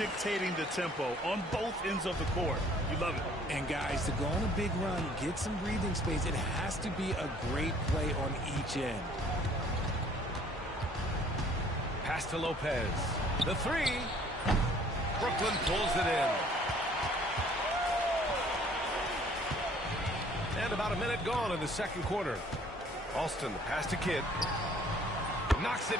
dictating the tempo on both ends of the court. You love it. And guys, to go on a big run, get some breathing space, it has to be a great play on each end. Pass to Lopez. The three. Brooklyn pulls it in. And about a minute gone in the second quarter. Alston, pass to Kidd. Knocks it.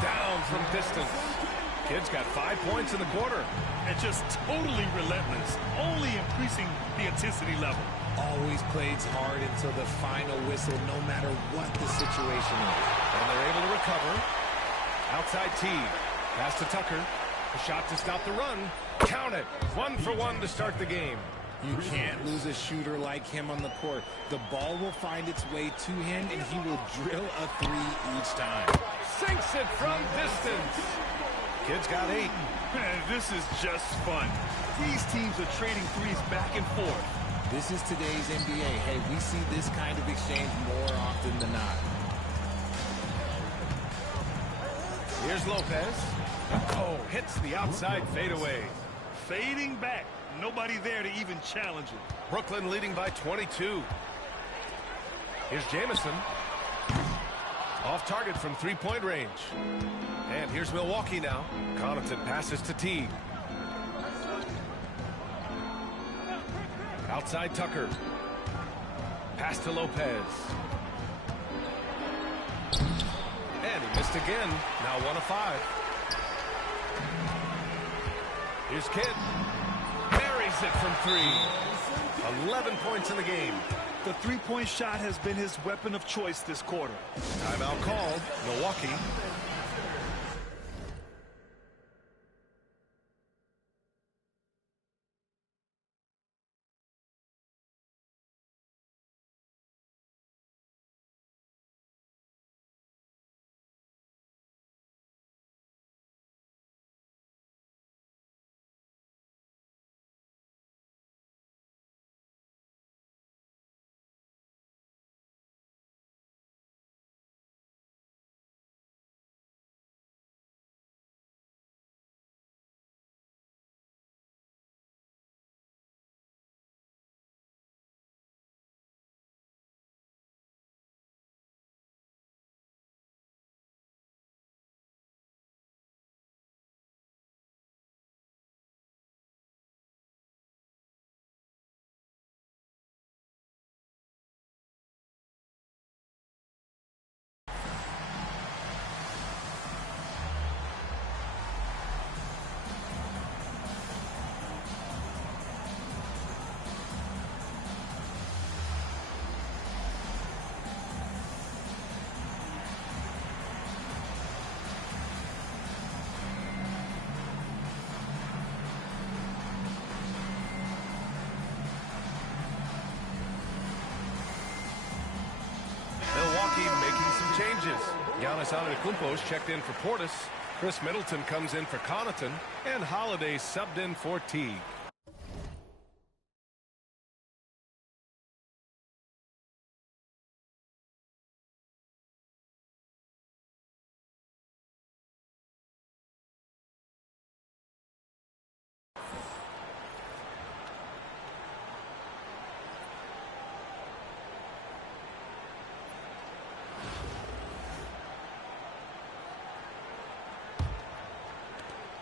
Down from distance. Kidd's got 5 points in the quarter. And just totally relentless, only increasing the intensity level. Always plays hard until the final whistle, no matter what the situation is. And they're able to recover. Outside Teague. Pass to Tucker. A shot to stop the run. Count it. 1 for 1 to start the game. You can't lose a shooter like him on the court. The ball will find its way to him, and he will drill a three each time. Sinks it from distance. Kidd's got 8. Man, this is just fun. These teams are trading threes back and forth. This is today's NBA. Hey, we see this kind of exchange more often than not. Here's Lopez. Oh, hits the outside fadeaway. Fading back. Nobody there to even challenge it. Brooklyn leading by 22. Here's Jamison. Off target from three-point range. And here's Milwaukee now. Connaughton passes to Teague. Outside Tucker. Pass to Lopez. And he missed again. Now 1 of 5. Here's Kidd. Buries it from 3. 11 points in the game. The three-point shot has been his weapon of choice this quarter. Timeout called. Milwaukee. Making some changes. Giannis Antetokounmpo's checked in for Portis. Chris Middleton comes in for Connaughton. And Holiday subbed in for Teague.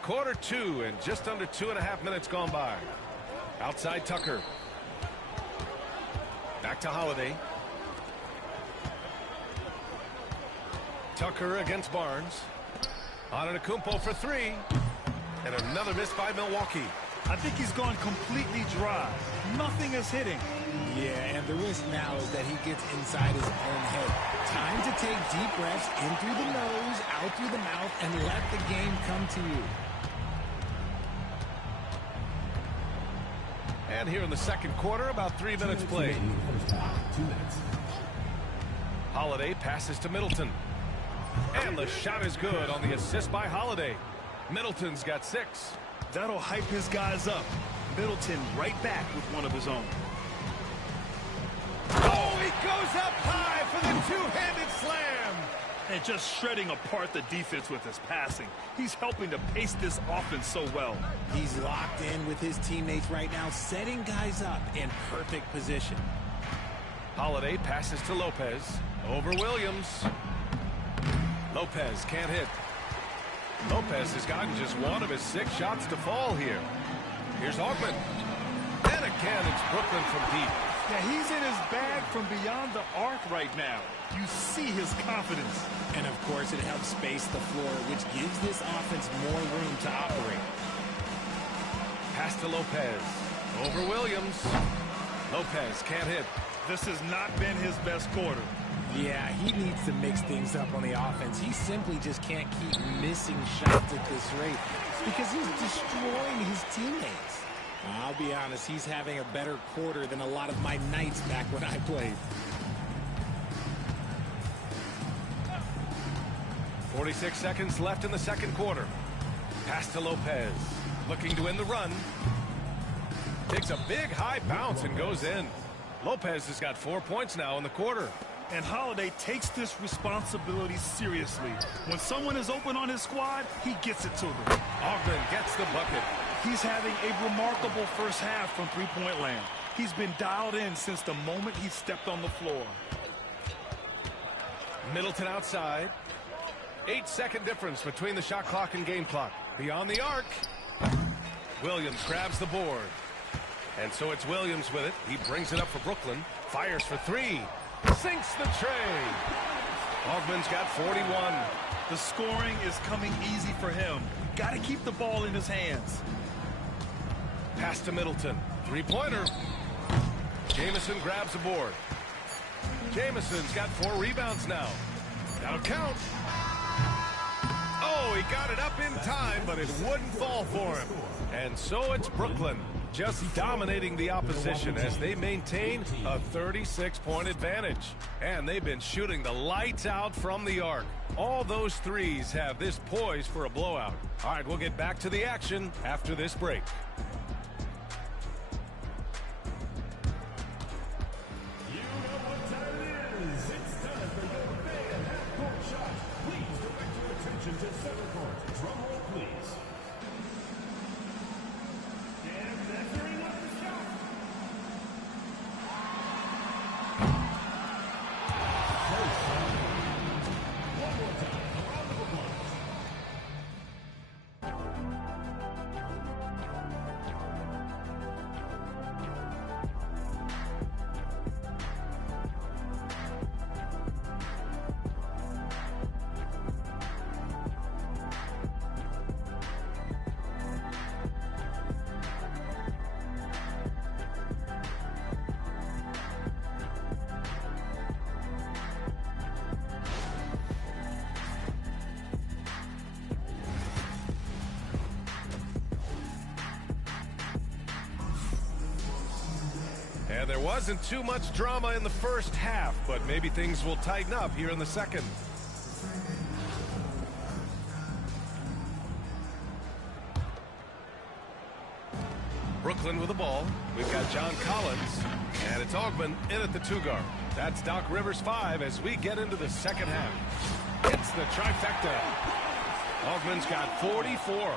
Quarter 2 and just under 2.5 minutes gone by. Outside Tucker. Back to Holiday. Tucker against Barnes. Antetokounmpo for 3. And another miss by Milwaukee. I think he's gone completely dry. Nothing is hitting. Yeah, and the risk now is that he gets inside his own head. Time to take deep breaths in through the nose, out through the mouth, and let the game come to you. And here in the second quarter, about 3 minutes played. Holiday passes to Middleton. And the shot is good on the assist by Holiday. Middleton's got 6. That'll hype his guys up. Middleton right back with one of his own. Oh, he goes up high for the two-handed slam. And just shredding apart the defense with his passing. He's helping to pace this offense so well. He's locked in with his teammates right now, setting guys up in perfect position. Holiday passes to Lopez. Over Williams. Lopez can't hit. Lopez has gotten just one of his 6 shots to fall here. Here's Augment. And again, it's Brooklyn from deep. Yeah, he's in his bag from beyond the arc right now. You see his confidence. And of course, it helps space the floor, which gives this offense more room to operate. Pass to Lopez. Over Williams. Lopez can't hit. This has not been his best quarter. Yeah, he needs to mix things up on the offense. He simply just can't keep missing shots at this rate because he's destroying his teammates. I'll be honest, he's having a better quarter than a lot of my nights back when I played. 46 seconds left in the second quarter. Pass to Lopez. Looking to win the run. Takes a big high bounce and goes in. Lopez has got 4 points now in the quarter. And Holiday takes this responsibility seriously. When someone is open on his squad, he gets it to them. Ogden gets the bucket. He's having a remarkable first half from three-point land. He's been dialed in since the moment he stepped on the floor. Middleton outside. 8-second difference between the shot clock and game clock. Beyond the arc. Williams grabs the board. And so it's Williams with it. He brings it up for Brooklyn. Fires for 3. Sinks the tray. Augman's got 41. The scoring is coming easy for him. Got to keep the ball in his hands. Pass to Middleton. 3-pointer. Jamison grabs the board. Jamison's got 4 rebounds now. That'll count. Oh, he got it up in time, but it wouldn't fall for him. And so it's Brooklyn just dominating the opposition as they maintain a 36-point advantage. And they've been shooting the lights out from the arc. All those threes have this poised for a blowout. All right, we'll get back to the action after this break. And there wasn't too much drama in the first half, but maybe things will tighten up here in the second. Brooklyn with the ball. We've got John Collins, and it's Augman in at the 2-guard. That's Doc Rivers 5 as we get into the second half. It's the trifecta. Augman's got 44.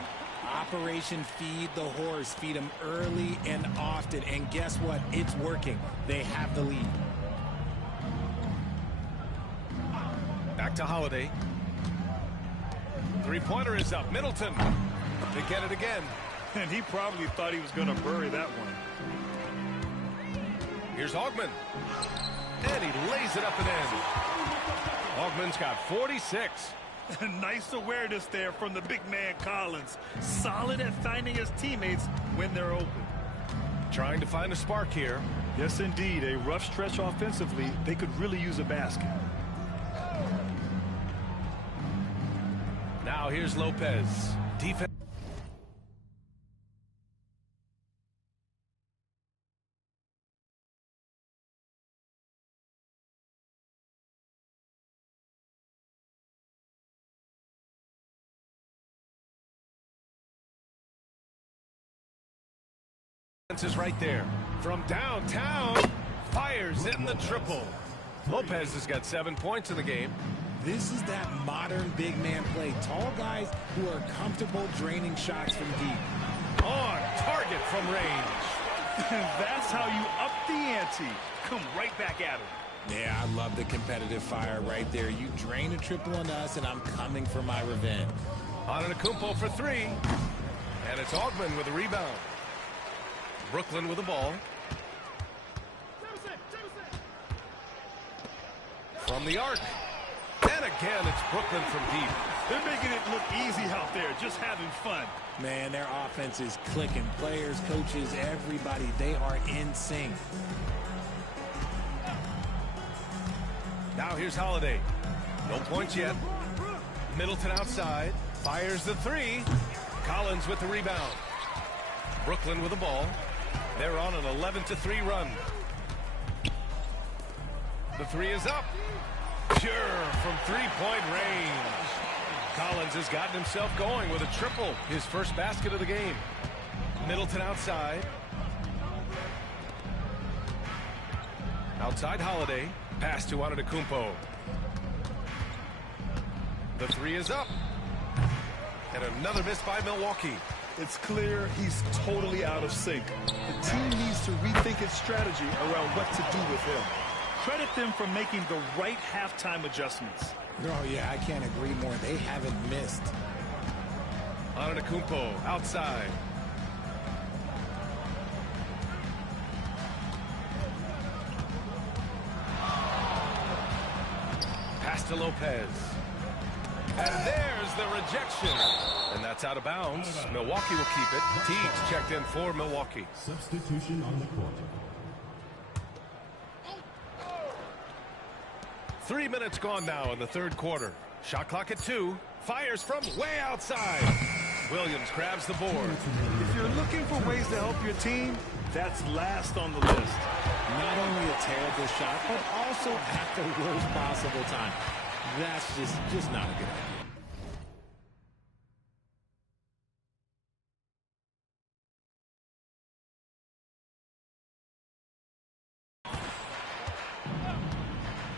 Operation Feed the Horse. Feed him early and often. And guess what? It's working. They have the lead. Back to Holiday. 3-pointer is up. Middleton. They get it again. And he probably thought he was going to bury that one. Here's Augman. And he lays it up and in. Augman's got 46. Nice awareness there from the big man Collins. Solid at finding his teammates when they're open. Trying to find a spark here. Yes, indeed. A rough stretch offensively. They could really use a basket. Now here's Lopez. Defense. Is right there. From downtown, fires in the triple. Lopez has got 7 points in the game. This is that modern big man play. Tall guys who are comfortable draining shots from deep. On target from range. That's how you up the ante. Come right back at him. Yeah, I love the competitive fire right there. You drain a triple on us, and I'm coming for my revenge. Antetokounmpo for three. And it's Augman with a rebound. Brooklyn with the ball. From the arc. And again, it's Brooklyn from deep. They're making it look easy out there, just having fun. Man, their offense is clicking. Players, coaches, everybody, they are in sync. Now here's Holiday. No points yet. Middleton outside. Fires the three. Collins with the rebound. Brooklyn with the ball. They're on an 11-3 run. The three is up. Pure from three-point range. Collins has gotten himself going with a triple. His first basket of the game. Middleton outside. Outside Holiday. Pass to Antetokounmpo. The three is up. And another miss by Milwaukee. It's clear he's totally out of sync. The team needs to rethink its strategy around what to do with him. Credit them for making the right halftime adjustments. Oh, yeah, I can't agree more. They haven't missed. Antetokounmpo outside. Pass to Lopez. And there's the rejection. And that's out of bounds. Milwaukee will keep it. Teagues checked in for Milwaukee. Substitution on the court. 3 minutes gone now in the third quarter. Shot clock at 2. Fires from way outside. Williams grabs the board. If you're looking for ways to help your team, that's last on the list. Not only a terrible shot, but also at the worst possible time. That's just not a good idea.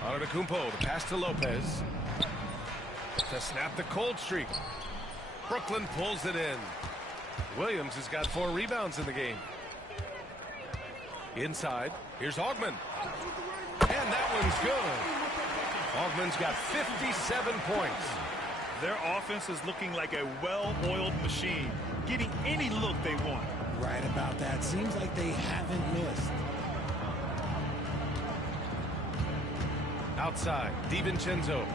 Antetokounmpo, the pass to Lopez. To snap the cold streak. Brooklyn pulls it in. Williams has got 4 rebounds in the game. Inside, here's Augman. And that one's good. Augman's got 57 points. Their offense is looking like a well-oiled machine, getting any look they want. Right about that. Seems like they haven't missed. Outside, DiVincenzo.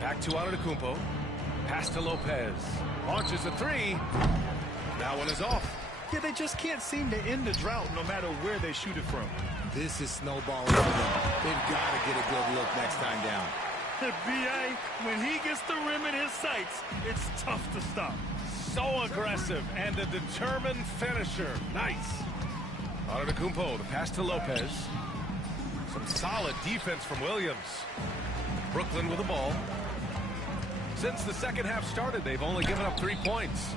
Back to Antetokounmpo. Pass to Lopez. Launches a three. That one is off. Yeah, they just can't seem to end the drought no matter where they shoot it from. This is snowballing for them. They've got to get a good look next time down. B.A., when he gets the rim in his sights, it's tough to stop. So aggressive and a determined finisher. Nice. Antetokounmpo, the pass to Lopez. Some solid defense from Williams. Brooklyn with the ball. Since the second half started, they've only given up 3 points.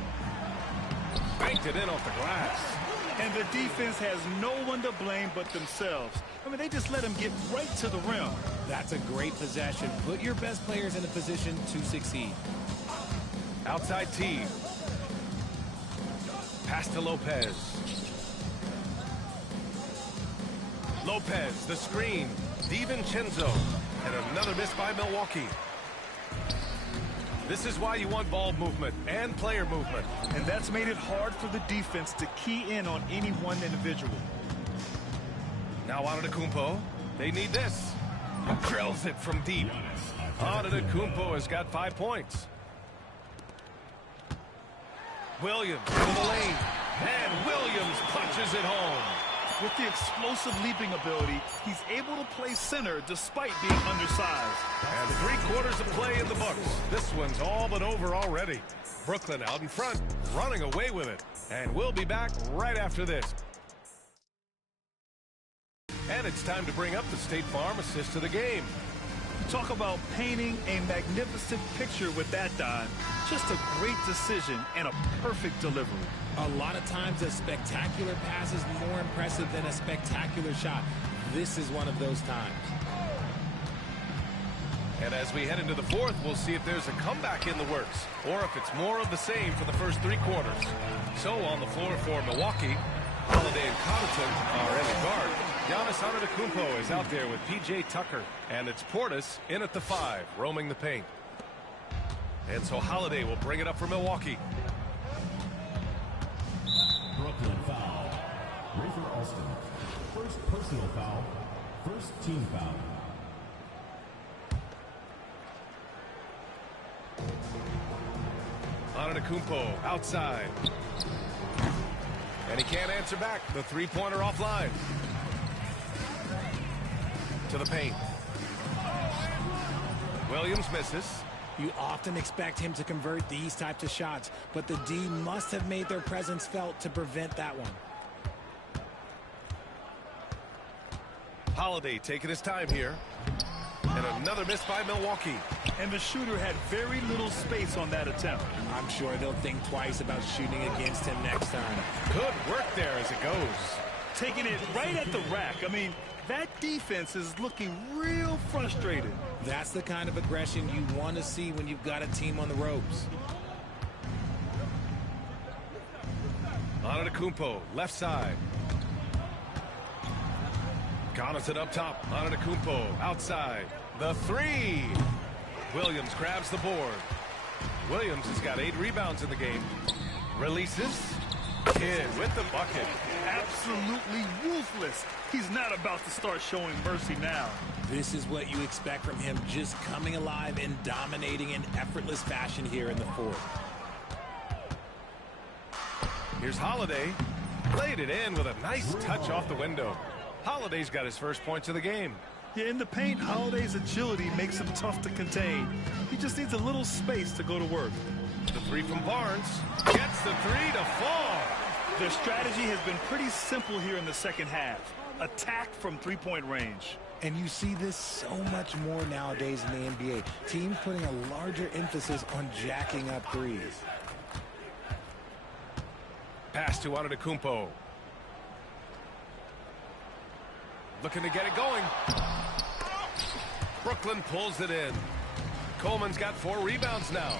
Banked it in off the glass. And the defense has no one to blame but themselves. I mean, they just let him get right to the rim. That's a great possession. Put your best players in a position to succeed. Outside T. Pass to Lopez. Lopez, the screen. DiVincenzo. And another miss by Milwaukee. This is why you want ball movement and player movement. And that's made it hard for the defense to key in on any one individual. Now Antetokounmpo, they need this. Drills it from deep. Antetokounmpo has got 5 points. Williams to the lane. And Williams punches it home. With the explosive leaping ability, he's able to play center despite being undersized. And 3/4 of play in the books. This one's all but over already. Brooklyn out in front, running away with it. And we'll be back right after this. And it's time to bring up the State Farm assist of the game. Talk about painting a magnificent picture with that dive. Just a great decision and a perfect delivery. A lot of times a spectacular pass is more impressive than a spectacular shot. This is one of those times. And as we head into the fourth, we'll see if there's a comeback in the works or if it's more of the same for the first three quarters. So on the floor for Milwaukee, Holiday and Connaughton are in the guard. Giannis Antetokounmpo is out there with P.J. Tucker. And it's Portis in at the 5, roaming the paint. And so Holiday will bring it up for Milwaukee. Brooklyn foul. Rafer Alston. First personal foul. First team foul. Antetokounmpo outside. And he can't answer back. The three-pointer offline. To the paint. Williams misses. You often expect him to convert these types of shots, but the D must have made their presence felt to prevent that one. Holiday taking his time here. And another miss by Milwaukee. And the shooter had very little space on that attempt. I'm sure they'll think twice about shooting against him next time. Good work there as it goes. Taking it right at the rack. I mean, that defense is looking real frustrated. That's the kind of aggression you want to see when you've got a team on the ropes. Antetokounmpo, left side. Connaughton up top. Antetokounmpo outside. The 3. Williams grabs the board. Williams has got 8 rebounds in the game. Releases. Kidd with the bucket. Absolutely ruthless. He's not about to start showing mercy now. This is what you expect from him, just coming alive and dominating in effortless fashion here in the fourth. Here's Holiday. Played it in with a nice touch off the window. Holiday's got his first points of the game. Yeah, in the paint, Holiday's agility makes him tough to contain. He just needs a little space to go to work. The 3 from Barnes. Gets the 3 to fall. Their strategy has been pretty simple here in the second half. Attack from three-point range. And you see this so much more nowadays in the NBA. Teams putting a larger emphasis on jacking up threes. Pass to Antetokounmpo. Looking to get it going. Brooklyn pulls it in. Coleman's got 4 rebounds now.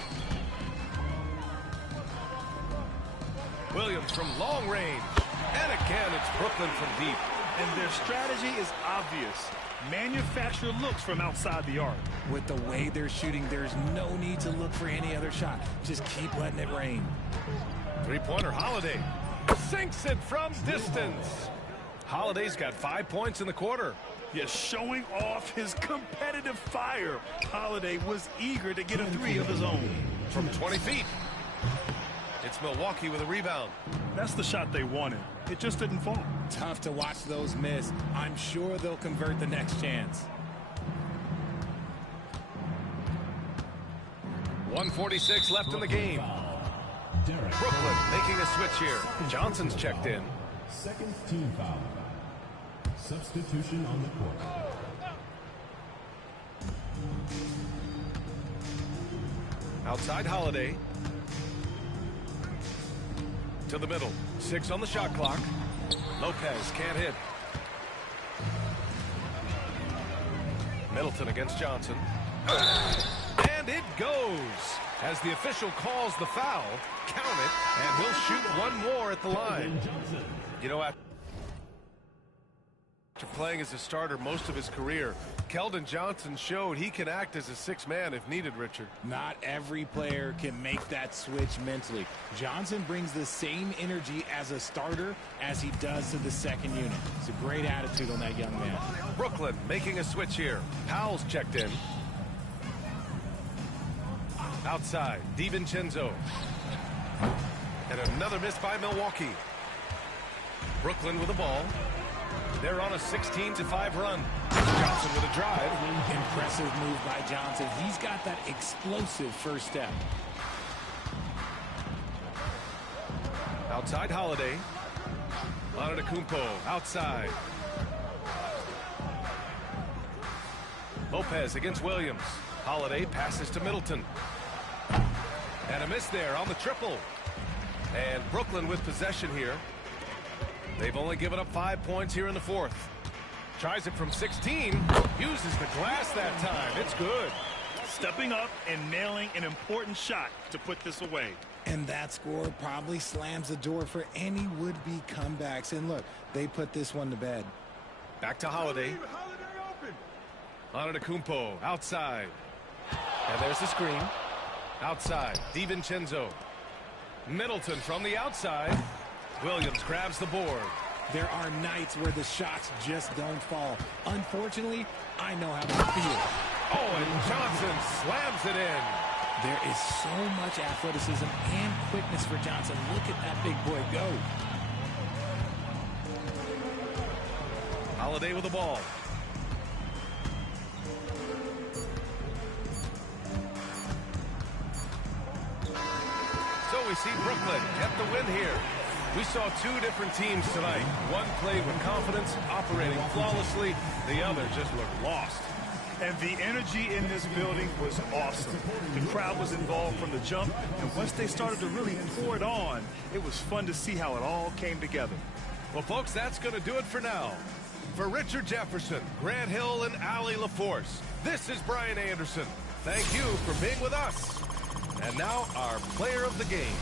Williams from long range. And again, it's Brooklyn from deep. And their strategy is obvious. Manufacture looks from outside the arc. With the way they're shooting, there's no need to look for any other shot. Just keep letting it rain. Three-pointer Holiday. Sinks it from distance. Holiday's got 5 points in the quarter. Yes, showing off his competitive fire. Holiday was eager to get a 3 of his own. From 20 feet. It's Milwaukee with a rebound. That's the shot they wanted. It just didn't fall. Tough to watch those miss. I'm sure they'll convert the next chance. 1:46 left in the game. Brooklyn making a switch here. Johnson's checked in. Second team foul. Substitution on the court. Outside Holiday. To the middle. 6 on the shot clock. Lopez can't hit. Middleton against Johnson. And it goes. As the official calls the foul, count it, and he'll shoot one more at the line. You know, after playing as a starter most of his career, Keldon Johnson showed he can act as a 6th man if needed, Richard. Not every player can make that switch mentally. Johnson brings the same energy as a starter as he does to the second unit. It's a great attitude on that young man. Brooklyn making a switch here. Powell's checked in. Outside, DiVincenzo. And another miss by Milwaukee. Brooklyn with the ball. They're on a 16-5 run. Johnson with a drive. Impressive move by Johnson. He's got that explosive first step. Outside Holiday. Antetokounmpo outside. Lopez against Williams. Holiday passes to Middleton. And a miss there on the triple. And Brooklyn with possession here. They've only given up 5 points here in the fourth. Tries it from 16. Uses the glass that time. It's good. Stepping up and nailing an important shot to put this away. And that score probably slams the door for any would-be comebacks. And look, they put this one to bed. Back to Holiday. Antetokounmpo outside. And there's the screen. Outside, DiVincenzo. Middleton from the outside. Williams grabs the board. There are nights where the shots just don't fall. Unfortunately, I know how to feel. Oh, and Johnson slams it in. There is so much athleticism and quickness for Johnson. Look at that big boy go. Holiday with the ball. So we see Brooklyn get the win here. We saw two different teams tonight. One played with confidence, operating flawlessly. The other just looked lost. And the energy in this building was awesome. The crowd was involved from the jump, and once they started to really pour it on, it was fun to see how it all came together. Well, folks, that's going to do it for now. For Richard Jefferson, Grant Hill, and Allie LaForce, this is Brian Anderson. Thank you for being with us. And now, our player of the game.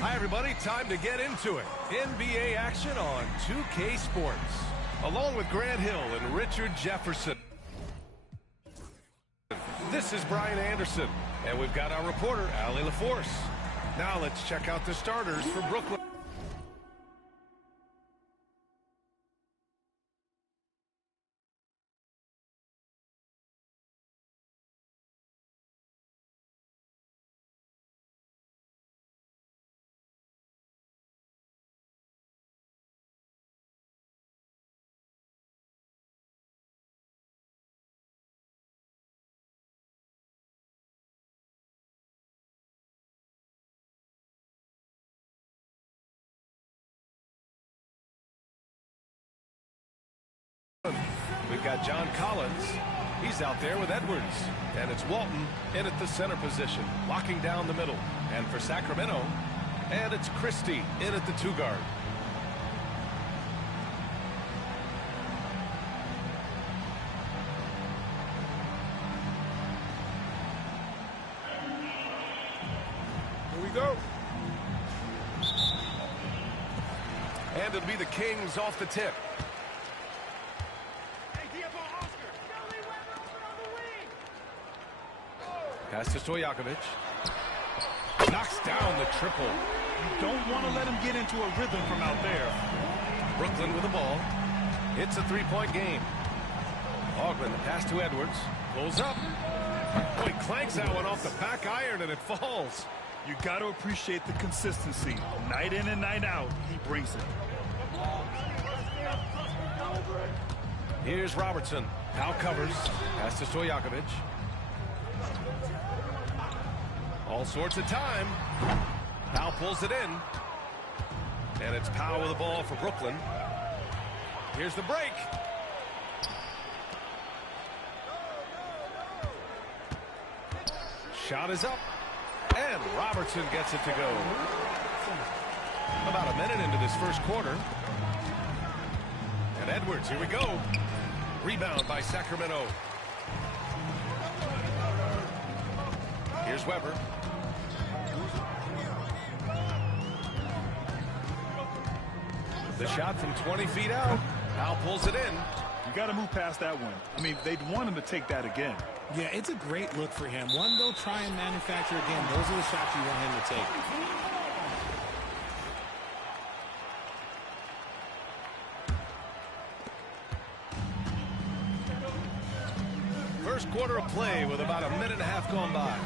Hi, everybody. Time to get into it. NBA action on 2K Sports. Along with Grant Hill and Richard Jefferson. This is Brian Anderson. And we've got our reporter, Allie LaForce. Now let's check out the starters for Brooklyn. We've got John Collins. He's out there with Edwards. And it's Walton in at the center position, locking down the middle. And for Sacramento, and it's Christie in at the 2 guard. Here we go. And it'll be the Kings off the tip. Pass to Stojakovic. Knocks down the triple. You don't want to let him get into a rhythm from out there. Brooklyn with the ball. It's a 3-point game. Ogman, the pass to Edwards. Pulls up. Oh, he clanks that one off the back iron and it falls. You got to appreciate the consistency. Night in and night out, he brings it. Here's Robertson. Powell covers. Pass to Stojakovic. All sorts of time. Powell pulls it in. And it's Powell with the ball for Brooklyn. Here's the break. Shot is up. And Robertson gets it to go. About a minute into this first quarter. And Edwards, here we go. Rebound by Sacramento. Here's Weber. The shot from 20 feet out. Powell pulls it in. You got to move past that one. I mean, they'd want him to take that again. Yeah, it's a great look for him. One they'll try and manufacture again. Those are the shots you want him to take. First quarter of play with about a minute and a half gone by.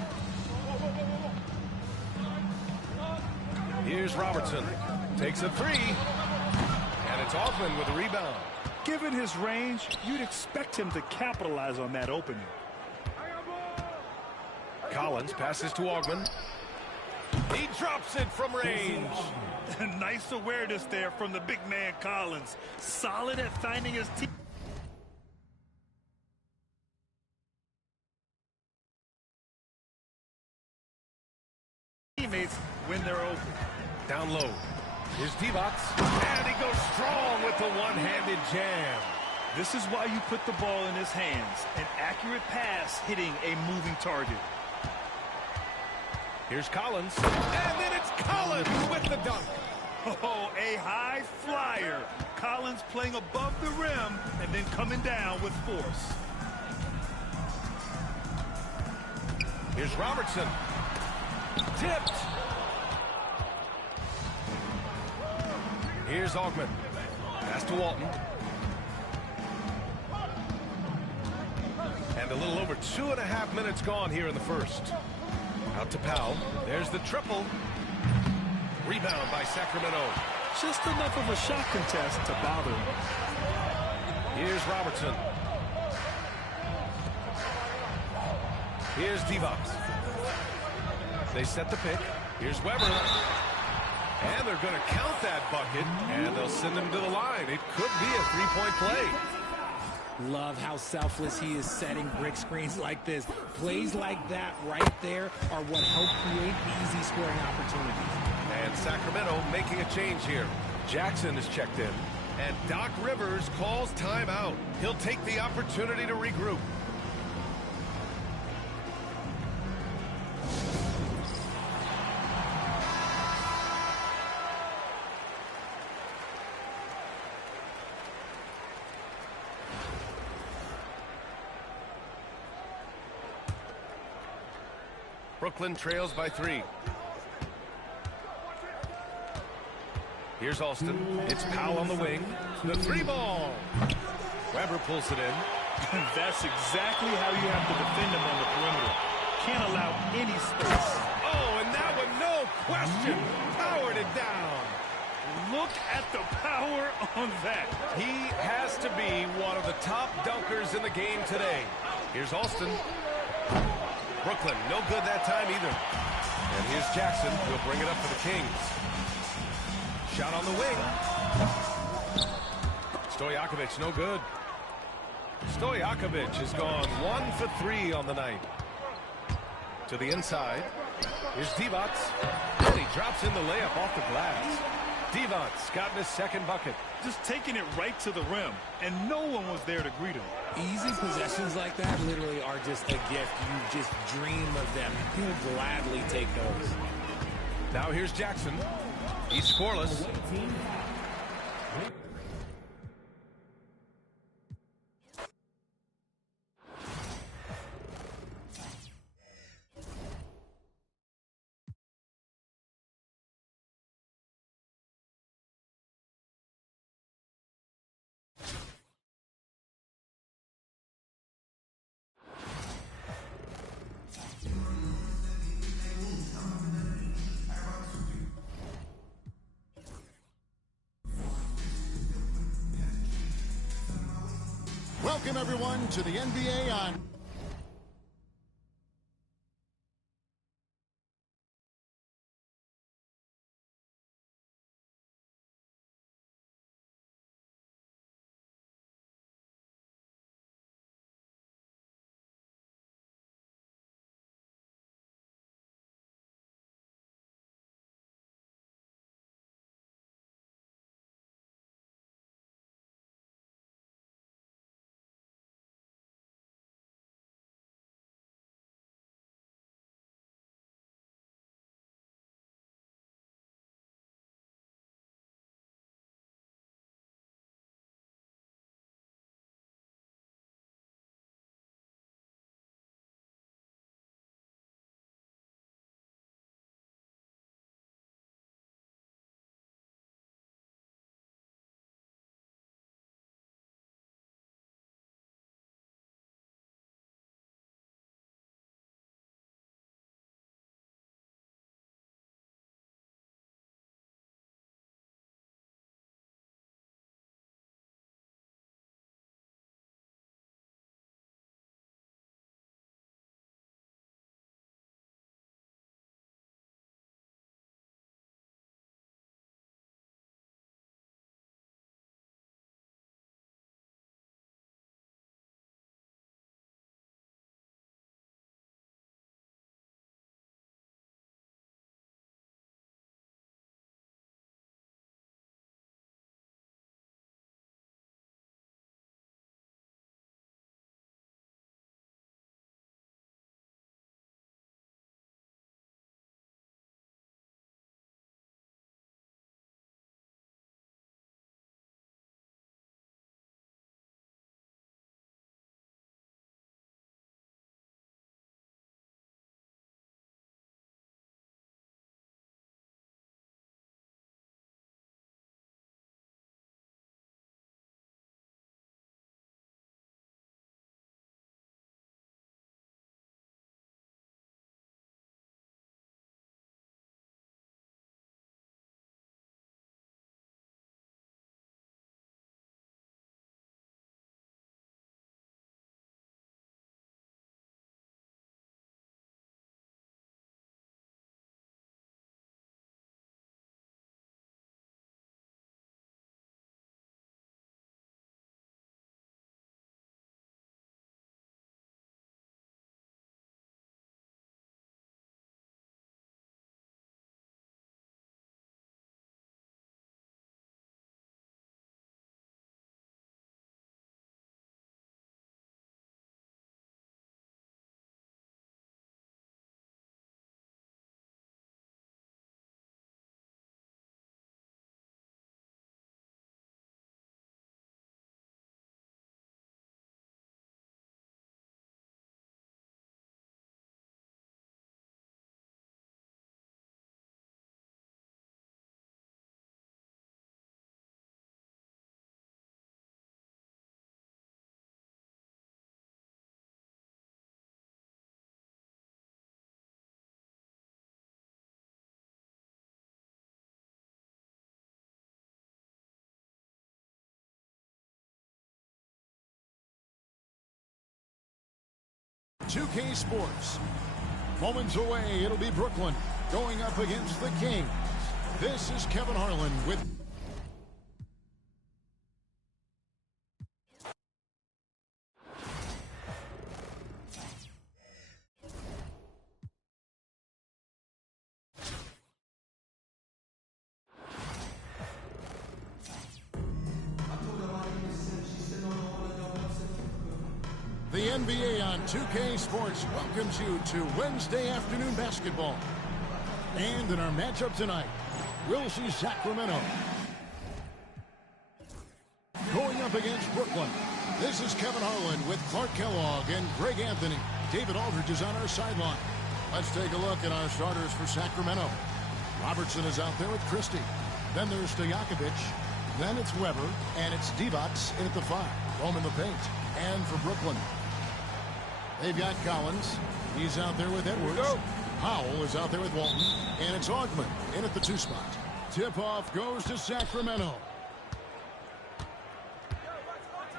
Here's Robertson. Takes a 3. And it's Ogman with the rebound. Given his range, you'd expect him to capitalize on that opening. Collins passes to Ogman. He drops it from range. Nice awareness there from the big man Collins. Solid at finding his teammates when they're open. Down low. Here's Divac. And he goes strong with the one-handed jam. This is why you put the ball in his hands. An accurate pass hitting a moving target. Here's Collins. And then it's Collins with the dunk. Oh, a high flyer. Collins playing above the rim and then coming down with force. Here's Robertson. Tipped. Here's Ogman. Pass to Walton. And a little over 2.5 minutes gone here in the first. Out to Powell. There's the triple. Rebound by Sacramento. Just enough of a shot contest to bother him. Here's Robertson. Here's Divac. They set the pick. Here's Weber. And they're going to count that bucket, and they'll send him to the line. It could be a 3-point play. Love how selfless he is setting brick screens like this. Plays like that right there are what help create easy scoring opportunities. And Sacramento making a change here. Jackson is checked in. And Doc Rivers calls timeout. He'll take the opportunity to regroup. Brooklyn trails by 3. Here's Alston. It's Powell on the wing. The 3-ball. Weber pulls it in. That's exactly how you have to defend him on the perimeter. Can't allow any space. Oh, and that one, no question, powered it down. Look at the power on that. He has to be one of the top dunkers in the game today. Here's Alston. Brooklyn, no good that time either. And here's Jackson. He'll bring it up for the Kings. Shot on the wing. Stojakovic, no good. Stojakovic has gone 1 for 3 on the night. To the inside. Here's Divac. And he drops in the layup off the glass. Divac got his second bucket. Just taking it right to the rim, and no one was there to greet him. Easy possessions like that literally are just a gift. You just dream of them. He'll gladly take those. Now here's Jackson. He's scoreless. Welcome, everyone, to the NBA on 2K Sports. Moments away, it'll be Brooklyn going up against the Kings. This is Kevin Harlan with... The NBA on 2K Sports welcomes you to Wednesday afternoon basketball. And in our matchup tonight, we'll see Sacramento going up against Brooklyn. This is Kevin Harlan with Clark Kellogg and Greg Anthony. David Aldridge is on our sideline. Let's take a look at our starters for Sacramento. Robertson is out there with Christie. Then there's Stojakovic. Then it's Weber, and it's Divac in at the 5. Home in the paint. And for Brooklyn, they've got Collins. He's out there with Edwards. Powell is out there with Walton. And it's Augman in at the 2 spot. Tip-off goes to Sacramento.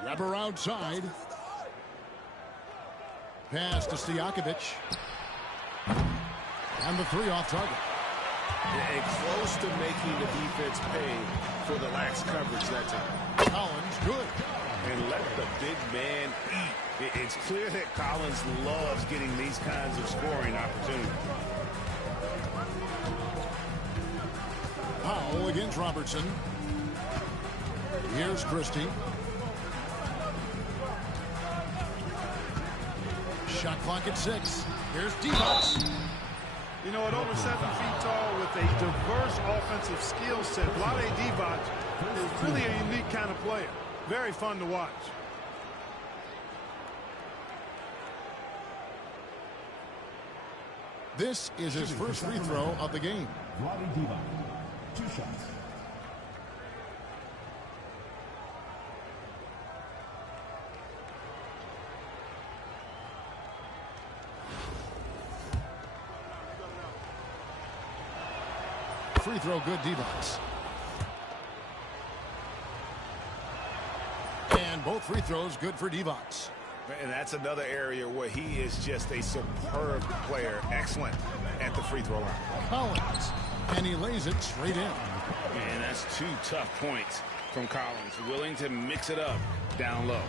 Weber outside. Pass to Stojakovic. And the 3 off target. And close to making the defense pay for the lax coverage that time. Collins, good. And let the big man eat. It's clear that Collins loves getting these kinds of scoring opportunities. Powell against Robertson. Here's Christie. Shot clock at 6. Here's Divac. You know, at over 7 feet tall with a diverse offensive skill set, Vlade Divac is really a unique kind of player. Very fun to watch. This is his first free throw of the game. Vlade Divac, 2 shots. Free throw good, Divac. And both free throws good for Divac. And that's another area where he is just a superb player. Excellent at the free throw line. Collins. And he lays it straight in. Man, that's 2 tough points from Collins. Willing to mix it up down low.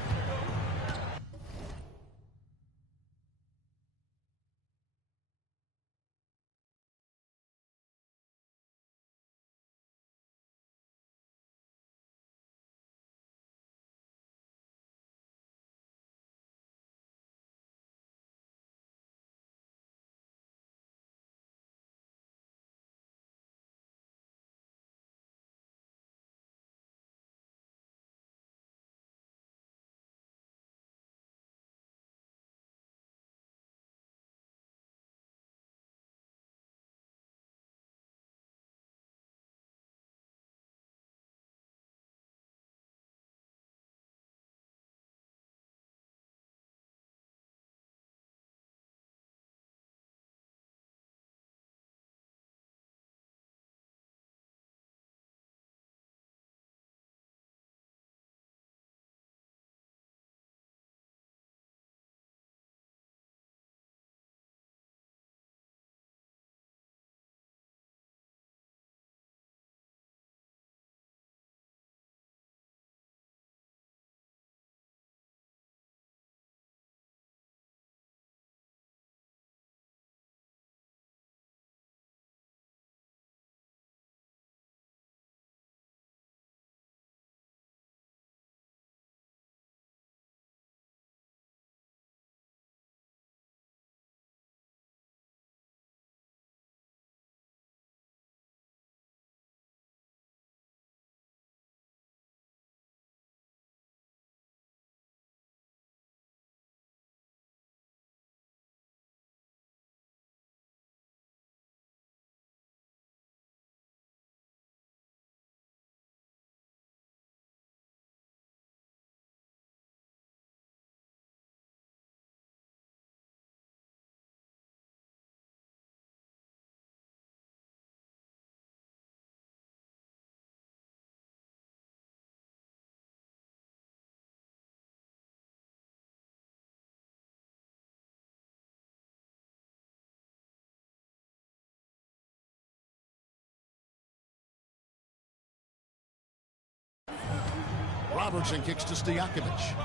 Robertson kicks to Stojakovic.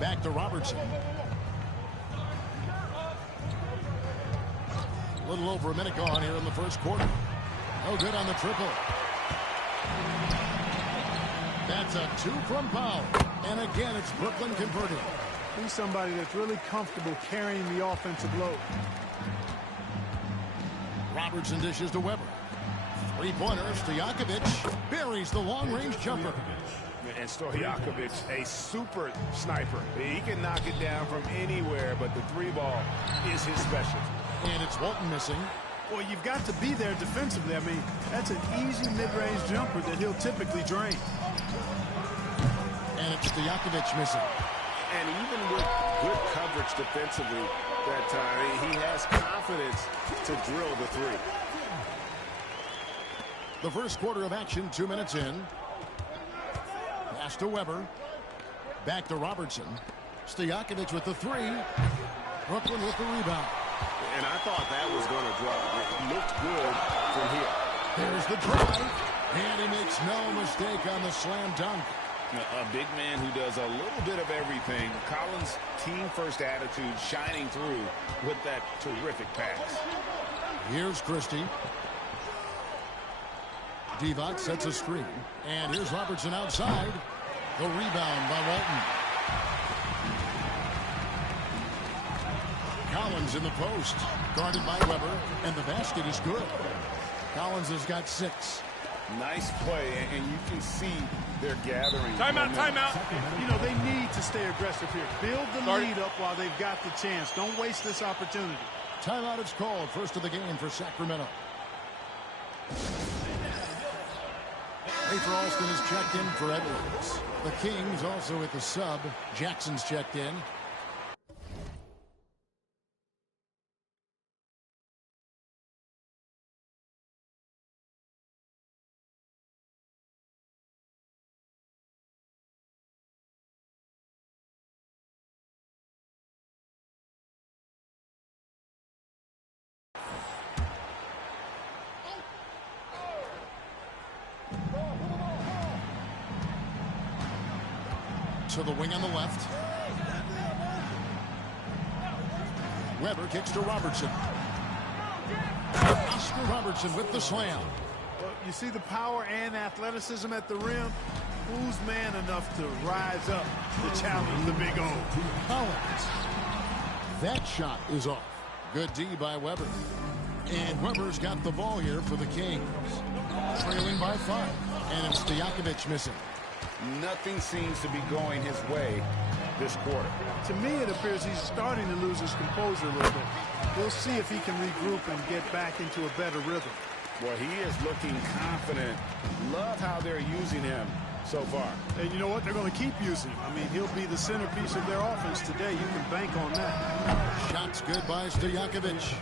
Back to Robertson. A little over a minute gone here in the first quarter. No good on the triple. That's a 2 from Powell. And again, it's Brooklyn converting. He's somebody that's really comfortable carrying the offensive load. Robertson dishes to Weber. Three-pointer, Stojakovic buries the long-range jumper. And Stojakovic, a super sniper. He can knock it down from anywhere, but the three ball is his specialty. And it's Walton missing. Well, you've got to be there defensively. I mean, that's an easy mid-range jumper that he'll typically drain. And it's Stojakovic missing. And even with good coverage defensively that time, he has confidence to drill the three. The first quarter of action, 2 minutes in. Pass to Weber. Back to Robertson. Stojakovic with the three. Brooklyn with the rebound. And I thought that was going to drop. It looked good from here. There's the drive. And he makes no mistake on the slam dunk. A big man who does a little bit of everything. Collins' team-first attitude shining through with that terrific pass. Here's Christie. Divac sets a screen. And here's Robertson outside. The rebound by Walton. Collins in the post. Guarded by Weber. And the basket is good. Collins has got 6. Nice play, and you can see they're gathering. Timeout, timeout. You know, they need to stay aggressive here. Build the lead up while they've got the chance. Don't waste this opportunity. Timeout is called. First of the game for Sacramento. Rafer Alston is checked in for Edwards. The Kings also at the sub. Jackson's checked in. To the wing on the left. Weber kicks to Robertson. Oscar Robertson with the slam. Well, you see the power and athleticism at the rim. Who's man enough to rise up to challenge the big O? Collins. That shot is off. Good D by Weber. And Weber's got the ball here for the Kings. Trailing by 5. And it's Stojakovic missing. Nothing seems to be going his way this quarter. To me, it appears he's starting to lose his composure a little bit. We'll see if he can regroup and get back into a better rhythm. Well, he is looking confident. Love how they're using him so far. And you know what? They're going to keep using him. I mean, he'll be the centerpiece of their offense today. You can bank on that. Shots good by Stojakovic.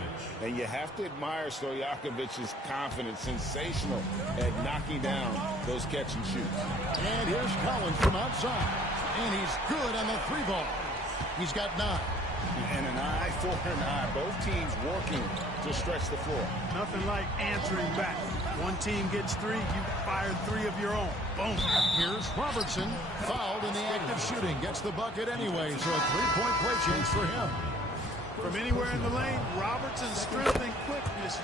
And you have to admire Stojakovic's confidence. Sensational at knocking down those catch and shoots. And here's Collins from outside. And he's good on the 3-ball. He's got 9. And an eye for an eye. Both teams working to stretch the floor. Nothing like answering back. One team gets 3, you fired 3 of your own. Boom. Here's Robertson. Fouled in the act of shooting. Gets the bucket anyway, so a 3-point play chance for him. From anywhere in the lane, Robertson's strength and quickness.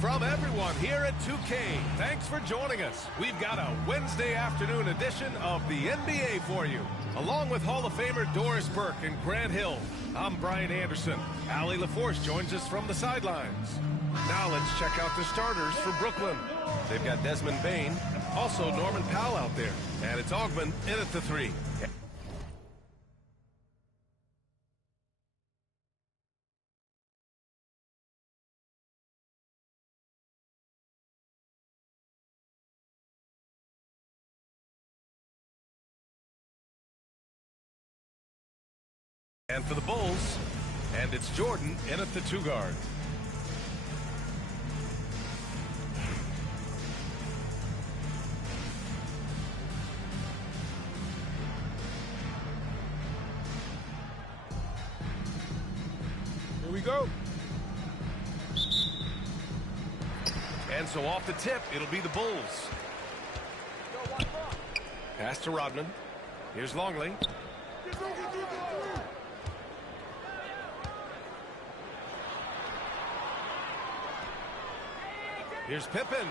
From everyone here at 2K, thanks for joining us. We've got a Wednesday afternoon edition of the NBA for you. Along with Hall of Famer Doris Burke and Grant Hill, I'm Brian Anderson. Allie LaForce joins us from the sidelines. Now let's check out the starters for Brooklyn. They've got Desmond Bane, also Norman Powell out there, and it's Ogman in at the 3. And for the Bulls, and it's Jordan in at the 2 guard. Here we go. And so off the tip, it'll be the Bulls. Pass to Rodman. Here's Longley. Here's Pippen.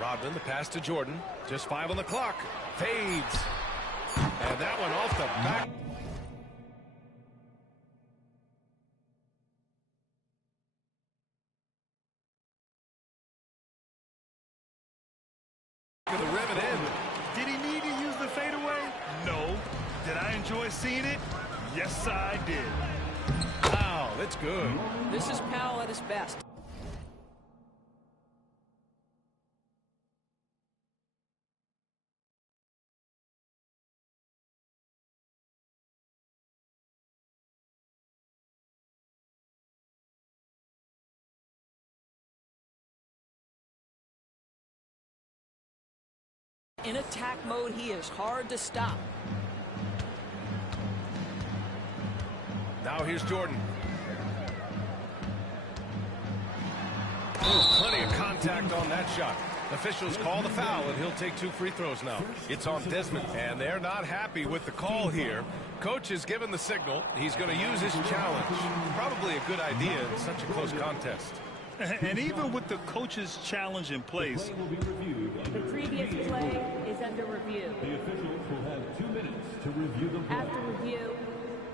Rodman, the pass to Jordan. Just 5 on the clock. Fades. And that one off the back. To the rim and in. Did he need to use the fadeaway? No. Did I enjoy seeing it? Yes, I did. Wow, that's good. This is Powell at his best. In attack mode, he is hard to stop. Now here's Jordan. Ooh, plenty of contact on that shot. Officials call the foul, and he'll take 2 free throws now. It's on Desmond, and they're not happy with the call here. Coach has given the signal. He's going to use his challenge. Probably a good idea in such a close contest. And even with the coach's challenge in place, the previous play is under review. The officials will have 2 minutes to review the play. After review,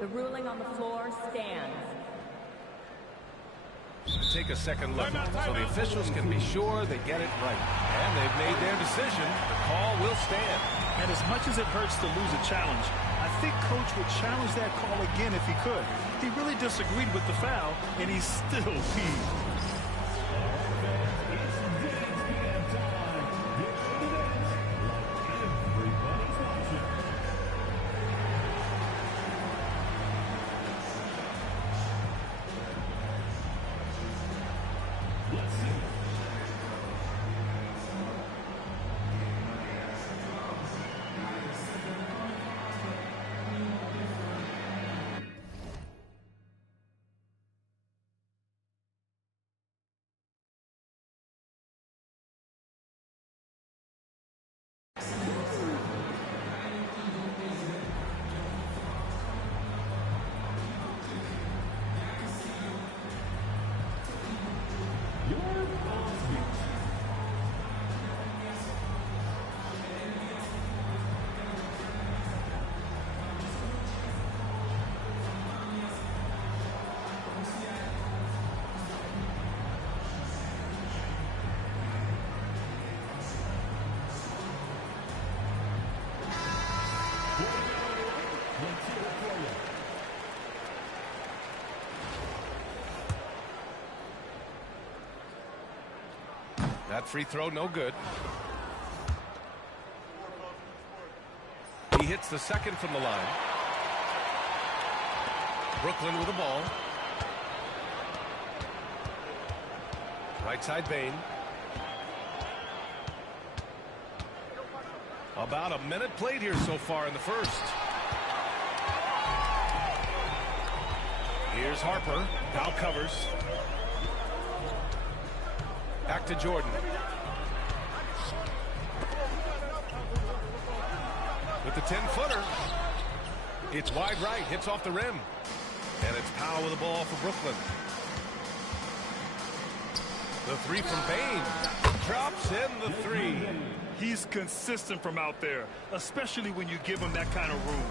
the ruling on the floor stands. Take a second look so the officials can be sure they get it right. And they've made their decision. The call will stand. and as much as it hurts to lose a challenge, I think Coach would challenge that call again if he could. He really disagreed with the foul, and he's still peeved. That free throw, no good. He hits the second from the line. Brooklyn with the ball. Right side Bane. About a minute played here so far in the first. Here's Harper. Now covers. Back to Jordan. With the 10-footer. It's wide right. Hits off the rim. And it's Powell with the ball for Brooklyn. The three from Bain. Drops in the three. He's consistent from out there, especially when you give him that kind of room.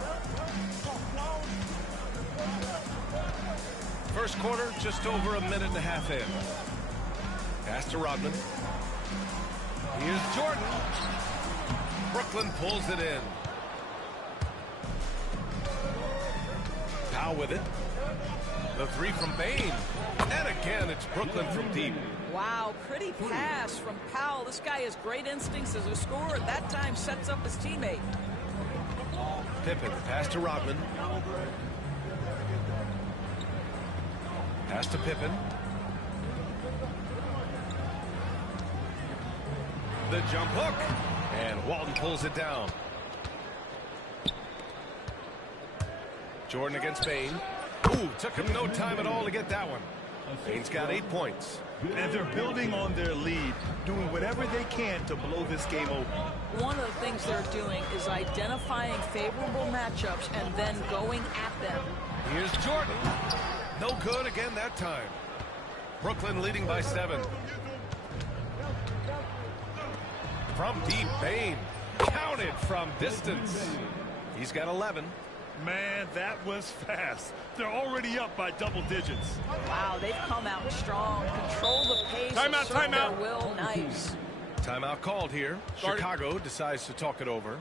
First quarter, just over a minute and a half in. Pass to Rodman. Here's Jordan. Brooklyn pulls it in. Powell with it. The three from Bain. And again, it's Brooklyn from deep. Wow, pretty pass from Powell. This guy has great instincts as a scorer. At that time, sets up his teammate. Pippen, pass to Rodman. Pass to Pippen. The jump hook. And Walton pulls it down. Jordan against Bain. Ooh, took him no time at all to get that one. Bain's got 8 points. And they're building on their lead, doing whatever they can to blow this game open. One of the things they're doing is identifying favorable matchups and then going at them. Here's Jordan. No good again that time. Brooklyn leading by 7. From deep, Bain. Counted from distance. He's got 11. Man, that was fast. They're already up by double digits. Wow, they've come out strong. Control the pace. Timeout, timeout. Their will. Nice. Timeout called here. Chicago decides to talk it over.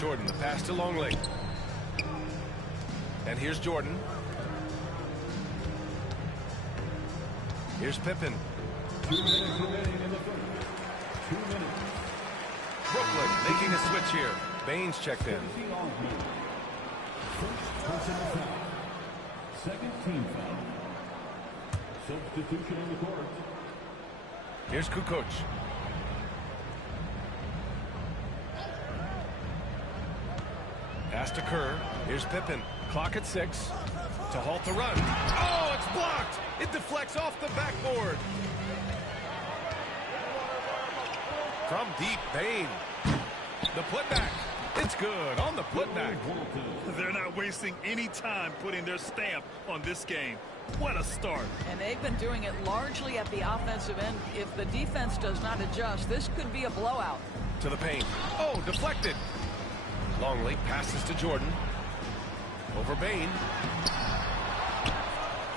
Jordan, the pass to Longley. And here's Jordan. Here's Pippen. 2 minutes remaining in the first. 2 minutes. Brooklyn making a switch here. Baines checked in. First personal foul. Second team foul. Substitution on the court. Here's Kukoc. Pass to Kerr. Here's Pippen. Clock at 6. To halt the run. Oh, it's blocked. It deflects off the backboard. From deep, Bain. The putback. It's good on the putback. They're not wasting any time putting their stamp on this game. What a start. And they've been doing it largely at the offensive end. If the defense does not adjust, this could be a blowout. To the paint. Oh, deflected. Longley passes to Jordan. Over Bain.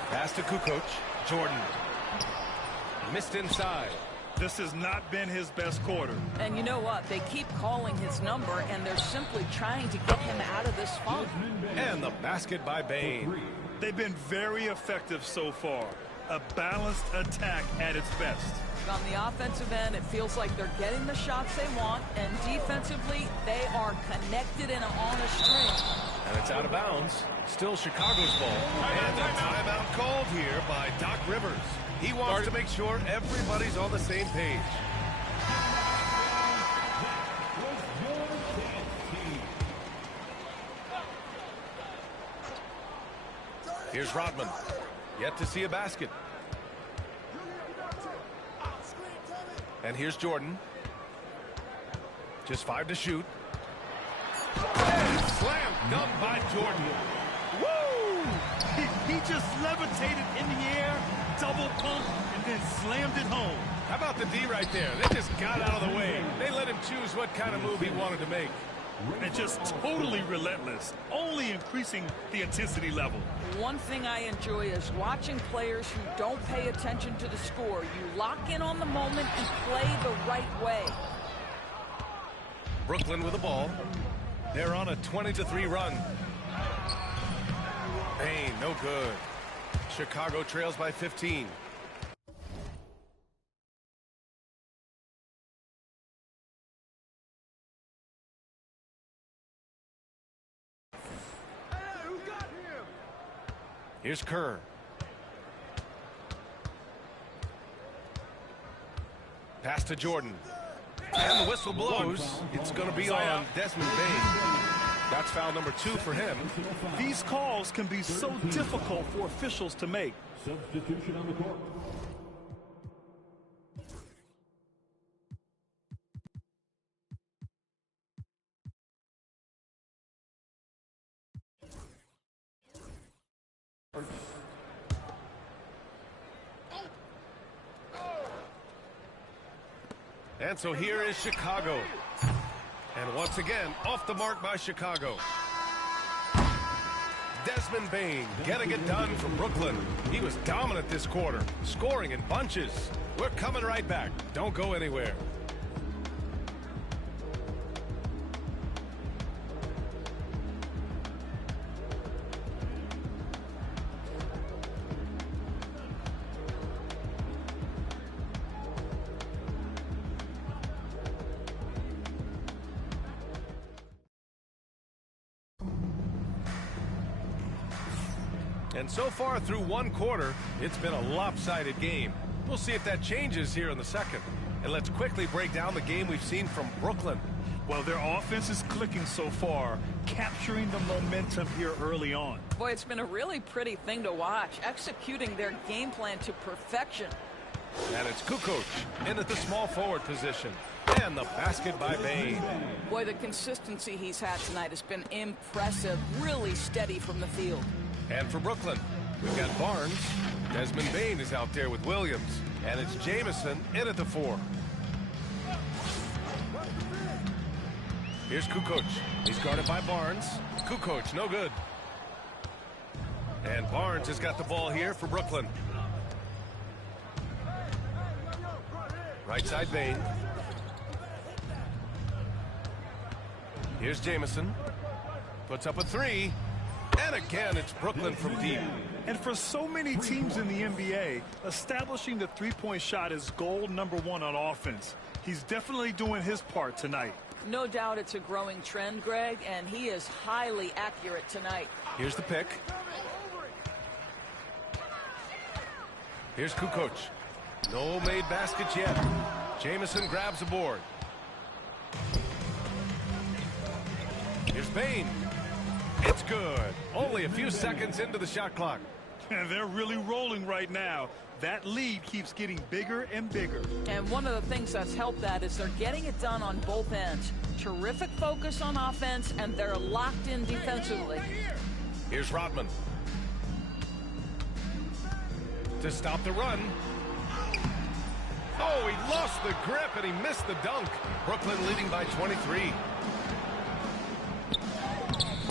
Pass to Kukoc. Jordan. Missed inside. This has not been his best quarter. And you know what? They keep calling his number, and they're simply trying to get him out of this funk. And the basket by Bain. They've been very effective so far. A balanced attack at its best. On the offensive end, it feels like they're getting the shots they want, and defensively, they are connected and on a string. And it's out of bounds. Still Chicago's ball. And a timeout called here by Doc Rivers. He wants to make sure everybody's on the same page. Here's Rodman. Yet to see a basket. And here's Jordan. Just 5 to shoot. And slam dunk by Jordan. Woo! He just levitated in the air, double pump, and then slammed it home. How about the D right there? They just got out of the way. They let him choose what kind of move he wanted to make. And just totally relentless, only increasing the intensity level. One thing I enjoy is watching players who don't pay attention to the score. You lock in on the moment and play the right way. Brooklyn with the ball. They're on a 20-3 run. Bain, no good. Chicago trails by 15. Here's Kerr. Pass to Jordan. And the whistle blows. It's going to be on Desmond Bain. That's foul number 2 for him. These calls can be so difficult for officials to make. Substitution on the court. And so here is Chicago. And once again, off the mark by Chicago. Desmond Bain getting it done from Brooklyn. He was dominant this quarter, scoring in bunches. We're coming right back. Don't go anywhere. And so far through one quarter, it's been a lopsided game. We'll see if that changes here in the second. And let's quickly break down the game we've seen from Brooklyn. Well, their offense is clicking so far, capturing the momentum here early on. Boy, it's been a really pretty thing to watch, executing their game plan to perfection. And it's Kukoc in at the small forward position. And the basket by Bain. Boy, the consistency he's had tonight has been impressive, really steady from the field. And for Brooklyn, we've got Barnes. Desmond Bain is out there with Williams. And it's Jamison in at the 4. Here's Kukoc. He's guarded by Barnes. Kukoc, no good. And Barnes has got the ball here for Brooklyn. Right side Bain. Here's Jamison. Puts up a 3. And again, it's Brooklyn from deep. And for so many teams in the NBA, establishing the three-point shot is goal number one on offense. He's definitely doing his part tonight. No doubt it's a growing trend, Greg, and he is highly accurate tonight. Here's the pick. Here's Kukoc. No made baskets yet. Jamison grabs the board. Here's Bain. It's good. Only a few seconds into the shot clock. And they're really rolling right now. That lead keeps getting bigger and bigger. And one of the things that's helped that is they're getting it done on both ends. Terrific focus on offense, and they're locked in defensively. Here's Rodman. To stop the run. Oh, he lost the grip and he missed the dunk. Brooklyn leading by 23.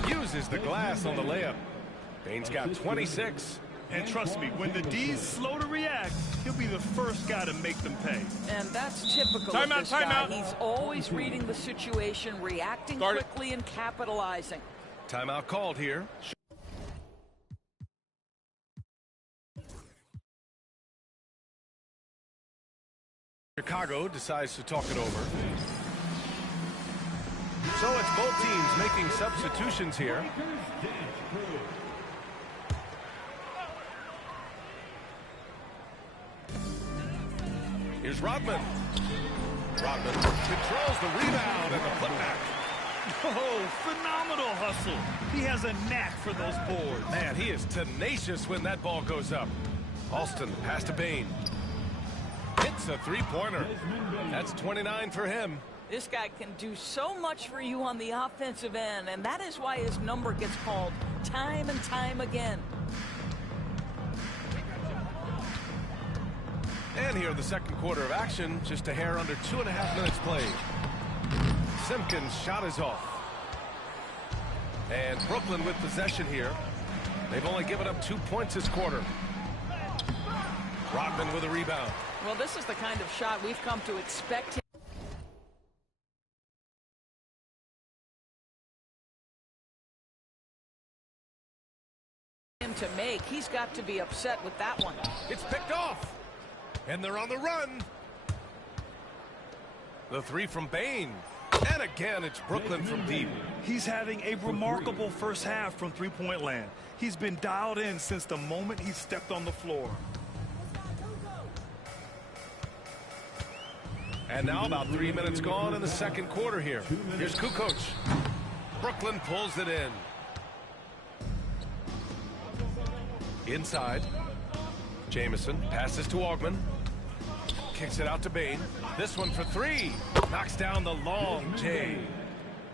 Uses the glass on the layup. Bain's got 26. And trust me, when the D's slow to react, he'll be the first guy to make them pay. And that's typical of this guy. He's always reading the situation, reacting quickly, and capitalizing. Timeout called here. Chicago decides to talk it over. So it's both teams making substitutions here. Here's Rodman. Rodman controls the rebound and the putback. Oh, phenomenal hustle. He has a knack for those boards. Man, he is tenacious when that ball goes up. Alston pass to Bain. Hits a three-pointer. That's 29 for him. This guy can do so much for you on the offensive end, and that is why his number gets called time and time again. And here the second quarter of action, just a hair under 2.5 minutes played. Simpkins' shot is off. And Brooklyn with possession here. They've only given up 2 points this quarter. Rodman with a rebound. Well, this is the kind of shot we've come to expect him to make. He's got to be upset with that one. It's picked off. And they're on the run. The three from Bain. And again, it's Brooklyn from deep. He's having a remarkable first half from three-point land. He's been dialed in since the moment he stepped on the floor. And now about 3 minutes gone in the second quarter here. Here's Kukoc. Brooklyn pulls it in. Inside. Jamison passes to Augman. Kicks it out to Bain. This one for three. Knocks down the long J.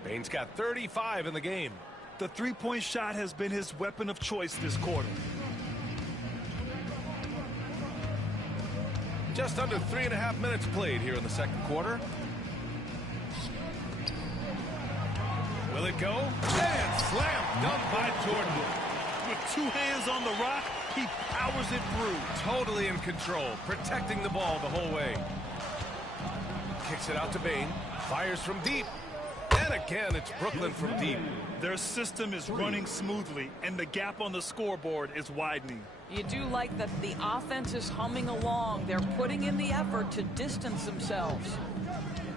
Bain's got 35 in the game. The three-point shot has been his weapon of choice this quarter. Just under 3.5 minutes played here in the second quarter. Will it go? And slam dunk by Jordan. With two hands on the rock, he powers it through. Totally in control, protecting the ball the whole way. Kicks it out to Bain. Fires from deep. And again, it's Brooklyn from deep. Their system is running smoothly, and the gap on the scoreboard is widening. You do like that the offense is humming along. They're putting in the effort to distance themselves.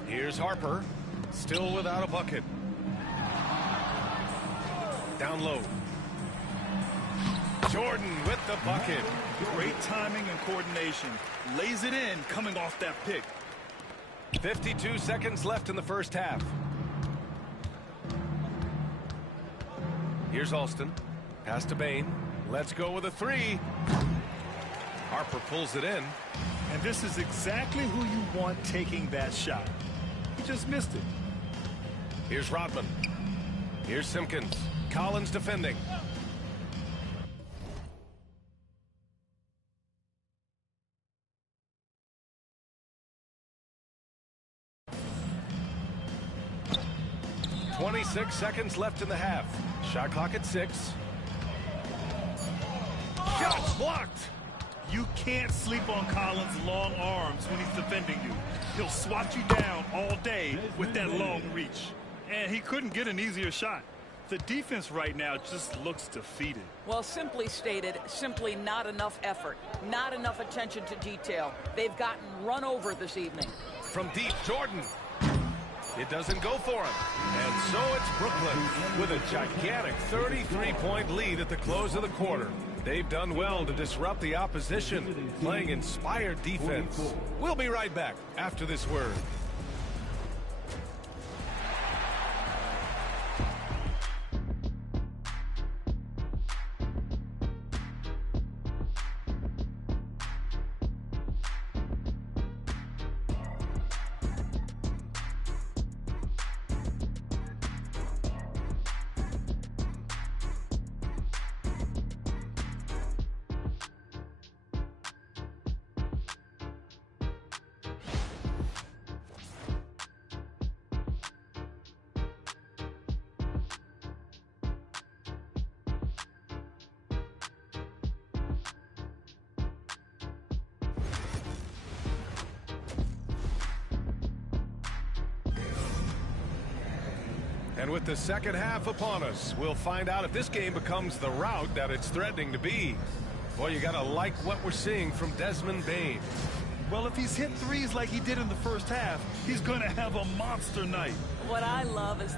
Here's Harper, still without a bucket. Down low. Jordan with the bucket. Great timing and coordination. Lays it in coming off that pick. 52 seconds left in the first half. Here's Alston. Pass to Bain. Let's go with a three. Harper pulls it in. And this is exactly who you want taking that shot. He just missed it. Here's Rodman. Here's Simpkins. Collins defending. .26 seconds left in the half. Shot clock at 6. Shot blocked. You can't sleep on Collins' long arms when he's defending you. He'll swat you down all day with that long reach. And he couldn't get an easier shot. The defense right now just looks defeated. Well, simply stated, simply not enough effort, not enough attention to detail. They've gotten run over this evening. From deep, Jordan. It doesn't go for him. And so it's Brooklyn with a gigantic 33-point lead at the close of the quarter. They've done well to disrupt the opposition, playing inspired defense. We'll be right back after this word. And with the second half upon us, we'll find out if this game becomes the rout that it's threatening to be. Boy, you gotta like what we're seeing from Desmond Bane. Well, if he's hit threes like he did in the first half, he's gonna have a monster night. What I love is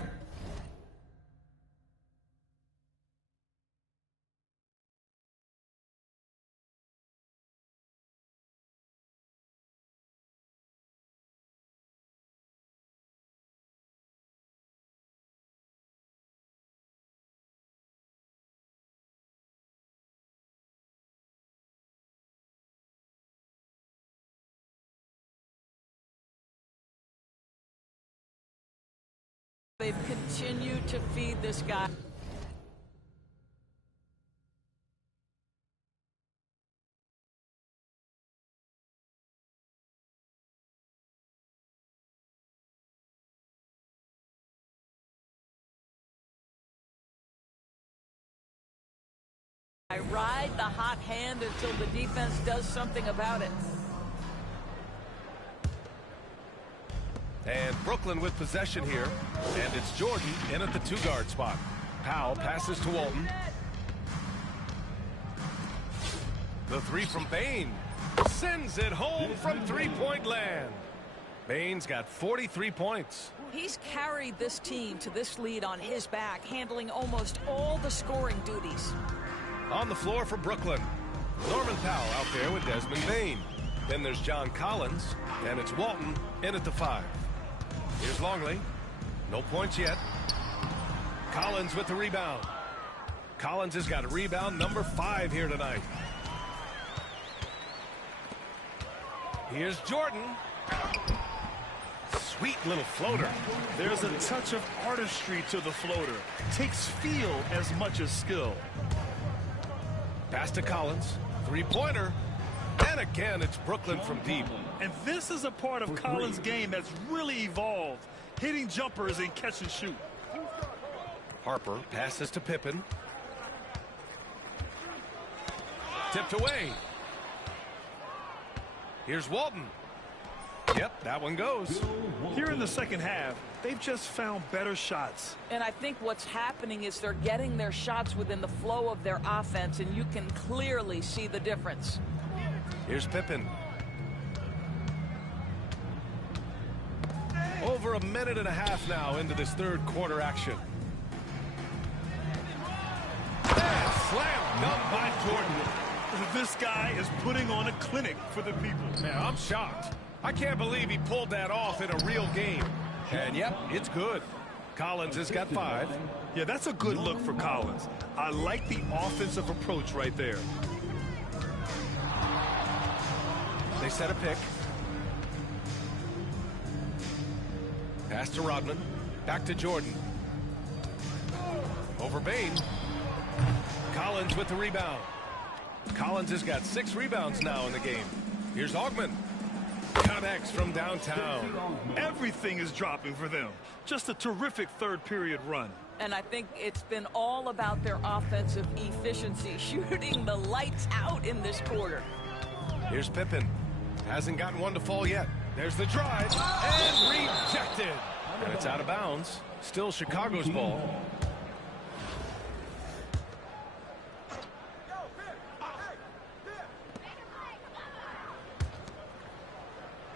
they've continued to feed this guy. I ride the hot hand until the defense does something about it. And Brooklyn with possession here. And it's Jordan in at the two-guard spot. Powell passes to Walton. The three from Bane. Sends it home from three-point land. Bane's got 43 points. He's carried this team to this lead on his back, handling almost all the scoring duties. On the floor for Brooklyn. Norman Powell out there with Desmond Bane. Then there's John Collins. And it's Walton in at the 5. Here's Longley. No points yet. Collins with the rebound. Collins has got a rebound number 5 here tonight. Here's Jordan. Sweet little floater. There's a touch of artistry to the floater. Takes feel as much as skill. Pass to Collins. Three-pointer. And again, it's Brooklyn from deep. And this is a part of Collins' game that's really evolved. Hitting jumpers and catch and shoot. Harper passes to Pippen. Tipped away. Here's Walton. Yep, that one goes. Here in the second half, they've just found better shots. And I think what's happening is they're getting their shots within the flow of their offense, and you can clearly see the difference. Here's Pippen. Over a minute and a half now into this third quarter action. And slam dunk by Jordan. This guy is putting on a clinic for the people. Man, I'm shocked. I can't believe he pulled that off in a real game. And yep, it's good. Collins has got 5. Yeah, that's a good look for Collins. I like the offensive approach right there. They set a pick. Pass to Rodman. Back to Jordan. Over Bane. Collins with the rebound. Collins has got 6 rebounds now in the game. Here's Augman. Connects from downtown. Everything is dropping for them. Just a terrific third period run. And I think it's been all about their offensive efficiency, shooting the lights out in this quarter. Here's Pippen. Hasn't gotten one to fall yet. There's the drive. And rejected. And it's out of bounds. Still Chicago's ball.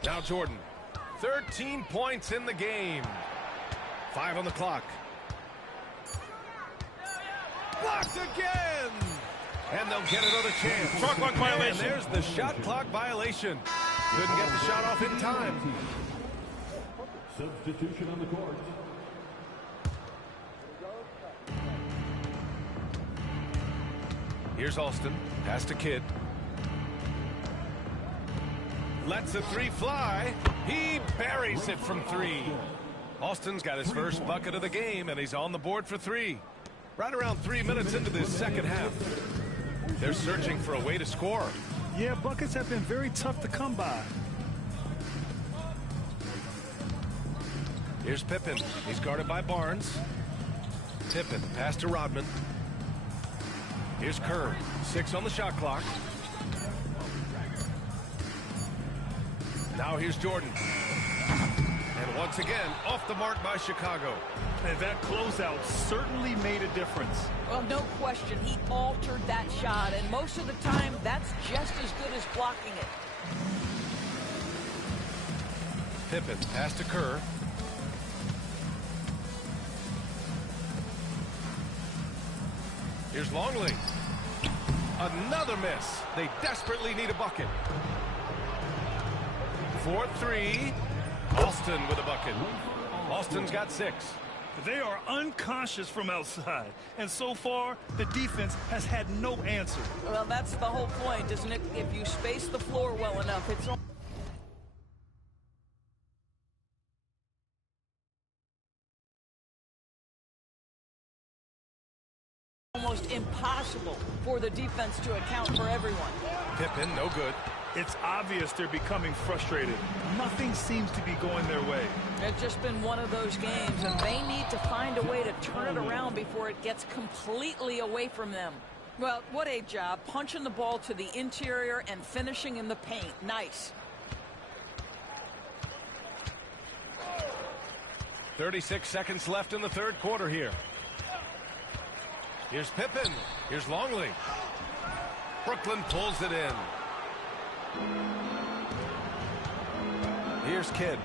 Now Jordan. 13 points in the game. 5 on the clock. Blocked again. And they'll get another chance. Shot clock violation. And there's the shot clock violation. Couldn't get the shot off in time. Substitution on the court. Here's Alston. Pass to Kidd. Lets the three fly. He buries it from 3. Alston's got his first bucket of the game, and he's on the board for 3. Right around 3 minutes into this second half. They're searching for a way to score. Yeah, buckets have been very tough to come by. Here's Pippen. He's guarded by Barnes. Pippen, pass to Rodman. Here's Kerr. 6 on the shot clock. Now here's Jordan. And once again, off the mark by Chicago. And that closeout certainly made a difference. Well, no question. He altered that shot, and most of the time, that's just as good as blocking it. Pippen, pass to Kerr. Here's Longley. Another miss. They desperately need a bucket. 4-3. Alston with a bucket. Alston's got 6. They are unconscious from outside, and so far the defense has had no answer. Well, that's the whole point, isn't it? If you space the floor well enough, it's almost impossible for the defense to account for everyone. Pippen, no good. It's obvious they're becoming frustrated. Nothing seems to be going their way. It's just been one of those games, and they need to find a way to turn it around before it gets completely away from them. Well, what a job, punching the ball to the interior and finishing in the paint. Nice. 36 seconds left in the third quarter here. Here's Pippen. Here's Longley. Brooklyn pulls it in. Here's Kidd.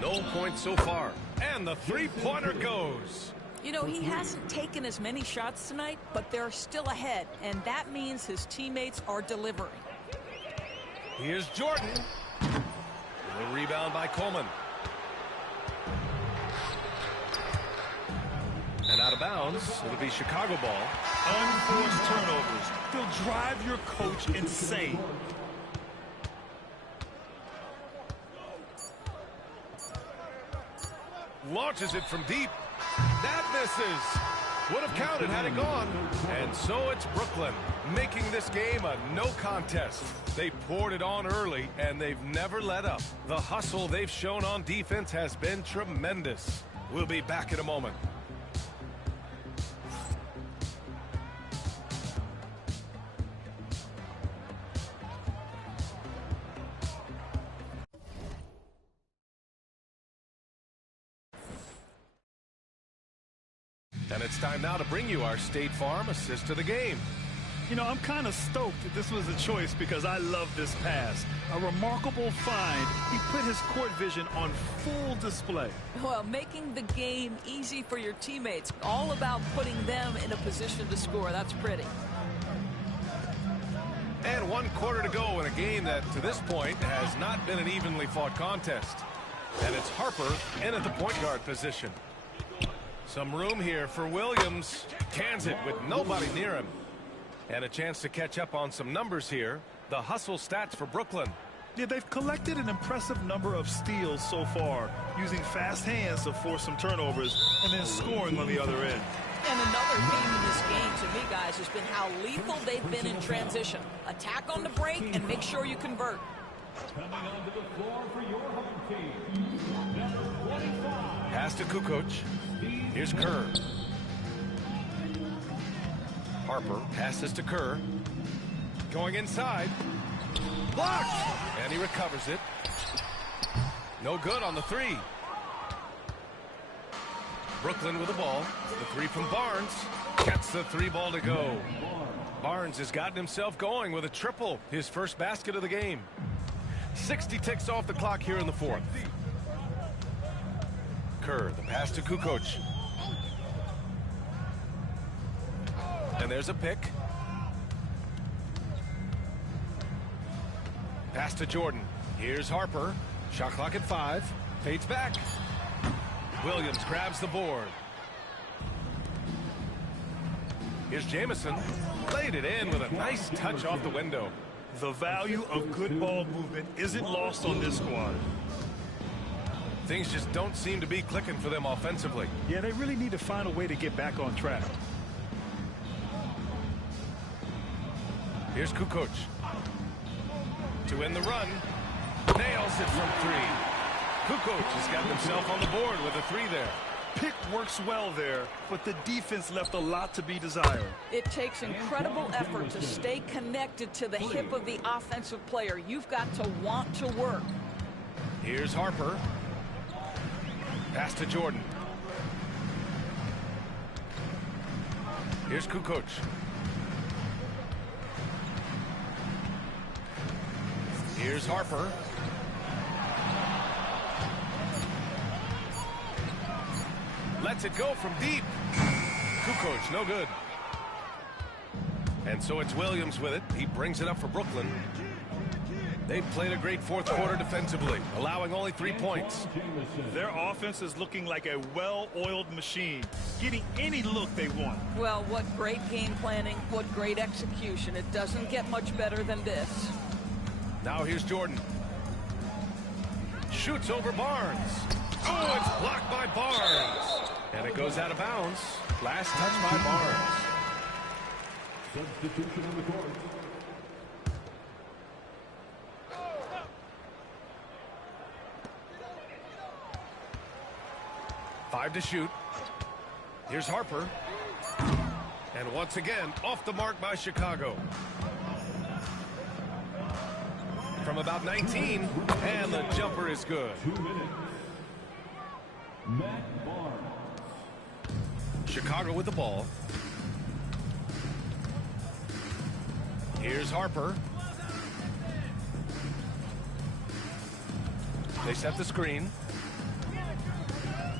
No points so far. And the three-pointer goes. You know, he hasn't taken as many shots tonight, but they're still ahead, and that means his teammates are delivering. Here's Jordan. A rebound by Coleman. And out of bounds, it'll be Chicago ball. Unforced turnovers. They'll drive your coach insane. Launches it from deep. That misses. Would have counted had it gone. And so it's Brooklyn making this game a no contest. They poured it on early, and they've never let up. The hustle they've shown on defense has been tremendous. We'll be back in a moment. And it's time now to bring you our State Farm assist of the game. You know, I'm kind of stoked that this was a choice because I love this pass. A remarkable find. He put his court vision on full display. Well, making the game easy for your teammates. All about putting them in a position to score. That's pretty. And 1 quarter to go in a game that, to this point, has not been an evenly fought contest. And it's Harper in at the point guard position. Some room here for Williams. Cans it with nobody near him. And a chance to catch up on some numbers here. The hustle stats for Brooklyn. Yeah, they've collected an impressive number of steals so far, using fast hands to force some turnovers and then scoring on the other end. And another theme in this game, to me, guys, has been how lethal they've been in transition. Attack on the break and make sure you convert. Coming onto the floor for your home team, number 25. Pass to Kukoc. Here's Kerr. Harper passes to Kerr. Going inside. Blocked! And he recovers it. No good on the three. Brooklyn with the ball. The three from Barnes. Gets the three ball to go. Barnes has gotten himself going with a triple. His first basket of the game. 60 ticks off the clock here in the fourth. Kerr, the pass to Kukoc. And there's a pick. Pass to Jordan. Here's Harper. Shot clock at 5. Fades back. Williams grabs the board. Here's Jamison. Laid it in with a nice touch off the window. The value of good ball movement isn't lost on this squad. Things just don't seem to be clicking for them offensively. Yeah, they really need to find a way to get back on track. Here's Kukoc. To end the run. Nails it from 3. Kukoc has got himself on the board with a 3 there. Pick works well there, but the defense left a lot to be desired. It takes incredible effort to stay connected to the hip of the offensive player. You've got to want to work. Here's Harper. Pass to Jordan. Here's Kukoc. Here's Harper. Lets it go from deep. Kukoc, no good. And so it's Williams with it. He brings it up for Brooklyn. They've played a great fourth quarter defensively, allowing only 3 points. Their offense is looking like a well-oiled machine, getting any look they want. Well, what great game planning, what great execution. It doesn't get much better than this. Now here's Jordan. Shoots over Barnes. Oh, it's blocked by Barnes. And it goes out of bounds. Last touch by Barnes. Substitution on the court. Five to shoot. Here's Harper. And once again, off the mark by Chicago. From about 19, and the jumper is good. 2 minutes. Matt Barnes. Chicago with the ball. Here's Harper. They set the screen.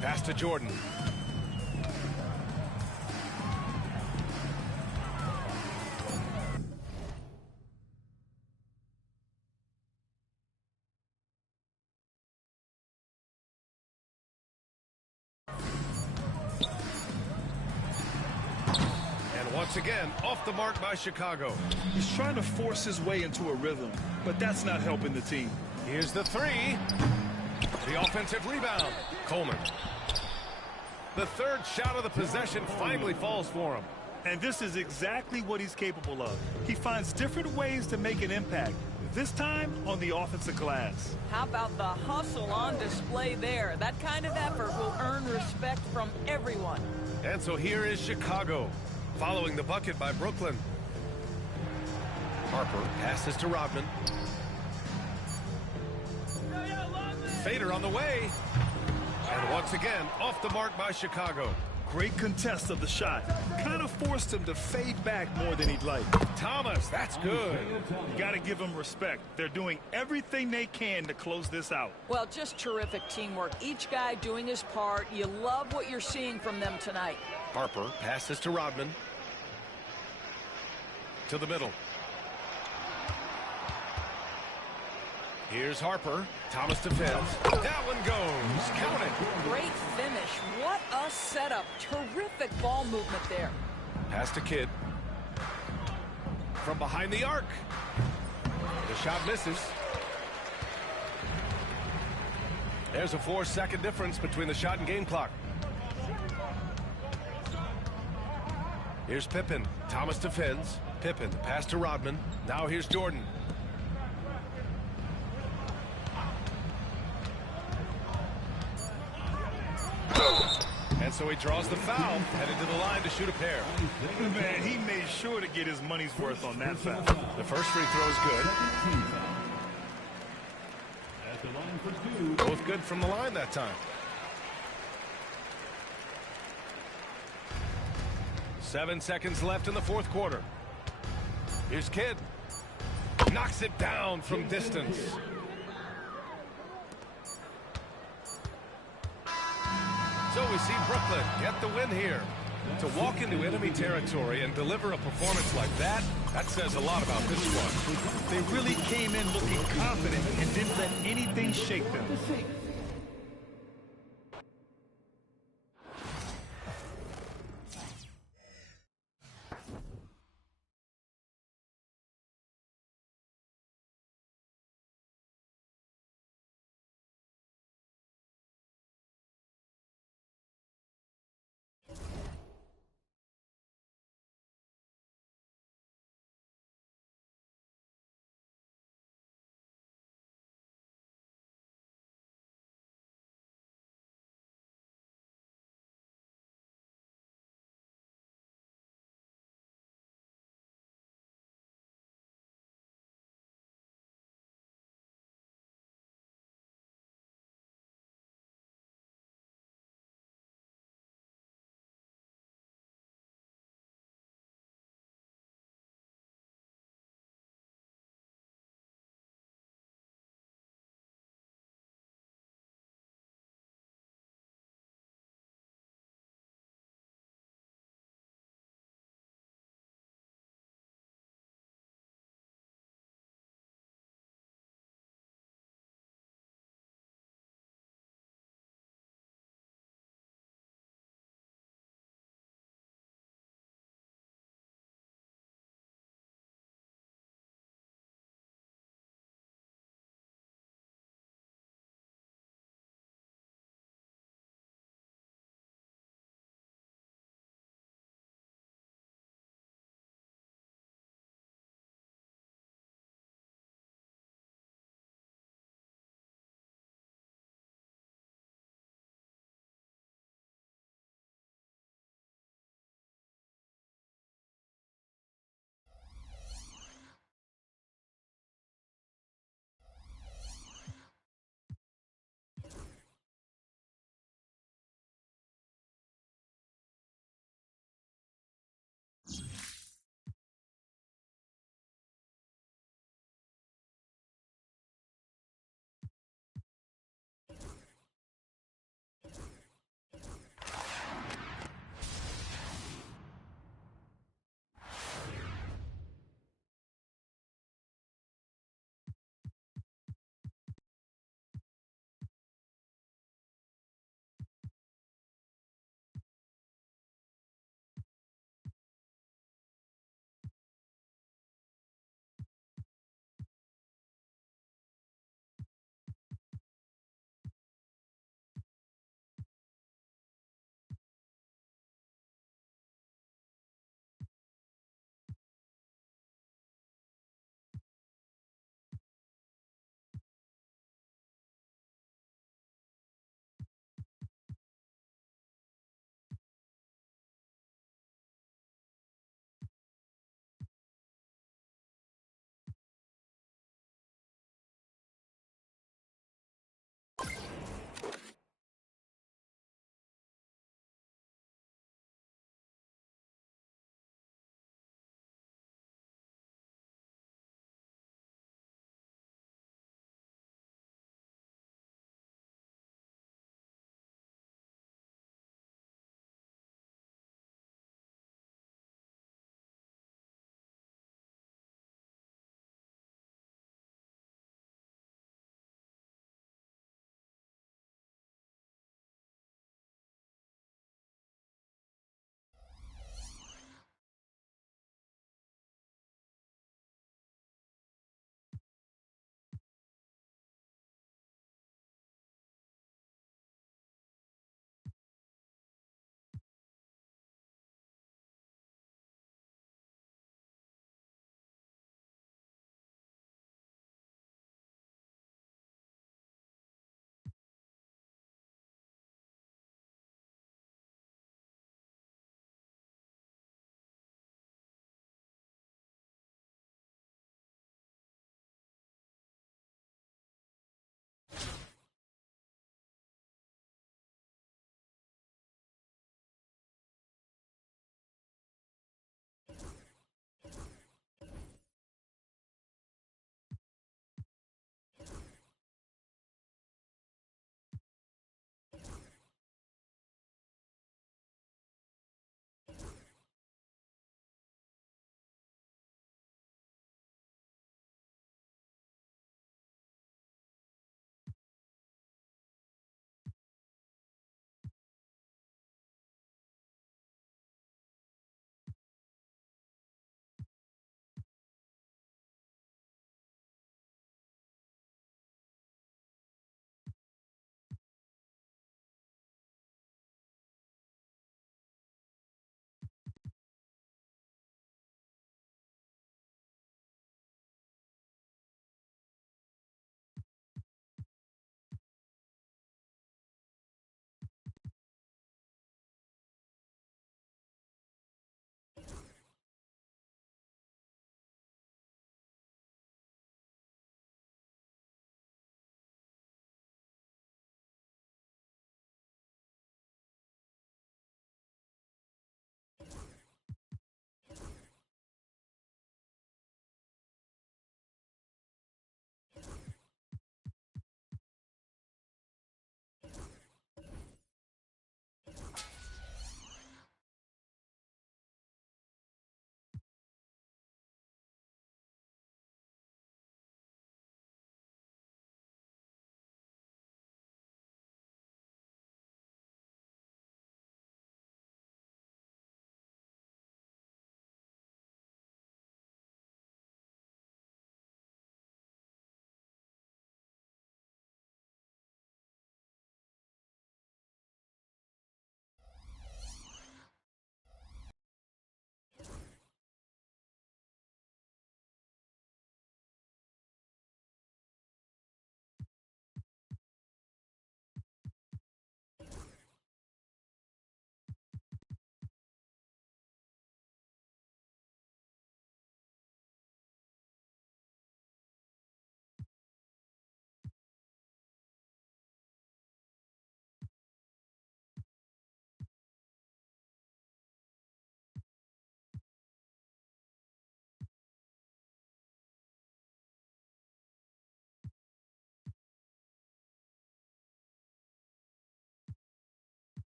Pass to Jordan. Once again, off the mark by Chicago. He's trying to force his way into a rhythm, but that's not helping the team. Here's the 3. The offensive rebound. Coleman. The third shot of the possession finally falls for him. And this is exactly what he's capable of. He finds different ways to make an impact, this time on the offensive glass. How about the hustle on display there? That kind of effort will earn respect from everyone. And so here is Chicago, following the bucket by Brooklyn. Harper passes to Rodman. Fader on the way. And once again, off the mark by Chicago. Great contest of the shot. Kind of forced him to fade back more than he'd like. Thomas, that's good. You got to give them respect. They're doing everything they can to close this out. Well, just terrific teamwork. Each guy doing his part. You love what you're seeing from them tonight. Harper passes to Rodman. To the middle. Here's Harper. Thomas defends. That one goes. Count it. Great finish. What a setup. Terrific ball movement there. Pass to Kidd. From behind the arc. The shot misses. There's a 4-second difference between the shot and game clock. Here's Pippen. Thomas defends. Pippen, pass to Rodman. Now here's Jordan. And so he draws the foul, headed to the line to shoot a pair. Man, he made sure to get his money's worth on that foul. The first free throw is good. At the line for 2. Both good from the line that time. 7 seconds left in the fourth quarter. Here's Kidd. Knocks it down from distance. so we see Brooklyn get the win here. To walk into enemy territory and deliver a performance like that, that says a lot about this squad. They really came in looking confident and didn't let anything shake them.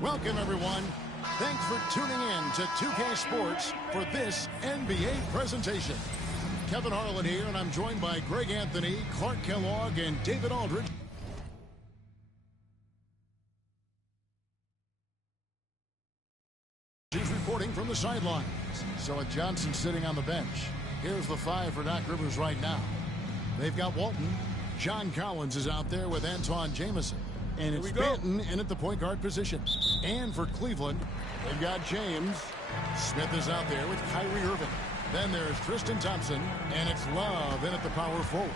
Welcome, everyone. Thanks for tuning in to 2K Sports for this NBA presentation. Kevin Harlan here, and I'm joined by Greg Anthony, Clark Kellogg, and David Aldridge. He's reporting from the sidelines. So with Johnson sitting on the bench, here's the 5 for Doc Rivers right now. They've got Walton. John Collins is out there with Antawn Jamison. And it's Banton in at the point guard position. And for Cleveland, they've got James. Smith is out there with Kyrie Irving. Then there's Tristan Thompson. And it's Love in at the power forward.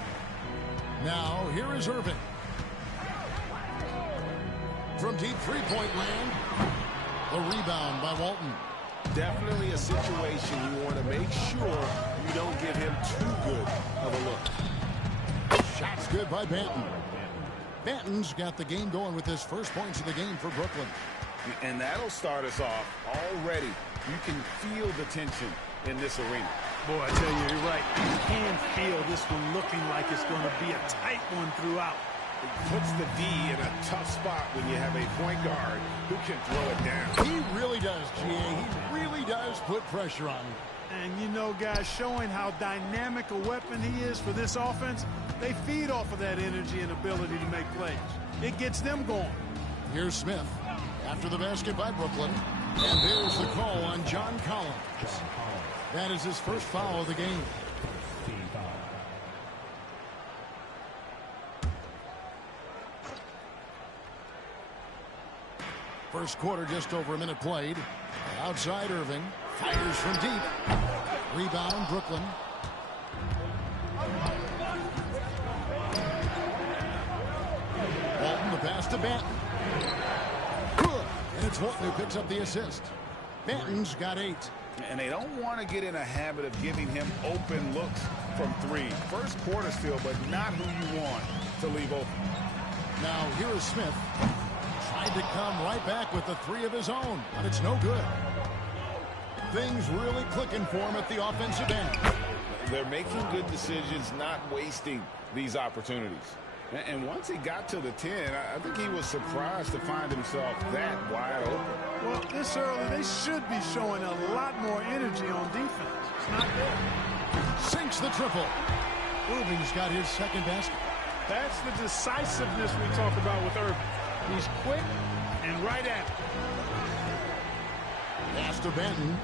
Now, here is Irving. From deep three-point land. A rebound by Walton. Definitely a situation you want to make sure you don't give him too good of a look. Shot's good by Banton. Banton's got the game going with his first points of the game for Brooklyn. And that'll start us off already. You can feel the tension in this arena. Boy, I tell you, you're right. You can feel this one looking like it's going to be a tight one throughout. It puts the D in a tough spot when you have a point guard who can throw it down. He really does, GA. He really does put pressure on him. And you know, guys, showing how dynamic a weapon he is for this offense, they feed off of that energy and ability to make plays. It gets them going. Here's Smith after the basket by Brooklyn. And there's the call on John Collins. That is his first foul of the game. First quarter, just over a minute played. Outside Irving. Fires from deep. Rebound, Brooklyn. Walton, the pass to Banton. Good. And it's Walton who picks up the assist. Banton's got 8. And they don't want to get in a habit of giving him open looks from 3. First quarter still, but not who you want to leave open. Now here is Smith. Tried to come right back with the 3 of his own, but it's no good. Things really clicking for him at the offensive end. They're making good decisions, not wasting these opportunities. And once he got to the 10, I think he was surprised to find himself that wide open. Well, this early, they should be showing a lot more energy on defense. It's not there. Sinks the triple. Irving's got his second basket. That's the decisiveness we talk about with Irving. He's quick and right at it. Pass to Banton.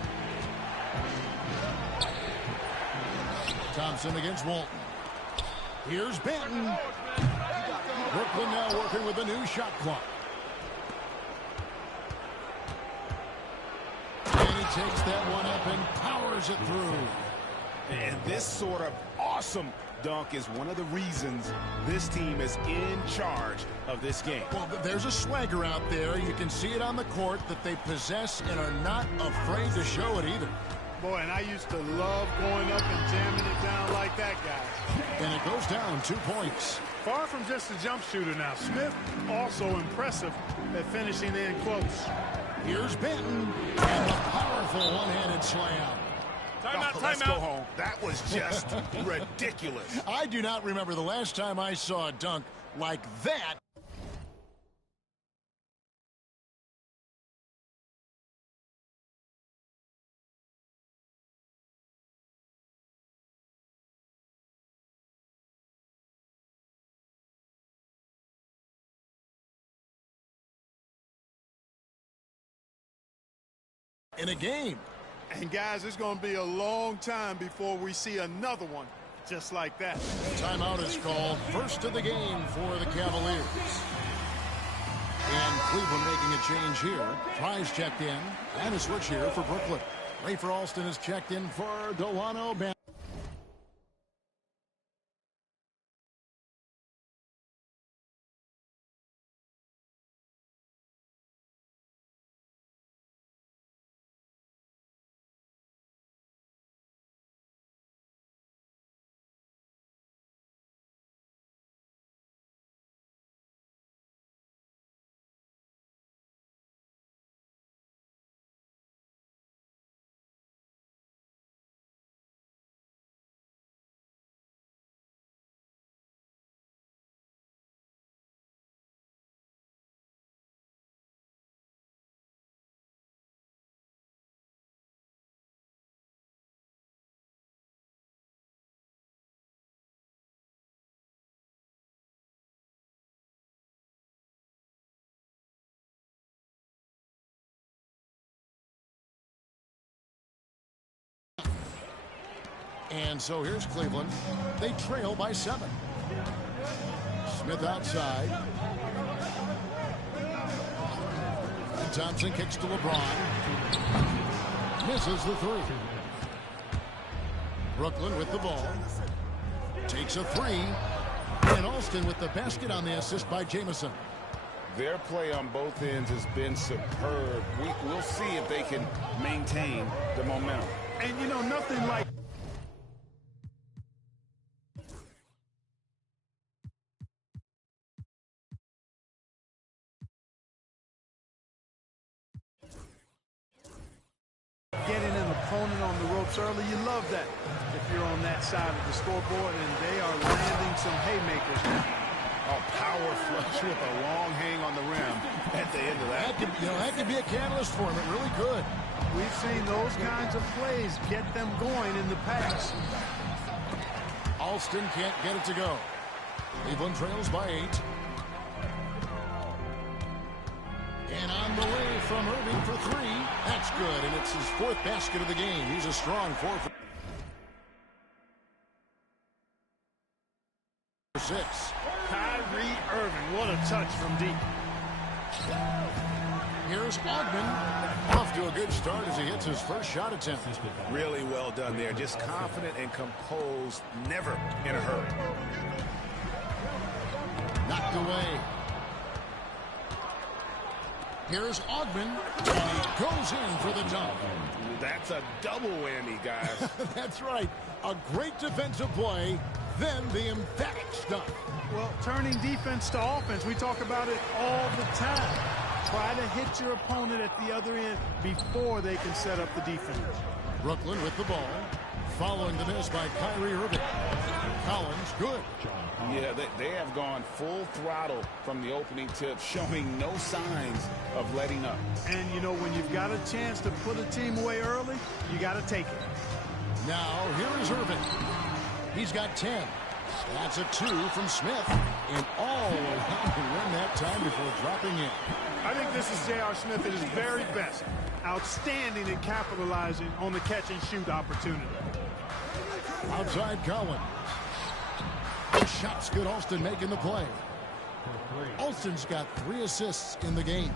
Thompson against Walton. Here's Banton. Brooklyn now working with a new shot clock. And he takes that one up and powers it through. And this sort of awesome dunk is one of the reasons this team is in charge of this game. Well, there's a swagger out there. You can see it on the court that they possess and are not afraid to show it either. Boy, and I used to love going up and jamming it down like that, guys. And it goes down 2 points. Far from just a jump shooter now. Smith also impressive at finishing in close. Here's Banton and a powerful one-handed slam. Timeout, Let's go timeout. home. That was just ridiculous. I do not remember the last time I saw a dunk like that. In a game. And guys, it's going to be a long time before we see another one just like that. Timeout is called. First of the game for the Cavaliers. And Cleveland making a change here. Price checked in. And a switch here for Brooklyn. Rafer Alston is checked in for Delano Banton. And so here's Cleveland. They trail by 7. Smith outside. And Thompson kicks to LeBron. Misses the 3. Brooklyn with the ball. Takes a 3. And Alston with the basket on the assist by Jamison. Their play on both ends has been superb. We'll see if they can maintain the momentum. And, you know, nothing like getting an opponent on the ropes early. You love that if you're on that side of the scoreboard, and they are landing some haymakers now. Oh, power flush with a long hang on the rim at the end of that. That could be a catalyst for him. It really could. We've seen those kinds of plays get them going in the past. Alston can't get it to go. Cleveland trails by 8. And on the way from Irving for 3. That's good, and it's his 4th basket of the game. He's a strong 4 for 6. Kyrie Irving, what a touch from deep. Here's Ogden. Off to a good start as he hits his first shot attempt. Really well done there. Just confident and composed, never in a hurry. Knocked away. Here's Ogden, and he goes in for the dunk. That's a double whammy, guys. That's right. A great defensive play, then the emphatic stuff. Well, turning defense to offense, we talk about it all the time. Try to hit your opponent at the other end before they can set up the defense. Brooklyn with the ball, following the miss by Kyrie Irving. Collins, good. Yeah, they have gone full throttle from the opening tip, showing no signs of letting up. And, you know, when you've got a chance to put a team away early, you got to take it. Now, here is Irving. He's got 10. That's a 2 from Smith. And all around the rim that time before dropping in. I think this is J.R. Smith at his very best. Outstanding in capitalizing on the catch-and-shoot opportunity. Outside Collins. Shot's good. Alston making the play. Alston's got 3 assists in the game.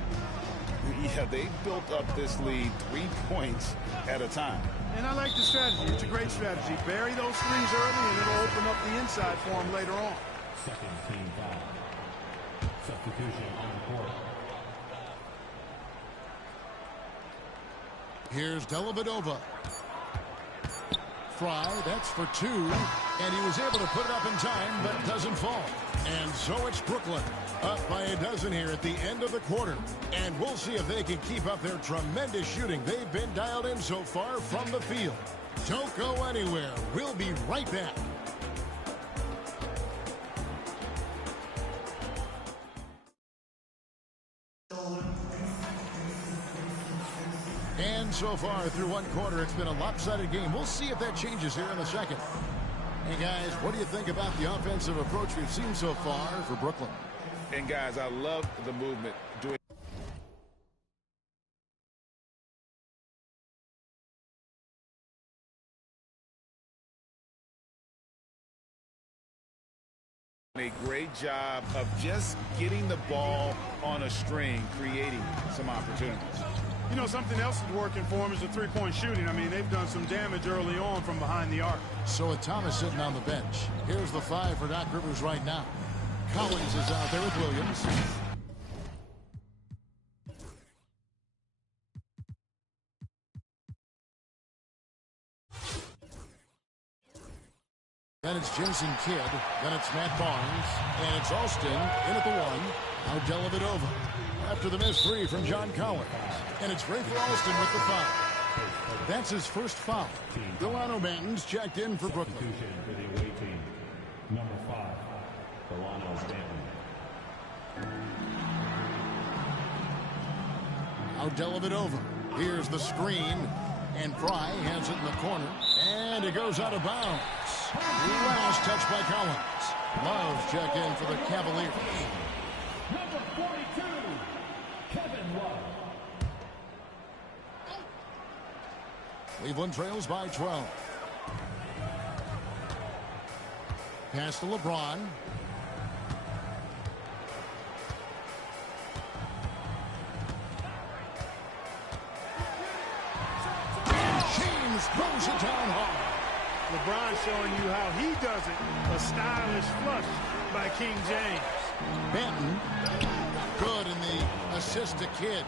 Yeah, they built up this lead 3 points at a time. And I like the strategy. It's a great strategy. Bury those threes early, and it'll open up the inside for him later on. Second team foul. Substitution on the court. Here's Dellavedova. Fry, that's for 2. And he was able to put it up in time, but doesn't fall. And so it's Brooklyn up by a dozen here at the end of the quarter. And we'll see if they can keep up their tremendous shooting. They've been dialed in so far from the field. Don't go anywhere. We'll be right back. And so far through one quarter, it's been a lopsided game. We'll see if that changes here in the second. Hey, guys, what do you think about the offensive approach we've seen so far for Brooklyn? And, guys, I love the movement. Doing a great job of just getting the ball on a string, creating some opportunities. You know, something else is working for him is the three-point shooting. I mean, they've done some damage early on from behind the arc. So with Thomas sitting on the bench, here's the 5 for Doc Rivers right now. Collins is out there with Williams. Then it's Jason Kidd. Then it's Matt Barnes. And it's Alston in at the 1. Now Dellavedova. After the missed 3 from John Collins. And it's Ray for Alston with the foul. That's his first foul. Delano Banton's checked in for Brooklyn. For the away team, number 5, Delano Banton. Now Dellavedova. Here's the screen. And Fry has it in the corner. And it goes out of bounds. Last touch by Collins. Love's check in for the Cavaliers. Number 42, Kevin Love. Cleveland trails by 12. Pass to LeBron. James throws it down hard. LeBron showing you how he does it. A stylish flush by King James. Benton. Good in the assist to Kidd.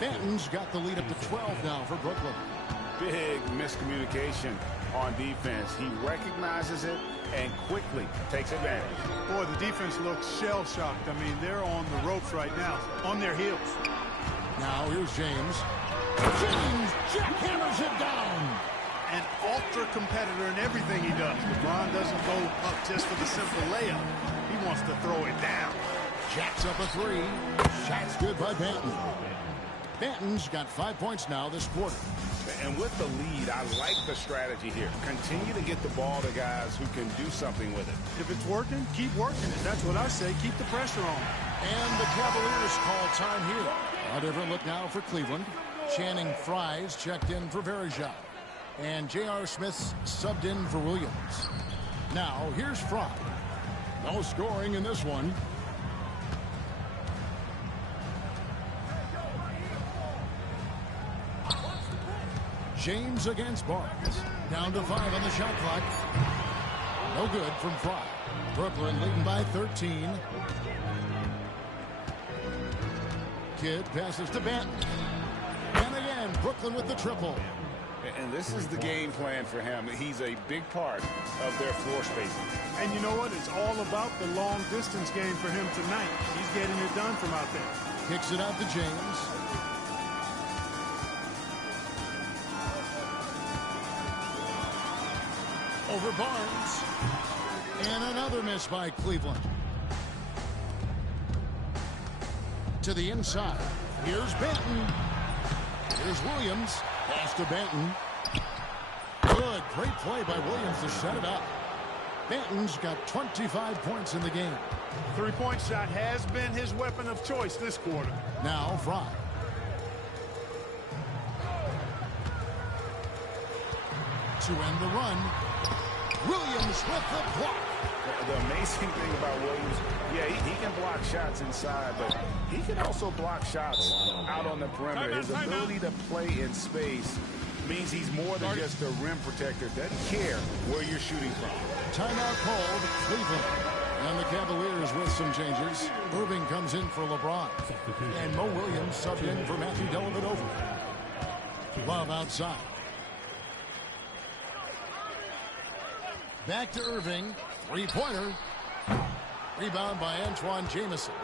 Benton's got the lead up to 12 now for Brooklyn. Big miscommunication on defense. He recognizes it and quickly takes advantage. Boy, the defense looks shell-shocked. I mean, they're on the ropes right now, on their heels. Now here's James. James jackhammers it down. An ultra-competitor in everything he does. LeBron doesn't go up just for the simple layup. He wants to throw it down. Jacks up a three. Shot's good by Benton. Benton's got 5 points now this quarter. And with the lead, I like the strategy here. Continue to get the ball to guys who can do something with it. If it's working, keep working it. That's what I say. Keep the pressure on. And the Cavaliers call time here. A different look now for Cleveland. Channing Frye's checked in for Verjao. And J.R. Smith's subbed in for Williams. Now, here's Frye. No scoring in this one. James against Barnes. Down to 5 on the shot clock. No good from Frye. Brooklyn leading by 13. Kidd passes to Benton. And again, Brooklyn with the triple. And this is the game plan for him. He's a big part of their floor spacing. And you know what? It's all about the long distance game for him tonight. He's getting it done from out there. Kicks it out to James. Over Barnes. And another miss by Cleveland. To the inside. Here's Benton. Here's Williams. Pass to Benton. Good. Great play by Williams to shut it up. Benton's got 25 points in the game. Three-point shot has been his weapon of choice this quarter. Now Frye. To end the run. Williams with the block. The amazing thing about Williams, yeah, he can block shots inside, but he can also block shots out on the perimeter. His ability to play in space means he's more than just a rim protector. Doesn't care where you're shooting from. Timeout called Cleveland. And the Cavaliers with some changes. Irving comes in for LeBron. And Mo Williams subbed in for Matthew Dellavedova. Love outside. Back to Irving. Three-pointer. Rebound by Antoine Jamison.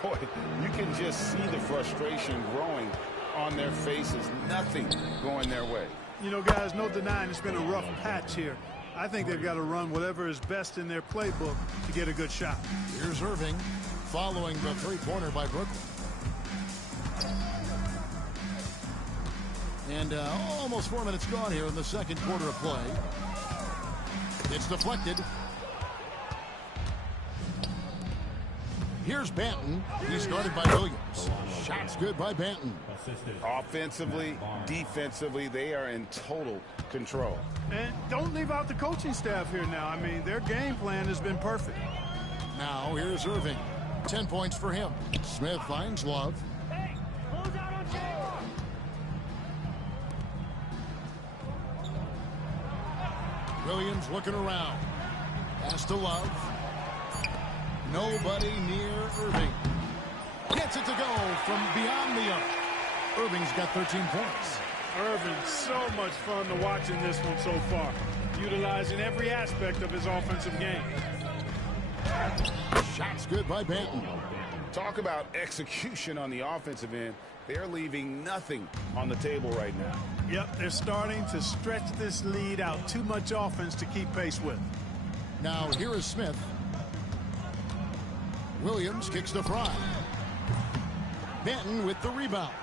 Boy, you can just see the frustration growing on their faces. Nothing going their way. You know, guys, no denying it's been a rough patch here. I think they've got to run whatever is best in their playbook to get a good shot. Here's Irving following the three-pointer by Brooklyn. And almost 4 minutes gone here in the second quarter of play. It's deflected. Here's Benton. He's guarded by Williams. Shot's good by Benton. Offensively, defensively, they are in total control. And don't leave out the coaching staff here now. I mean, their game plan has been perfect. Now here's Irving. 10 points for him. Smith finds Love. Hey, close out on James. Williams looking around. Pass to Love. Nobody near Irving. Gets it to go from beyond the arc. Irving's got 13 points. Irving, so much fun to watch in this one so far, utilizing every aspect of his offensive game. Shot's good by Benton. Talk about execution on the offensive end. They're leaving nothing on the table right now. Yep, they're starting to stretch this lead out. Too much offense to keep pace with. Now here is Smith. Williams kicks to Frye. Benton with the rebound.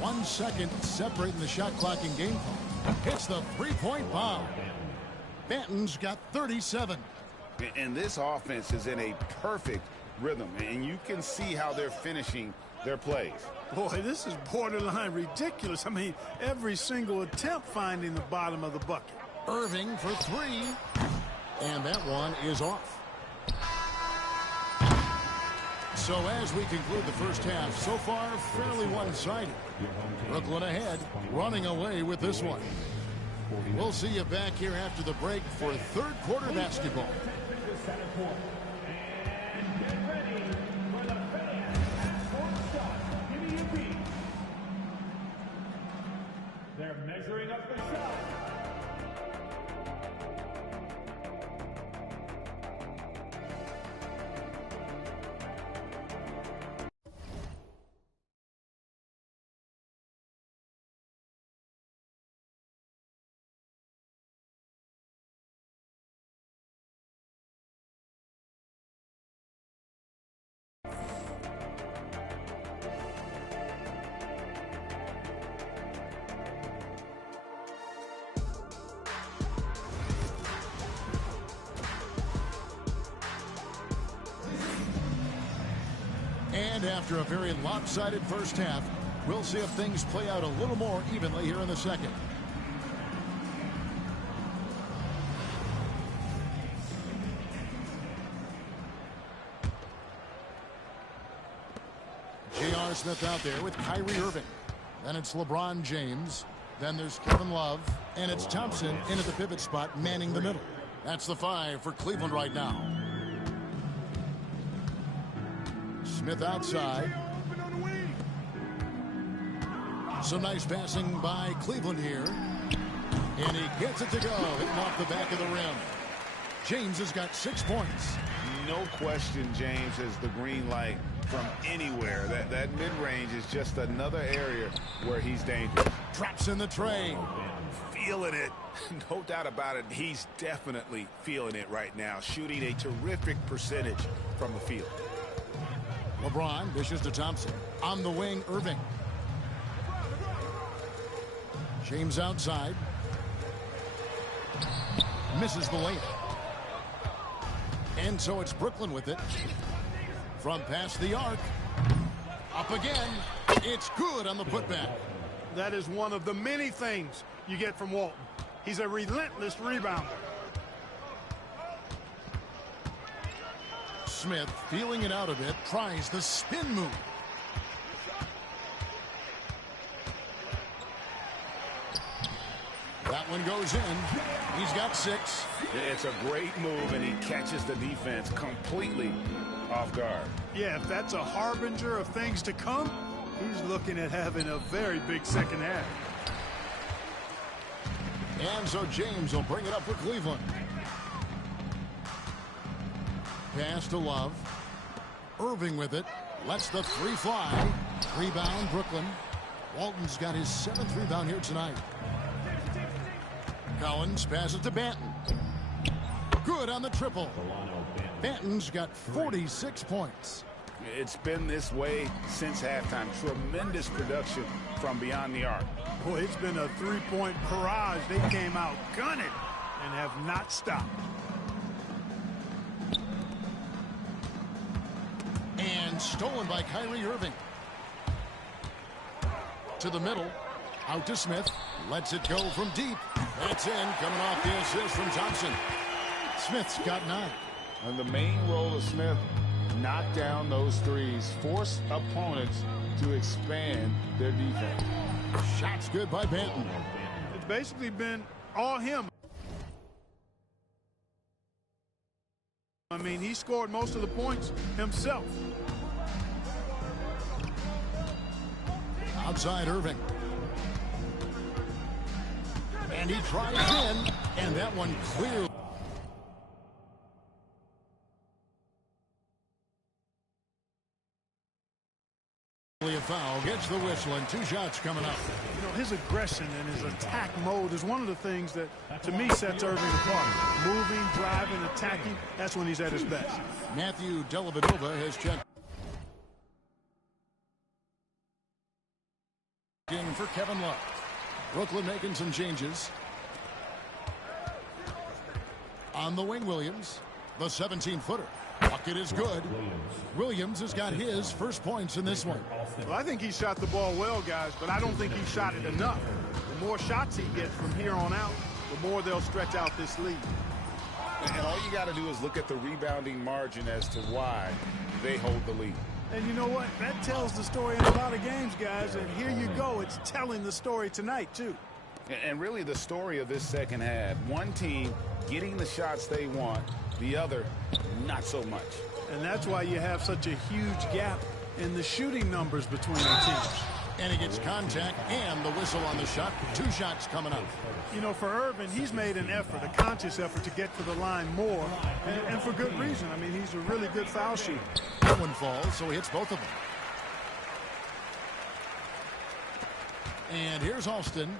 1 second separating the shot clock and game clock. Hits the three-point bomb. Benton's got 37. And this offense is in a perfect rhythm, and you can see how they're finishing their plays. Boy, this is borderline ridiculous. I mean, every single attempt finding the bottom of the bucket. Irving for three. And that one is off. So as we conclude the first half, so far fairly one-sided. Brooklyn ahead, running away with this one. We'll see you back here after the break for third quarter basketball. They're measuring up the shot. And after a very lopsided first half, we'll see if things play out a little more evenly here in the second. J.R. Smith out there with Kyrie Irving. Then it's LeBron James. Then there's Kevin Love. And it's Thompson in at the pivot spot, manning the middle. That's the 5 for Cleveland right now. Smith outside. Some nice passing by Cleveland here. And he gets it to go, hitting off the back of the rim. James has got 6 points. No question James has the green light from anywhere. That mid-range is just another area where he's dangerous. Drops in the tray. Feeling it. No doubt about it. He's definitely feeling it right now. Shooting a terrific percentage from the field. LeBron dishes to Thompson. On the wing, Irving. James outside. Misses the layup. And so it's Brooklyn with it. From past the arc. Up again. It's good on the putback. That is one of the many things you get from Walton. He's a relentless rebounder. Smith, feeling it out a bit, tries the spin move. That one goes in. He's got 6. It's a great move, and he catches the defense completely off guard. Yeah, if that's a harbinger of things to come, he's looking at having a very big second half. And so James will bring it up for Cleveland. Pass to Love. Irving with it. Lets the 3 fly. Rebound, Brooklyn. Walton's got his 7th rebound here tonight. Collins passes to Banton. Good on the triple. Banton's got 46 points. It's been this way since halftime. Tremendous production from beyond the arc. Boy, it's been a 3-point barrage. They came out gunning and have not stopped. And stolen by Kyrie Irving. To the middle. Out to Smith. Lets it go from deep. That's in. Coming off the assist from Thompson. Smith's got 9. And the main role of Smith, knock down those threes. Force opponents to expand their defense. Shot's good by Banton. It's basically been all him. I mean, he scored most of the points himself. Outside Irving. And he tries in. And that one clearly. A foul, gets the whistle, and 2 shots coming up. You know, his aggression and his attack mode is one of the things that, to me, sets Irving apart. Moving, driving, attacking, that's when he's at his best. Matthew Dellavedova has checked in for Kevin Love. Brooklyn making some changes. On the wing, Williams, the 17-footer. Bucket is good. Williams has got his first points in this one. Well, I think he shot the ball well, guys, but I don't think he shot it enough. The more shots he gets from here on out, the more they'll stretch out this lead. And all you got to do is look at the rebounding margin as to why they hold the lead. And you know what? That tells the story in a lot of games, guys. And here you go. It's telling the story tonight, too. And really the story of this second half, one team getting the shots they want, the other not so much. And that's why you have such a huge gap in the shooting numbers between the teams. And he gets contact and the whistle on the shot. 2 shots coming up. You know, for Irvin, he's made an effort, a conscious effort to get to the line more, and for good reason. I mean, he's a really good foul shooter. That one falls, so he hits both of them. And here's Alston.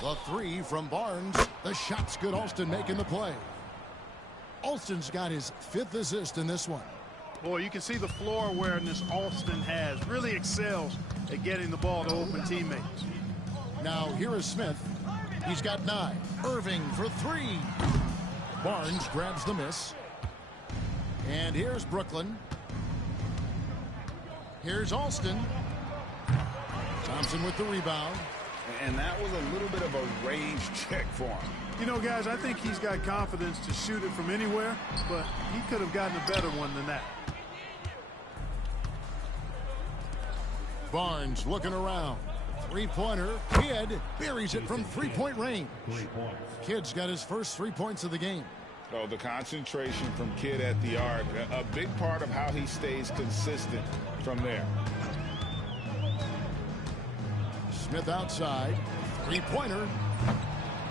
The 3 from Barnes. The shot's good. Alston making the play. Alston's got his 5th assist in this one. Boy, you can see the floor awareness Alston has. Really excels at getting the ball to open teammates. Now here is Smith. He's got 9. Irving for 3. Barnes grabs the miss. And here's Brooklyn. Here's Alston. Thompson with the rebound. And that was a little bit of a range check for him. You know, guys, I think he's got confidence to shoot it from anywhere, but he could have gotten a better one than that. Barnes looking around. 3-pointer. Kidd buries it from 3-point range. Kidd's got his first 3 points of the game. Oh, the concentration from Kidd at the arc, a big part of how he stays consistent from there. Smith outside. 3-pointer.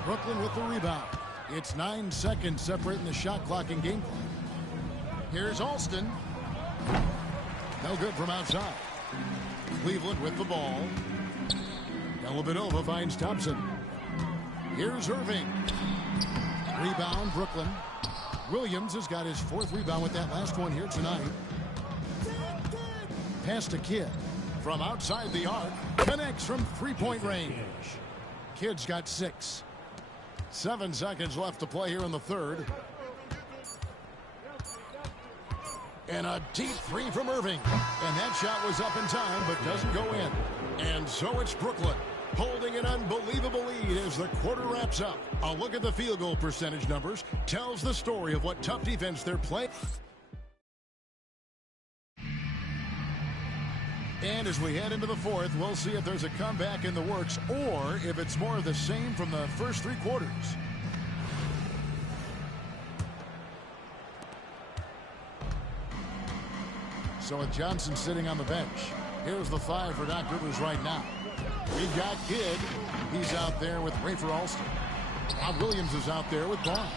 Brooklyn with the rebound. It's 9 seconds separating the shot clock and game clock. Here's Alston. No good from outside. Cleveland with the ball. Dellavedova finds Thompson. Here's Irving. Rebound, Brooklyn. Williams has got his 4th rebound with that last one here tonight. Pass to Kidd. From outside the arc. Connects from 3-point range. Kidd's got 6. 7 seconds left to play here in the 3rd. And a deep 3 from Irving. And that shot was up in time, but doesn't go in. And so it's Brooklyn holding an unbelievable lead as the quarter wraps up. A look at the field goal percentage numbers tells the story of what tough defense they're playing. And as we head into the 4th, we'll see if there's a comeback in the works or if it's more of the same from the first 3 quarters. So with Johnson sitting on the bench, here's the 5 for Doc Rivers right now. We've got Kidd. He's out there with Rafer Alston. Rob Williams is out there with Barnes.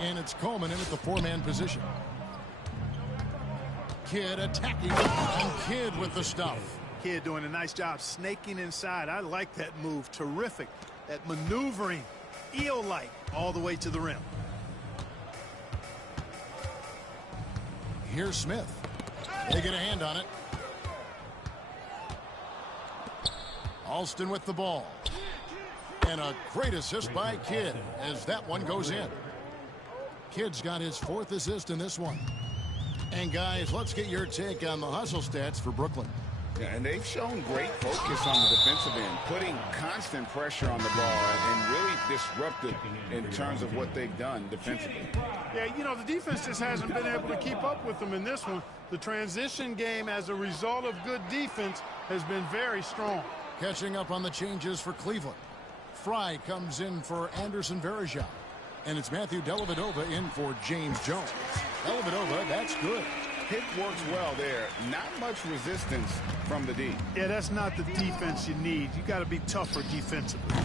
And it's Coleman in at the 4-man position. Kidd attacking, and Kidd with the stuff. Kidd doing a nice job snaking inside. I like that move. Terrific. That maneuvering, eel-like, all the way to the rim. Here's Smith. They get a hand on it. Alston with the ball. And a great assist by Kidd as that one goes in. Kidd's got his 4th assist in this one. And guys, let's get your take on the hustle stats for Brooklyn. Yeah, and they've shown great focus on the defensive end, putting constant pressure on the ball and really disruptive in terms of what they've done defensively. Yeah, you know, the defense just hasn't been able to keep up with them in this one. The transition game as a result of good defense has been very strong. Catching up on the changes for Cleveland. Fry comes in for Anderson Varejao. And it's Matthew Dellavedova in for James Jones. Dellavedova, that's good. Pick works well there. Not much resistance from the D. Yeah, that's not the defense you need. You got to be tougher defensively.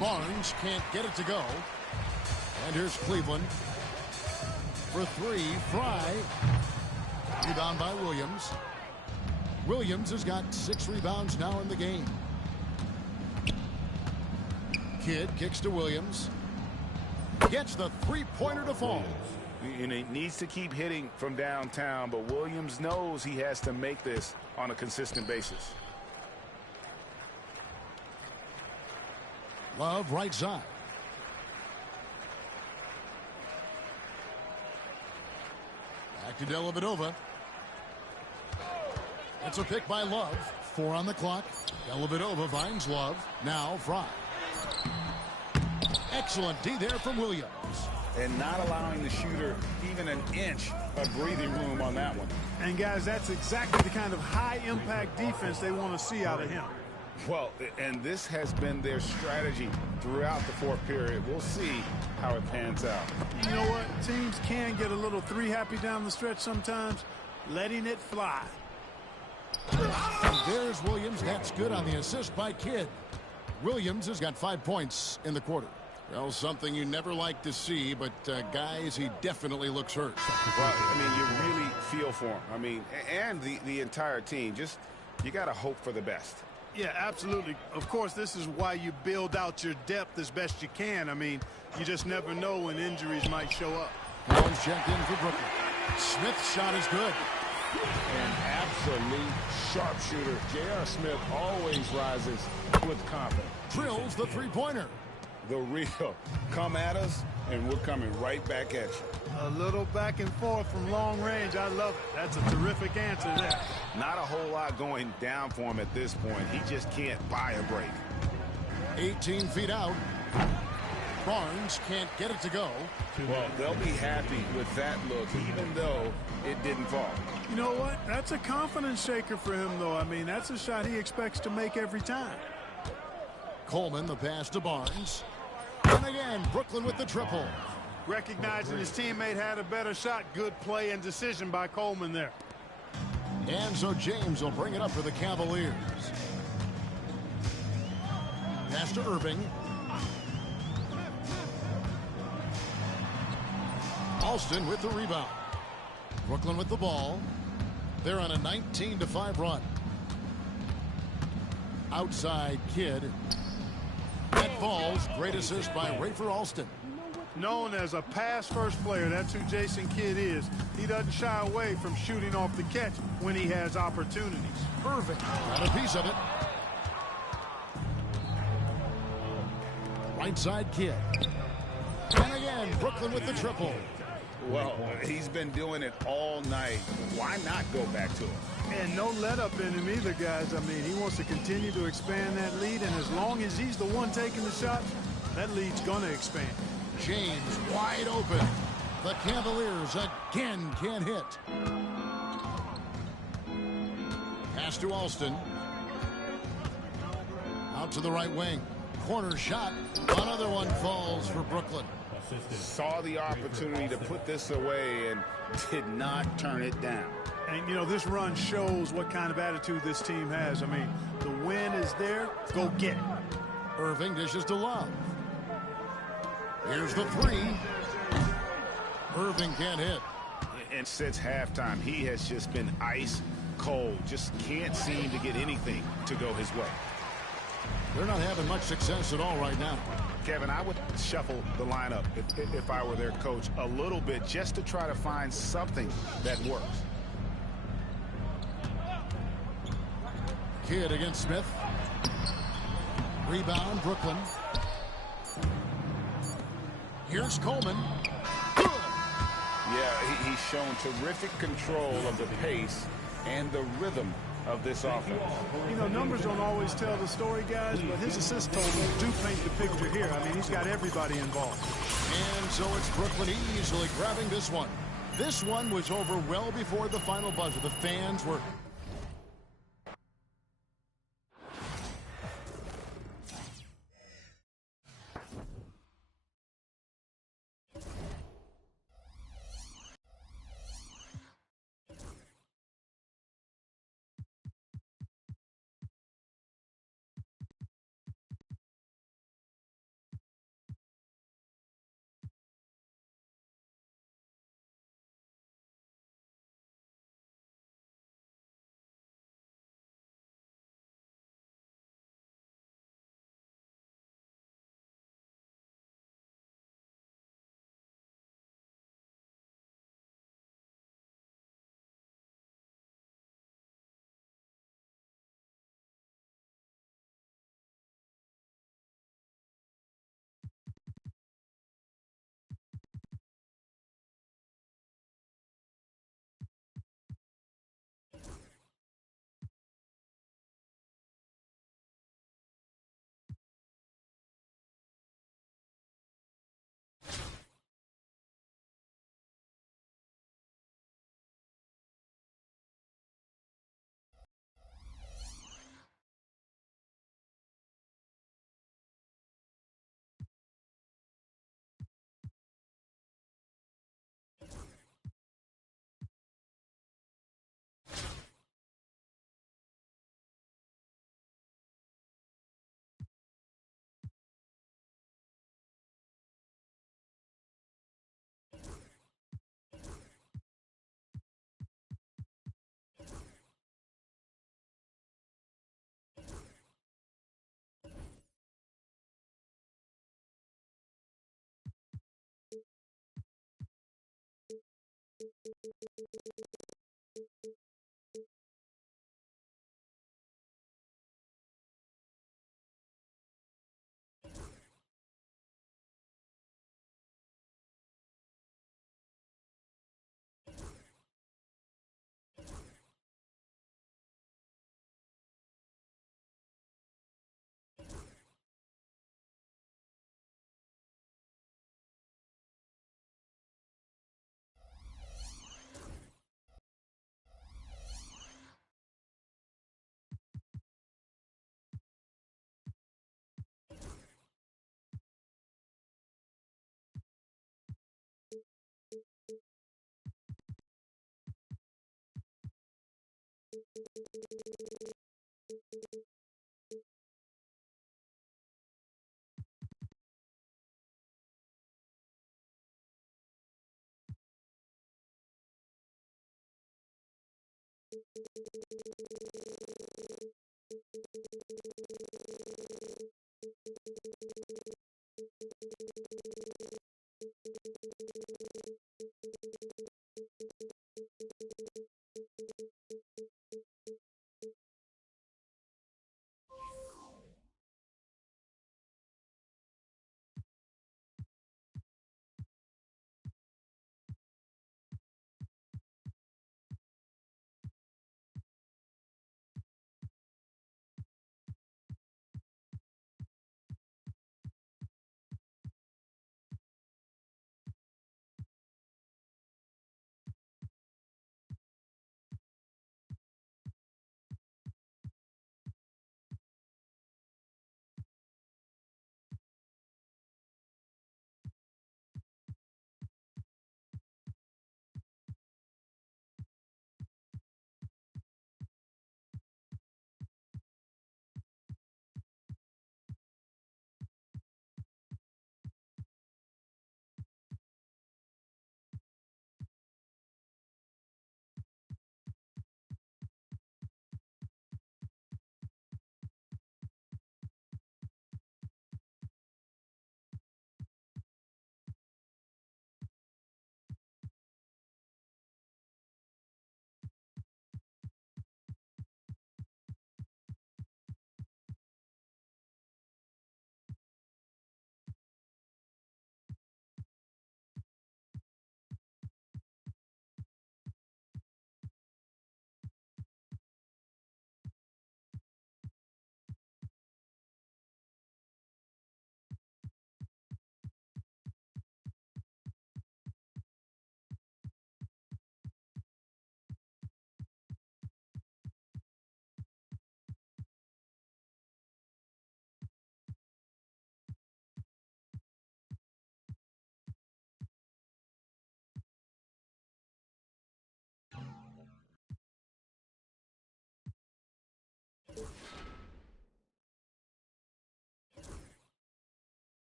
Barnes can't get it to go. And here's Cleveland. For 3, Fry. Rebound by Williams. Williams has got 6 rebounds now in the game. Kidd kicks to Williams. Gets the 3-pointer to fall. And he needs to keep hitting from downtown, but Williams knows he has to make this on a consistent basis. Love right side. Back to Dellavedova. It's a pick by Love. 4 on the clock. Dellavedova finds Love. Now Fry. Excellent D there from Williams. And not allowing the shooter even an inch of breathing room on that one. And, guys, that's exactly the kind of high-impact defense they want to see out of him. Well, and this has been their strategy throughout the fourth period. We'll see how it pans out. You know what? Teams can get a little three-happy down the stretch sometimes, letting it fly. And there's Williams. That's good on the assist by Kidd. Williams has got 5 points in the quarter. Well, something you never like to see, but, guys, he definitely looks hurt. Well, I mean, you really feel for him. I mean, and the entire team. Just, you got to hope for the best. Yeah, absolutely. Of course, this is why you build out your depth as best you can. I mean, you just never know when injuries might show up. Holmes checked in for Brooklyn. Smith's shot is good. An absolute sharpshooter. J.R. Smith always rises with confidence. Drills the three-pointer. The real. Come at us, and we're coming right back at you. A little back and forth from long range. I love it. That's a terrific answer there. Not a whole lot going down for him at this point. He just can't buy a break. 18 feet out. Barnes can't get it to go. Well, they'll be happy with that look, even though it didn't fall. You know what? That's a confidence shaker for him, though. I mean, that's a shot he expects to make every time. Coleman, the pass to Barnes. And again, Brooklyn with the triple. Recognizing his teammate had a better shot. Good play and decision by Coleman there. And so James will bring it up for the Cavaliers. Pass to Irving. Alston with the rebound. Brooklyn with the ball. They're on a 19-5 run. Outside Kidd. That falls. Great assist by Rafer Alston. Known as a pass-first player, that's who Jason Kidd is. He doesn't shy away from shooting off the catch when he has opportunities. Irving got a piece of it. Right side Kidd. And again, Brooklyn with the triple. Well, he's been doing it all night. Why not go back to it? And no let-up in him either, guys. I mean, he wants to continue to expand that lead, and as long as he's the one taking the shots, that lead's going to expand. James wide open. The Cavaliers again can't hit. Pass to Alston. Out to the right wing. Corner shot. Another one falls for Brooklyn. Saw the opportunity to put this away and did not turn it down. And, you know, this run shows what kind of attitude this team has. I mean, the win is there. Go get it. Irving dishes to Love. Here's the three. Irving can't hit. And since halftime, he has just been ice cold. Just can't seem to get anything to go his way. They're not having much success at all right now. Kevin, I would shuffle the lineup if I were their coach a little bit just to try to find something that works. Kidd against Smith. Rebound, Brooklyn. Here's Coleman. Good. Yeah, he's shown terrific control of the pace and the rhythm of this offense. You know, numbers don't always tell the story, guys, but his assist totals do paint the picture here. I mean, he's got everybody involved. And so it's Brooklyn easily grabbing this one. This one was over well before the final buzzer. The fans were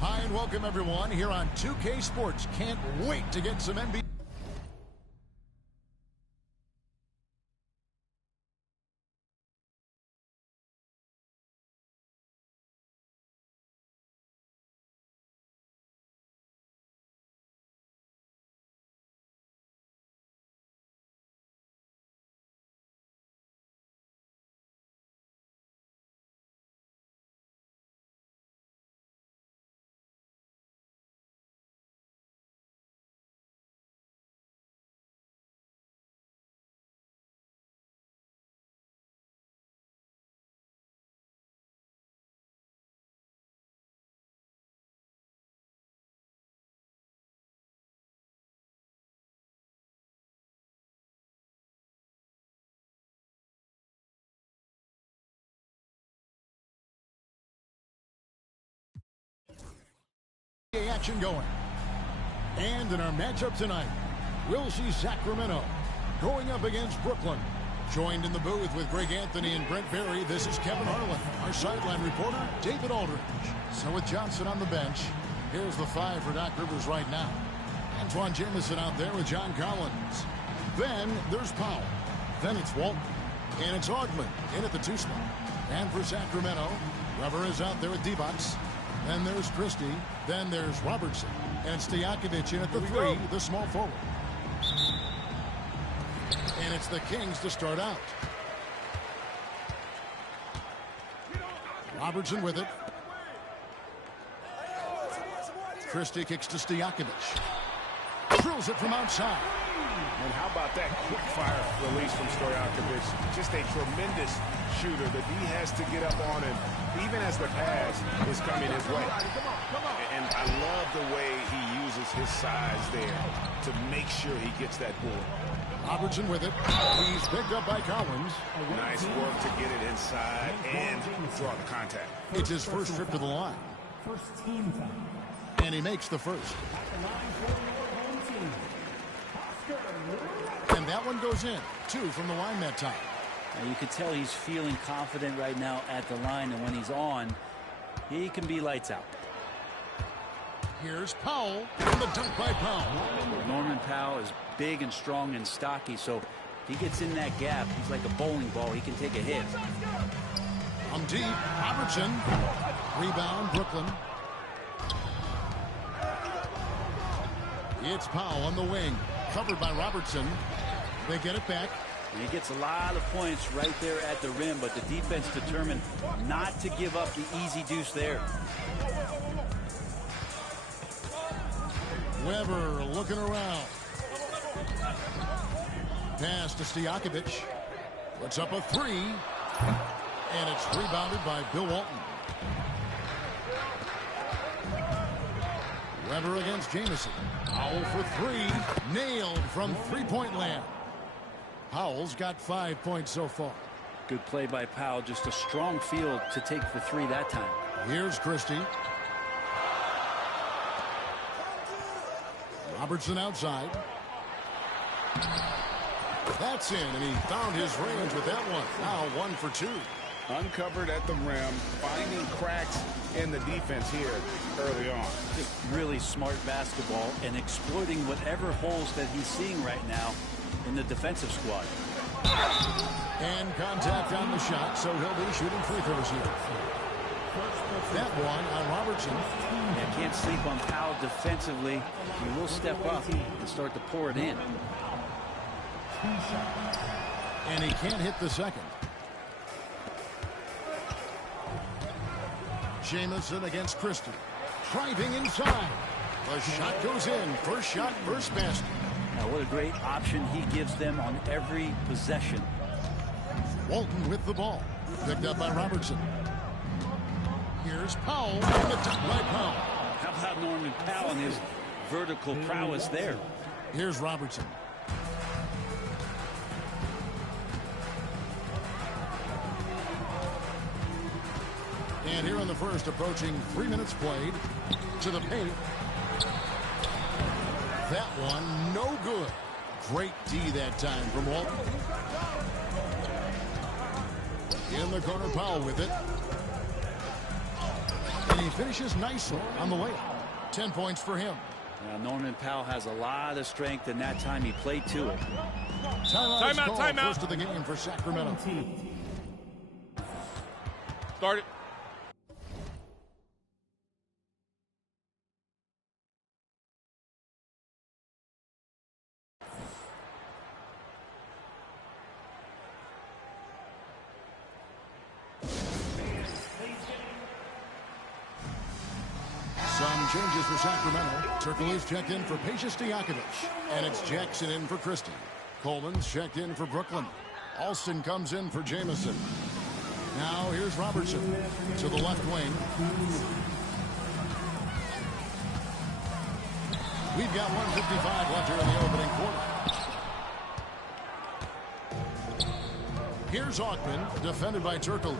Hi, and welcome everyone here on 2K Sports. Can't wait to get some NBA. Action going. And in our matchup tonight, we'll see Sacramento going up against Brooklyn. Joined in the booth with Greg Anthony and Brent Berry, this is Kevin Harlan. Our sideline reporter, David Aldridge. So with Johnson on the bench, here's the 5 for Doc Rivers right now. Antoine Jamison out there with John Collins. Then there's Powell. Then it's Walton. And it's Augman in at the 2 spot. And for Sacramento, Weber is out there with D-Box. Then there's Christie. Then there's Robertson. And Stojakovic in at the 3, the small forward. And it's the Kings to start out. Robertson with it. Christie kicks to Stojakovic. Drills it from outside. And how about that quick fire release from Stojakovic? Just a tremendous shooter that he has to get up on him, even as the pass is coming his way. And I love the way he uses his size there to make sure he gets that ball. Robertson with it. He's picked up by Collins. Nice work to get it inside and draw the contact. It's his first trip to the line. First team foul. And he makes the first. At the line for your home team, and that one goes in. 2 from the line that time. Now you could tell he's feeling confident right now at the line, and when he's on, he can be lights out. Here's Powell, and the dunk by Powell. Norman Powell is big and strong and stocky, so if he gets in that gap, he's like a bowling ball. He can take a hit. From deep, Robertson. Rebound, Brooklyn. It's Powell on the wing. Covered by Robertson. They get it back. He gets a lot of points right there at the rim, but the defense determined not to give up the easy deuce there. Weber looking around. Pass to Stojakovic. Puts up a three. And it's rebounded by Bill Walton. Weber against Jamison. Powell for three. Nailed from three-point land. Powell's got 5 points so far. Good play by Powell. Just a strong field to take the three that time. Here's Christie. Robertson outside. That's in, and he found his range with that one. Now 1 for 2. Uncovered at the rim, finding cracks in the defense here early on. Just really smart basketball and exploiting whatever holes that he's seeing right now in the defensive squad. And contact on the shot, so he'll be shooting free throws here. That one on Robertson. You can't sleep on Powell defensively. He will step up and start to pour it in. And he can't hit the second. Jamison against Christie. Driving inside. The shot goes in. First shot, first basket. Now what a great option he gives them on every possession. Walton with the ball. Picked up by Robertson. Here's Powell. And the top by Powell. How about Norman Powell and his vertical prowess there? Here's Robertson. And here in the first, approaching 3 minutes played. To the paint. That one, no good. Great D that time from Walton. In the corner, Powell with it. And he finishes nicely on the layup. 10 points for him. Now Norman Powell has a lot of strength, and that time he played to it. Timeout. First of the game for Sacramento. Start it. Some changes for Sacramento. Turkoglu's checked in for Stojakovic. And it's Jackson in for Christie. Coleman's checked in for Brooklyn. Alston comes in for Jamison. Now here's Robertson to the left wing. We've got 1:55 left here in the opening quarter. Here's Augman, defended by Turkoglu.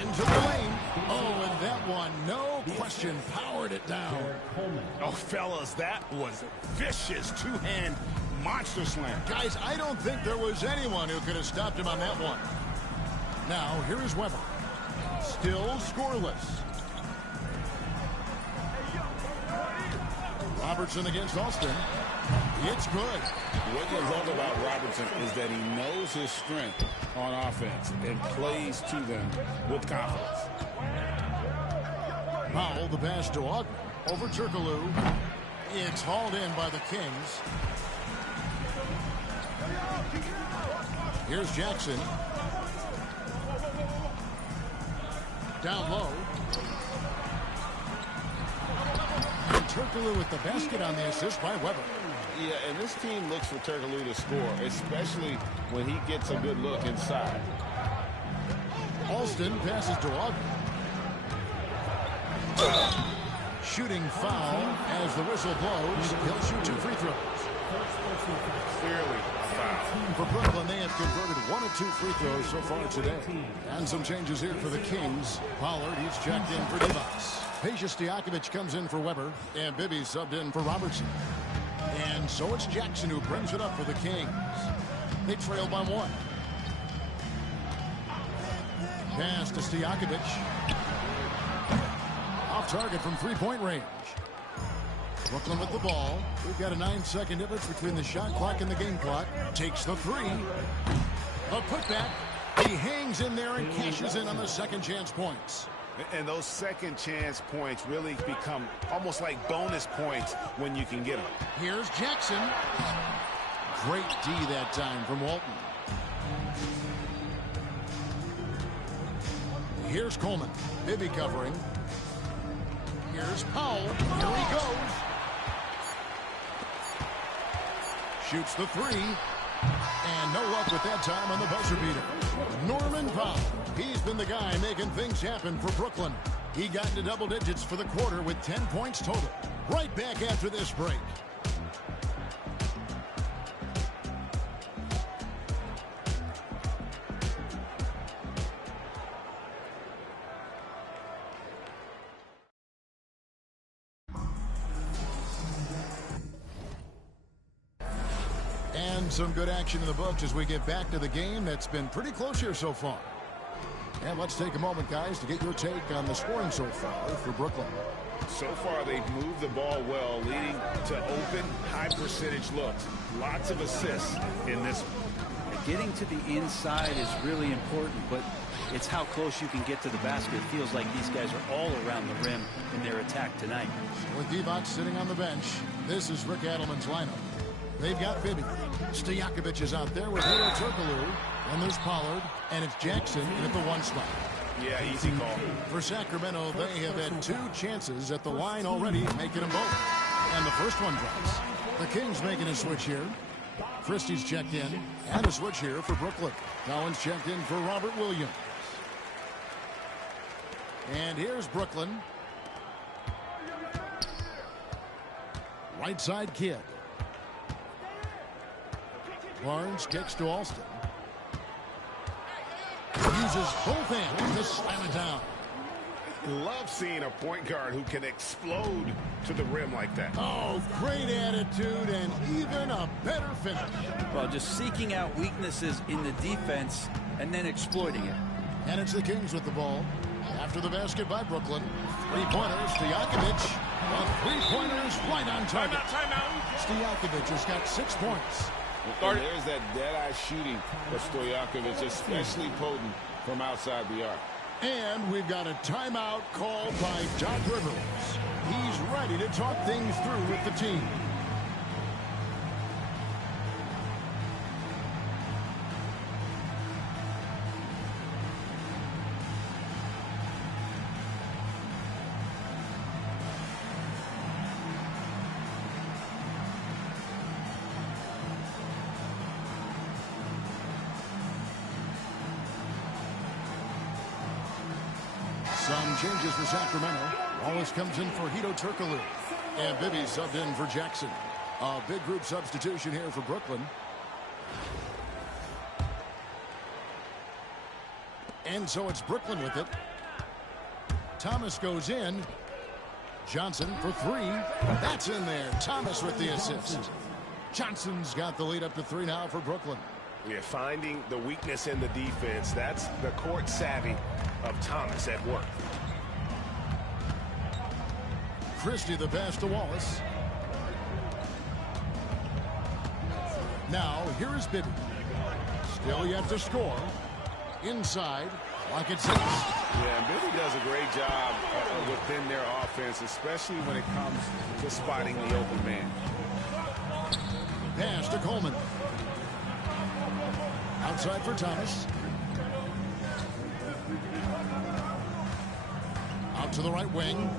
Into the lane. Oh, and that one, no question, powered it down. Oh, fellas, that was vicious two-hand monster slam. Guys, I don't think there was anyone who could have stopped him on that one. Now, here is Weber. Still scoreless. Robertson against Alston. It's good. What you love about Robertson is that he knows his strength on offense and plays to them with confidence. Powell, the pass to Augman. Over Turkoglu. It's hauled in by the Kings. Here's Jackson. Down low. And Turkoglu with the basket on the assist by Weber. Yeah, and this team looks for Turkoglu to score, especially when he gets a good look inside. Alston passes to Augman. Shooting foul as the whistle blows. He'll shoot 2 free throws. Clearly a foul. For Brooklyn, they have converted 1 of 2 free throws so far today. And some changes here for the Kings. Pollard, he's checked in for Devos. Stojakovic comes in for Weber. And Bibby subbed in for Robertson. And so it's Jackson who brings it up for the Kings. They trail by 1. Pass to Stojakovic. Off target from three-point range. Brooklyn with the ball. We've got a 9-second difference between the shot clock and the game clock. Takes the 3. A putback. He hangs in there and cashes in on the second chance points. And those second chance points really become almost like bonus points when you can get them. Here's Jackson. Great D that time from Walton. Here's Coleman. Bibby covering. Here's Powell. Here he goes. Shoots the three. And no luck with that time on the buzzer beater. Norman Powell. He's been the guy making things happen for Brooklyn. He got into double digits for the quarter with 10 points total. Right back after this break. And some good action in the books as we get back to the game that's been pretty close here so far. And let's take a moment, guys, to get your take on the scoring so far for Brooklyn. So far, they've moved the ball well, leading to open, high-percentage looks. Lots of assists in this one. Getting to the inside is really important, but it's how close you can get to the basket. It feels like these guys are all around the rim in their attack tonight. With Divac sitting on the bench, this is Rick Adelman's lineup. They've got Bibby. Stojakovic is out there with Hedo Turkoglu. And there's Pollard, and it's Jackson in at the one spot. Yeah, easy call. For Sacramento, they have had 2 chances at the line already, making them both. And the first one drops. The Kings making a switch here. Christie's checked in, and a switch here for Brooklyn. Collins checked in for Robert Williams. And here's Brooklyn. Right side Kidd. Barnes kicks to Alston. Uses both hands to slam it down. Love seeing a point guard who can explode to the rim like that. Oh, great attitude and even a better finish. Well, just seeking out weaknesses in the defense and then exploiting it. And it's the Kings with the ball. After the basket by Brooklyn. 3-pointers, Stojakovic. 3-pointers right on target. Timeout. Stojakovic has got 6 points. And there's that dead-eye shooting of Stojakovic, especially potent from outside the arc. And we've got a timeout called by Doc Rivers. He's ready to talk things through with the team. Some changes for Sacramento. Wallace comes in for Hedo Turkoglu. And Bibby subbed in for Jackson. A big group substitution here for Brooklyn. And so it's Brooklyn with it. Thomas goes in. Johnson for 3. That's in there. Thomas with the assist. Johnson's got the lead up to 3 now for Brooklyn. We're finding the weakness in the defense. That's the court savvy of Thomas at work. Christie the pass to Wallace. Now here is Bibby. Still yet to score. Inside, like it says. Yeah, Bibby does a great job within their offense, especially when it comes to spotting the open man. Pass to Coleman. Outside for Thomas. Out to the right wing.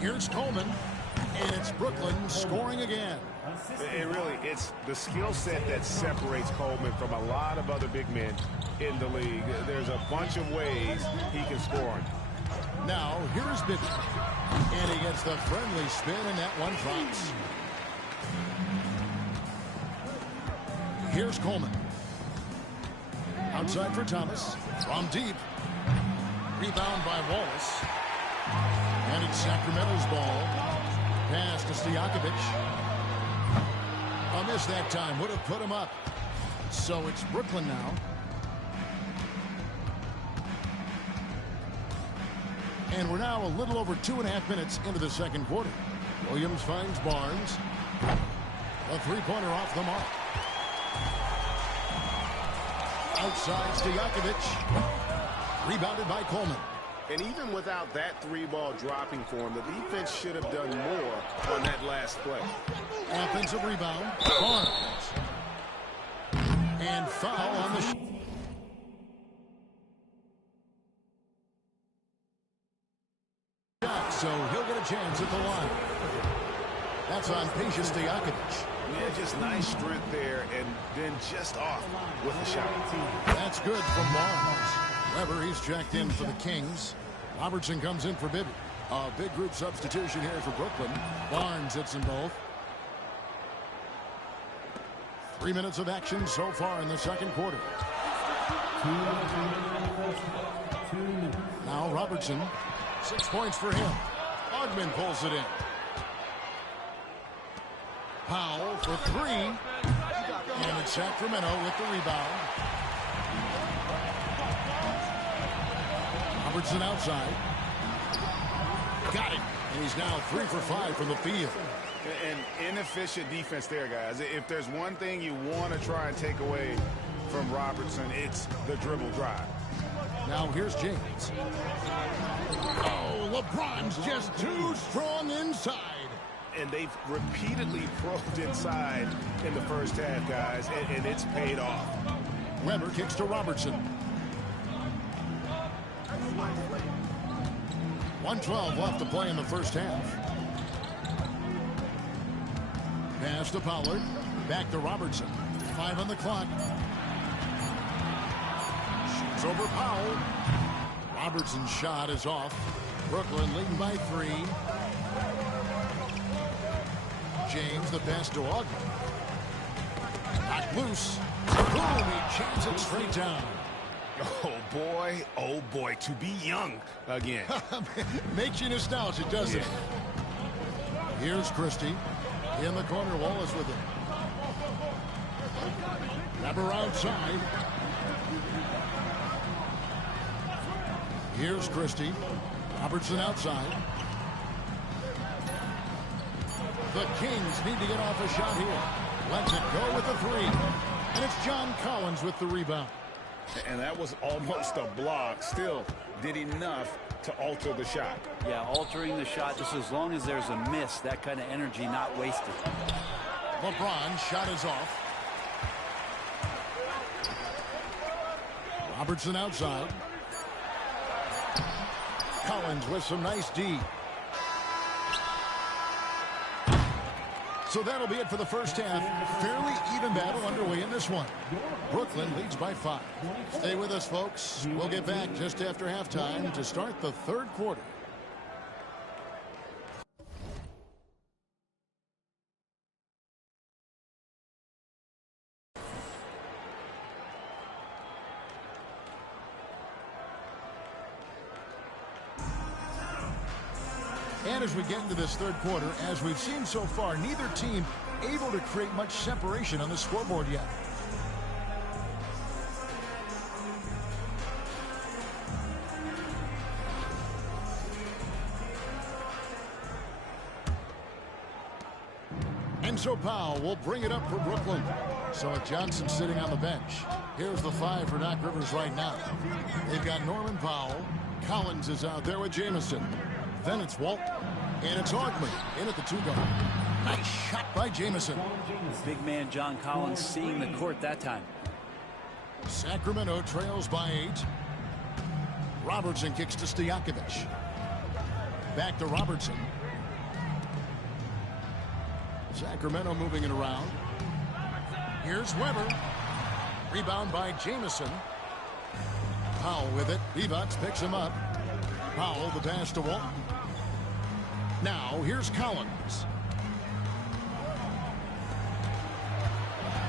Here's Coleman. And it's Brooklyn scoring again. It's the skill set that separates Coleman from a lot of other big men in the league. There's a bunch of ways he can score on. Now, here's Bibby. And he gets the friendly spin, and that one drops. Here's Coleman. Outside for Thomas. From deep. Rebound by Wallace. And it's Sacramento's ball. Pass to Stojakovic. A miss that time. Would have put him up. So it's Brooklyn now. And we're now a little over 2.5 minutes into the second quarter. Williams finds Barnes. A 3-pointer off the mark. Outside Stojakovic. Rebounded by Coleman. And even without that three ball dropping for him, the defense should have done more on that last play. Offensive rebound. Barnes. And foul on the shot. So he'll get a chance at the line. That's on Peja Stojakovic. Yeah, just nice strength there, and then just off with the shot. That's good from Barnes. Weber, he's checked in for the Kings. Robertson comes in for Bibby. A big group substitution here for Brooklyn. Barnes hits them both. 3 minutes of action so far in the second quarter. Now Robertson. 6 points for him. Ogman pulls it in. Powell for three. And it's Sacramento with the rebound. Robertson outside. Got it. And he's now 3 for 5 from the field. An inefficient defense there, guys. If there's one thing you want to try and take away from Robertson, it's the dribble drive. Now here's James. Oh, LeBron's just too strong inside. And they've repeatedly probed inside in the first half, guys, and it's paid off. Weber kicks to Robertson. 1:12 left to play in the first half. Pass to Pollard. Back to Robertson. 5 on the clock. Shoots over Powell. Robertson's shot is off. Brooklyn leading by 3. James, the pass to Ogden. Knocked loose. Boom, he chants it straight down. Oh boy, to be young again. Makes you nostalgic, doesn't it? Here's Christie. In the corner, Wallace with him. Weber outside. Here's Christie. Robertson outside. The Kings need to get off a shot here. Lets it go with the 3. And it's John Collins with the rebound. And that was almost a block. Still did enough to alter the shot. Yeah, altering the shot just as long as there's a miss. That kind of energy not wasted. LeBron's shot is off. Robertson outside. Collins with some nice D. So that'll be it for the first half. Fairly even battle underway in this one. Brooklyn leads by 5. Stay with us, folks. We'll get back just after halftime to start the third quarter. And as we get into this third quarter, as we've seen so far, neither team able to create much separation on the scoreboard yet. And so Powell will bring it up for Brooklyn. So with Johnson sitting on the bench, here's the 5 for Doc Rivers right now. They've got Norman Powell. Collins is out there with Jamison. Then it's Walt, and it's Ogman in at the 2-guard. Nice shot by Jamison. Big man John Collins seeing the court that time. Sacramento trails by 8. Robertson kicks to Stojakovic. Back to Robertson. Sacramento moving it around. Here's Weber. Rebound by Jamison. Powell with it. Divac picks him up. Powell the pass to Walton. Now here's Collins.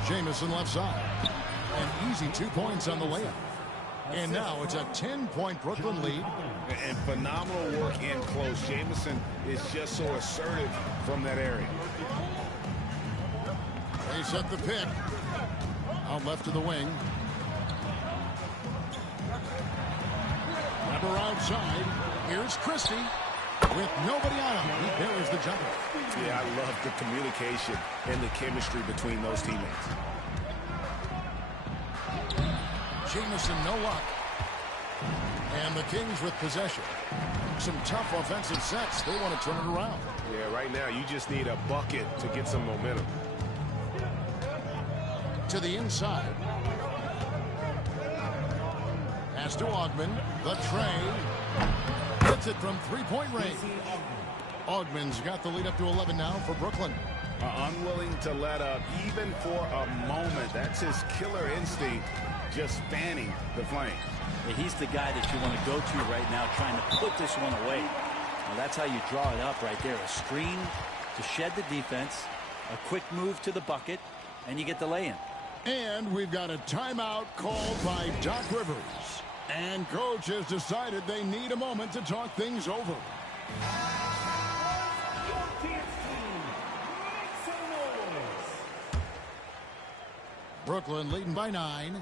Jamison left side. An easy 2 points on the layup. And now it's a 10-point Brooklyn lead. And phenomenal work in close. Jamison is just so assertive from that area. They set the pick. Out left to the wing. Weber outside. Here's Christie. With nobody on him, he buries the jumper. Yeah, I love the communication and the chemistry between those teammates. Jamison, no luck. And the Kings with possession. Some tough offensive sets. They want to turn it around. Yeah, right now you just need a bucket to get some momentum. To the inside. Pass to Augman. The tray. Hits it from three-point range. Augman's got the lead up to 11 now for Brooklyn. Unwilling to let up even for a moment. That's his killer instinct, just fanning the flame. Yeah, he's the guy that you want to go to right now, trying to put this one away. Well, that's how you draw it up right there. A screen to shed the defense, a quick move to the bucket, and you get the lay-in. And we've got a timeout called by Doc Rivers. And coach has decided they need a moment to talk things over. Brooklyn leading by 9.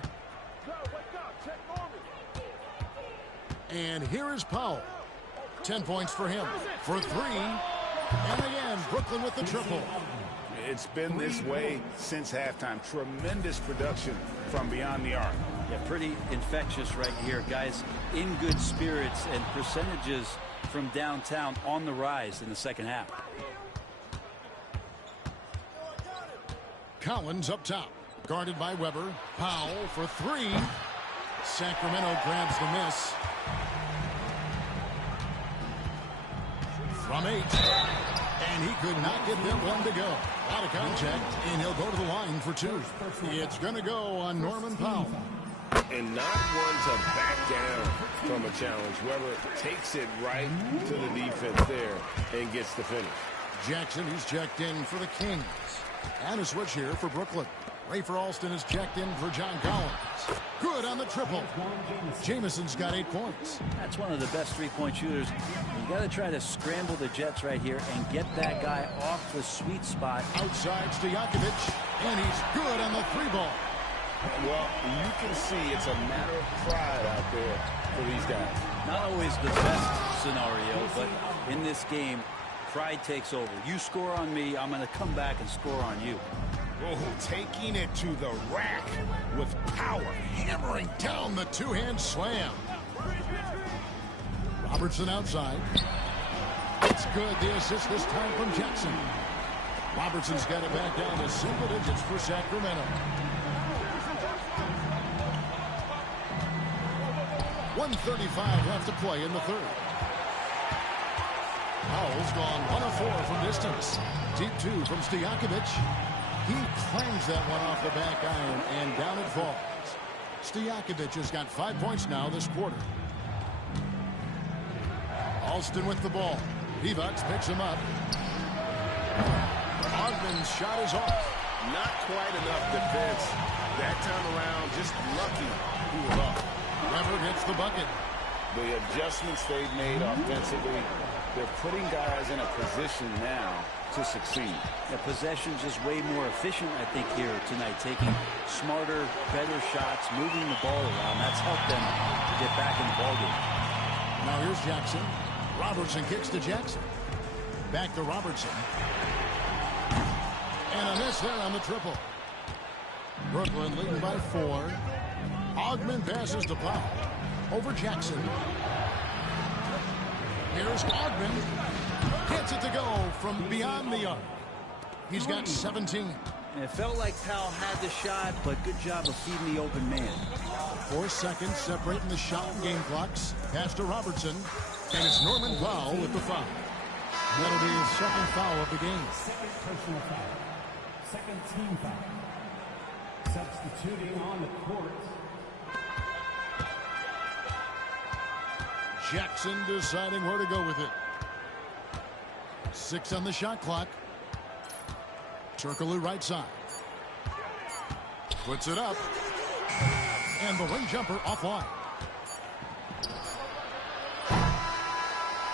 And here is Powell. 10 points for him. For 3. And again, Brooklyn with the triple. It's been this way since halftime. Tremendous production from beyond the arc. Yeah, pretty infectious right here. Guys in good spirits, and percentages from downtown on the rise in the second half. Collins up top. Guarded by Weber. Powell for 3. Sacramento grabs the miss. From 8. And he could not get them one to go. Out of contact, and he'll go to the line for 2. It's going to go on Norman Powell. And not one to back down from a challenge. Weber takes it right to the defense there and gets the finish. Jackson, who's checked in for the Kings. And a switch here for Brooklyn. Rafer Alston is checked in for John Collins. Good on the triple. Jamison's got 8 points. That's one of the best three-point shooters. You got to try to scramble the Jets right here and get that guy off the sweet spot. Outside Stojakovic, and he's good on the 3-ball. Well, you can see it's a matter of pride out there for these guys. Not always the best scenario, but in this game, pride takes over. You score on me, I'm going to come back and score on you. Oh, taking it to the rack with power, hammering down the two-hand slam. Robertson outside. It's good. The assist this time from Jackson. Robertson's got it back down to single digits for Sacramento. 1:35 left to play in the third. Powell's gone 1 of 4 from distance. Deep 2 from Stojakovic. He clangs that one off the back iron, and down it falls. Stojakovic has got 5 points now this quarter. Alston with the ball. Divac picks him up. Ogden's shot is off. Not quite enough defense. That time around, just lucky he was off. Never gets the bucket. The adjustments they've made offensively, they're putting guys in a position now to succeed. The possession just way more efficient, I think, here tonight. Taking smarter, better shots, moving the ball around. That's helped them to get back in the ballgame. Now here's Jackson. Robertson kicks to Jackson. Back to Robertson. And a miss there on the triple. Brooklyn leading by 4. Augman passes to Powell. Over Jackson. Here's Augman. Gets it to go from beyond the arc. He's got 17. And it felt like Powell had the shot, but good job of feeding the open man. 4 seconds separating the shot and game clocks. Pass to Robertson. And it's Norman Powell with the foul. That'll be his second foul of the game. Second personal foul. Second team foul. Substituting on the court. Jackson deciding where to go with it. 6 on the shot clock. Turkoglu right side. Puts it up. And the wing jumper offline.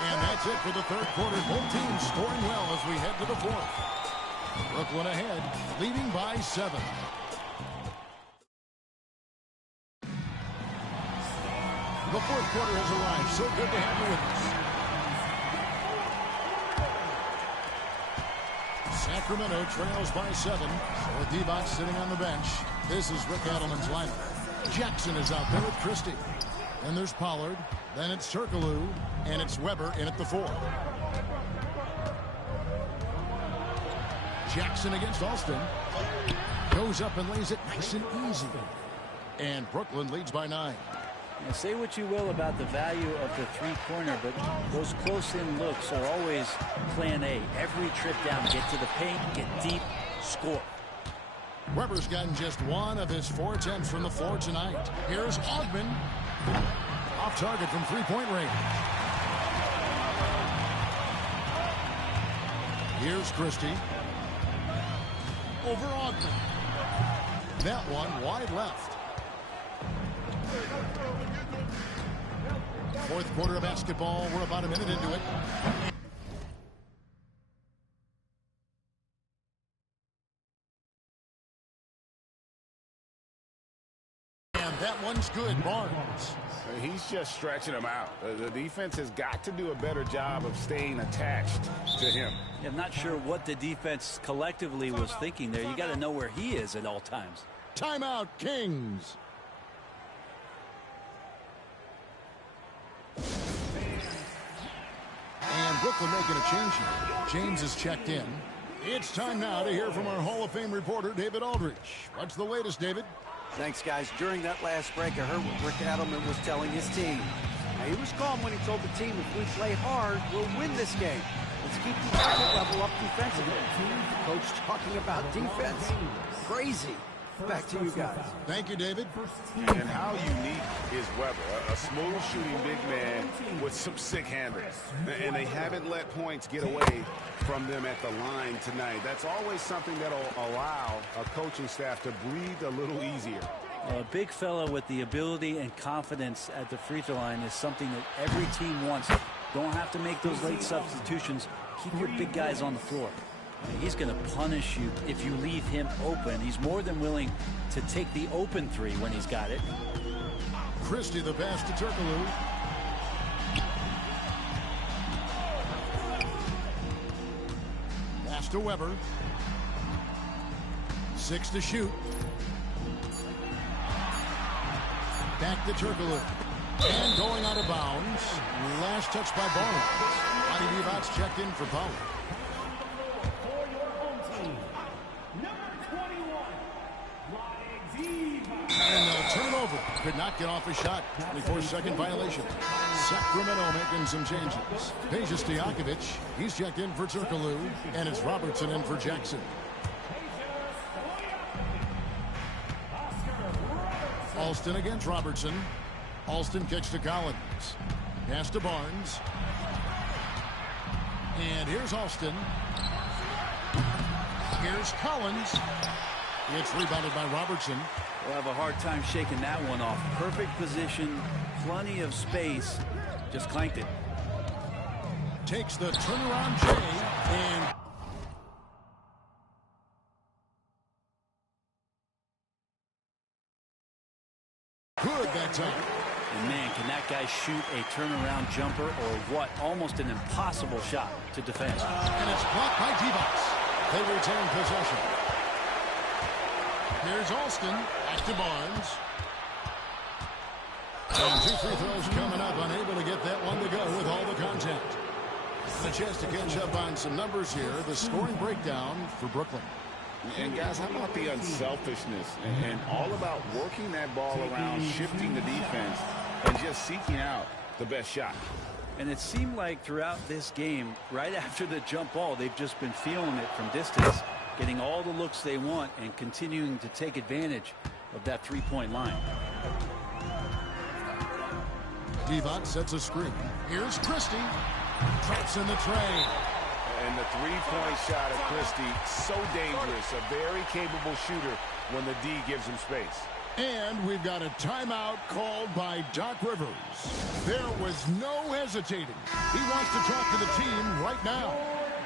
And that's it for the third quarter. Both teams scoring well as we head to the fourth. Brooklyn ahead, leading by 7. The fourth quarter has arrived. So good to have you with us. Sacramento trails by 7. With Divac sitting on the bench. This is Rick Adelman's lineup. Jackson is out there with Christie. And there's Pollard. Then it's Turkoglu. And it's Weber in at the 4. Jackson against Alston. Goes up and lays it nice and easy. And Brooklyn leads by 9. Now, say what you will about the value of the 3-pointer, but those close-in looks are always plan A. Every trip down, get to the paint, get deep, score. Weber's gotten just 1 of his 4 attempts from the floor tonight. Here's Ogman. Off target from 3-point range. Here's Christie. Over Ogman. That one wide left. Fourth quarter of basketball. We're about a minute into it. And that one's good. Barnes. He's just stretching him out. The defense has got to do a better job of staying attached to him. I'm not sure what the defense collectively was thinking there. You got to know where he is at all times. Timeout, Kings. And Brooklyn making a change here. James is checked in. It's time now to hear from our Hall of Fame reporter, David Aldridge. What's the latest, David? Thanks, guys. During that last break, I heard what Rick Adelman was telling his team. Now, he was calm when he told the team, if we play hard, we'll win this game. Let's keep the effort level up defensively. Coach talking about defense. Crazy. Back to you guys. Thank you, David. And how unique is Weber? A smooth shooting big man with some sick handles. And they haven't let points get away from them at the line tonight. That's always something that'll allow a coaching staff to breathe a little easier. A big fella with the ability and confidence at the free throw line is something that every team wants. Don't have to make those late substitutions. Keep your big guys on the floor. He's going to punish you if you leave him open. He's more than willing to take the open 3 when he's got it. Christie the pass to Turkoglu. Pass to Weber. 6 to shoot. Back to Turkoglu. And going out of bounds. Last touch by Barnes. Adi Divot's checked in for Pollard. And they'll turn over. Could not get off a shot. 24-second violation. Sacramento making some changes. Peja Stojakovic. He's checked in for Turkoglu. And it's Robertson in for Jackson. Alston against Robertson. Alston kicks to Collins. Pass to Barnes. And here's Alston. Here's Collins. It's rebounded by Robertson. We'll have a hard time shaking that one off. Perfect position, plenty of space. Just clanked it. Takes the turnaround J and good that time. And man, can that guy shoot a turnaround jumper or what? Almost an impossible shot to defend. And it's blocked by Divas. They retain possession. Here's Alston. Back to Barnes. And 2 free throws coming up. Unable to get that one to go with all the contact. And a chance to catch up on some numbers here. The scoring breakdown for Brooklyn. And guys, how about the unselfishness and all about working that ball around, shifting the defense, and just seeking out the best shot. And it seemed like throughout this game, right after the jump ball, they've just been feeling it from distance, getting all the looks they want and continuing to take advantage of that three-point line. Divac sets a screen. Here's Christie. Traps in the tray. And the three-point shot of Christie, so dangerous. A very capable shooter when the D gives him space. And we've got a timeout called by Doc Rivers. There was no hesitating. He wants to talk to the team right now.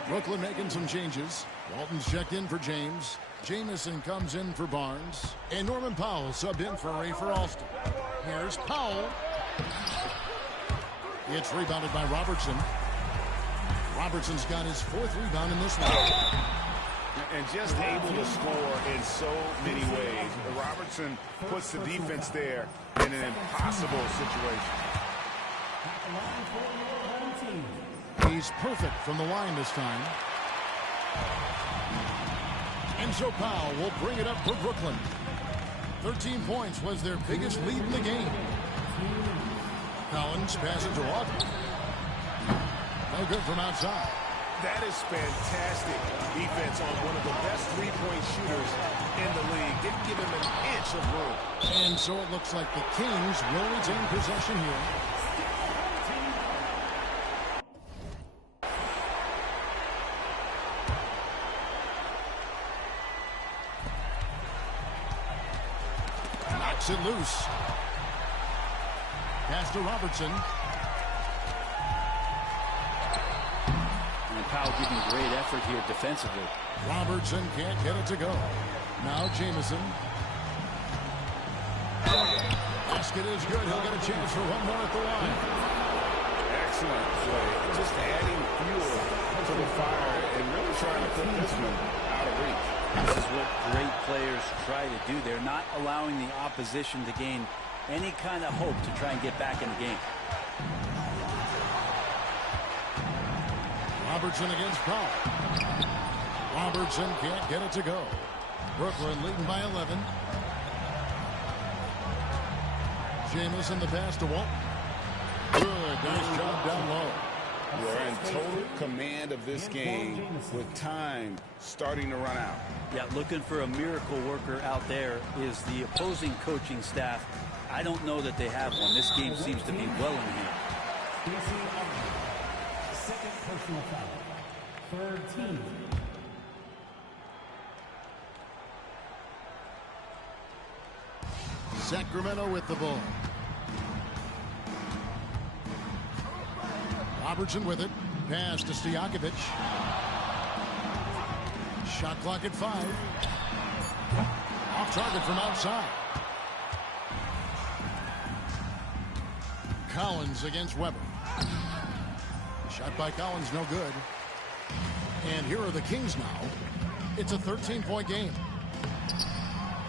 Brooklyn making some changes. Walton's checked in for James. Jamison comes in for Barnes. And Norman Powell subbed in for Ray for Alston. Here's Powell. It's rebounded by Robertson. Robertson's got his fourth rebound in this one. And just able to score in so many ways. Robertson puts the defense there in an impossible situation. He's perfect from the line this time. And so Powell will bring it up for Brooklyn. 13 points was their biggest lead in the game. Collins passes to Walker. No good from outside. That is fantastic defense on one of the best three-point shooters in the league. Didn't give him an inch of room. And so it looks like the Kings will retain possession here. Knocks it loose. Pass to Robertson. Powell giving great effort here defensively. Robertson can't get it to go. Now Jamison. Basket is good. He'll get a chance for one more at the line. Excellent play. Just adding fuel to the fire and really trying to put this one out of reach. This is what great players try to do. They're not allowing the opposition to gain any kind of hope to try and get back in the game. Robertson against Powell. Robertson can't get it to go. Brooklyn leading by 11. Jamison the pass to Walton. Good, nice job down low. They're in total command of this game with time starting to run out. Yeah, looking for a miracle worker out there is the opposing coaching staff. I don't know that they have one. This game seems to be well in hand. Second personal foul. Third team. Sacramento with the ball. Robertson with it. Pass to Stojakovic. Shot clock at 5. Off target from outside. Collins against Weber. Shot by Collins, no good. And here are the Kings now. It's a 13-point game.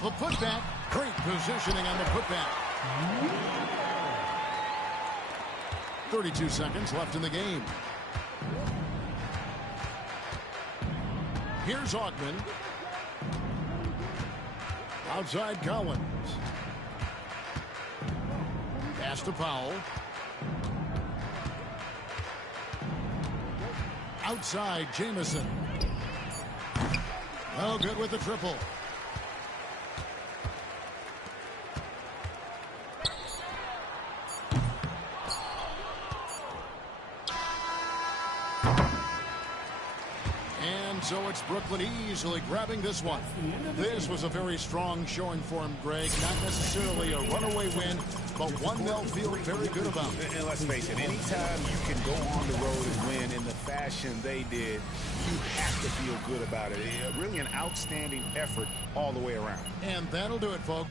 The putback. Great positioning on the putback. 32 seconds left in the game. Here's Augman. Outside Collins. Pass to Powell. Outside Jamison. No good with the triple. So it's Brooklyn easily grabbing this one. This was a very strong showing for him, Greg. Not necessarily a runaway win, but one they'll feel very good about. And let's face it, anytime you can go on the road and win in the fashion they did, you have to feel good about it. Really an outstanding effort all the way around. And that'll do it, folks.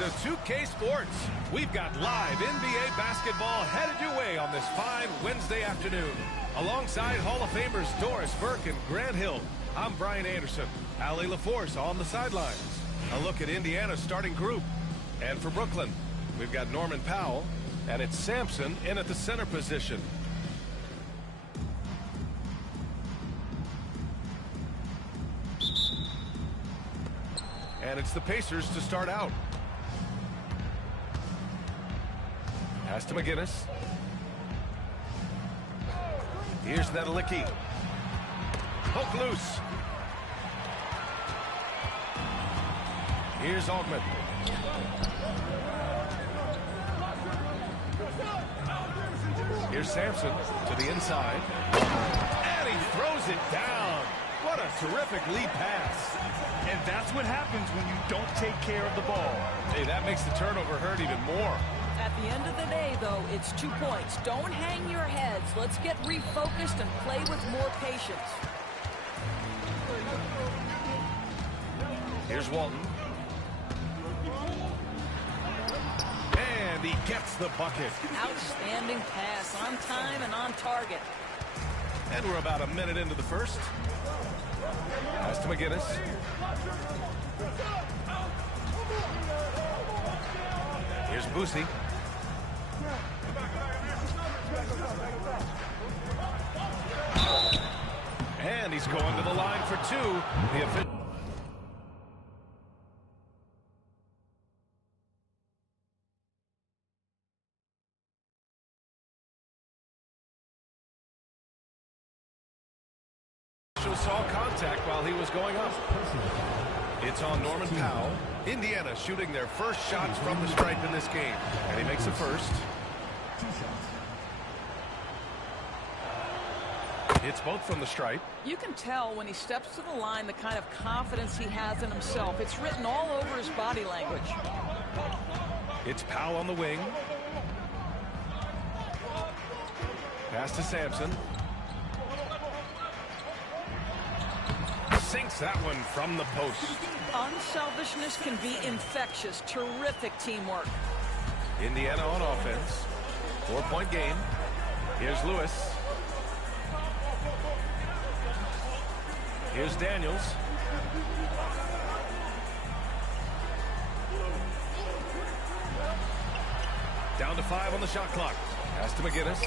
to 2K Sports. We've got live NBA basketball headed your way on this fine Wednesday afternoon. Alongside Hall of Famers Doris Burke and Grant Hill, I'm Brian Anderson. Allie LaForce on the sidelines. A look at Indiana's starting group. And for Brooklyn, we've got Norman Powell, and it's Sampson in at the center position. And it's the Pacers to start out. Pass to McGinnis. Here's Nedelicki. Poke loose. Here's Augment. Here's Sampson to the inside. And he throws it down. What a terrific lead pass. And that's what happens when you don't take care of the ball. Hey, that makes the turnover hurt even more. At the end of the day, though, it's 2 points. Don't hang your heads. Let's get refocused and play with more patience. Here's Walton. And he gets the bucket. Outstanding pass, on time and on target. And we're about a minute into the first. Pass to McGinnis. Here's Boosie. And he's going to the line for two. Saw contact while he was going up. It's on Norman Powell. Indiana shooting their first shots from the stripe in this game. And he makes the first. It's both from the stripe. You can tell when he steps to the line the kind of confidence he has in himself. It's written all over his body language. It's Powell on the wing. Pass to Sampson. Sinks that one from the post. Unselfishness can be infectious. Terrific teamwork. Indiana on offense. 4-point game. Here's Lewis. Here's Daniels. Down to 5 on the shot clock. Pass to McGinnis.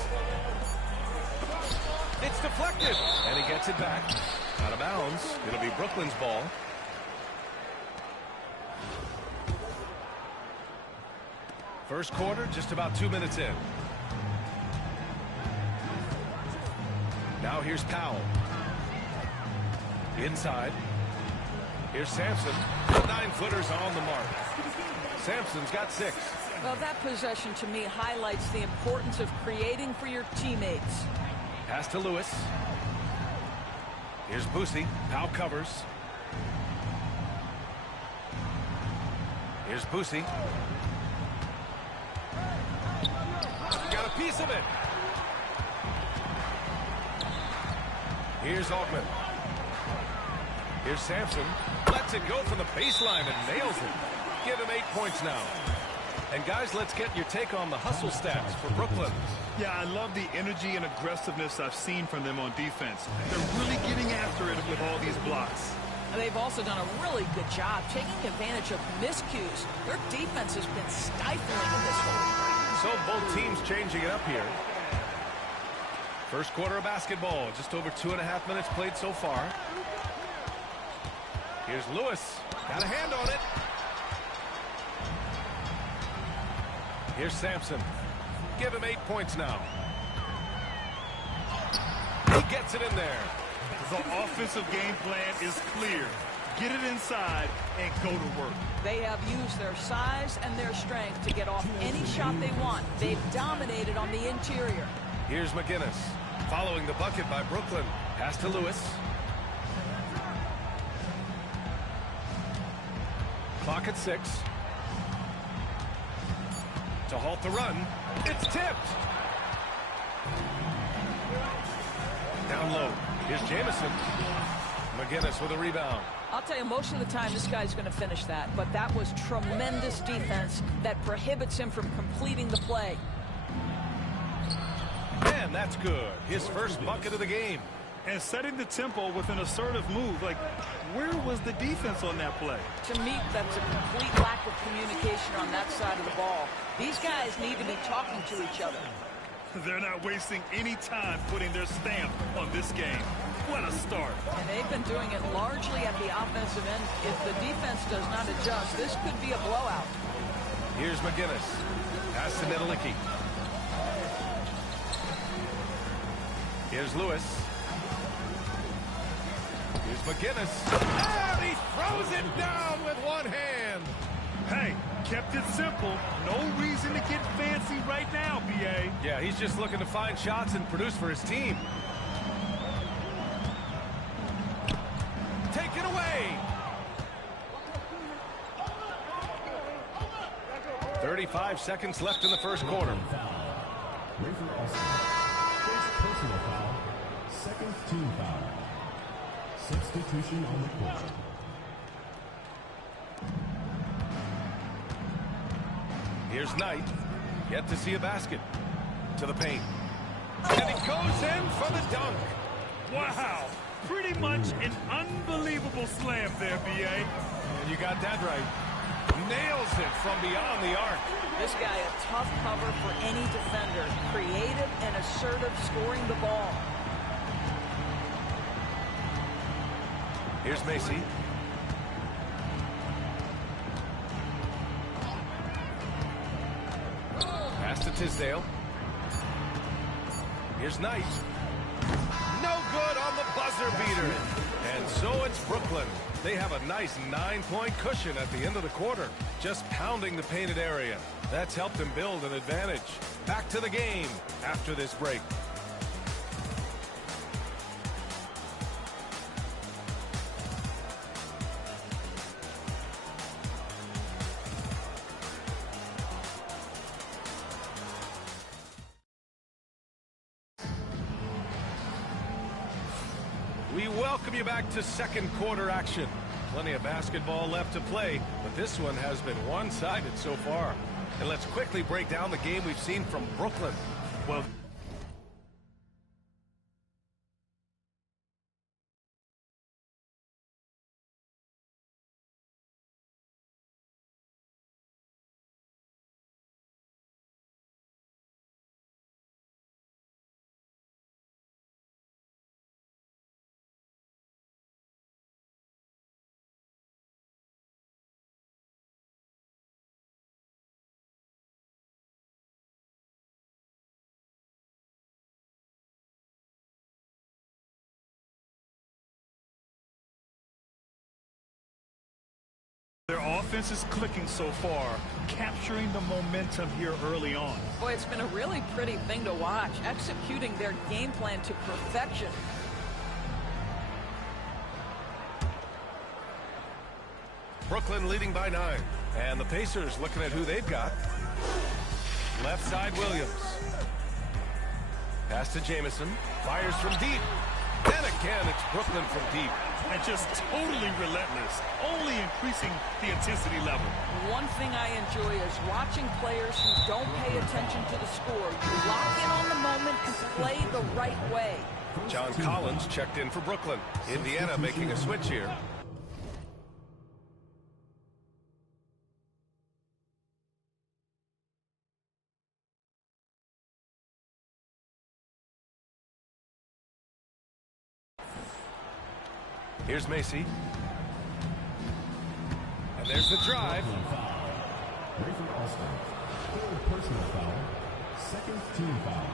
It's deflected. And he gets it back. Out of bounds. It'll be Brooklyn's ball. First quarter, just about 2 minutes in. Now here's Powell. Inside. Here's Sampson. 9-footers on the mark. Sampson's got 6. Well, that possession to me highlights the importance of creating for your teammates. Pass to Lewis. Here's Boosie. Powell covers. Here's Boosie. Got a piece of it. Here's Augment. Here's Sampson. Lets it go from the baseline and nails it. Give him 8 points now. And guys, let's get your take on the hustle stats for Brooklyn. Yeah, I love the energy and aggressiveness I've seen from them on defense. They're really getting after it with all these blocks. They've also done a really good job taking advantage of miscues. Their defense has been stifling in this one. So both teams changing it up here. First quarter of basketball, just over 2.5 minutes played so far. Here's Lewis. Got a hand on it. Here's Sampson. Give him 8 points now. He gets it in there. The offensive game plan is clear. Get it inside and go to work. They have used their size and their strength to get off any shot they want. They've dominated on the interior. Here's McGinnis. Following the bucket by Brooklyn. Pass to Lewis. Clock at 6. To halt the run. It's tipped. Down low. Here's Jamison. McGinnis with a rebound. I'll tell you, most of the time this guy's going to finish that, but that was tremendous defense that prohibits him from completing the play. And that's good. His first bucket of the game. And setting the tempo with an assertive move. Like, where was the defense on that play? To me, that's a complete lack of communication on that side of the ball. These guys need to be talking to each other. They're not wasting any time putting their stamp on this game. What a start. And they've been doing it largely at the offensive end. If the defense does not adjust, this could be a blowout. Here's McGinnis. Pass to Nedelicki. Here's Lewis. Here's McGinnis. And he throws it down with one hand. Hey, kept it simple. No reason to get fancy right now, B.A. Yeah, he's just looking to find shots and produce for his team. Take it away. 35 seconds left in the first quarter. First personal foul, second team foul. Substitution on the court. Here's Knight. Yet to see a basket. To the paint. And he goes in for the dunk. Wow. Pretty much an unbelievable slam there, B.A. And you got that right. Nails it from beyond the arc. This guy a tough cover for any defender. Creative and assertive scoring the ball. Here's Macy. Pass to Tisdale. Here's Knight. No good on the buzzer beater. And so it's Brooklyn. They have a nice 9-point cushion at the end of the quarter. Just pounding the painted area. That's helped them build an advantage. Back to the game after this break. We welcome you back to second quarter action. Plenty of basketball left to play, but this one has been one-sided so far. And let's quickly break down the game we've seen from Brooklyn. Well, their offense is clicking so far, capturing the momentum here early on. Boy, it's been a really pretty thing to watch, executing their game plan to perfection. Brooklyn leading by 9. And the Pacers looking at who they've got. Left side, Williams. Pass to Jamison. Fires from deep. And again, it's Brooklyn from deep. And just totally relentless, only increasing the intensity level. One thing I enjoy is watching players who don't pay attention to the score. You lock in on the moment and play the right way. John Collins checked in for Brooklyn. Indiana making a switch here. Here's Macy. And there's the drive. Rayford Alston, third personal foul, second team foul.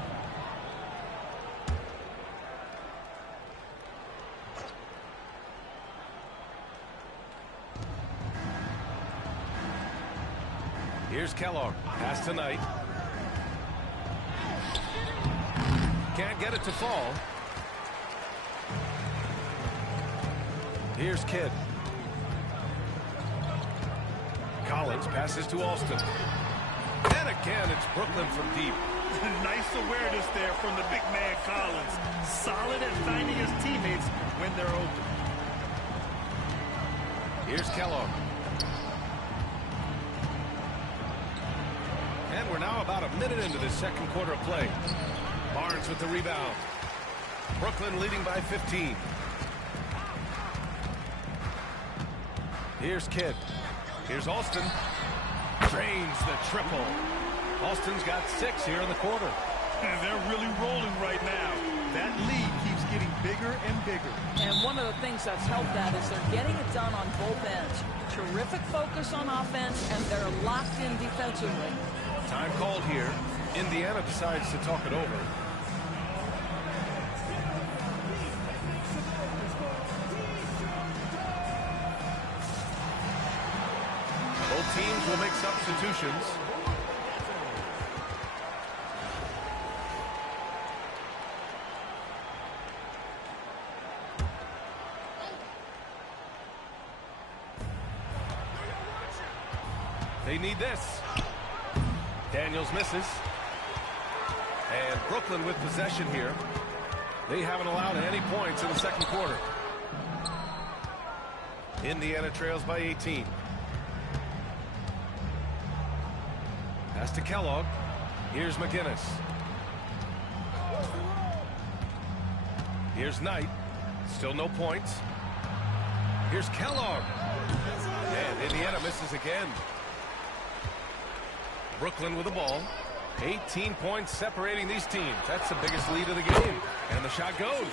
Here's Kellogg. Pass to Knight. Can't get it to fall. Here's Kidd. Collins passes to Alston. And again, it's Brooklyn from deep. Nice awareness there from the big man Collins. Solid at finding his teammates when they're open. Here's Kellogg. And we're now about a minute into the second quarter of play. Barnes with the rebound. Brooklyn leading by 15. Here's Kidd. Here's Alston. Drains the triple. Alston's got 6 here in the quarter. And they're really rolling right now. That lead keeps getting bigger and bigger. And one of the things that's helped that is they're getting it done on both ends. Terrific focus on offense, and they're locked in defensively. Time called here. Indiana decides to talk it over. Both teams will make substitutions. They need this. Daniels misses. And Brooklyn with possession here. They haven't allowed any points in the second quarter. Indiana trails by 18. Pass to Kellogg. Here's McGinnis. Here's Knight. Still no points. Here's Kellogg. And Indiana misses again. Brooklyn with the ball. 18 points separating these teams. That's the biggest lead of the game. And the shot goes.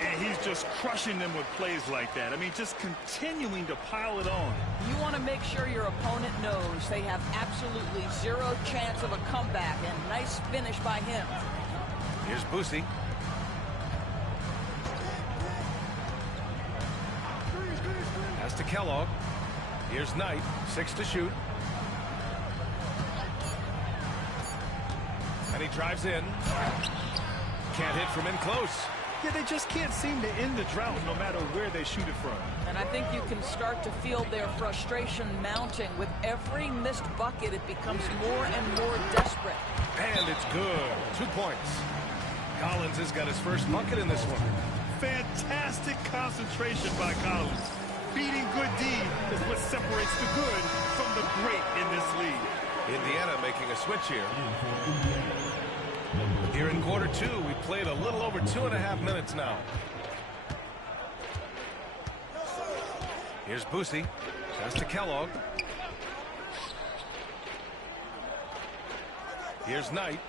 And he's just crushing them with plays like that. I mean, just continuing to pile it on. You want to make sure your opponent knows they have absolutely zero chance of a comeback, and nice finish by him. Here's Boosie. Pass to Kellogg. Here's Knight. 6 to shoot. And he drives in. Can't hit from in close. Yeah, they just can't seem to end the drought no matter where they shoot it from. And I think you can start to feel their frustration mounting. With every missed bucket, it becomes more and more desperate. And it's good. 2 points. Collins has got his first bucket in this one. Fantastic concentration by Collins. Beating good D is what separates the good from the great in this league. Indiana making a switch here. Here in quarter 2, we played a little over 2.5 minutes now. Here's Boosie. Pass to Kellogg. Here's Knight.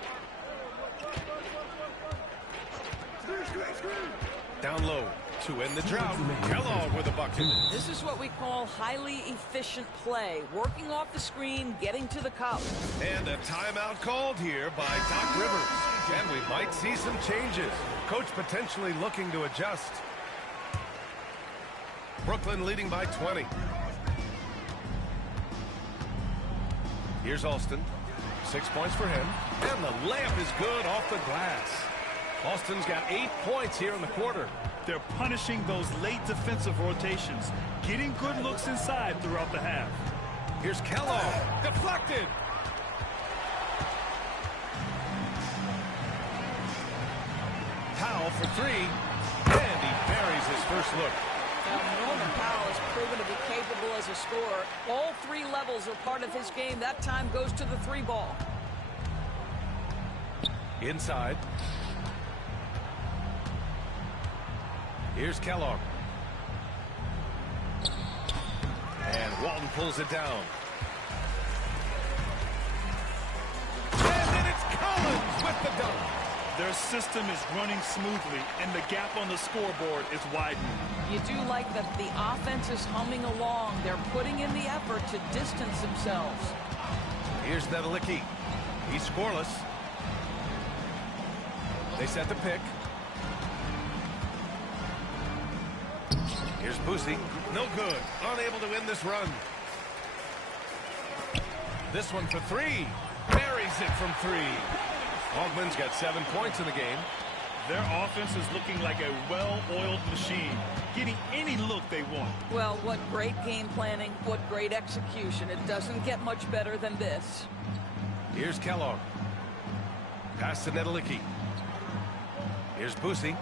Down low to end the drought. Kellogg with a bucket. This is what we call highly efficient play. Working off the screen, getting to the cup. And a timeout called here by Doc Rivers. And we might see some changes. Coach potentially looking to adjust. Brooklyn leading by 20. Here's Alston. 6 points for him. And the layup is good off the glass. Alston's got 8 points here in the quarter. They're punishing those late defensive rotations, getting good looks inside throughout the half. Here's Kellogg. Deflected. Powell for 3. And he buries his first look. Now, Norman Powell has proven to be capable as a scorer. All 3 levels are part of his game. That time goes to the 3 ball. Inside. Here's Kellogg. And Walton pulls it down. And then it's Collins with the dunk. Their system is running smoothly, and the gap on the scoreboard is widening. You do like that the offense is humming along. They're putting in the effort to distance themselves. Here's Nedelicki. He's scoreless. They set the pick. Here's Boosie. No good. Unable to win this run. This one for 3. Buries it from 3. Hogman's got 7 points in the game. Their offense is looking like a well-oiled machine, getting any look they want. Well, what great game planning, what great execution. It doesn't get much better than this. Here's Kellogg. Pass to Nedelicki. Here's Boosie.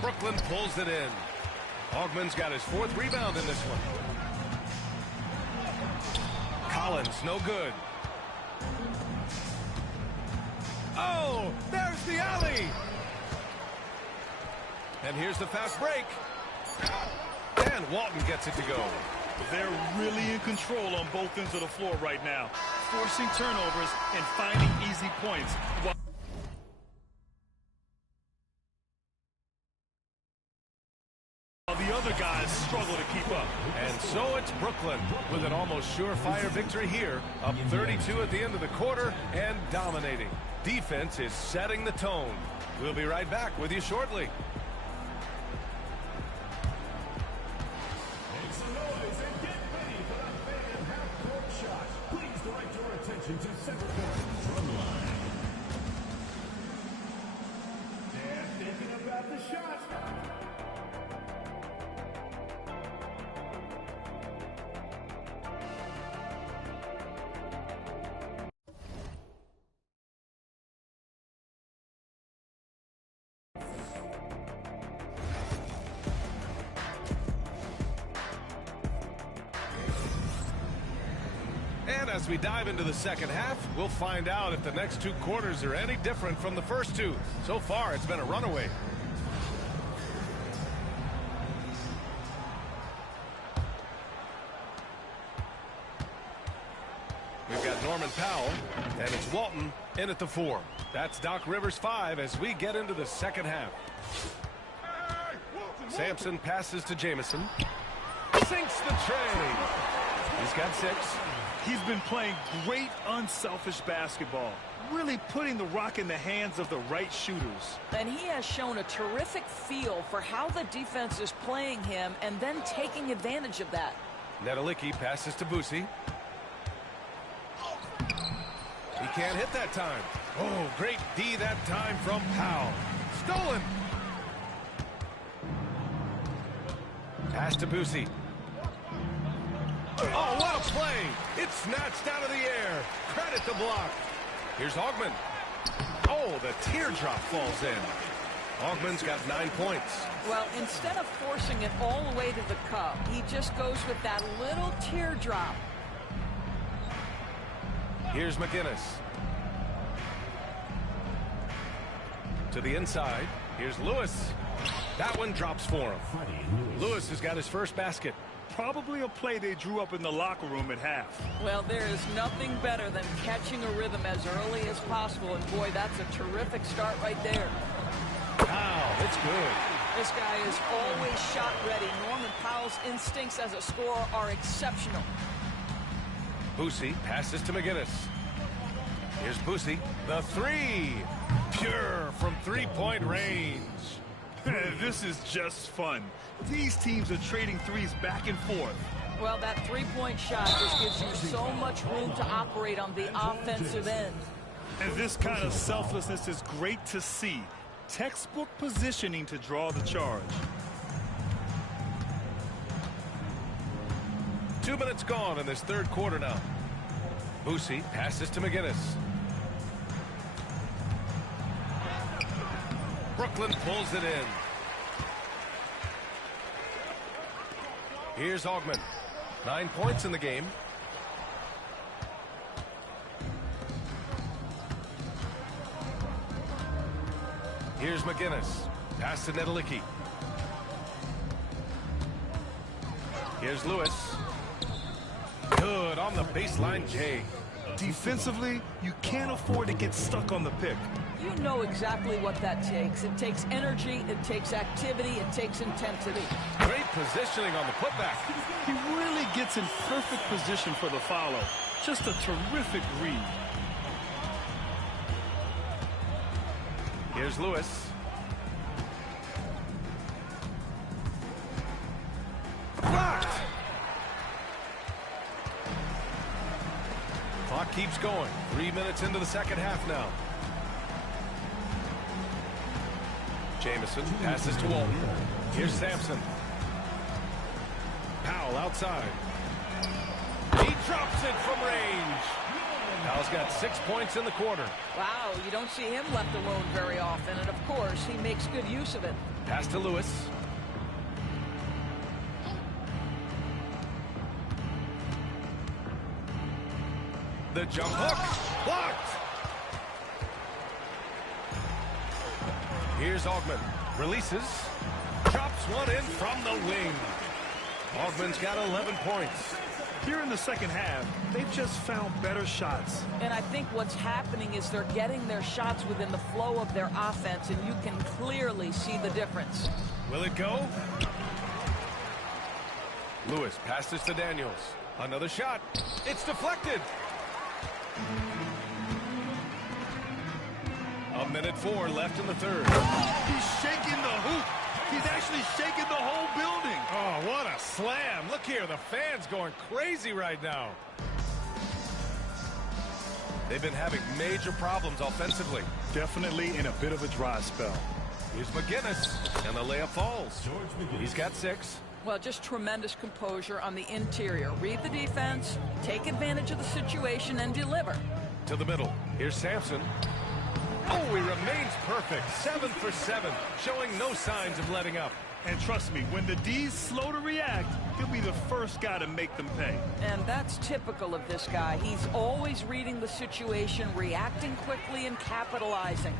Brooklyn pulls it in. Augman's got his 4th rebound in this one. Collins, no good. Oh, there's the alley. And here's the fast break. And Walton gets it to go. They're really in control on both ends of the floor right now, forcing turnovers and finding easy points. While the other guys struggle to keep up. And so it's Brooklyn with an almost surefire victory here, up 32 at the end of the quarter and dominating. Defense is setting the tone. We'll be right back with you shortly. Make some noise and get ready for the fan half-court shot. Please direct your attention to center court drum line. They're thinking about the shot. And as we dive into the second half, we'll find out if the next 2 quarters are any different from the first 2. So far, it's been a runaway. We've got Norman Powell, and it's Walton in at the 4. That's Doc Rivers' 5 as we get into the second half. Sampson passes to Jamison. Sinks the tray. He's got 6. He's been playing great unselfish basketball, really putting the rock in the hands of the right shooters. And he has shown a terrific feel for how the defense is playing him and then taking advantage of that. Nedelicki passes to Boosie. He can't hit that time. Oh, great D that time from Powell. Stolen. Pass to Boosie. Oh, what a play. It's snatched out of the air. Credit the block. Here's Augman. Oh, the teardrop falls in. Augman's got 9 points. Well, instead of forcing it all the way to the cup, he just goes with that little teardrop. Here's McGinnis. To the inside. Here's Lewis. That one drops for him. Lewis has got his first basket. Probably a play they drew up in the locker room at half. Well, there is nothing better than catching a rhythm as early as possible, and boy, that's a terrific start right there. Wow, it's good. This guy is always shot ready. Norman Powell's instincts as a scorer are exceptional. Boosie passes to McGinnis. Here's Boosie. The 3. Pure from 3-point range. This is just fun. These teams are trading threes back and forth. Well, that 3-point shot just gives you so much room to operate on the offensive end. And this kind of selflessness is great to see. Textbook positioning to draw the charge. 2 minutes gone in this third quarter now. Boosie passes to McGinnis. Brooklyn pulls it in. Here's Augman. 9 points in the game. Here's McGinnis. Pass to Nedelicki. Here's Lewis. Good on the baseline J. Defensively, you can't afford to get stuck on the pick. You know exactly what that takes. It takes energy, it takes activity, it takes intensity. Great positioning on the putback. He really gets in perfect position for the follow. Just a terrific read. Here's Lewis. Blocked. Clock keeps going. 3 minutes into the second half now. Jamison passes to Walton. Here's Sampson. Powell outside. He drops it from range. Powell's got 6 points in the quarter. Wow, you don't see him left alone very often, and of course, he makes good use of it. Pass to Lewis. The jump hook. Blocked. Here's Augman. Releases. Drops one in from the wing. Augman's got 11 points. Here in the second half, they've just found better shots. And I think what's happening is they're getting their shots within the flow of their offense, and you can clearly see the difference. Will it go? Lewis passes to Daniels. Another shot. It's deflected. 1:04 left in the third. He's shaking the hoop. He's actually shaking the whole building. Oh, what a slam. Look here, the fans going crazy right now. They've been having major problems offensively. Definitely in a bit of a dry spell. Here's McGinnis, and the layup falls. He's got 6. Well, just tremendous composure on the interior. Read the defense, take advantage of the situation, and deliver. To the middle. Here's Sampson. Oh, he remains perfect. 7 for 7, showing no signs of letting up. And trust me, when the D's slow to react, he'll be the first guy to make them pay. And that's typical of this guy. He's always reading the situation, reacting quickly, and capitalizing.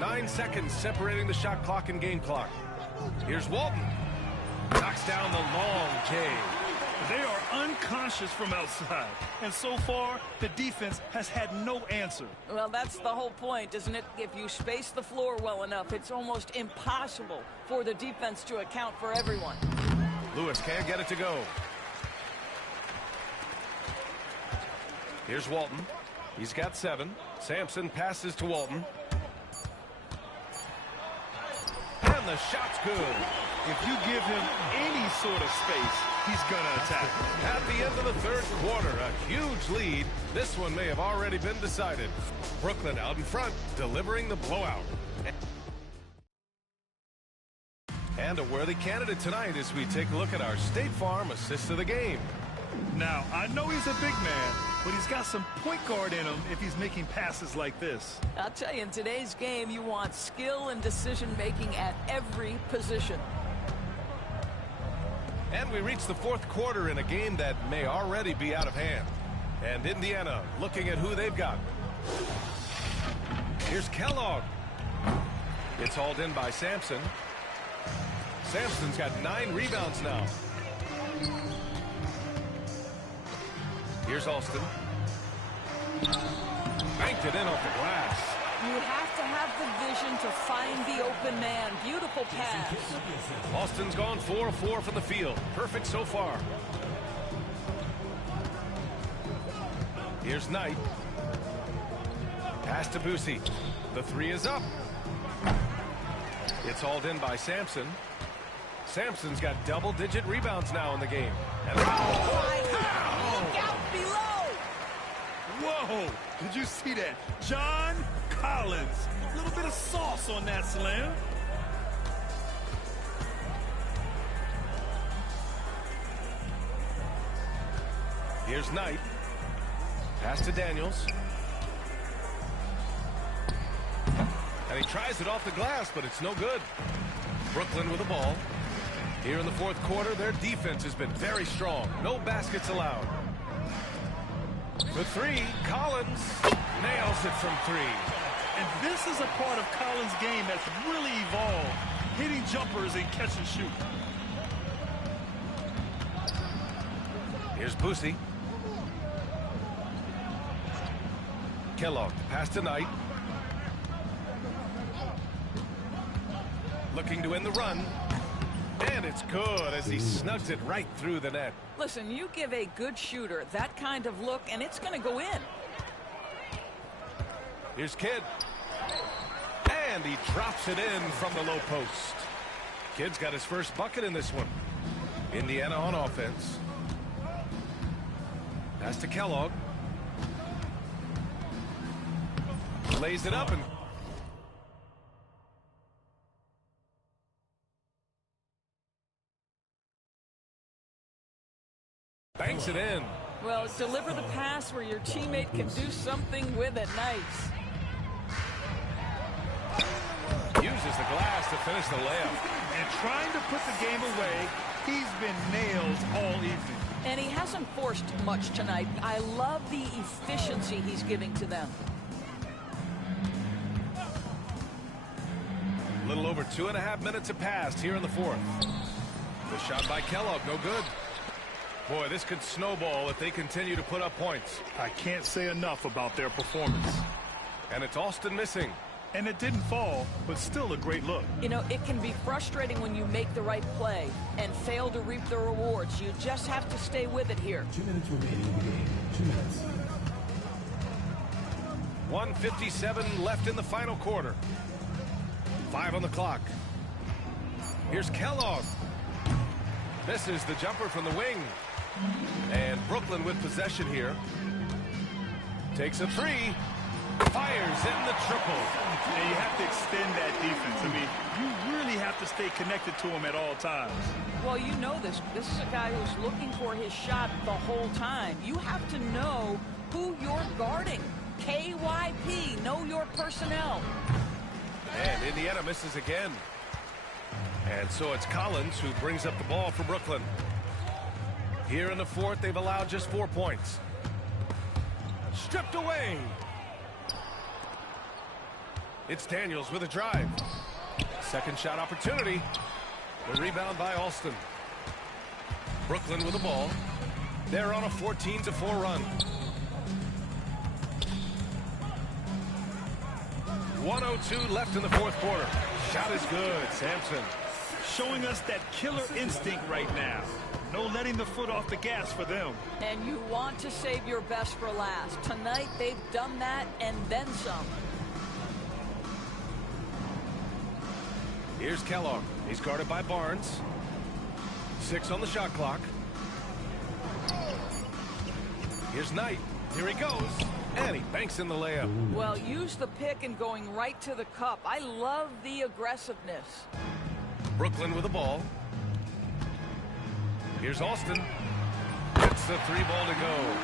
9 seconds separating the shot clock and game clock. Here's Walton. Knocks down the long K. They are unconscious from outside. And so far, the defense has had no answer. Well, that's the whole point, isn't it? If you space the floor well enough, it's almost impossible for the defense to account for everyone. Lewis can't get it to go. Here's Walton. He's got 7. Sampson passes to Walton. And the shot's good. If you give him any sort of space, he's going to attack. At the end of the third quarter, a huge lead. This one may have already been decided. Brooklyn out in front, delivering the blowout. And a worthy candidate tonight as we take a look at our State Farm assist of the game. Now, I know he's a big man, but he's got some point guard in him if he's making passes like this. I'll tell you, in today's game, you want skill and decision-making at every position. And we reach the fourth quarter in a game that may already be out of hand. And Indiana looking at who they've got. Here's Kellogg. It's hauled in by Sampson. Sampson's got 9 rebounds now. Here's Alston. Banked it in off the glass. You have to have the vision to find the open man. Beautiful pass. Alston's gone 4 of 4 from the field. Perfect so far. Here's Knight. Pass to Boosie. The 3 is up. It's hauled in by Sampson. Sampson's got double-digit rebounds now in the game. And Look out below! Whoa! Did you see that? John Collins. A little bit of sauce on that slam. Here's Knight. Pass to Daniels. And he tries it off the glass, but it's no good. Brooklyn with the ball. Here in the fourth quarter, their defense has been very strong. No baskets allowed. The 3, Collins nails it from 3. And this is a part of Collins' game that's really evolved. Hitting jumpers and catch and shoot. Here's Boosie. Kellogg, pass to Knight. Looking to end the run. And it's good as he snugs it right through the net. Listen, you give a good shooter that kind of look, and it's going to go in. Here's Kidd. And he drops it in from the low post. Kidd's got his first bucket in this one. Indiana on offense. Pass to Kellogg. Lays it up and banks it in. Well, deliver the pass where your teammate can do something with it. Nice. Uses the glass to finish the layup. And trying to put the game away, he's been nails all evening. And he hasn't forced much tonight. I love the efficiency he's giving to them. A little over 2.5 minutes have passed here in the fourth. The shot by Kellogg, no good. Boy, this could snowball if they continue to put up points. I can't say enough about their performance. And it's Alston missing. And it didn't fall, but still a great look. You know, it can be frustrating when you make the right play and fail to reap the rewards. You just have to stay with it here. 2 minutes remaining in the game. 2 minutes. 1:57 left in the final quarter. 5 on the clock. Here's Kellogg. Misses the jumper from the wing. And Brooklyn with possession here. Takes a three. Fires in the triple. And you have to extend that defense. I mean, you really have to stay connected to him at all times. Well, you know this. This is a guy who's looking for his shot the whole time. You have to know who you're guarding. KYP, know your personnel. And Indiana misses again. And so it's Collins who brings up the ball for Brooklyn. Here in the fourth, they've allowed just 4 points. Stripped away. It's Daniels with a drive. Second shot opportunity. The rebound by Alston. Brooklyn with the ball. They're on a 14-4 run. 1:02 left in the fourth quarter. Shot is good. Sampson. Showing us that killer instinct right now. No letting the foot off the gas for them. And you want to save your best for last. Tonight, they've done that and then some. Here's Kellogg. He's guarded by Barnes. 6 on the shot clock. Here's Knight. Here he goes. And he banks in the layup. Well, use the pick and going right to the cup. I love the aggressiveness. Brooklyn with the ball. Here's Alston. It's the 3 ball to go.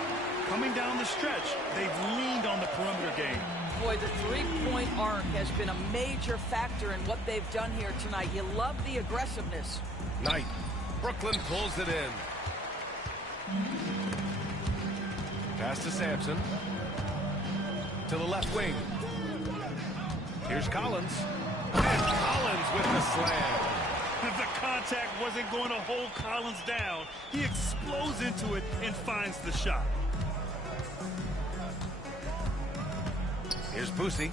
Coming down the stretch, they've leaned on the perimeter game. Boy, the three-point arc has been a major factor in what they've done here tonight. You love the aggressiveness. Knight. Brooklyn pulls it in. Pass to Sampson. To the left wing. Here's Collins. And Collins with the slam. If the contact wasn't going to hold Collins down, he explodes into it and finds the shot. Here's Boosie.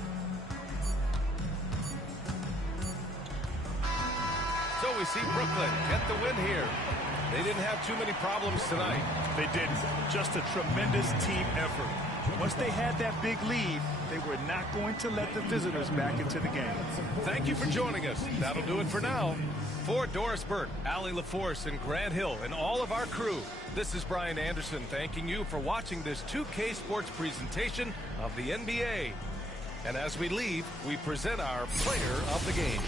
So we see Brooklyn get the win here. They didn't have too many problems tonight. They didn't. Just a tremendous team effort. Once they had that big lead, they were not going to let the visitors back into the game. Thank you for joining us. That'll do it for now. For Doris Burt, Allie LaForce, and Grant Hill, and all of our crew, this is Brian Anderson thanking you for watching this 2K Sports presentation of the NBA. And as we leave, we present our player of the game.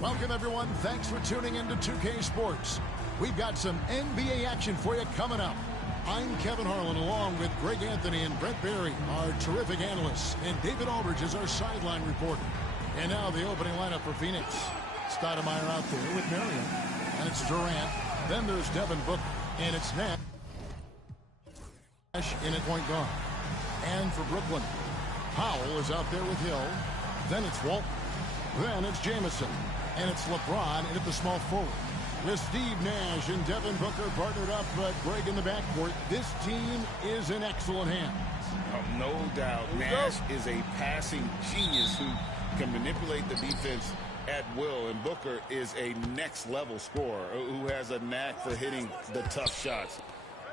Welcome, everyone. Thanks for tuning in to 2K Sports. We've got some NBA action for you coming up. I'm Kevin Harlan, along with Greg Anthony and Brett Barry, our terrific analysts, and David Aldridge is our sideline reporter. And now the opening lineup for Phoenix. Stoudemire out there with Marion, and it's Durant. Then there's Devin Booker, and it's Nash in at point guard. And for Brooklyn, Powell is out there with Hill. Then it's Walton. Then it's Jamison. And it's LeBron in at the small forward. With Steve Nash and Devin Booker partnered up, but Greg in the backcourt. This team is in excellent hands. No doubt. Nash is a passing genius who can manipulate the defense at will. And Booker is a next-level scorer who has a knack for hitting the tough shots.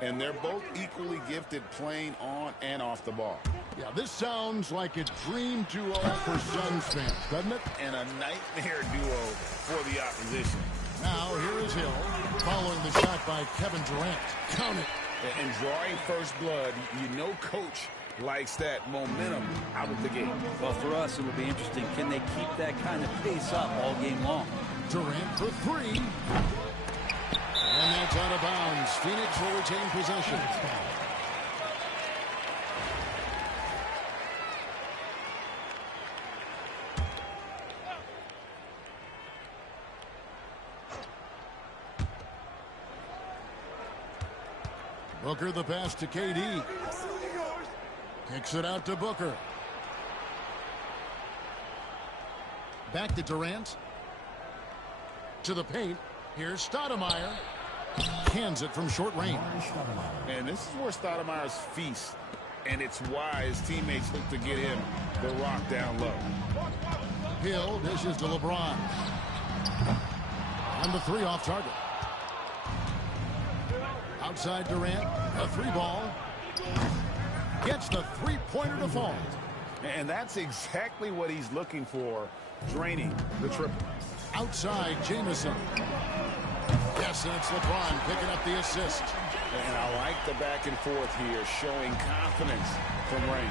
And they're both equally gifted playing on and off the ball. Yeah, this sounds like a dream duo for Suns fans, doesn't it? And a nightmare duo for the opposition. Now, here is Hill, following the shot by Kevin Durant. Count it. And drawing first blood, you know Coach likes that momentum out of the game. Well, for us, it will be interesting. Can they keep that kind of pace up all game long? Durant for three. And that's out of bounds. Phoenix will retain possession. Booker the pass to KD. Kicks it out to Booker. Back to Durant. To the paint. Here's Stoudemire. Cans it from short range. And this is where Stoudemire's feast. And it's why his teammates look to get him the rock down low. Hill dishes to LeBron. On the three off target. Outside Durant, a three ball. Gets the three-pointer to fall. And that's exactly what he's looking for, draining the triple. Outside Jamison. Yes, and it's LeBron picking up the assist. And I like the back and forth here, showing confidence from Rain.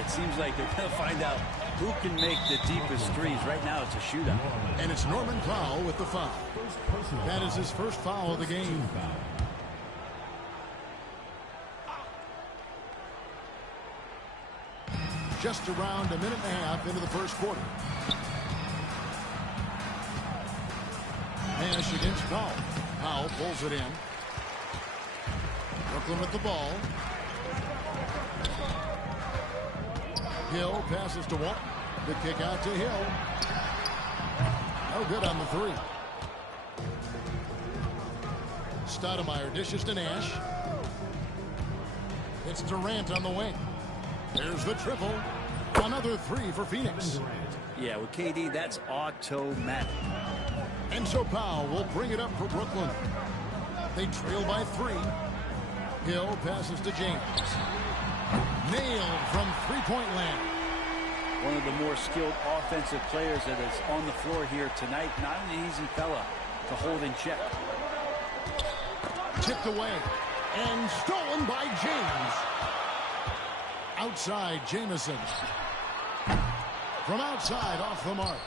It seems like they're going to find out who can make the deepest threes. Right now, it's a shootout. And it's Norman Powell with the foul. That is his first foul of the game. Just around a minute and a half into the first quarter. Nash against Powell. Powell pulls it in. Brooklyn with the ball. Hill passes to Walton. The kick out to Hill. No good on the three. Stoudemire dishes to Nash. It's Durant on the wing. There's the triple. Another three for Phoenix. Yeah, with KD, that's automatic. And so Powell will bring it up for Brooklyn. They trail by three. Hill passes to James. Nailed from three-point land. One of the more skilled offensive players that is on the floor here tonight. Not an easy fella to hold in check. Tipped away. And stolen by James. Outside Jamison. From outside off the mark.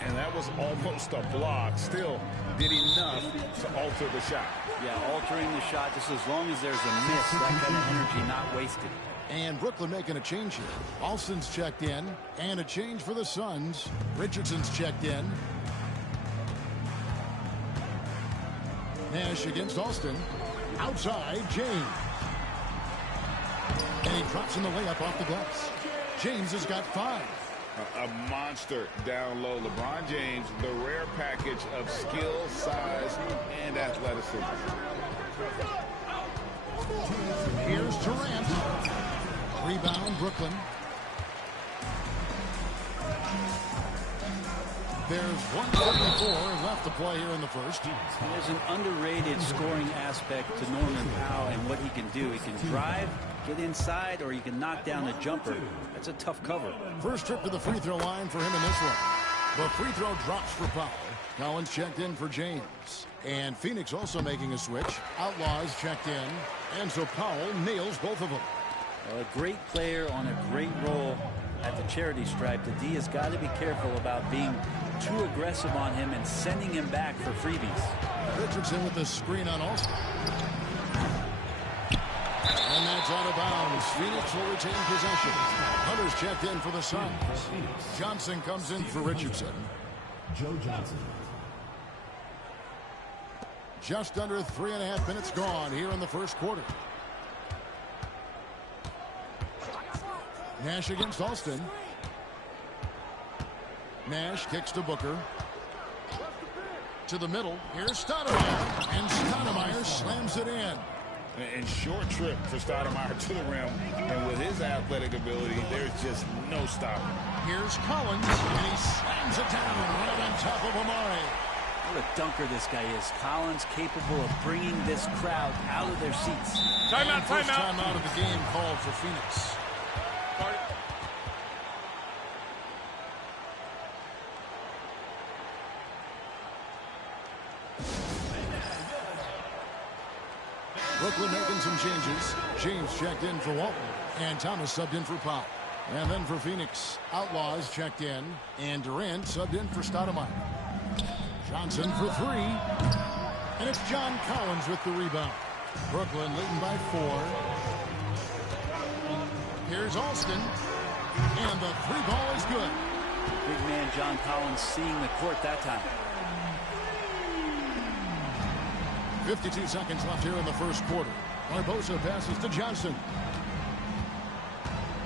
And that was almost a block. Still did enough to alter the shot. Yeah, altering the shot just as long as there's a miss. That kind of energy not wasted. And Brooklyn making a change here. Alston's checked in. And a change for the Suns. Richardson's checked in. Nash against Alston. Outside James. And he drops in the layup off the glass. James has got 5. A monster down low. LeBron James, the rare package of skill, size, and athleticism. Here's Durant. Rebound, Brooklyn. There's 1:34 left to play here in the first. There's an underrated scoring aspect to Norman Powell and what he can do. He can drive, get inside, or he can knock down a jumper. That's a tough cover. First trip to the free throw line for him in this one. The free throw drops for Powell. Collins checked in for James. And Phoenix also making a switch. Outlaws checked in. And so Powell nails both of them. A great player on a great role. at the charity stripe, the D has got to be careful about being too aggressive on him and sending him back for freebies. Richardson with the screen on Alston. And that's out of bounds. Phoenix will retain possession. Hunter's checked in for the Suns. Johnson comes in for Richardson. Joe Johnson. Just under 3.5 minutes gone here in the first quarter. Nash against Alston. Nash kicks to Booker. To the middle. Here's Stoudemire. And Stoudemire slams it in. And short trip for Stoudemire to the rim. And with his athletic ability, there's just no stopping. Here's Collins. And he slams it down right on top of Amari. What a dunker this guy is. Collins capable of bringing this crowd out of their seats. Timeout, timeout. Timeout of the game called for Phoenix. Brooklyn making some changes. James checked in for Walton. And Thomas subbed in for Powell. And then for Phoenix, Outlaws checked in. And Durant subbed in for Stoudemire. Johnson for three. And it's John Collins with the rebound. Brooklyn leading by 4. Here's Alston. And the three ball is good. Big man John Collins seeing the court that time. 52 seconds left here in the first quarter. Barbosa passes to Johnson.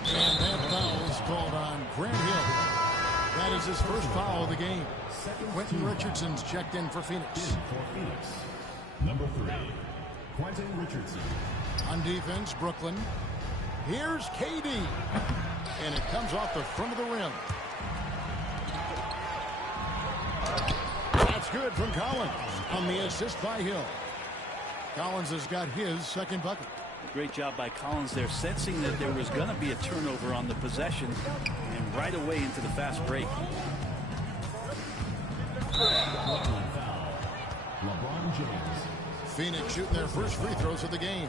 And that foul is called on Grant Hill. That is his first foul of the game. Quentin Richardson's checked in for Phoenix. Number 3, Quentin Richardson. On defense, Brooklyn. Here's KD. And it comes off the front of the rim. That's good from Collins on the assist by Hill. Collins has got his second bucket. Great job by Collins there, sensing that there was going to be a turnover on the possession and right away into the fast break. LeBron James. Phoenix shooting their first free throws of the game.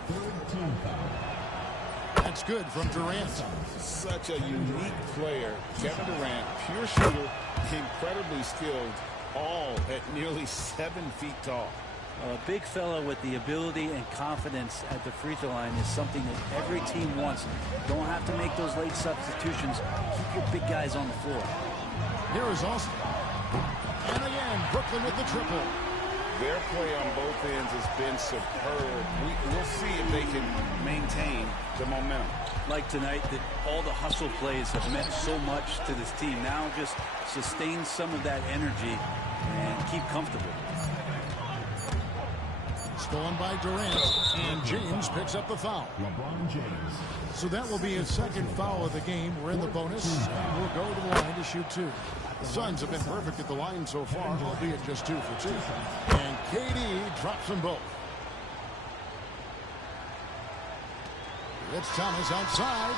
That's good from Durant. Such a unique player. Kevin Durant, pure shooter, incredibly skilled, all at nearly 7 feet tall. A big fella with the ability and confidence at the free throw line is something that every team wants. Don't have to make those late substitutions. Keep your big guys on the floor. Here is Alston. And again, Brooklyn with the triple. Their play on both ends has been superb. We'll see if they can maintain the momentum. Like tonight, that all the hustle plays have meant so much to this team. Now just sustain some of that energy and keep comfortable. Stolen by Durant, and James picks up the foul. LeBron James. So that will be his second foul of the game. We're in the bonus, and we'll go to the line to shoot 2. The Suns have been perfect at the line so far, albeit just 2 for 2. And KD drops them both. It's Thomas outside.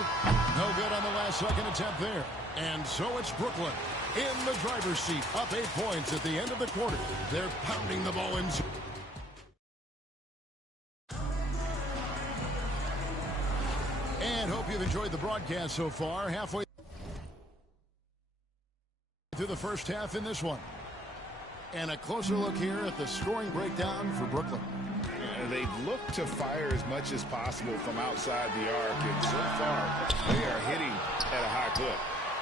No good on the last second attempt there. And so it's Brooklyn in the driver's seat, up 8 points at the end of the quarter. They're pounding the ball in. And hope you've enjoyed the broadcast so far. Halfway through the first half in this one. And a closer look here at the scoring breakdown for Brooklyn. They've looked to fire as much as possible from outside the arc, and so far they are hitting at a high clip.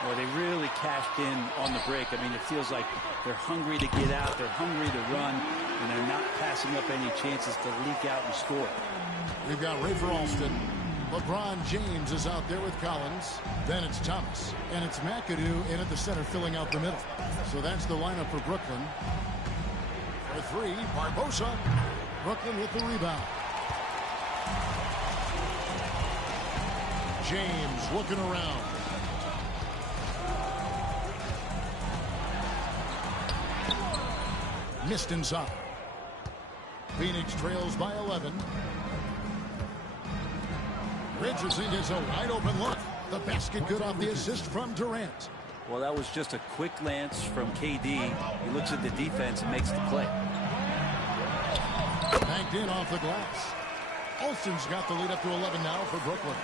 Well, they really cashed in on the break. I mean, it feels like they're hungry to get out, they're hungry to run, and they're not passing up any chances to leak out and score. We've got Rafer Alston. LeBron James is out there with Collins. Then it's Thomas. And it's McAdoo in at the center filling out the middle. So that's the lineup for Brooklyn. For 3, Barbosa. Brooklyn with the rebound. James looking around. Missed inside. Phoenix trails by 11. Richardson gets a wide open look. The basket good off the assist from Durant. Well, that was just a quick glance from KD. He looks at the defense and makes the play. Banked in off the glass. Alston's got the lead up to 11 now for Brooklyn.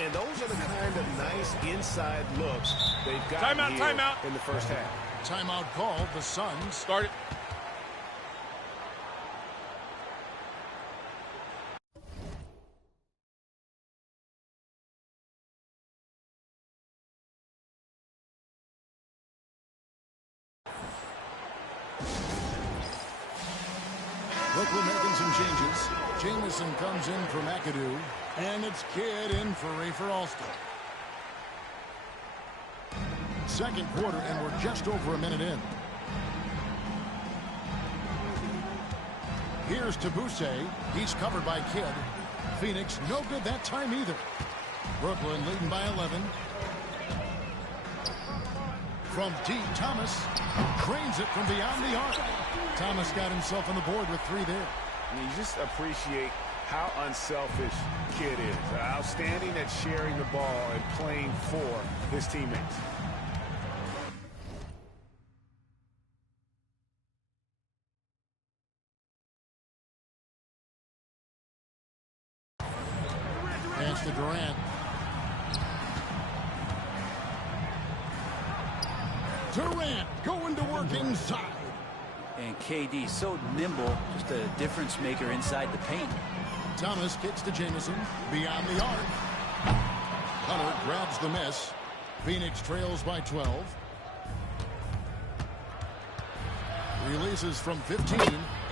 And those are the kind of nice inside looks they've got Timeout. in the first half. Timeout called. The Suns. Start it. Brooklyn making some changes. Jamison comes in for McAdoo. And it's Kidd in for Rafer Alston. Second quarter, and we're just over a minute in. Here's Tabuse. He's covered by Kidd. Phoenix, no good that time either. Brooklyn leading by 11. From D, Thomas drains it from beyond the arc. Thomas got himself on the board with 3 there. I mean, you just appreciate how unselfish Kidd is. Outstanding at sharing the ball and playing for his teammates. Pass to Durant. Durant going to work inside. And KD so nimble, just a difference maker inside the paint. Thomas kicks to Jamison beyond the arc. Hunter grabs the miss. Phoenix trails by 12. Releases from 15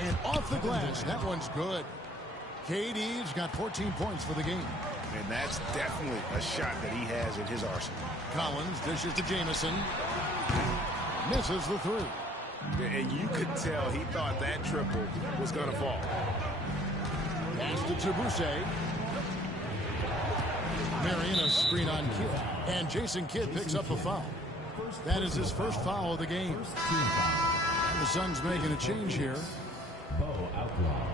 and off the glass. That one's good. KD's got 14 points for the game. And that's definitely a shot that he has in his arsenal. Collins dishes to Jamison. Misses the 3. And you could tell he thought that triple was going to fall. Pass to Tabuse. Marion a screen on Kidd. And Jason Kidd picks up a foul. That is his first foul of the game. The Suns making a change here. Bo Outlaw,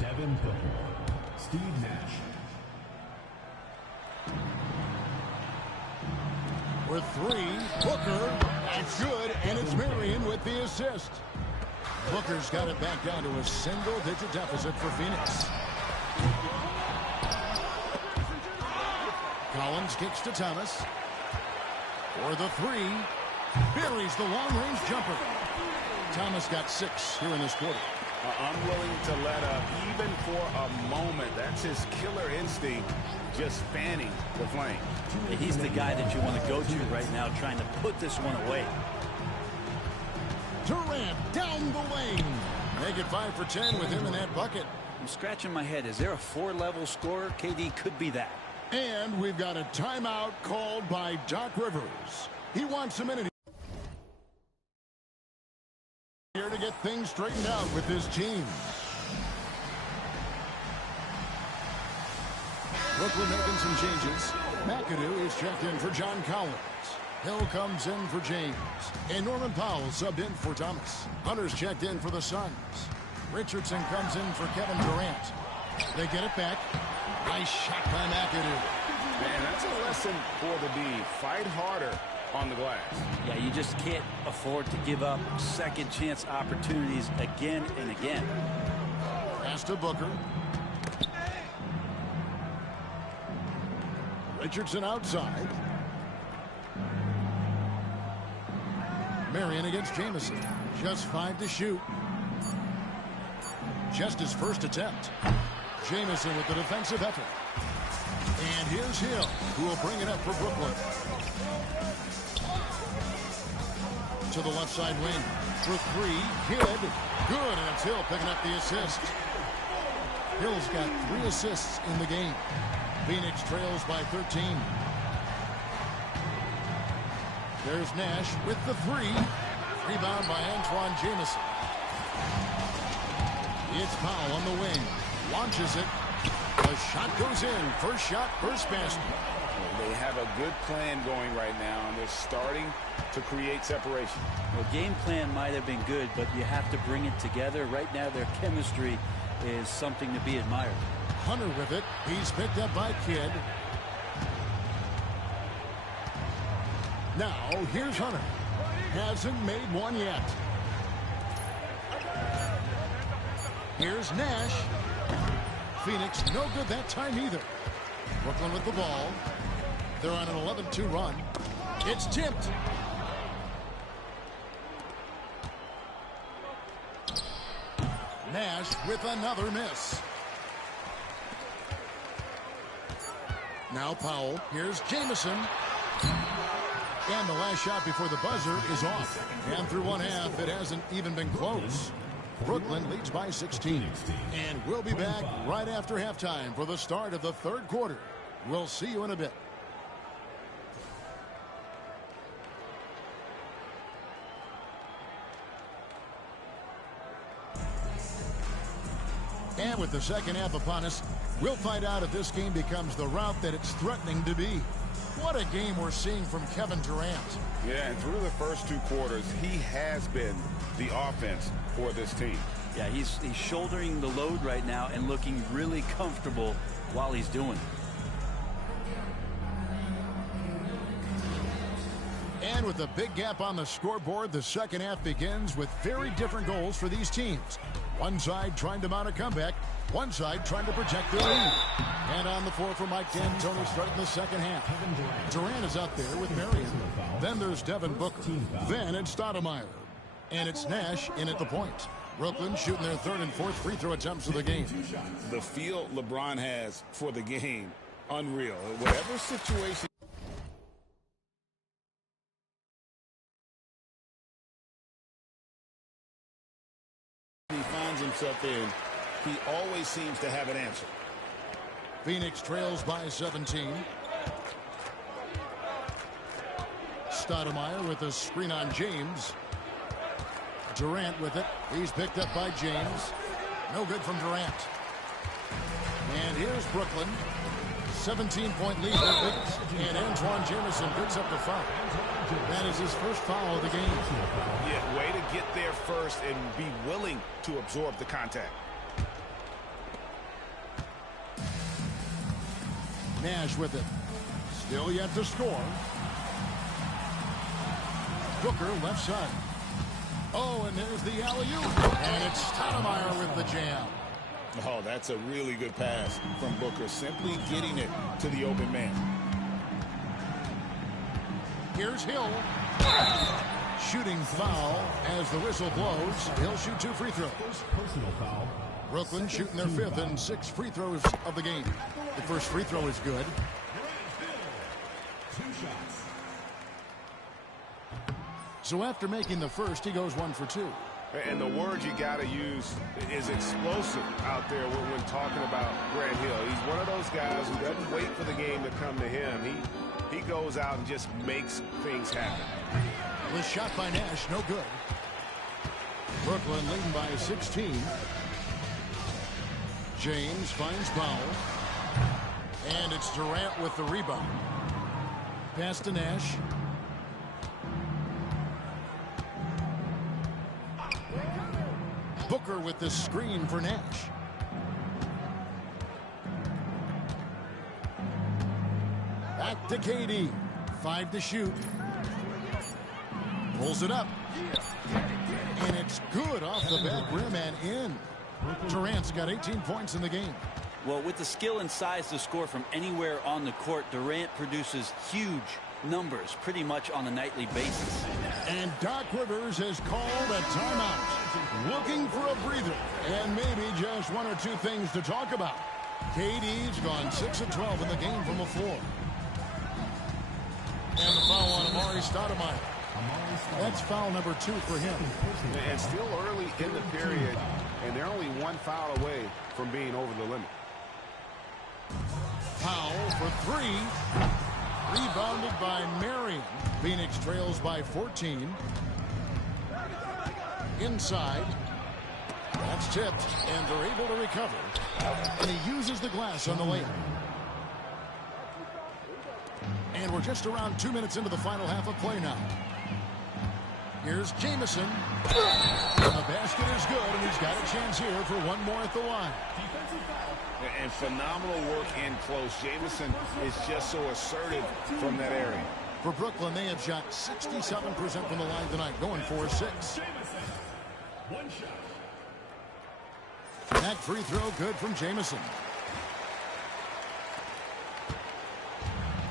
Devin Booker, Steve Nash. With 3, Booker, that's good, and it's Marion with the assist. Booker's got it back down to a single-digit deficit for Phoenix. Collins kicks to Thomas. For the 3, buries the long-range jumper. Thomas got 6 here in this quarter. Unwilling to let up, even for a moment. That's his killer instinct, just fanning the flame. He's the guy that you want to go to right now, trying to put this one away. Durant down the lane. Make it 5 for 10 with him in that bucket. I'm scratching my head. Is there a 4-level scorer? KD could be that. And we've got a timeout called by Doc Rivers. He wants a minute here to get things straightened out with his team. Brooklyn making some changes. McAdoo is checked in for John Collins. Hill comes in for James. And Norman Powell subbed in for Thomas. Hunter's checked in for the Suns. Richardson comes in for Kevin Durant. They get it back. Nice shot by McAdoo. Man, that's a lesson for the D. Fight harder on the glass. Yeah, you just can't afford to give up second chance opportunities again and again. Pass to Booker. Richardson outside. Marion against Jamison. Just 5 to shoot. Just his first attempt. Jamison with the defensive effort. And here's Hill, who will bring it up for Brooklyn. To the left side wing. For 3, Kidd. Good, and it's Hill picking up the assist. Hill's got 3 assists in the game. Phoenix trails by 13. There's Nash with the 3. Rebound by Antoine Jamison. It's Powell on the wing. Launches it. The shot goes in. First shot, first basket. They have a good plan going right now, and they're starting to create separation. Well, game plan might have been good, but you have to bring it together. Right now, their chemistry is something to be admired. Hunter with it. He's picked up by Kidd. Now, here's Hunter. Hasn't made one yet. Here's Nash. Phoenix, no good that time either. Brooklyn with the ball. They're on an 11-2 run. It's tipped. Nash with another miss. Now Powell. Here's Jamison. And the last shot before the buzzer is off. And through one half, it hasn't even been close. Brooklyn leads by 16. And we'll be back right after halftime for the start of the third quarter. We'll see you in a bit. And with the second half upon us, we'll find out if this game becomes the route that it's threatening to be. What a game we're seeing from Kevin Durant. Yeah, and through the first two quarters, he has been the offense for this team. Yeah, he's shouldering the load right now and looking really comfortable while he's doing it. And with a big gap on the scoreboard, the second half begins with very different goals for these teams. One side trying to mount a comeback, one side trying to protect their lead. And on the floor for Mike D'Antoni starting the second half. Durant is out there with Marion. Then there's Devin Booker. Then it's Stoudemire. And it's Nash in at the point. Brooklyn shooting their third and fourth free throw attempts of the game. The feel LeBron has for the game, unreal. Whatever situation he finds himself in, he always seems to have an answer. Phoenix trails by 17. Stoudemire with a screen on James. Durant with it. He's picked up by James. No good from Durant. And here's Brooklyn. 17-point lead for Phoenix. And Antoine Jamison picks up the foul. That is his first foul of the game. Yeah, way to get there first and be willing to absorb the contact. Nash with it. Still yet to score. Booker left side. Oh, and there's the alley-oop. And it's Stoudemire with the jam. Oh, that's a really good pass from Booker. Simply getting it to the open man. Here's Hill. Shooting foul as the whistle blows. He'll shoot 2 free throws. Personal foul. Brooklyn shooting their 5th and 6th free throws of the game. The first free throw is good. 2 shots. So after making the first, he goes 1 for 2. And the word you got to use is explosive out there when talking about Grant Hill. He's one of those guys who doesn't wait for the game to come to him. He goes out and just makes things happen. The shot by Nash, no good. Brooklyn leading by 16. James finds Powell. And it's Durant with the rebound. Pass to Nash. Booker with the screen for Nash. Back to KD. 5 to shoot. Pulls it up. And it's good off the back rim and in. Durant's got 18 points in the game. Well, with the skill and size to score from anywhere on the court, Durant produces huge numbers pretty much on a nightly basis. And Doc Rivers has called a timeout. Looking for a breather. And maybe just 1 or 2 things to talk about. KD's gone 6 of 12 in the game from the floor. And the foul on Amari Stoudemire. That's foul number 2 for him. And still early in the period, and they're only 1 foul away from being over the limit. Powell for 3. Rebounded by Marion. Phoenix trails by 14. Inside. That's tipped, and they're able to recover. And he uses the glass on the layup. And we're just around 2 minutes into the final half of play now. Here's Jamison. And the basket is good, and he's got a chance here for 1 more at the line. And phenomenal work in close. Jamison is just so assertive from that area. For Brooklyn, they have shot 67% from the line tonight, going for 6. That free throw good from Jamison.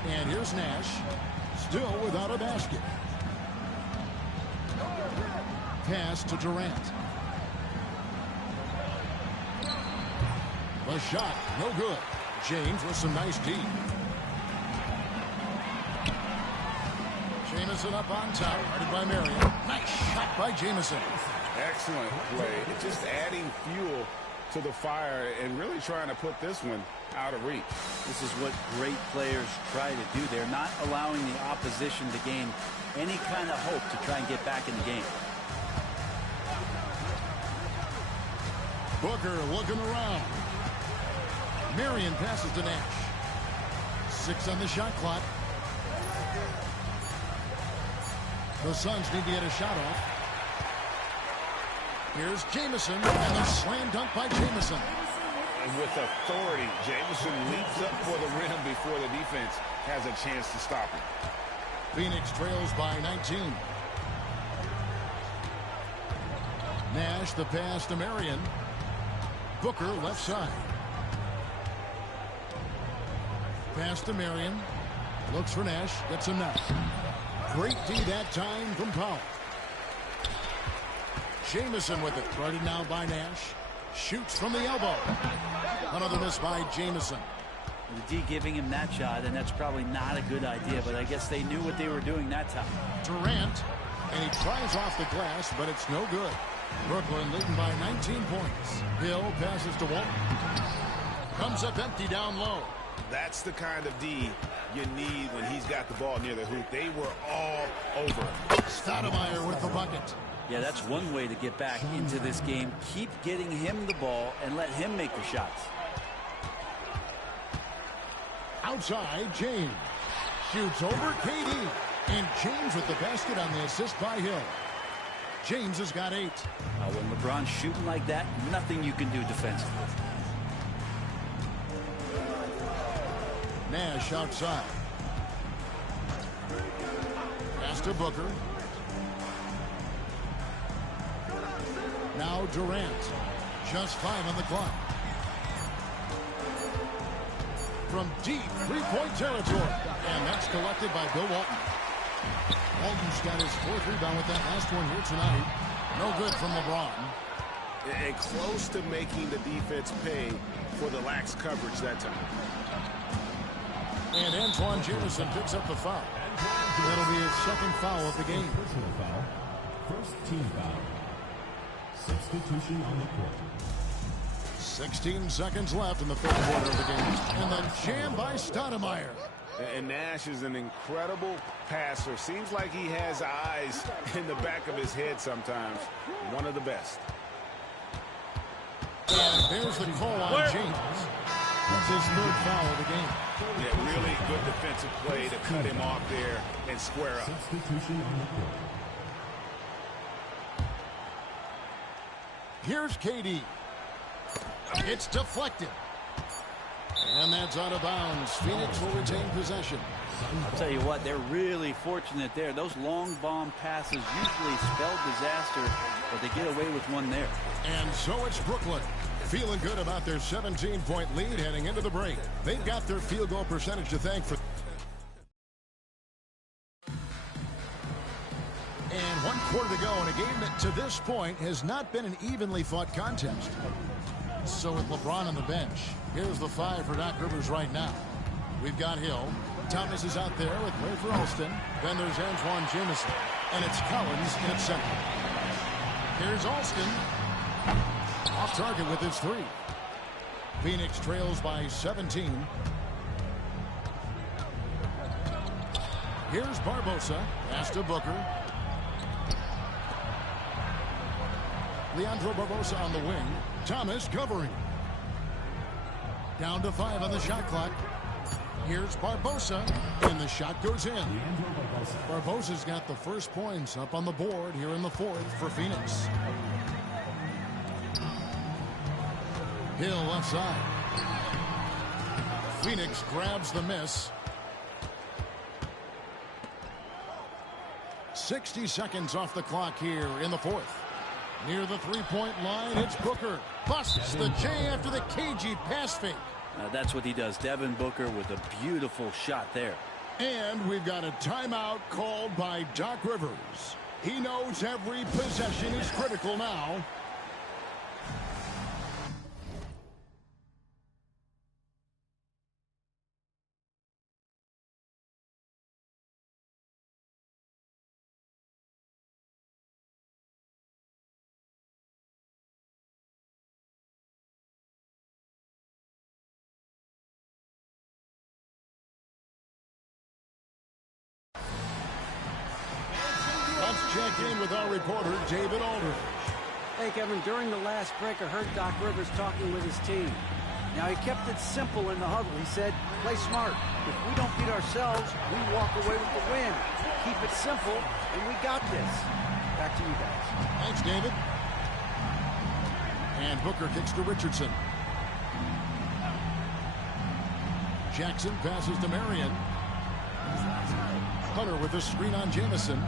And here's Nash, still without a basket. Pass to Durant. The shot, no good. James with some nice D. Jamison up on top, guarded by Marion. Nice shot by Jamison. Excellent play. Just adding fuel to the fire and really trying to put this one out of reach. This is what great players try to do. They're not allowing the opposition to gain any kind of hope to try and get back in the game. Booker looking around. Marion passes to Nash. 6 on the shot clock. The Suns need to get a shot off. Here's Jamison, and a slam dunk by Jamison. And with authority, Jamison leaps up for the rim before the defense has a chance to stop him. Phoenix trails by 19. Nash the pass to Marion. Booker left side. Pass to Marion. Looks for Nash. Gets him now. Great D that time from Powell. Jamison with it. Guarded now by Nash. Shoots from the elbow. Another miss by Jamison. The D giving him that shot, and that's probably not a good idea, but I guess they knew what they were doing that time. Durant, and he tries off the glass, but it's no good. Brooklyn leading by 19 points. Hill passes to Walton. Comes up empty down low. That's the kind of D you need when he's got the ball near the hoop. They were all over. Stoudemire with the bucket. Yeah, that's one way to get back into this game. Keep getting him the ball and let him make the shots. Outside, James. Shoots over KD. And James with the basket on the assist by Hill. James has got 8. When LeBron's shooting like that, nothing you can do defensively. Nash outside. Pass to Booker. Now Durant. Just 5 on the clock. From deep three-point territory. And that's collected by Bill Walton. Walton's got his 4th rebound with that last one here tonight. No good from LeBron. And close to making the defense pay for the lax coverage that time. And Antoine Jamison picks up the foul. That'll be his 2nd foul of the game. Personal foul. First team foul. Substitution on the court. 16 seconds left in the 3rd quarter of the game. And the jam by Stoudemire. And Nash is an incredible passer. Seems like he has eyes in the back of his head sometimes. One of the best. And there's the call on James. That's his 3rd foul of the game. Yeah, really good defensive play to cut him off there and square up. Substitution on the court. Here's KD. It's deflected. And that's out of bounds. Phoenix will retain possession. I'll tell you what, they're really fortunate there. Those long bomb passes usually spell disaster, but they get away with one there. And so it's Brooklyn. Feeling good about their 17-point lead heading into the break. They've got their field goal percentage to thank for. And 1 quarter to go in a game that to this point has not been an evenly fought contest. So with LeBron on the bench, here's the 5 for Doc Rivers right now. We've got Hill. Thomas is out there with Rafer Alston. Then there's Antoine Jamison. And it's Collins in at center. Here's Alston. Off target with his 3. Phoenix trails by 17. Here's Barbosa. Pass to Booker. Leandro Barbosa on the wing. Thomas covering. Down to 5 on the shot clock. Here's Barbosa, and the shot goes in. Barbosa's got the first points up on the board here in the 4th for Phoenix. Hill left side. Phoenix grabs the miss. 60 seconds off the clock here in the 4th. Near the 3-point line, it's Booker. Busts the J after the cagey pass fake. That's what he does. Devin Booker with a beautiful shot there. And we've got a timeout called by Doc Rivers. He knows every possession is critical now. Let's check in with our reporter, David Aldridge. Hey, Kevin, during the last break, I heard Doc Rivers talking with his team. Now, he kept it simple in the huddle. He said, play smart. If we don't beat ourselves, we walk away with the win. Keep it simple, and we got this. Back to you guys. Thanks, David. And Booker kicks to Richardson. Jackson passes to Marion. Hunter with a screen on Jamison.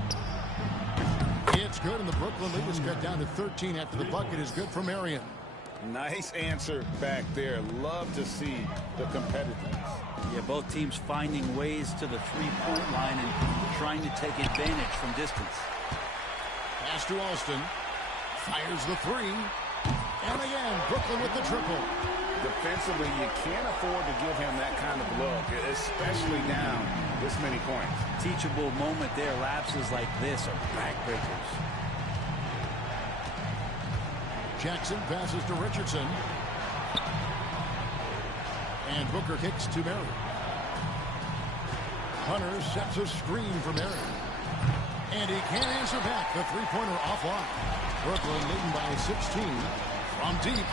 It's good, and the Brooklyn lead is cut down to 13 after the bucket is good for Marion. Nice answer back there. Love to see the competitiveness. Yeah, both teams finding ways to the three-point line and trying to take advantage from distance. Pass to Alston. Fires the three. And again, Brooklyn with the triple. Defensively, you can't afford to give him that kind of look, especially down this many points. Teachable moment there. Lapses like this are backbreakers. Jackson passes to Richardson. And Booker kicks to Marion. Hunter sets a screen for Marion. And he can't answer back. The three-pointer offline. Brooklyn leading by 16 from deep.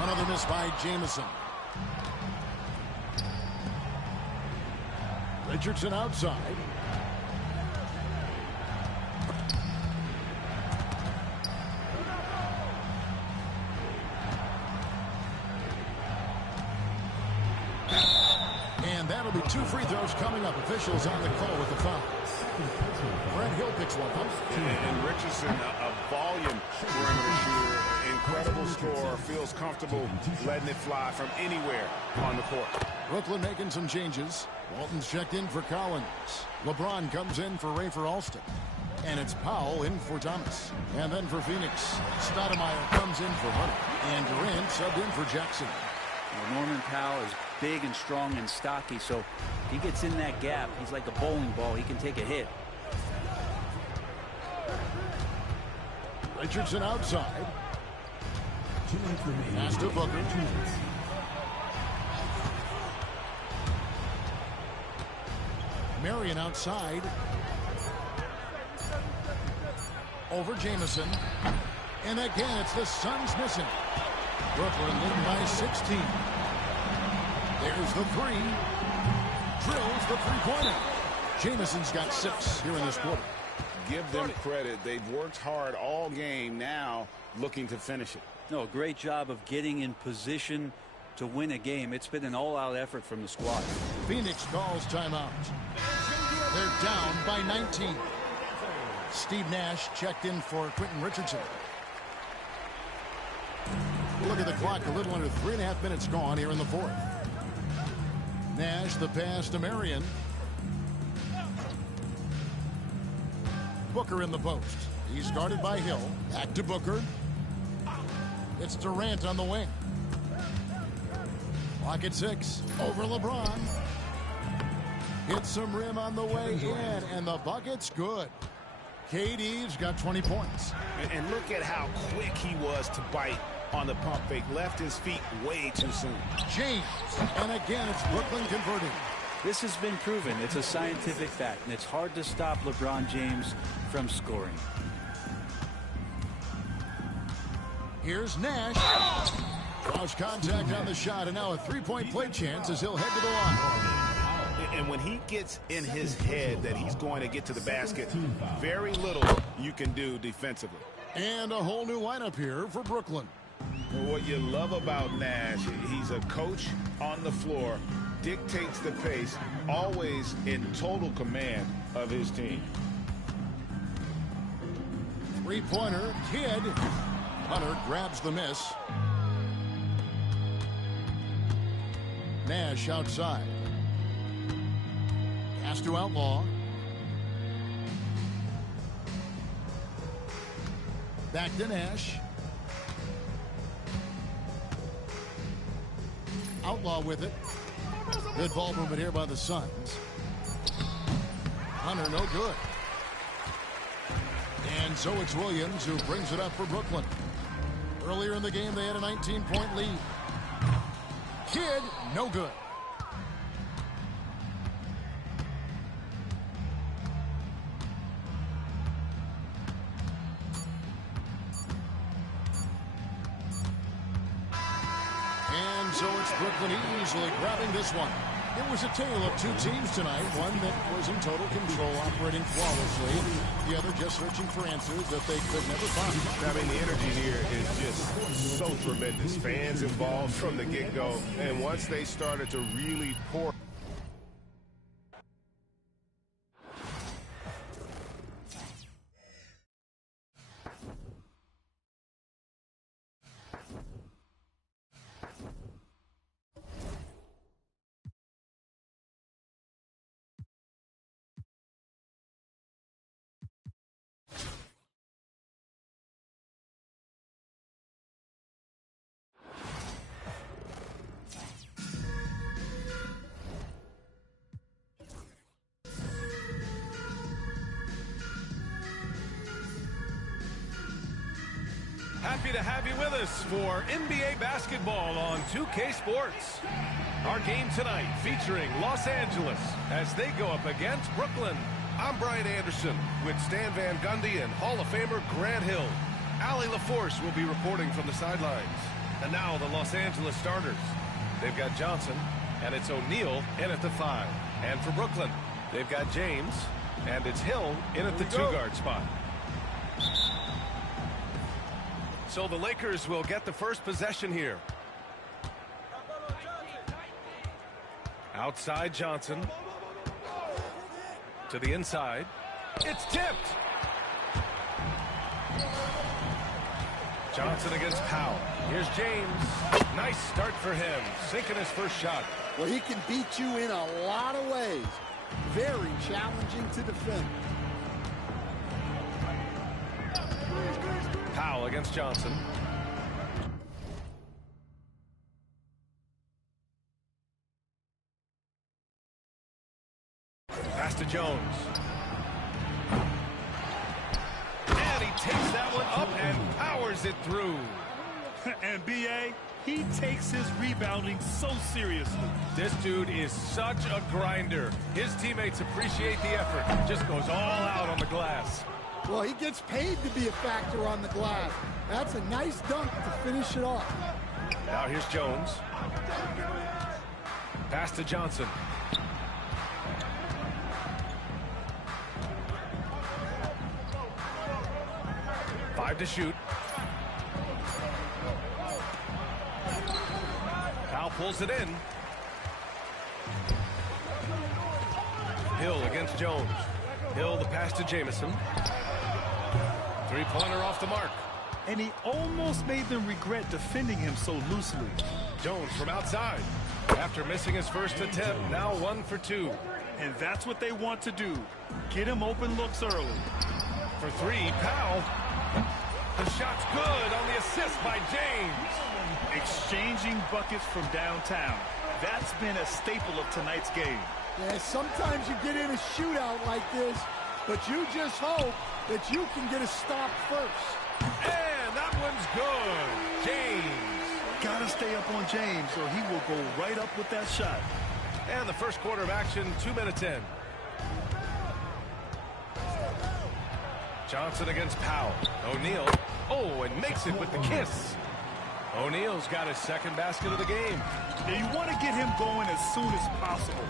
Another miss by Jamison. Richardson outside. And that'll be 2 free throws coming up. Officials on the call with the foul. Brent Hill picks one up. And Richardson, a volume perimeter shooter. Incredible scorer. Feels comfortable letting it fly from anywhere on the court. Brooklyn making some changes. Walton's checked in for Collins. LeBron comes in for Rafer Alston. And it's Powell in for Thomas. And then for Phoenix, Stoudemire comes in for Hunter. And Durant subbed in for Jackson. Well, Norman Powell is big and strong and stocky, so he gets in that gap. He's like a bowling ball. He can take a hit. Richardson outside. Pass to Booker. Marion outside. Over Jamison. And again, it's the Suns missing. Brooklyn leading by 16. There's the three. Drills the three-pointer. Jamison's got 6 here in this quarter. Give them credit. They've worked hard all game, now looking to finish it. No, great job of getting in position to win a game. It's been an all-out effort from the squad. Phoenix calls timeout. They're down by 19. Steve Nash checked in for Quentin Richardson. Look at the clock. A little under 3.5 minutes gone here in the fourth. Nash, the pass to Marion. Booker in the post. He's guarded by Hill. Back to Booker. It's Durant on the wing. Clock at 6. Over LeBron. Hits some rim on the way in, and the bucket's good. KD's got 20 points. And look at how quick he was to bite on the pump fake. Left his feet way too soon. James, and again, it's Brooklyn converting. This has been proven. It's a scientific fact, and it's hard to stop LeBron James from scoring. Here's Nash. Draws contact on the shot, and now a three-point play chance as he'll head to the line. And when he gets in his head that he's going to get to the basket, very little you can do defensively. And a whole new lineup here for Brooklyn. What you love about Nash, he's a coach on the floor, dictates the pace, always in total command of his team. Three-pointer, Kidd. Hunter grabs the miss. Nash outside. Pass to Outlaw. Back to Nash. Outlaw with it. Good ball movement here by the Suns. Hunter, no good. And so it's Williams who brings it up for Brooklyn. Earlier in the game, they had a 19-point lead. Kidd, no good. And so it's Brooklyn easily grabbing this one. It was a tale of two teams tonight, one that was in total control, operating flawlessly, the other just searching for answers that they could never find. I mean, the energy here is just so tremendous. Fans involved from the get-go, and once they started to really pour. Happy to have you with us for NBA basketball on 2K Sports. Our game tonight featuring Los Angeles as they go up against Brooklyn. I'm Brian Anderson with Stan Van Gundy and Hall of Famer Grant Hill. Allie LaForce will be reporting from the sidelines. And now the Los Angeles starters. They've got Johnson, and it's O'Neal in at the 5. And for Brooklyn, they've got James, and it's Hill in at the 2-guard spot. So the Lakers will get the first possession here. Outside Johnson. To the inside. It's tipped. Johnson against Powell. Here's James. Nice start for him. Sinking his first shot. Well, he can beat you in a lot of ways. Very challenging to defend. Powell against Johnson. Pass to Jones. And he takes that one up and powers it through. And B.A., he takes his rebounding so seriously. This dude is such a grinder. His teammates appreciate the effort. Just goes all out on the glass. Well, he gets paid to be a factor on the glass. That's a nice dunk to finish it off. Now here's Jones. Pass to Johnson. Five to shoot. Powell pulls it in. Hill against Jones. Hill the pass to Jamison. Three-pointer off the mark. And he almost made them regret defending him so loosely. Jones from outside. After missing his first attempt, now 1 for 2. And that's what they want to do. Get him open looks early. For 3, Powell. The shot's good on the assist by James. Exchanging buckets from downtown. That's been a staple of tonight's game. Yeah, sometimes you get in a shootout like this, but you just hope that you can get a stop first. And that one's good. James. Gotta stay up on James or he will go right up with that shot. And the first quarter of action, 2 minutes in. Johnson against Powell. O'Neal. Oh, and makes it with the kiss. O'Neal's got his second basket of the game. Now you want to get him going as soon as possible.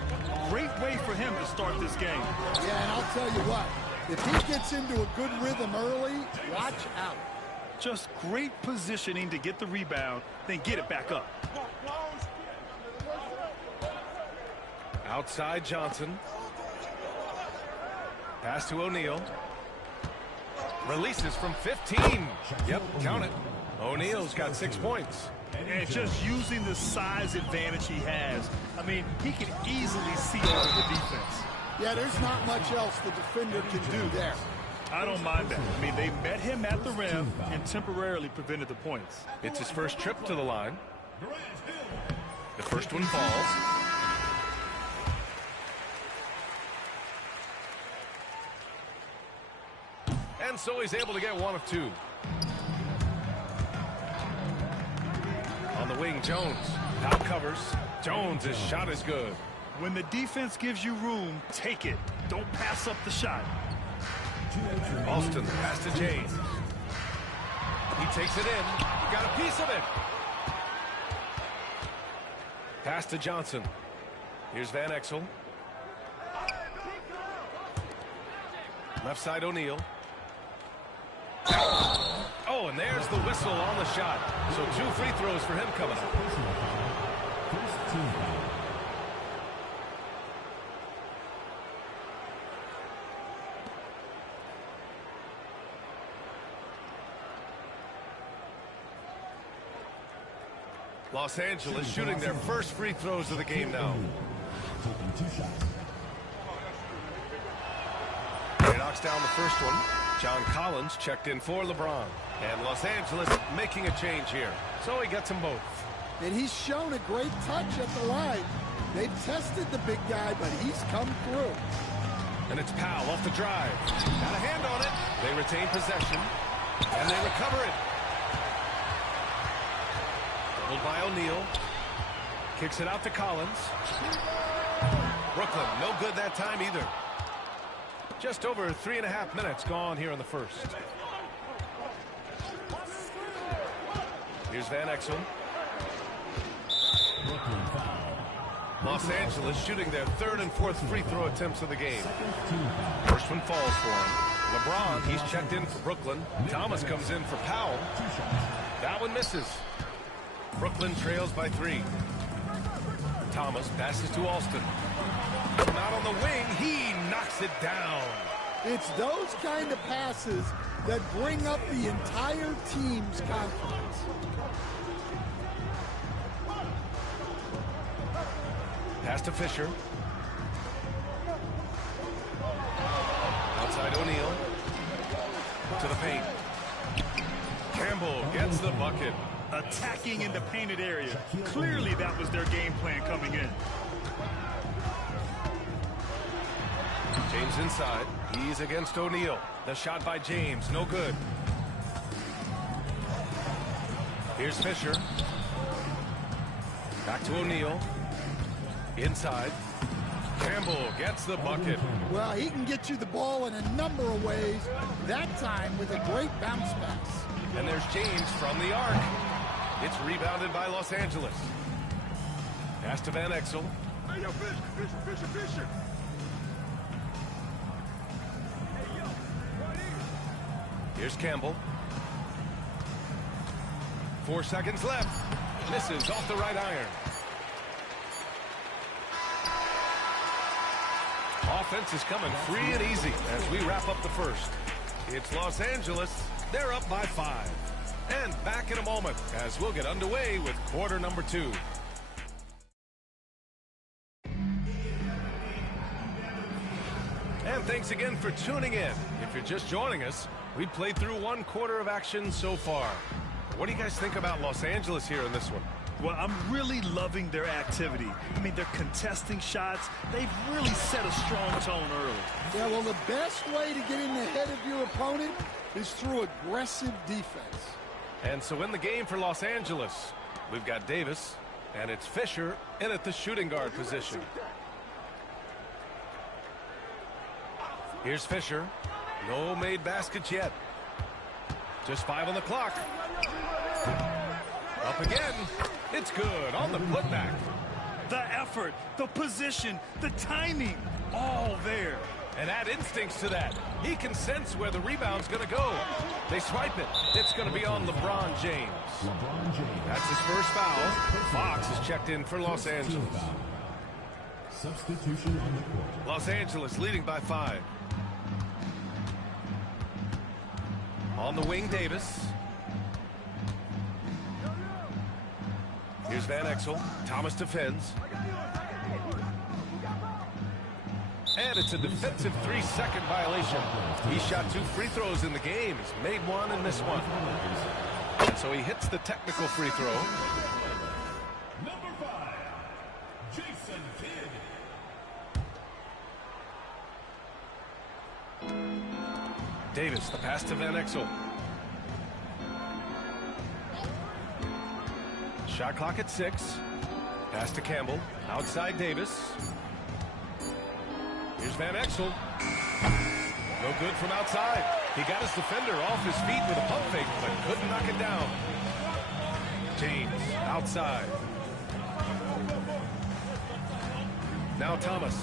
Great way for him to start this game. Yeah, and I'll tell you what. If he gets into a good rhythm early, watch out. Just great positioning to get the rebound, then get it back up. Outside Johnson. Pass to O'Neal. Releases from 15. Yep, count it. O'Neal's got 6 points. And just using the size advantage he has. I mean, he can easily see out of the defense. Yeah, there's not much else the defender can do there. I don't mind that. I mean, they met him at the rim and temporarily prevented the points. It's his first trip to the line. The first one falls. And so he's able to get one of two. On the wing, Jones. Out covers. Jones' shot is good. When the defense gives you room, take it. Don't pass up the shot. Alston, pass to James. He takes it in. Got a piece of it. Pass to Johnson. Here's Van Exel. Left side O'Neal. Oh, and there's the whistle on the shot. So 2 free throws for him coming up. First team foul. Los Angeles shooting their first free throws of the game now. Taking 2 shots. He knocks down the first one. John Collins checked in for LeBron. And Los Angeles making a change here. So he gets them both. And he's shown a great touch at the line. They've tested the big guy, but he's come through. And it's Powell off the drive. Got a hand on it. They retain possession. And they recover it. Doubled by O'Neal. Kicks it out to Collins. Brooklyn, no good that time either. Just over 3.5 minutes gone here in the first. Here's Van Exel. Brooklyn foul. Los Angeles shooting their 3rd and 4th free throw attempts of the game. First one falls for him. LeBron, he's checked in for Brooklyn. Thomas comes in for Powell. That one misses. Brooklyn trails by 3. Thomas passes to Alston. Not on the wing. He knocks it down. It's those kind of passes that bring up the entire team's confidence. Pass to Fisher. Outside O'Neal. To the paint. Campbell gets the bucket. Attacking in the painted area. Clearly that was their game plan coming in. James inside. He's against O'Neal. The shot by James. No good. Here's Fisher. Back to O'Neal. Inside. Campbell gets the bucket. Well, he can get you the ball in a number of ways. That time with a great bounce pass. And there's James from the arc. It's rebounded by Los Angeles. Pass to Van Exel. Hey, yo, Fisher. Here's Campbell. 4 seconds left. Misses off the right iron. Offense is coming free and easy as we wrap up the first. It's Los Angeles. They're up by 5. And back in a moment as we'll get underway with quarter number 2. And thanks again for tuning in. If you're just joining us, we've played through 1 quarter of action so far. What do you guys think about Los Angeles here in this one? Well, I'm really loving their activity. I mean, they're contesting shots. They've really set a strong tone early. Yeah, well, the best way to get in the head of your opponent is through aggressive defense. And so in the game for Los Angeles, we've got Davis, and it's Fisher in at the shooting guard position. Here's Fisher. No made baskets yet. Just 5 on the clock. Up again. It's good on the putback. The effort, the position, the timing, all there. And add instincts to that. He can sense where the rebound's going to go. They swipe it. It's going to be on LeBron James. LeBron James. That's his first foul. Fox is checked in for Los Angeles. Substitution on the court. Los Angeles leading by 5. On the wing, Davis. Here's Van Exel. Thomas defends. And it's a defensive 3-second violation. He shot 2 free throws in the game. He's made 1 and missed 1. And so he hits the technical free throw. Number 5, Jason Kidd. Davis, the pass to Van Exel. Shot clock at 6. Pass to Campbell. Outside Davis. Here's Van Exel. No good from outside. He got his defender off his feet with a pump fake, but couldn't knock it down. James, outside. Now Thomas.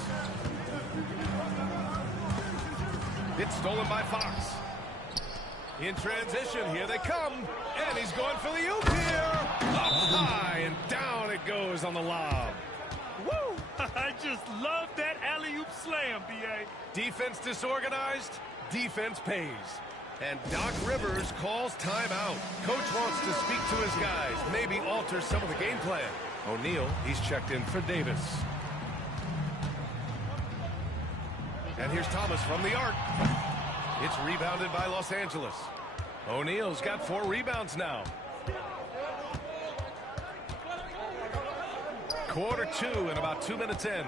It's stolen by Fox. In transition, here they come. And he's going for the oop here. Up high and down it goes on the lob. Woo! I just love that alley-oop slam, B.A. Defense disorganized, defense pays. And Doc Rivers calls timeout. Coach wants to speak to his guys, maybe alter some of the game plan. O'Neal, he's checked in for Davis. And here's Thomas from the arc. It's rebounded by Los Angeles. O'Neal's got 4 rebounds now. Quarter 2 and about 2 minutes in.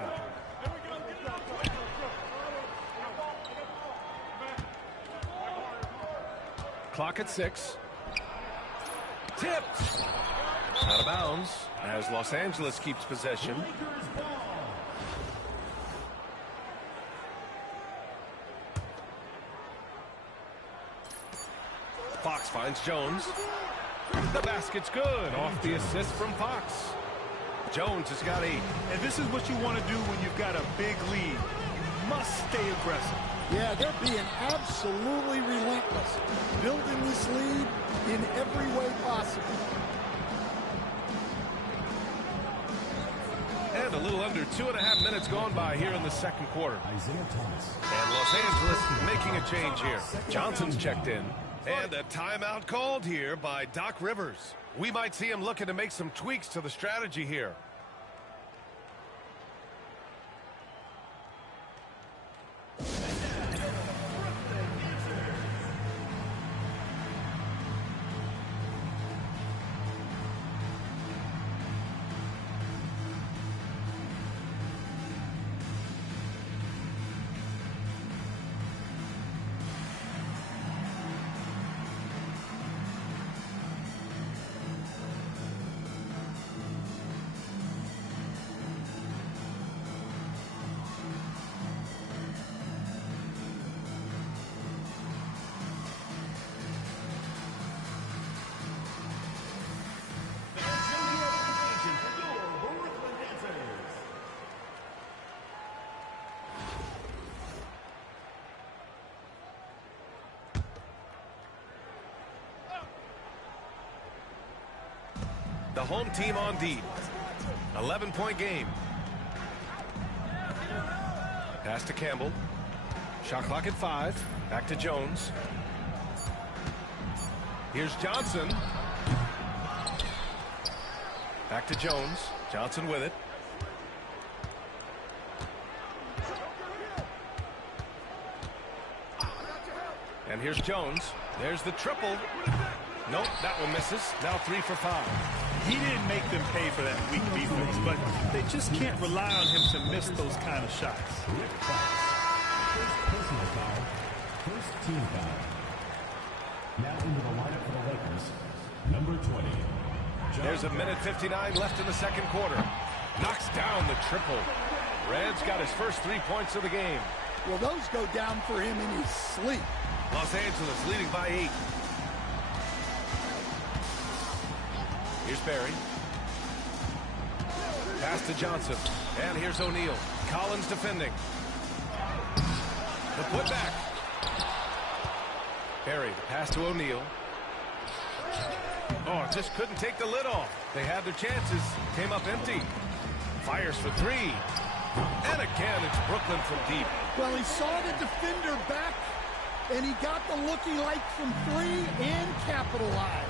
Clock at 6. Tipped. Out of bounds as Los Angeles keeps possession. Fox finds Jones. The basket's good off the assist from Fox. Jones has got 8. And this is what you want to do when you've got a big lead. You must stay aggressive. Yeah, they're being absolutely relentless, building this lead in every way possible. And a little under 2.5 minutes gone by here in the second quarter. Isaiah Thomas. And Los Angeles making a change here. Johnson's checked in. And a timeout called here by Doc Rivers. We might see him looking to make some tweaks to the strategy here. The home team on D. 11-point game. Pass to Campbell. Shot clock at 5. Back to Jones. Here's Johnson. Back to Jones. Johnson with it. And here's Jones. There's the triple. Nope, that one misses. Now 3 for 5. He didn't make them pay for that weak defense, but they just can't rely on him to miss those kind of shots. First personal foul. First team foul. Now into the lineup for the Lakers, number 20. There's a minute 59 left in the second quarter. Knocks down the triple. Red's got his first 3 points of the game. Well, those go down for him in his sleep. Los Angeles leading by 8. Here's Barry. Pass to Johnson. And here's O'Neal. Collins defending. The putback. Barry, the pass to O'Neal. Oh, just couldn't take the lid off. They had their chances. Came up empty. Fires for 3. And again, it's Brooklyn from deep. Well, he saw the defender back, and he got the looking like from 3 and capitalized.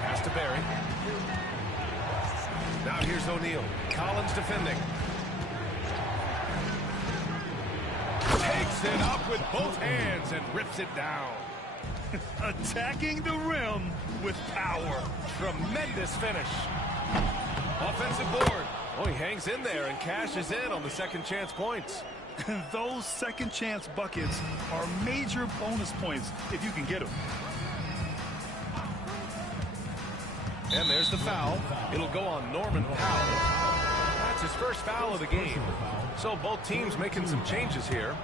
Pass to Barry. Now here's O'Neal. Collins defending. Lifts it up with both hands and rips it down. Attacking the rim with power. Tremendous finish. Offensive board. Oh, he hangs in there and cashes in on the second chance points. Those second chance buckets are major bonus points if you can get them. And there's the foul. It'll go on Norman Powell. That's his first foul of the game. So both teams making some changes here.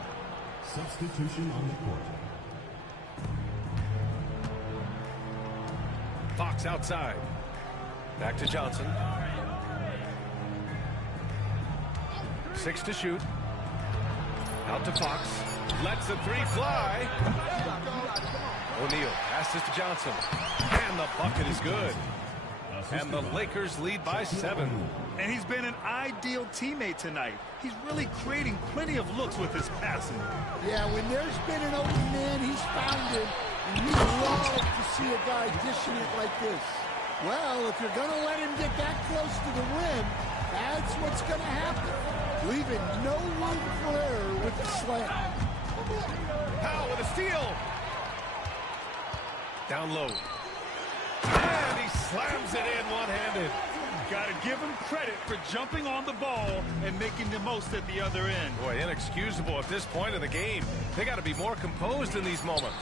Substitution on the court. Fox outside. Back to Johnson. 6 to shoot. Out to Fox. Lets the three fly. O'Neal passes to Johnson. And the bucket is good. And the Lakers lead by 7. And he's been an ideal teammate tonight. He's really creating plenty of looks with his passing. Yeah, when there's been an open man, he's found it. And we love to see a guy dishing it like this. Well, if you're going to let him get that close to the rim, that's what's going to happen. Leaving no room for error with the slam. Powell with a steal. Down low. And he slams it in one-handed. Got to give him credit for jumping on the ball and making the most at the other end. Boy, inexcusable at this point of the game. They got to be more composed in these moments.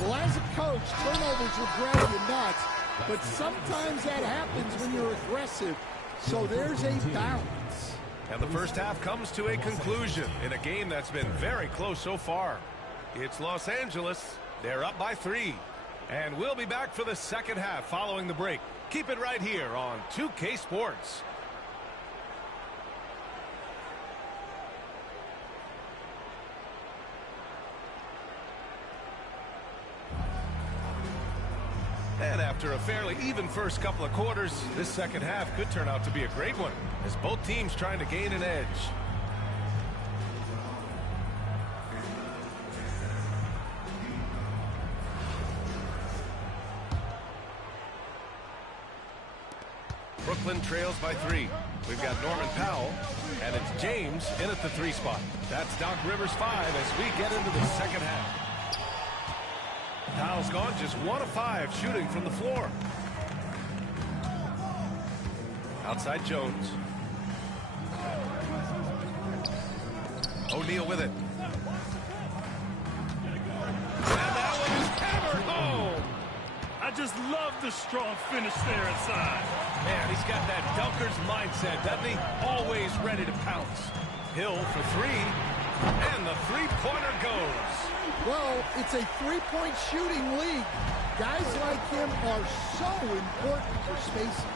Well, as a coach, turnovers will drive you nuts, but sometimes that happens when you're aggressive. So there's a balance. And the first half comes to a conclusion in a game that's been very close so far. It's Los Angeles. They're up by 3. And we'll be back for the second half following the break. Keep it right here on 2K Sports. And after a fairly even first couple of quarters, this second half could turn out to be a great one, as both teams trying to gain an edge. Brooklyn trails by 3. We've got Norman Powell, and it's James in at the 3 spot. That's Doc Rivers 5 as we get into the second half. Powell's gone just 1 of 5 shooting from the floor. Outside Jones. O'Neal with it. And that one is hammered home. I just love the strong finish there inside. Man, he's got that dunker's mindset, doesn't he? Always ready to pounce. Hill for 3, and the three-pointer goes. Well, it's a three-point shooting league. Guys like him are so important for spacing.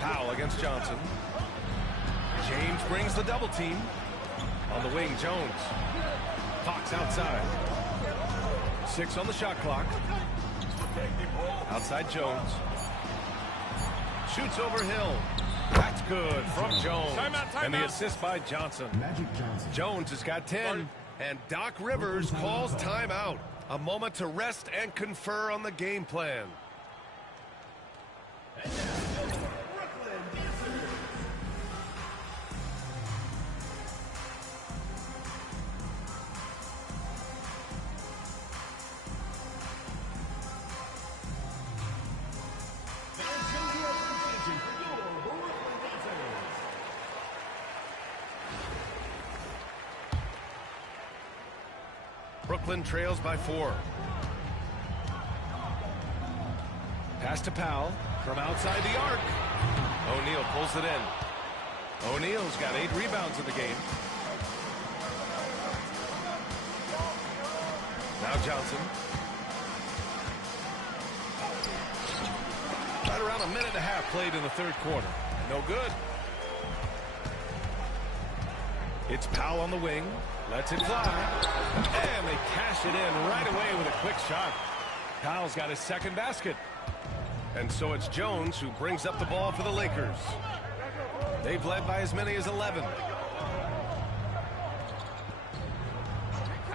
Powell against Johnson. James brings the double team. On the wing, Jones. Fox outside. 6 on the shot clock. Outside Jones. Shoots over Hill. That's good from Jones. And the assist by Johnson. Jones has got 10. And Doc Rivers calls timeout. A moment to rest and confer on the game plan. Brooklyn trails by 4. Pass to Powell from outside the arc. O'Neal pulls it in. O'Neal's got 8 rebounds in the game. Now Johnson. Right around a minute and a half played in the third quarter. No good. It's Powell on the wing. Lets it fly. And they cash it in right away with a quick shot. Powell's got his second basket. And so it's Jones who brings up the ball for the Lakers. They've led by as many as 11.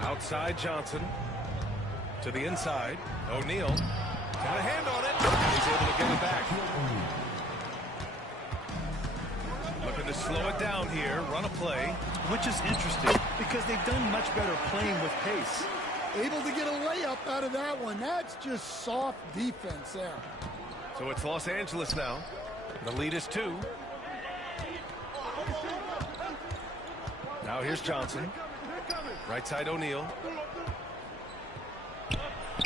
Outside Johnson. To the inside. O'Neal. Got a hand on it. He's able to get it back. Looking to slow it down here, run a play. Which is interesting because they've done much better playing with pace. Able to get a layup out of that one. That's just soft defense there. So it's Los Angeles now. The lead is 2. Now here's Johnson. Right side O'Neal.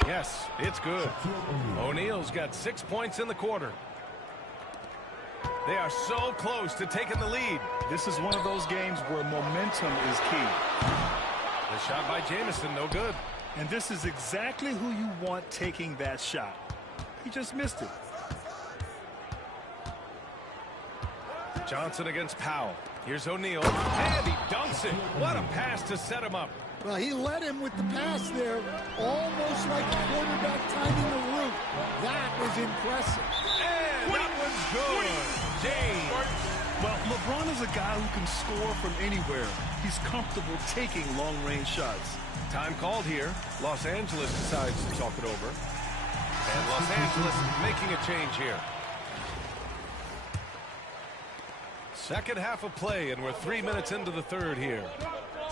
Yes, it's good. O'Neal's got 6 points in the quarter. They are so close to taking the lead. This is one of those games where momentum is key. The shot by Jamison, no good. And this is exactly who you want taking that shot. He just missed it. Johnson against Powell. Here's O'Neal. And he dunks it. What a pass to set him up. Well, he led him with the pass there, almost like a quarterback timing the route. That was impressive. And that one's good. James. Well, LeBron is a guy who can score from anywhere. He's comfortable taking long-range shots. Time called here. Los Angeles decides to talk it over. And Los Angeles making a change here. Second half of play, and we're 3 minutes into the third here.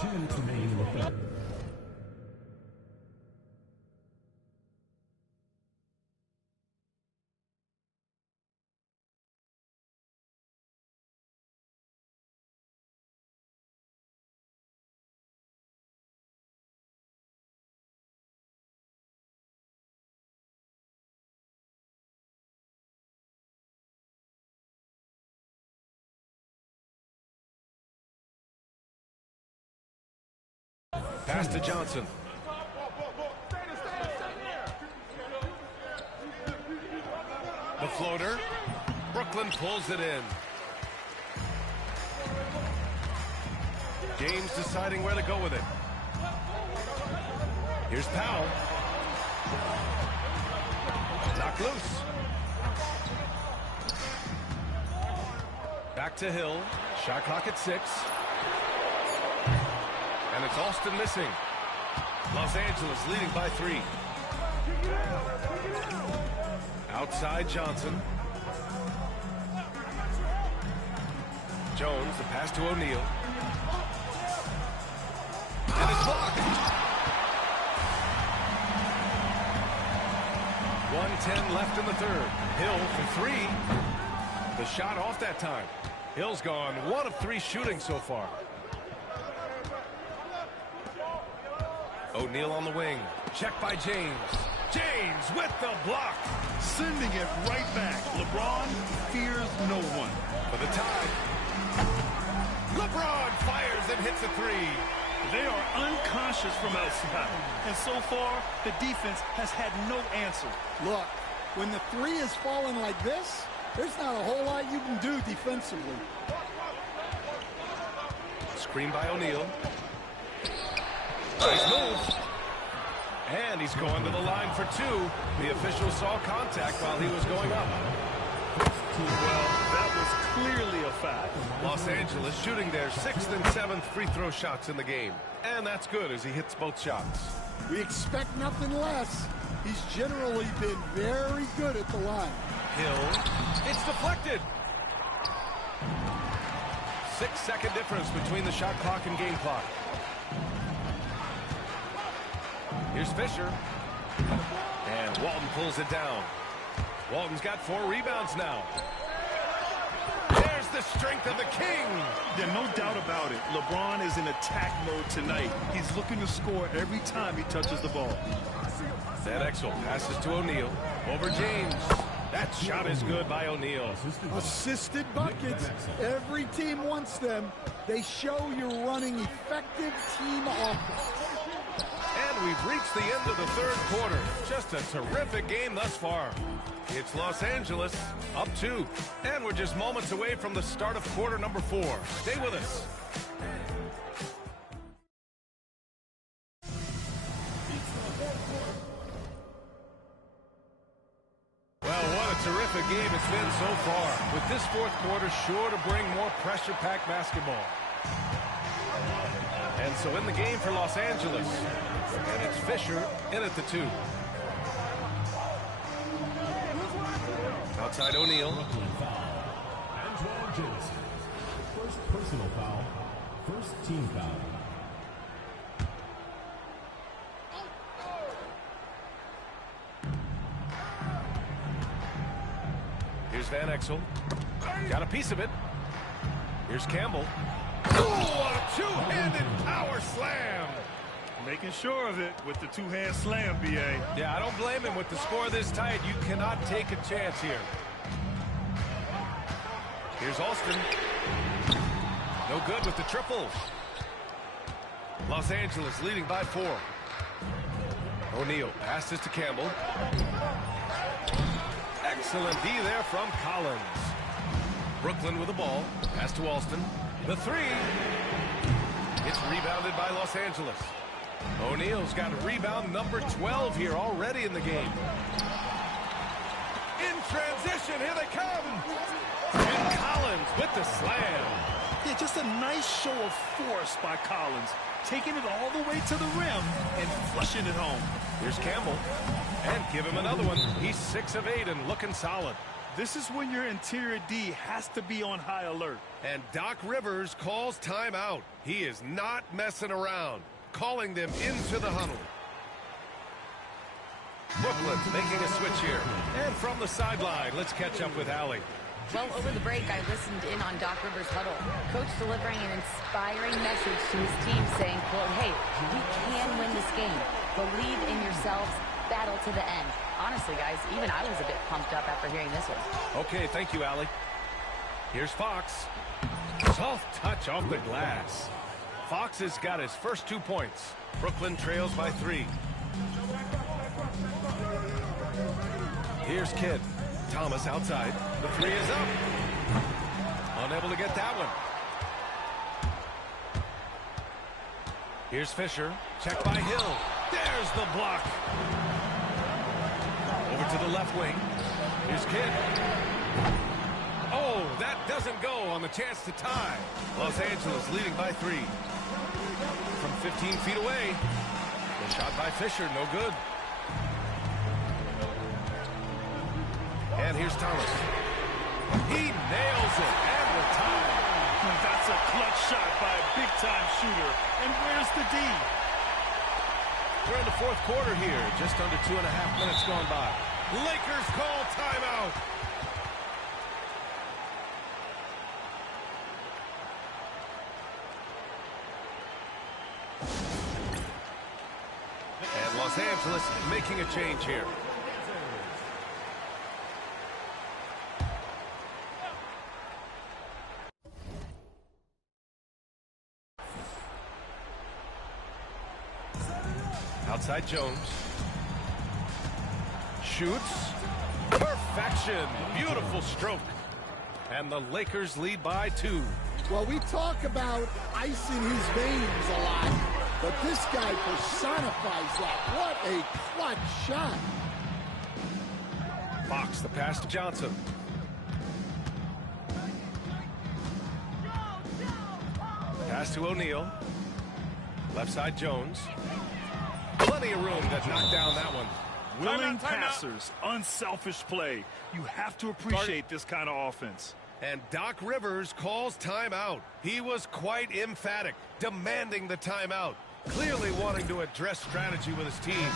2 minutes remaining in the third. Pass to Johnson. The floater. Brooklyn pulls it in. James deciding where to go with it. Here's Powell. Knocked loose. Back to Hill. Shot clock at 6. And it's Austin missing. Los Angeles leading by 3. Outside Johnson. Jones, the pass to O'Neal. And it's blocked. 1:10 left in the third. Hill for 3. The shot off that time. Hill's gone 1 of 3 shooting so far. O'Neal on the wing. Check by James. James with the block. Sending it right back. LeBron fears no one. For the tie. LeBron fires and hits a 3. They are unconscious from outside. And so far, the defense has had no answer. Look, when the 3 is falling like this, there's not a whole lot you can do defensively. Screen by O'Neal. Nice move. And he's going to the line for 2. The official saw contact while he was going up. Well, that was clearly a foul. Los Angeles shooting their 6th and 7th free throw shots in the game. And that's good as he hits both shots. We expect nothing less. He's generally been very good at the line. Hill. It's deflected. 6-second difference between the shot clock and game clock. Here's Fisher. And Walton pulls it down. Walton's got 4 rebounds now. There's the strength of the King. Yeah, no doubt about it. LeBron is in attack mode tonight. He's looking to score every time he touches the ball. Van Exel passes to O'Neal. Over James. That shot is good by O'Neal. Assisted buckets. Every team wants them. They show you're running effective team offense. And we've reached the end of the third quarter. Just a terrific game thus far. It's Los Angeles up 2. And we're just moments away from the start of quarter number 4. Stay with us. Well, what a terrific game it's been so far. With this fourth quarter sure to bring more pressure-packed basketball. And so in the game for Los Angeles. And it's Fisher in at the 2. Outside O'Neal. personal foul. First team foul. Here's Van Exel. Got a piece of it. Here's Campbell. Oh, a two-handed power slam. Making sure of it with the two-hand slam, B.A. Yeah, I don't blame him. With the score this tight, you cannot take a chance here. Here's Alston. No good with the triple. Los Angeles leading by 4. O'Neal passes to Campbell. Excellent D there from Collins. Brooklyn with the ball. Pass to Alston. The three. It's rebounded by Los Angeles. O'Neal's got rebound number 12 here already in the game. In transition, here they come. And Collins with the slam. Yeah, just a nice show of force by Collins. Taking it all the way to the rim and flushing it home. Here's Campbell. And give him another one. He's 6 of 8 and looking solid. This is when your interior D has to be on high alert. And Doc Rivers calls timeout. He is not messing around. Calling them into the huddle. Brooklyn making a switch here. And from the sideline, let's catch up with Allie. Well, over the break, I listened in on Doc Rivers' huddle. Coach delivering an inspiring message to his team saying, quote, hey, we can win this game. Believe in yourselves. Battle to the end. Honestly, guys, even I was a bit pumped up after hearing this one. Okay, thank you, Allie. Here's Fox. Soft touch off the glass. Fox has got his first 2 points. Brooklyn trails by 3. Here's Kidd. Thomas outside. The 3 is up. Unable to get that one. Here's Fisher. Check by Hill. There's the block. Over to the left wing. Here's Kidd. Oh, that doesn't go on the chance to tie. Los Angeles leading by 3. From 15 feet away. The shot by Fisher, no good. And here's Thomas. He nails it, and the tie. That's a clutch shot by a big-time shooter. And where's the D? We're in the fourth quarter here. Just under 2.5 minutes gone by. Lakers call timeout. And Los Angeles making a change here. Outside Jones. Shoots. Perfection. Beautiful stroke. And the Lakers lead by 2. Well, we talk about ice in his veins a lot, but this guy personifies that. What a clutch shot. Fox, the pass to Johnson. Pass to O'Neal. Left side Jones. Plenty of room to knock down that one. Willing passers, unselfish play. You have to appreciate this kind of offense. And Doc Rivers calls timeout. He was quite emphatic, demanding the timeout, clearly wanting to address strategy with his team.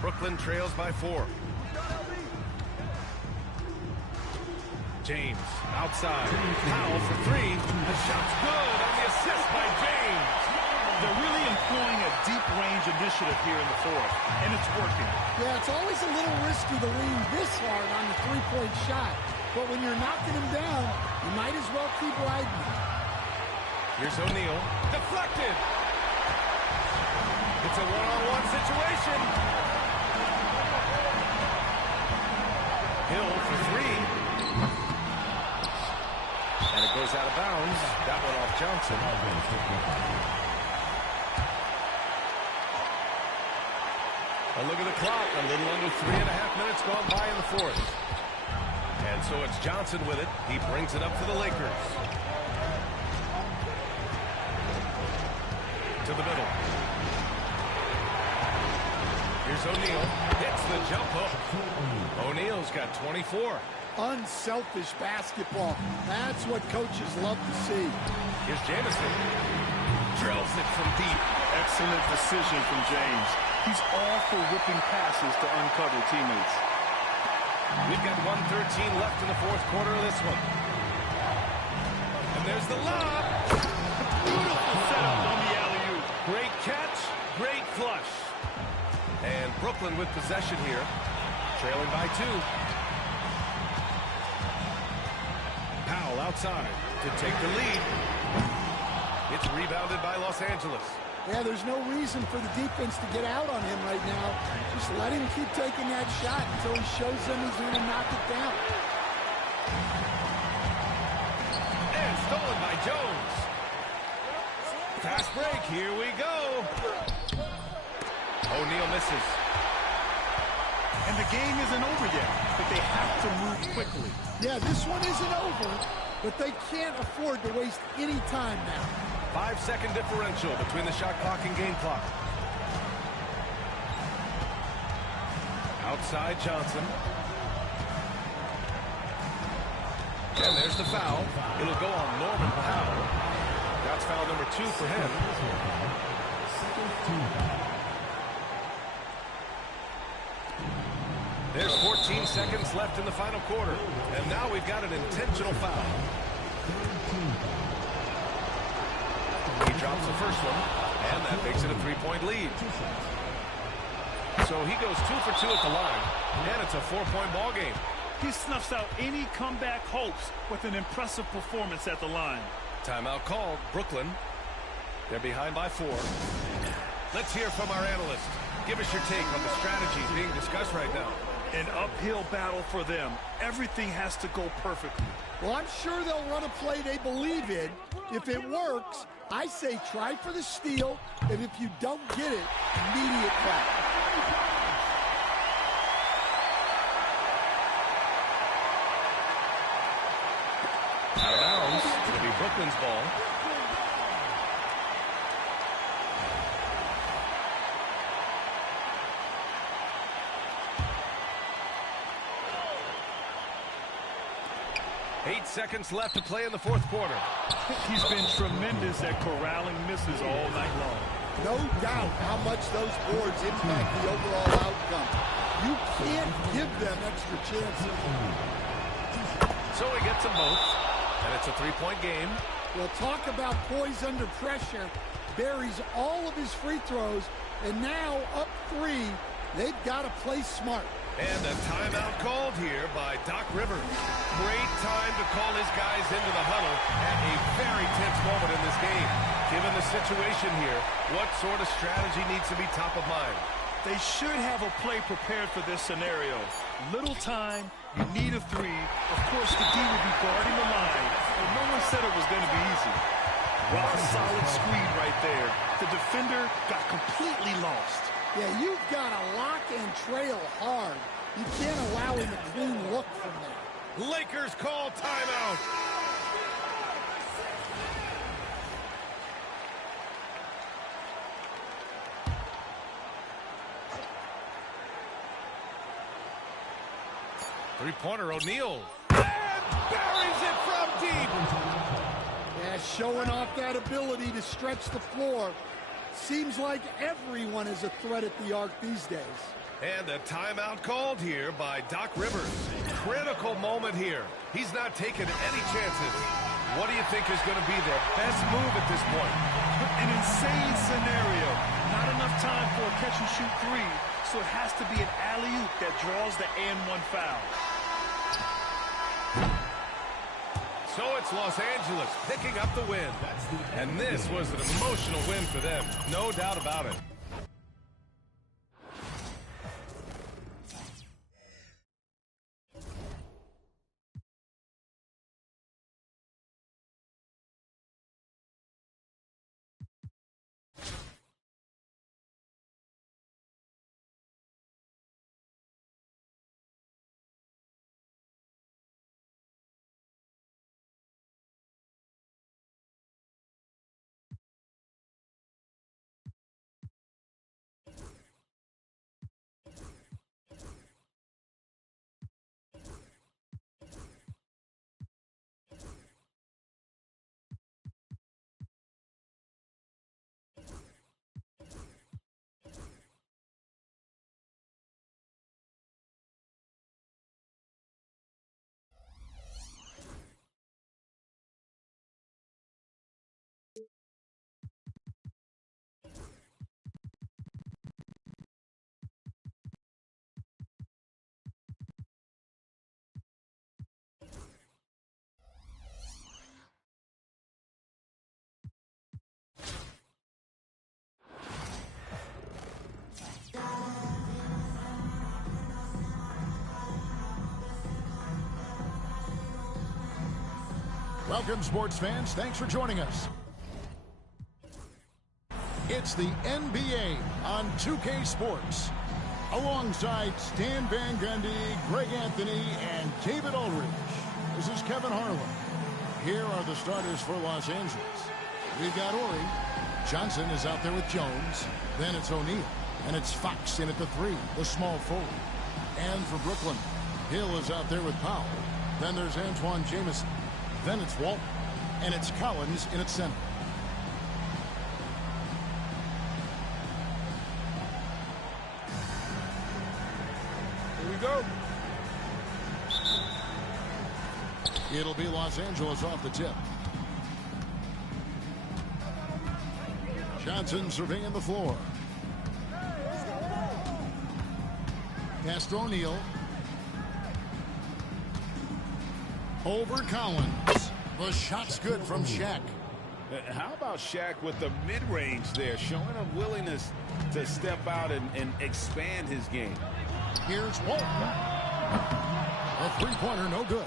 Brooklyn trails by 4. James outside. Powell for 3. The shot's good on the assist by James. They're really employing a deep range initiative here in the fourth, and it's working. Yeah, it's always a little risky to lean this hard on the three-point shot, but when you're knocking him down, you might as well keep riding. Here's O'Neal. Deflected. It's a one-on-one situation. Hill for 3. And it goes out of bounds. That one off Johnson. A look at the clock. A little under 3.5 minutes gone by in the fourth. And so it's Johnson with it. He brings it up for the Lakers. To the middle. Here's O'Neal. Hits the jump hook. O'Neal's got 24. Unselfish basketball. That's what coaches love to see. Here's Jamison. Drills it from deep. Excellent decision from James. He's all for whipping passes to uncover teammates. We've got 1:13 left in the fourth quarter of this one. And there's the lob. Beautiful setup on the alley-oop. Great catch, great flush. And Brooklyn with possession here, trailing by 2. Powell outside to take the lead. It's rebounded by Los Angeles. Yeah, there's no reason for the defense to get out on him right now. Just let him keep taking that shot until he shows them he's going to knock it down. And stolen by Jones. Fast break, here we go. O'Neal misses. And the game isn't over yet, but they have to move quickly. Yeah, this one isn't over, but they can't afford to waste any time now. 5-second differential between the shot clock and game clock. Outside Johnson. And there's the foul. It'll go on Norman Powell. That's foul number 2 for him. There's 14 seconds left in the final quarter. And now we've got an intentional foul. He drops the first one, and that makes it a 3-point lead. So he goes 2 for 2 at the line, and it's a 4-point ball game. He snuffs out any comeback hopes with an impressive performance at the line. Timeout called. Brooklyn. They're behind by 4. Let's hear from our analyst. Give us your take on the strategies being discussed right now. An uphill battle for them. Everything has to go perfectly. Well, I'm sure they'll run a play they believe in. If it works, I say try for the steal, and if you don't get it, immediate foul. Out of bounds. It'll be Brooklyn's ball. Eight seconds left to play in the fourth quarter. He's been tremendous at corralling misses all night long. No doubt how much those boards impact the overall outcome. You can't give them extra chances. So he gets them both, and it's a 3-point game. Well, talk about poise under pressure. Buries all of his free throws, and now up 3. They've got to play smart. And a timeout called here by Doc Rivers. Great time to call his guys into the huddle at a very tense moment in this game. Given the situation here, what sort of strategy needs to be top of mind? They should have a play prepared for this scenario. Little time, you need a 3. Of course, the D will be guarding the line, and no one said it was going to be easy. Rock solid screen right there. The defender got completely lost. Yeah, you've got to lock and trail hard. You can't allow him a clean look from there. Lakers call timeout. Three-pointer, O'Neal. And buries it from deep. Yeah, showing off that ability to stretch the floor. Seems like everyone is a threat at the arc these days. And a timeout called here by Doc Rivers. Critical moment here. He's not taking any chances. What do you think is going to be their best move at this point? An insane scenario. Not enough time for a catch-and-shoot 3, so it has to be an alley-oop that draws the and-1 foul. So it's Los Angeles picking up the win. And this was an emotional win for them. No doubt about it. Welcome, sports fans. Thanks for joining us. It's the NBA on 2K Sports. Alongside Stan Van Gundy, Greg Anthony, and David Aldridge. This is Kevin Harlan. Here are the starters for Los Angeles. We've got Ori. Johnson is out there with Jones. Then it's O'Neal. And it's Fox in at the 3, the small forward. And for Brooklyn, Hill is out there with Powell. Then there's Antoine Jamison. Then it's Walton. And it's Collins in at center. Here we go. It'll be Los Angeles off the tip. Johnson surveying the floor. Pass to O'Neal. Over Collins. The shot's good from Shaq. How about Shaq with the mid-range there, showing a willingness to step out and expand his game. Here's Walton. A three-pointer, no good.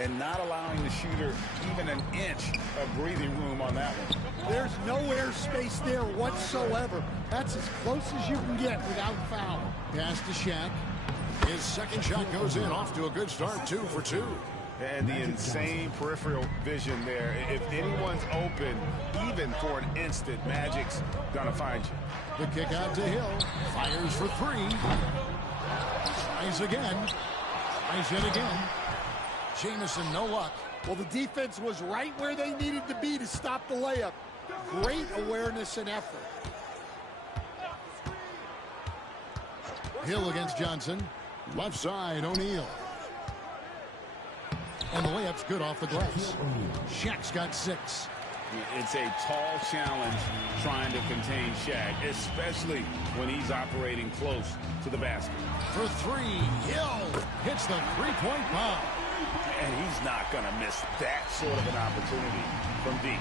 And not allowing the shooter even an inch of breathing room on that one. There's no airspace there whatsoever. That's as close as you can get without foul. Pass to Shaq. His second shot goes in, off to a good start, 2 for 2. And the insane peripheral vision there. If anyone's open, even for an instant, Magic's gonna find you. The kick out to Hill. Fires for 3. Tries again. Tries it again. Jamison, no luck. Well, the defense was right where they needed to be to stop the layup. Great awareness and effort. Hill against Johnson. Left side, O'Neal. And the layup's good off the glass. Shaq's got 6. It's a tall challenge trying to contain Shaq, especially when he's operating close to the basket. For 3, Hill hits the three-point bomb. And he's not going to miss that sort of an opportunity from deep.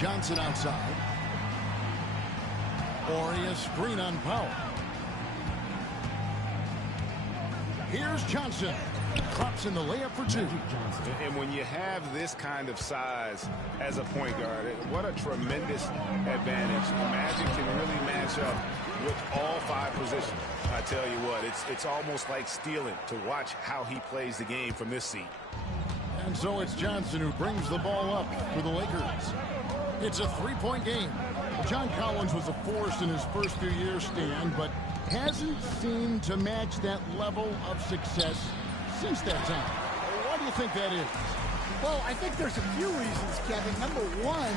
Johnson outside. Ori a screen on Powell. Here's Johnson. Drops in the layup for 2. And when you have this kind of size as a point guard, what a tremendous advantage. The Magic can really match up with all 5 positions. I tell you what, it's almost like stealing to watch how he plays the game from this seat. And so it's Johnson who brings the ball up for the Lakers. It's a 3-point game. John Collins was a force in his first few years, Stan, but hasn't seemed to match that level of success since that time. Why do you think that is? Well, I think there's a few reasons, Kevin. Number one,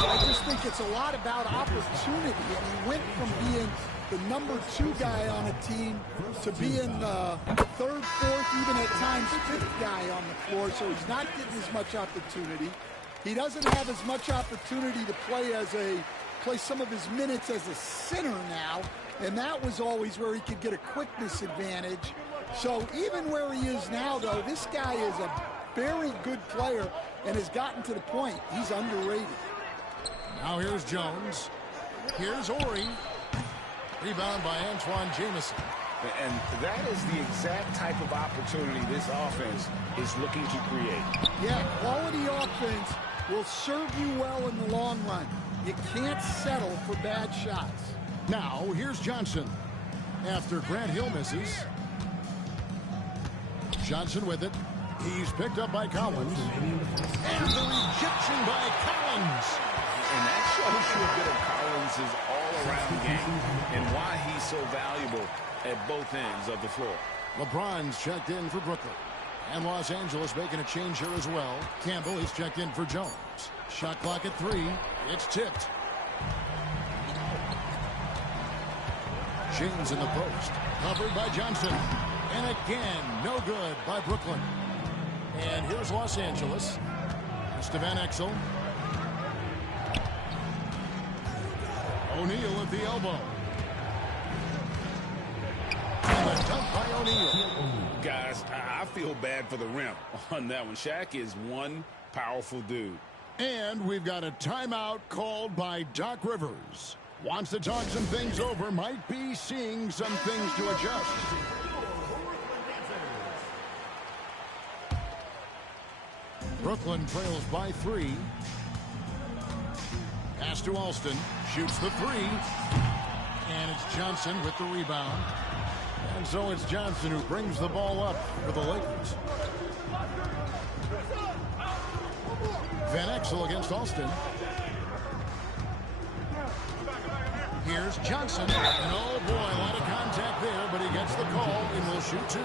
I just think it's a lot about opportunity. And he went from being the number 2 guy on a team to being the 3rd, 4th, even at times 5th guy on the floor. So he's not getting as much opportunity. He doesn't have as much opportunity to play some of his minutes as a center now. And that was always where he could get a quickness advantage. So even where he is now, though, this guy is a very good player and has gotten to the point he's underrated. Now here's Jones. Here's Ori. Rebound by Antoine Jamison. And that is the exact type of opportunity this offense is looking to create. Yeah, quality offense will serve you well in the long run. You can't settle for bad shots. Now here's Johnson. After Grant Hill misses. Johnson with it. He's picked up by Collins. And the rejection by Collins. And that shows you a bit of Collins' all-around game and why he's so valuable at both ends of the floor. LeBron's checked in for Brooklyn. And Los Angeles making a change here as well. Campbell is checked in for Jones. Shot clock at 3. It's tipped. James in the post. Covered by Johnson. And again, no good by Brooklyn. And here's Los Angeles. Mr. Van Exel. O'Neal at the elbow. And the dunk by O'Neal. Guys, I feel bad for the rim on that one. Shaq is one powerful dude. And we've got a timeout called by Doc Rivers. Wants to talk some things over. Might be seeing some things to adjust. Brooklyn trails by 3. Pass to Alston. Shoots the 3. And it's Johnson with the rebound. And so it's Johnson who brings the ball up for the Lakers. Van Exel against Alston. Here's Johnson. And oh boy, a lot of contact there, but he gets the call and will shoot 2.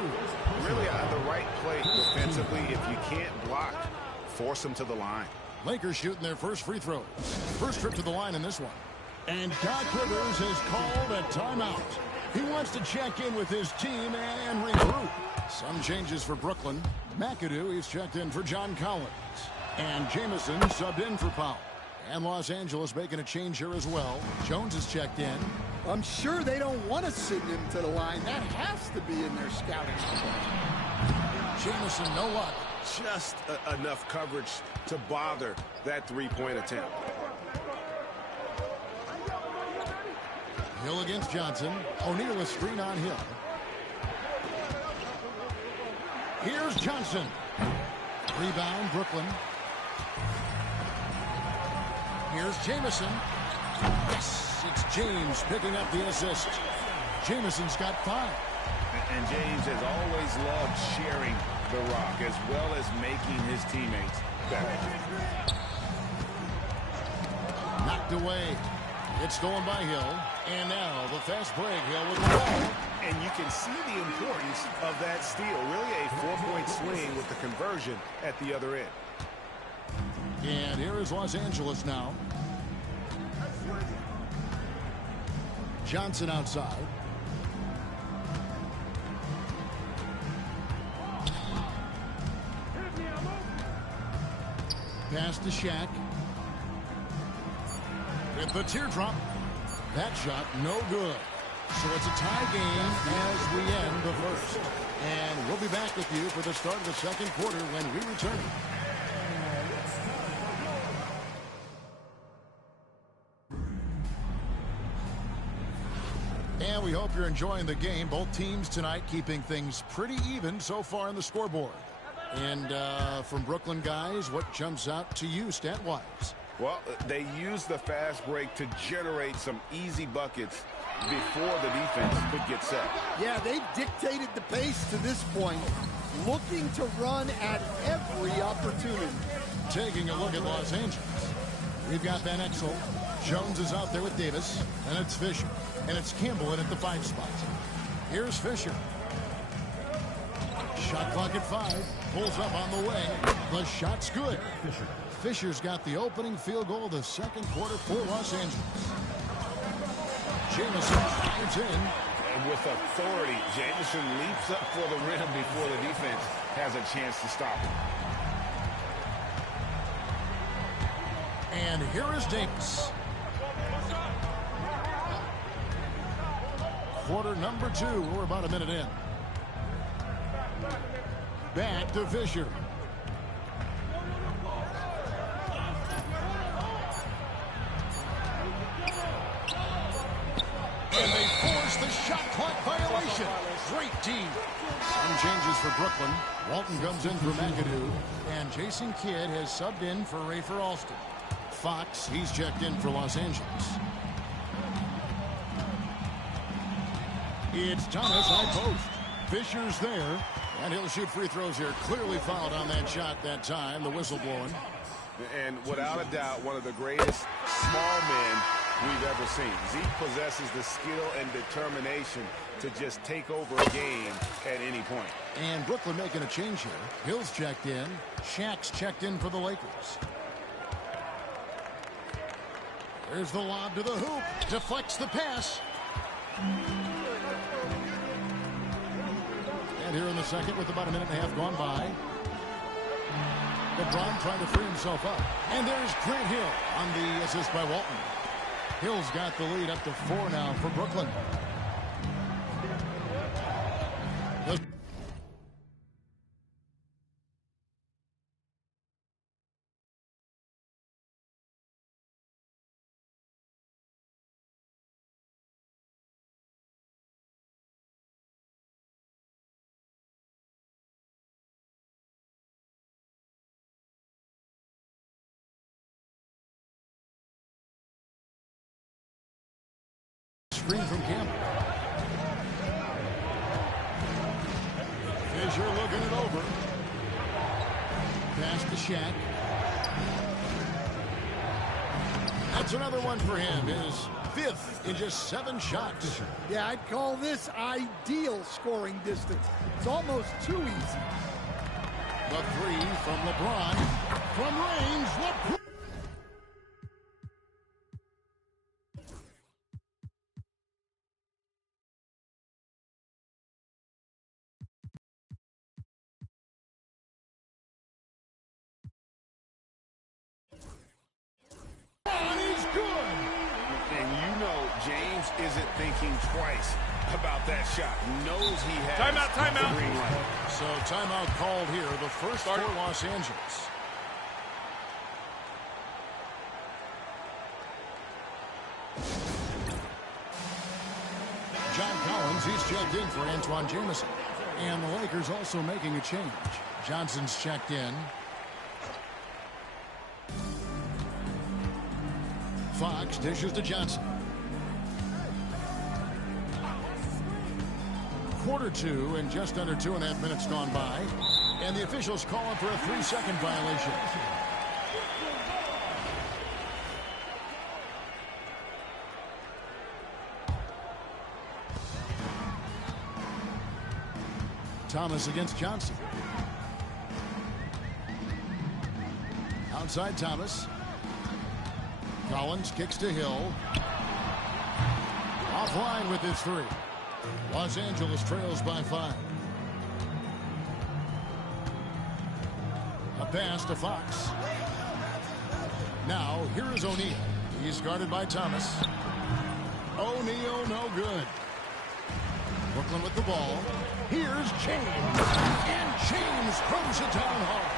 Really on the right play defensively. If you can't block, force him to the line. Lakers shooting their first free throws. First trip to the line in this one. And Doc Rivers has called a timeout. He wants to check in with his team and regroup. Some changes for Brooklyn. McAdoo, he's checked in for John Collins. And Jamison subbed in for Powell. And Los Angeles making a change here as well. Jones is checked in. I'm sure they don't want to send him to the line. That has to be in their scouting report. Jamison, no luck. Just enough coverage to bother that three-point attempt. Hill against Johnson. O'Neal a screen on Hill. Here's Johnson. Rebound, Brooklyn. Here's Jamison. Yes, it's James picking up the assist. Jamison's got 5. And James has always loved sharing the rock as well as making his teammates better. Knocked away. It's stolen by Hill. And now the fast break. Hill with the ball. And you can see the importance of that steal. Really a 4-point swing with the conversion at the other end. And here is Los Angeles now. Johnson outside. Pass to Shaq. With the teardrop. That shot no good. So it's a tie game as we end the first. And we'll be back with you for the start of the second quarter when we return. And we hope you're enjoying the game. Both teams tonight keeping things pretty even so far on the scoreboard. And from Brooklyn guys, what jumps out to you stat-wise? Well, they use the fast break to generate some easy buckets before the defense could get set. Yeah, they've dictated the pace to this point, looking to run at every opportunity. Taking a look at Los Angeles. We've got Van Exel. Jones is out there with Davis. And it's Fisher. And it's Campbell in at the 5 spot. Here's Fisher. Shot clock at 5. Pulls up on the way. The shot's good. Fisher's got the opening field goal of the second quarter for Los Angeles. Jamison drives in. And with authority, Jamison leaps up for the rim before the defense has a chance to stop him. And here is Davis. Quarter number 2. We're about a minute in. Back to Fisher. And they force the shot clock violation. Great team. Some changes for Brooklyn. Walton comes in for McAdoo. And Jason Kidd has subbed in for Rafer Alston. Fox, he's checked in for Los Angeles. It's Thomas high post. Fisher's there. And he'll shoot free throws here. Clearly fouled on that shot that time. The whistle blowing. And without a doubt, one of the greatest small men we've ever seen. Zeke possesses the skill and determination to just take over a game at any point. And Brooklyn making a change here. Hill's checked in. Shaq's checked in for the Lakers. There's the lob to the hoop. Deflects the pass. And here in the second with about a minute and a half gone by. LeBron trying to free himself up. And there's Grant Hill on the assist by Walton. Hill's got the lead up to 4 now for Brooklyn. screen from Campbell. Fisher looking it over. Pass to Shaq. That's another one for him. His 5th in just 7 shots. Yeah, I'd call this ideal scoring distance. It's almost too easy. The 3 from LeBron. From range, LeBron. James isn't thinking twice about that shot. He knows he has timeout. the green light. So timeout called here, the first for Los Angeles. John Collins, he's checked in for Antoine Jamison. And the Lakers also making a change. Johnson's checked in. Fox dishes to Johnson. Quarter 2 and just under 2.5 minutes gone by. And the officials calling for a 3-second violation. Thomas against Johnson. Outside Thomas. Collins kicks to Hill. Offline with his 3. Los Angeles trails by 5. A pass to Fox. Now, here is O'Neal. He's guarded by Thomas. O'Neal, no good. Brooklyn with the ball. Here's James. And James throws it down hard.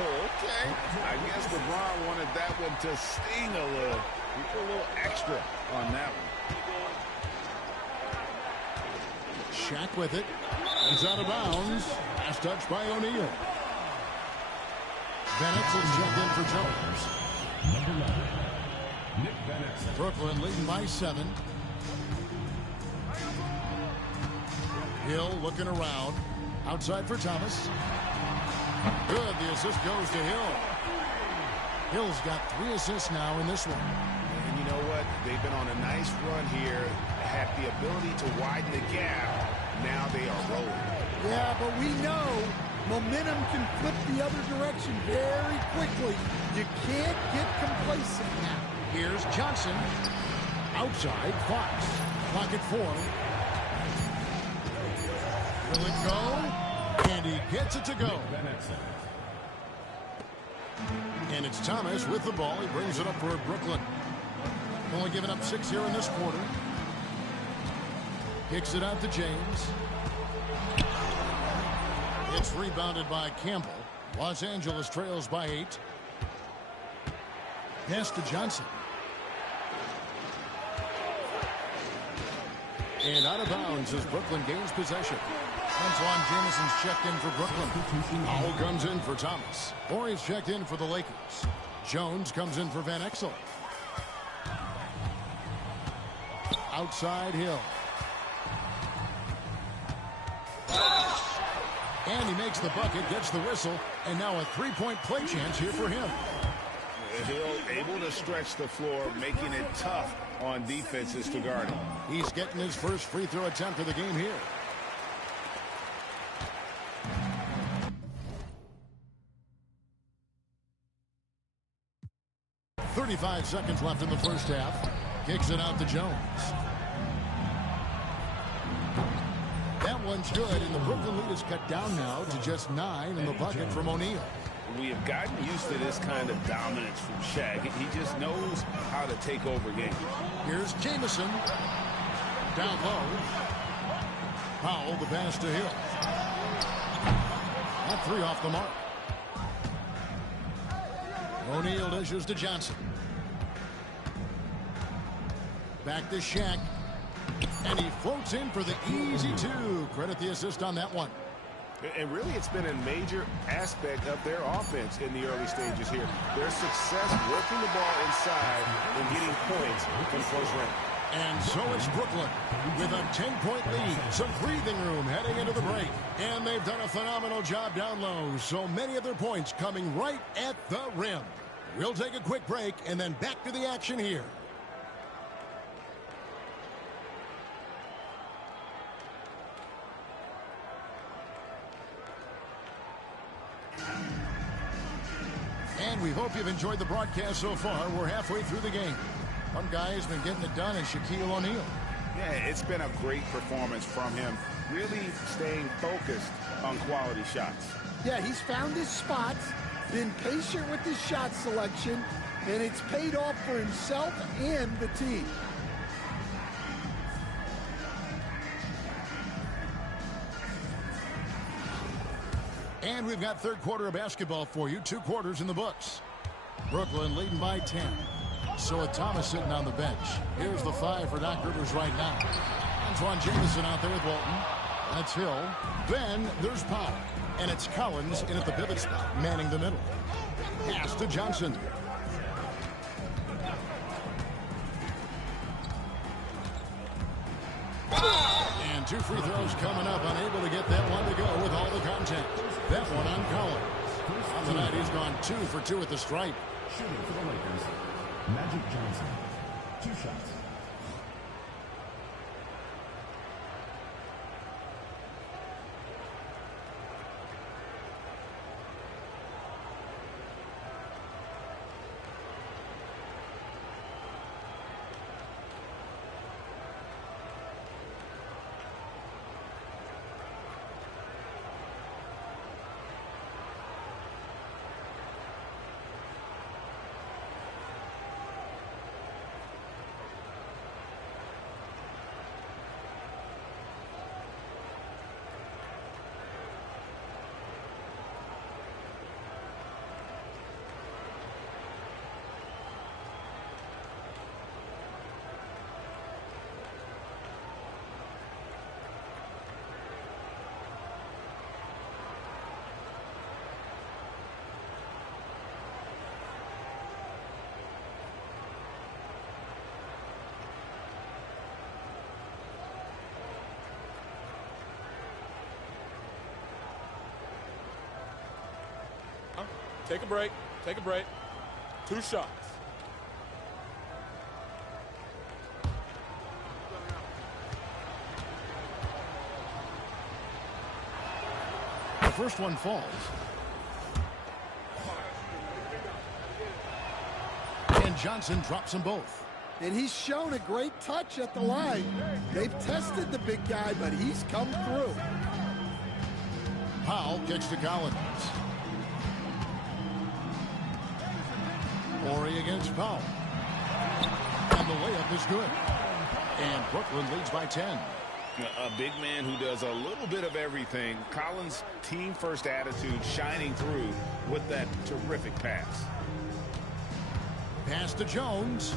Oh, okay. I guess LeBron wanted that one to sting a little. He put a little extra on that one. Shaq with it. He's out of bounds. Last touch by O'Neal. Bennett is checked in for Jones. Number 9, Nick Bennett. Brooklyn leading by 7. Hill looking around. Outside for Thomas. Good. The assist goes to Hill. Hill's got 3 assists now in this one. And you know what? They've been on a nice run here. Had the ability to widen the gap. Now they are rolling. Yeah, but we know momentum can flip the other direction very quickly. You can't get complacent now. Here's Johnson. Outside, Fox. Clock at 4. Will it go? And he gets it to go. And it's Thomas with the ball. He brings it up for Brooklyn. Only giving up 6 here in this quarter. Kicks it out to James. It's rebounded by Campbell. Los Angeles trails by 8. Pass to Johnson. And out of bounds as Brooklyn gains possession. Antoine Jamison's checked in for Brooklyn. Powell comes in for Thomas. Horry's checked in for the Lakers. Jones comes in for Van Exel. Outside Hill. And he makes the bucket, gets the whistle, and now a 3-point play chance here for him. Hill able to stretch the floor, making it tough on defenses to guard him. He's getting his first free throw attempt of the game here. .35 seconds left in the first half. Kicks it out to Jones. That one's good, and the Brooklyn lead is cut down now to just 9 in the bucket from O'Neal. We have gotten used to this kind of dominance from Shaq. He just knows how to take over games. Here's Jamison. Down low. Powell, the pass to Hill. That 3 off the mark. O'Neal dishes to Johnson. Back to Shaq. And he floats in for the easy 2. Credit the assist on that one. And really, it's been a major aspect of their offense in the early stages here. Their success working the ball inside and getting points from close range. And so it's Brooklyn with a 10-point lead. Some breathing room heading into the break. And they've done a phenomenal job down low. So many of their points coming right at the rim. We'll take a quick break and then back to the action here. And we hope you've enjoyed the broadcast so far. We're halfway through the game. One guy has been getting it done is Shaquille O'Neal. Yeah, it's been a great performance from him. Really staying focused on quality shots. Yeah, he's found his spots, been patient with his shot selection, and it's paid off for himself and the team. And we've got third quarter of basketball for you. 2 quarters in the books. Brooklyn leading by 10. So with Thomas sitting on the bench. Here's the 5 for Doc Rivers right now. Antoine Jamison out there with Walton. That's Hill. Then there's Powell. And it's Collins in at the pivot spot, manning the middle. Pass to Johnson. And 2 free throws coming up. Unable to get that one to go with all the contact. That one on Collins. On the night, he's gone 2 for 2 at the stripe. Shooting for the Lakers, Magic Johnson. 2 shots. Take a break. Take a break. 2 shots. The first one falls. And Johnson drops them both. And he's shown a great touch at the line. They've tested the big guy, but he's come through. Powell gets to Collins. Morey against Powell. And the layup is good. And Brooklyn leads by 10. A big man who does a little bit of everything. Collins' team-first attitude shining through with that terrific pass. Pass to Jones.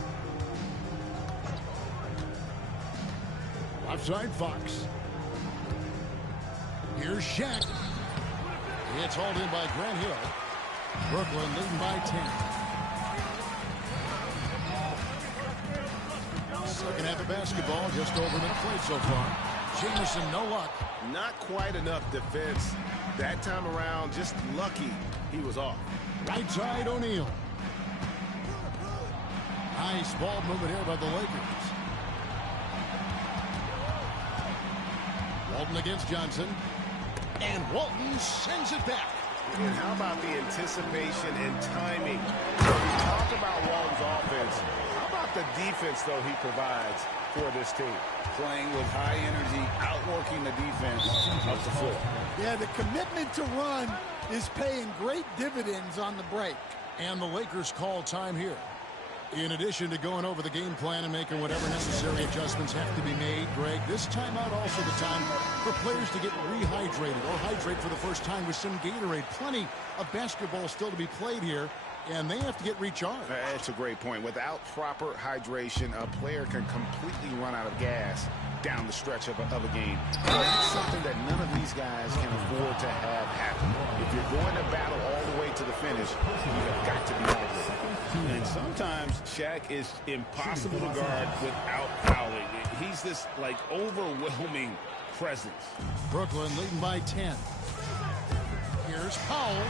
Left side Fox. Here's Shaq. It's hauled in by Grant Hill. Brooklyn leading by 10. Second half of basketball, just over a minute played so far. Jamison, no luck. Not quite enough defense. That time around, just lucky he was off. Right side, O'Neal. Nice ball movement here by the Lakers. Walton against Johnson. And Walton sends it back. And how about the anticipation and timing? When we talk about Walton's offense, how about the defense, though, he provides for this team? Playing with high energy, outworking the defense up the floor. Yeah, the commitment to run is paying great dividends on the break. And the Lakers call time here. In addition to going over the game plan and making whatever necessary adjustments have to be made, Greg, this timeout also the time for players to get rehydrated or hydrate for the first time with some Gatorade. Plenty of basketball still to be played here, and they have to get recharged. That's a great point. Without proper hydration, a player can completely run out of gas down the stretch of a game. And that's something that none of these guys can afford to have happen. If you're going to battle all the way to the finish, you have got to be accurate. And sometimes Shaq is impossible to guard without fouling. He's this, like, overwhelming presence. Brooklyn leading by 10. Here's Powell.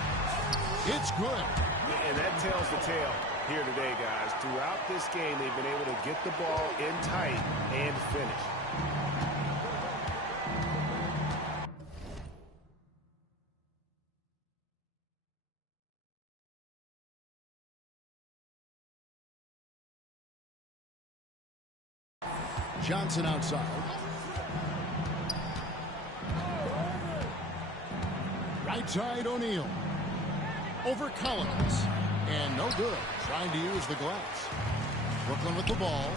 It's good. And that tells the tale here today, guys. Throughout this game, they've been able to get the ball in tight and finish. Johnson outside. Right side, O'Neal. Over Collins. And no good. Trying to use the glass. Brooklyn with the ball.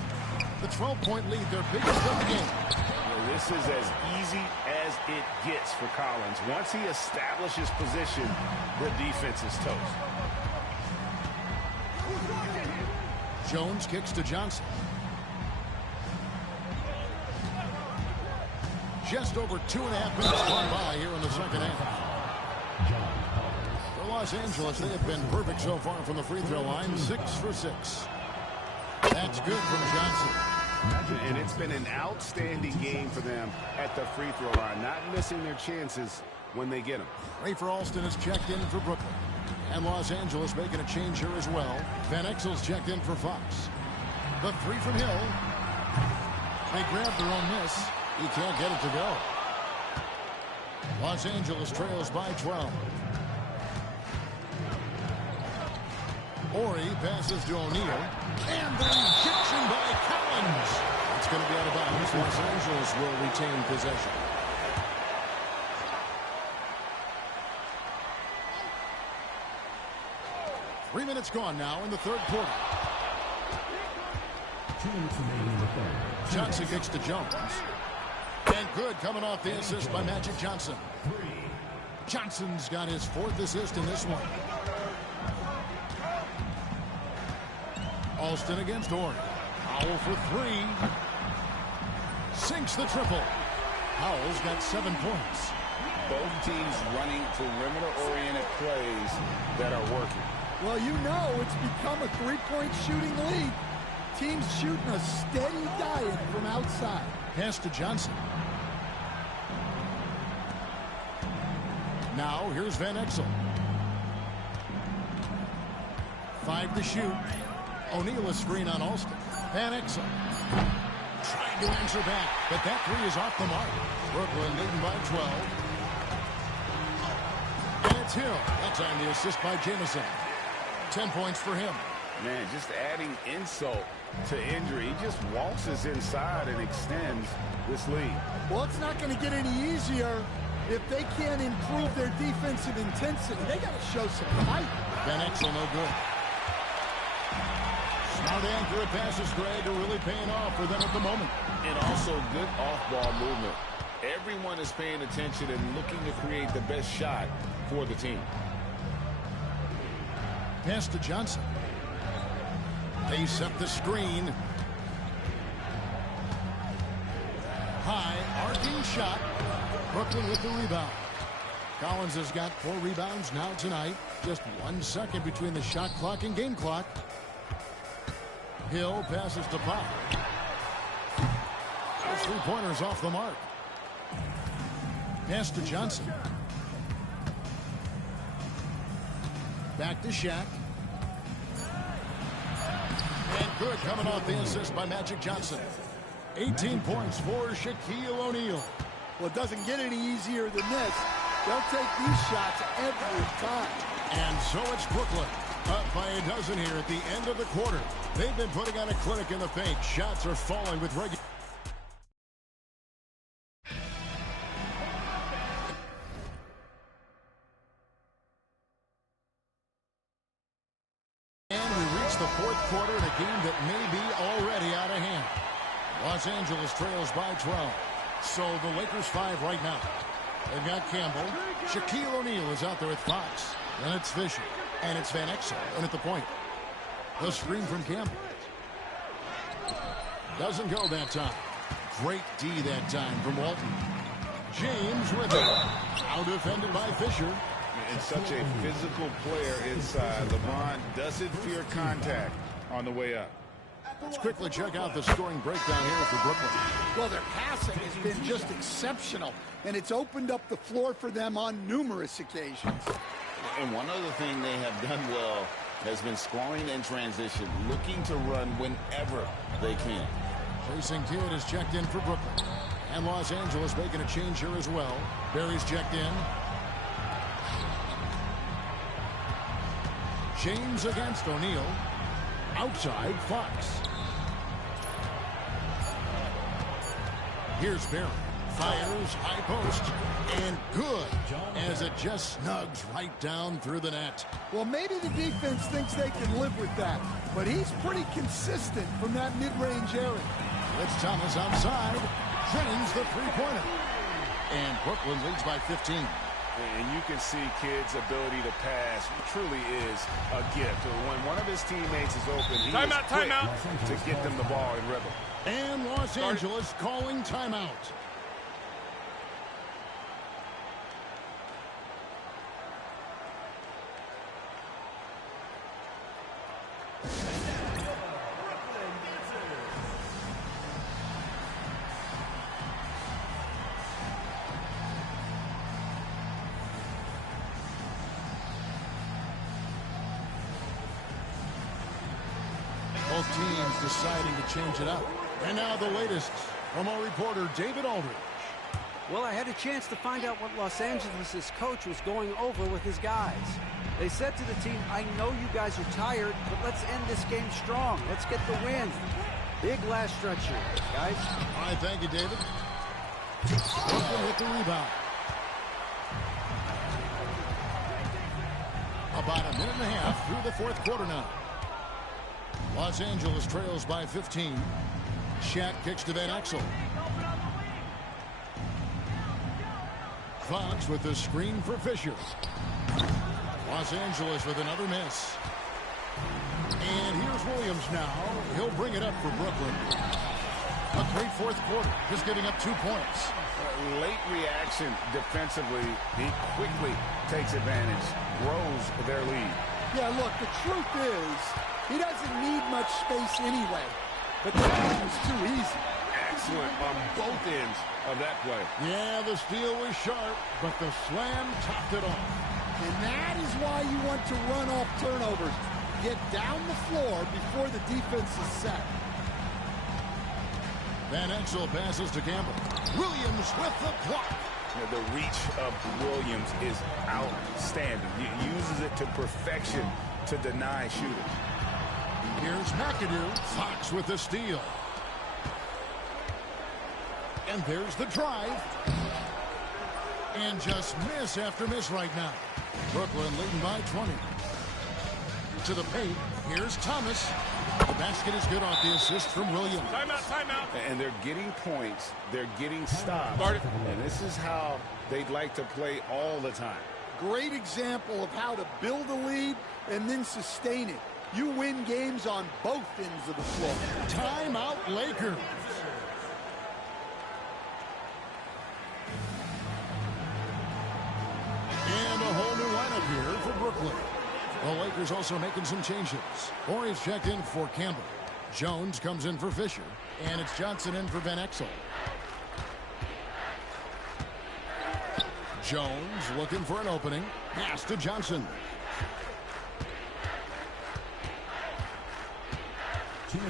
The 12-point lead, their biggest of the game. Well, this is as easy as it gets for Collins. Once he establishes position, the defense is toast. Jones kicks to Johnson. Just over 2.5 minutes gone by here in the second half. For Los Angeles, they have been perfect so far from the free throw line, 6 for 6. That's good from Johnson. And it's been an outstanding game for them at the free throw line, not missing their chances when they get them. Ray for Alston is checked in for Brooklyn. And Los Angeles making a change here as well. Van Exel's checked in for Fox. The three from Hill. They grab their own miss. He can't get it to go. Los Angeles trails by 12. Horry passes to O'Neal. And the rejection by Collins. It's going to be out of bounds. Los Angeles will retain possession. Three minutes gone now in the third quarter. 2 minutes remaining in the third. Johnson kicks to Jones. And good coming off the assist by Magic Johnson. Johnson's got his 4th assist in this one. Alston against Horry. Powell for 3. Sinks the triple. Powell's got 7 points. Both teams running perimeter-oriented plays that are working. Well, you know it's become a three-point shooting league. Teams shooting a steady diet from outside. Pass to Johnson. Now, here's Van Exel. 5 to shoot. O'Neal a screen on Alston. Van Exel trying to answer back, but that 3 is off the mark. Brooklyn leading by 12. And it's Hill. That time the assist by Jamison. 10 points for him. Man, just adding insult to injury. He just waltzes inside and extends this lead. Well, it's not going to get any easier if they can't improve their defensive intensity. They got to show some fight. Van Exel no good. Smart accurate passes, Greg, are really paying off for them at the moment. And also good off-ball movement. Everyone is paying attention and looking to create the best shot for the team. Pass to Johnson. They set the screen. High, arcing shot. Brooklyn with the rebound. Collins has got 4 rebounds now tonight. Just 1 second between the shot clock and game clock. Hill passes to Pop. Those 3-pointers off the mark. Pass to Johnson. Back to Shaq. And good coming off the assist by Magic Johnson. 18 points for Shaquille O'Neal. Well, it doesn't get any easier than this. They'll take these shots every time. And so it's Brooklyn. Up by a dozen here at the end of the quarter. They've been putting on a clinic in the paint. Shots are falling with regular. And we reach the fourth quarter in a game that may be already out of hand. Los Angeles trails by 12. So the Lakers 5 right now. They've got Campbell. Shaquille O'Neal is out there with Fox. Then it's Fisher. And it's Van Exel. And at the point. The screen from Campbell. Doesn't go that time. Great D that time from Walton. James with it. Out defended by Fisher. and such a physical player inside. LeBron doesn't fear contact on the way up. Let's quickly check out the scoring breakdown here for Brooklyn. Well, their passing has been just exceptional, and it's opened up the floor for them on numerous occasions. And one other thing they have done well has been scoring in transition, looking to run whenever they can. Jason Kidd is checked in for Brooklyn. And Los Angeles making a change here as well. Barry's checked in. James against O'Neal. Outside, Fox. Here's Barry. Fires, high post, and good, as it just snugs right down through the net. Well, maybe the defense thinks they can live with that, but he's pretty consistent from that mid-range area. It's Thomas outside, drains the three-pointer. And Brooklyn leads by 15. And you can see Kidd's ability to pass truly is a gift. When one of his teammates is open, he is quick to get them the ball in rhythm. And Los Angeles calling timeout. Both teams deciding to change it up. And now the latest from our reporter, David Aldridge. Well, I had a chance to find out what Los Angeles' coach was going over with his guys. They said to the team, I know you guys are tired, but let's end this game strong. Let's get the win. Big last stretch here, guys. All right, thank you, David. Brooklyn with the rebound. About a minute and a half through the fourth quarter now. Los Angeles trails by 15. Shaq kicks to Van Exel. Fox with the screen for Fisher. Los Angeles with another miss. And here's Williams now. He'll bring it up for Brooklyn. A great fourth quarter, just giving up 2 points. Late reaction defensively. He quickly takes advantage, grows their lead. Yeah, look, the truth is, he doesn't need much space anyway. But that was too easy. Excellent on both ends of that play. Yeah, the steal was sharp, but the slam topped it off. And that is why you want to run off turnovers. Get down the floor before the defense is set. Van Exel passes to Campbell. Williams with the block. The reach of Williams is outstanding. He uses it to perfection to deny shooters. Here's McAdoo. Fox with the steal. And there's the drive. And just miss after miss right now. Brooklyn leading by 20. To the paint. Here's Thomas. The basket is good off the assist from Williams. Timeout. And they're getting points. They're getting stops. And this is how they'd like to play all the time. Great example of how to build a lead and then sustain it. You win games on both ends of the floor. Timeout, Lakers. And a whole new lineup here for Brooklyn. The Lakers also making some changes. Horry's checked in for Campbell. Jones comes in for Fisher. And it's Johnson in for Van Exel. Jones looking for an opening. Pass to Johnson.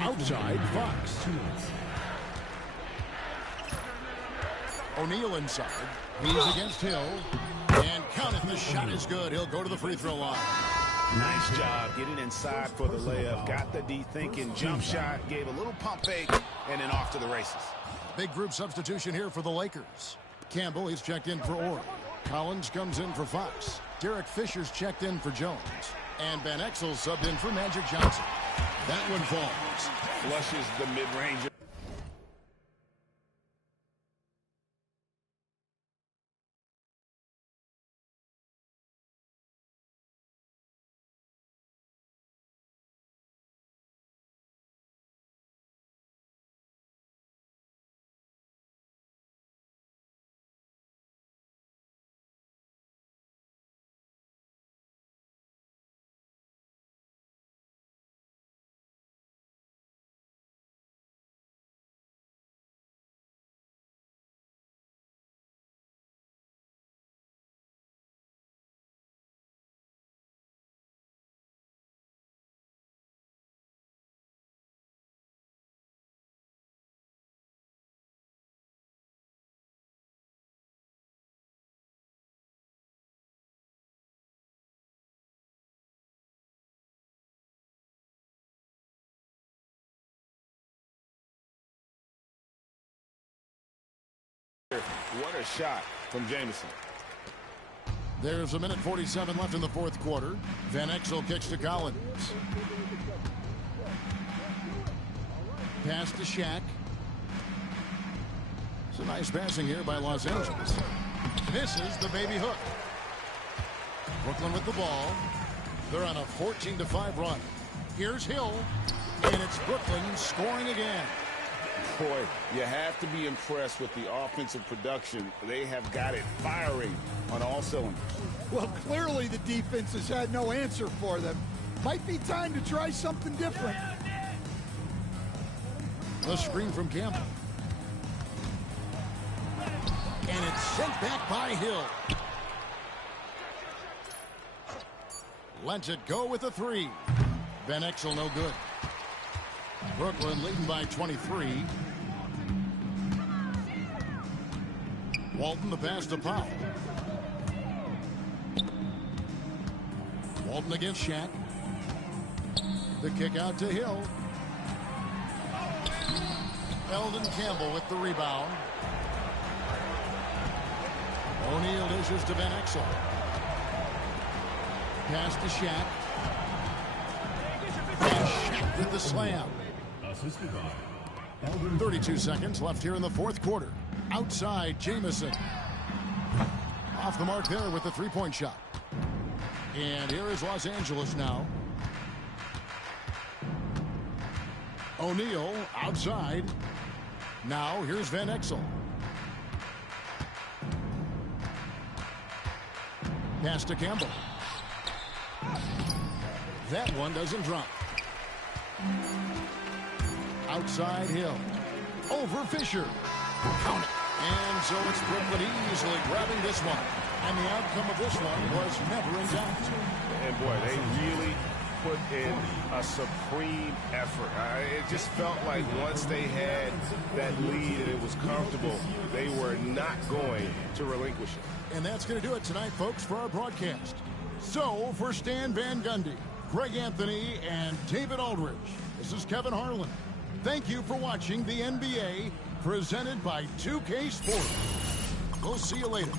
Outside, Fox. O'Neal inside. He's against Hill. And count it, the shot is good. He'll go to the free throw line. Nice job getting inside for the layup. Got the D thinking jump shot, gave a little pump fake, and then off to the races. Big group substitution here for the Lakers. Campbell, he's checked in for Orr. Collins comes in for Fox. Derek Fisher's checked in for Jones. And Van Exel subbed in for Magic Johnson. That one falls. Flushes the mid-range. What a shot from Jamison. There's a minute 47 left in the fourth quarter. Van Exel kicks to Collins. Pass to Shaq. It's a nice passing here by Los Angeles. Misses the baby hook. Brooklyn with the ball. They're on a 14-5 run. Here's Hill, and it's Brooklyn scoring again. Boy, you have to be impressed with the offensive production. They have got it firing on all cylinders. Well, clearly the defense has had no answer for them. Might be time to try something different. The screen from Campbell. And it's sent back by Hill. Lets it go with a three. Van Exel no good. Brooklyn leading by 23. Walton the pass to Powell. Walton against Shaq. The kick out to Hill. Eldon Campbell with the rebound. O'Neal dishes to Van Exel. Pass to Shaq. And Shaq with the slam. 32 seconds left here in the fourth quarter. Outside, Jamison. Off the mark there with the three-point shot. And here is Los Angeles now. O'Neal outside. Now here's Van Exel. Pass to Campbell. That one doesn't drop. Outside Hill. Over Fisher. Count it. And so it's Brooklyn easily grabbing this one. And the outcome of this one was never in doubt. And boy, they really put in a supreme effort. It just felt like once they had that lead and it was comfortable, they were not going to relinquish it. And that's going to do it tonight, folks, for our broadcast. So, for Stan Van Gundy, Greg Anthony, and David Aldridge, this is Kevin Harlan. Thank you for watching the NBA, presented by 2K Sports. We'll see you later.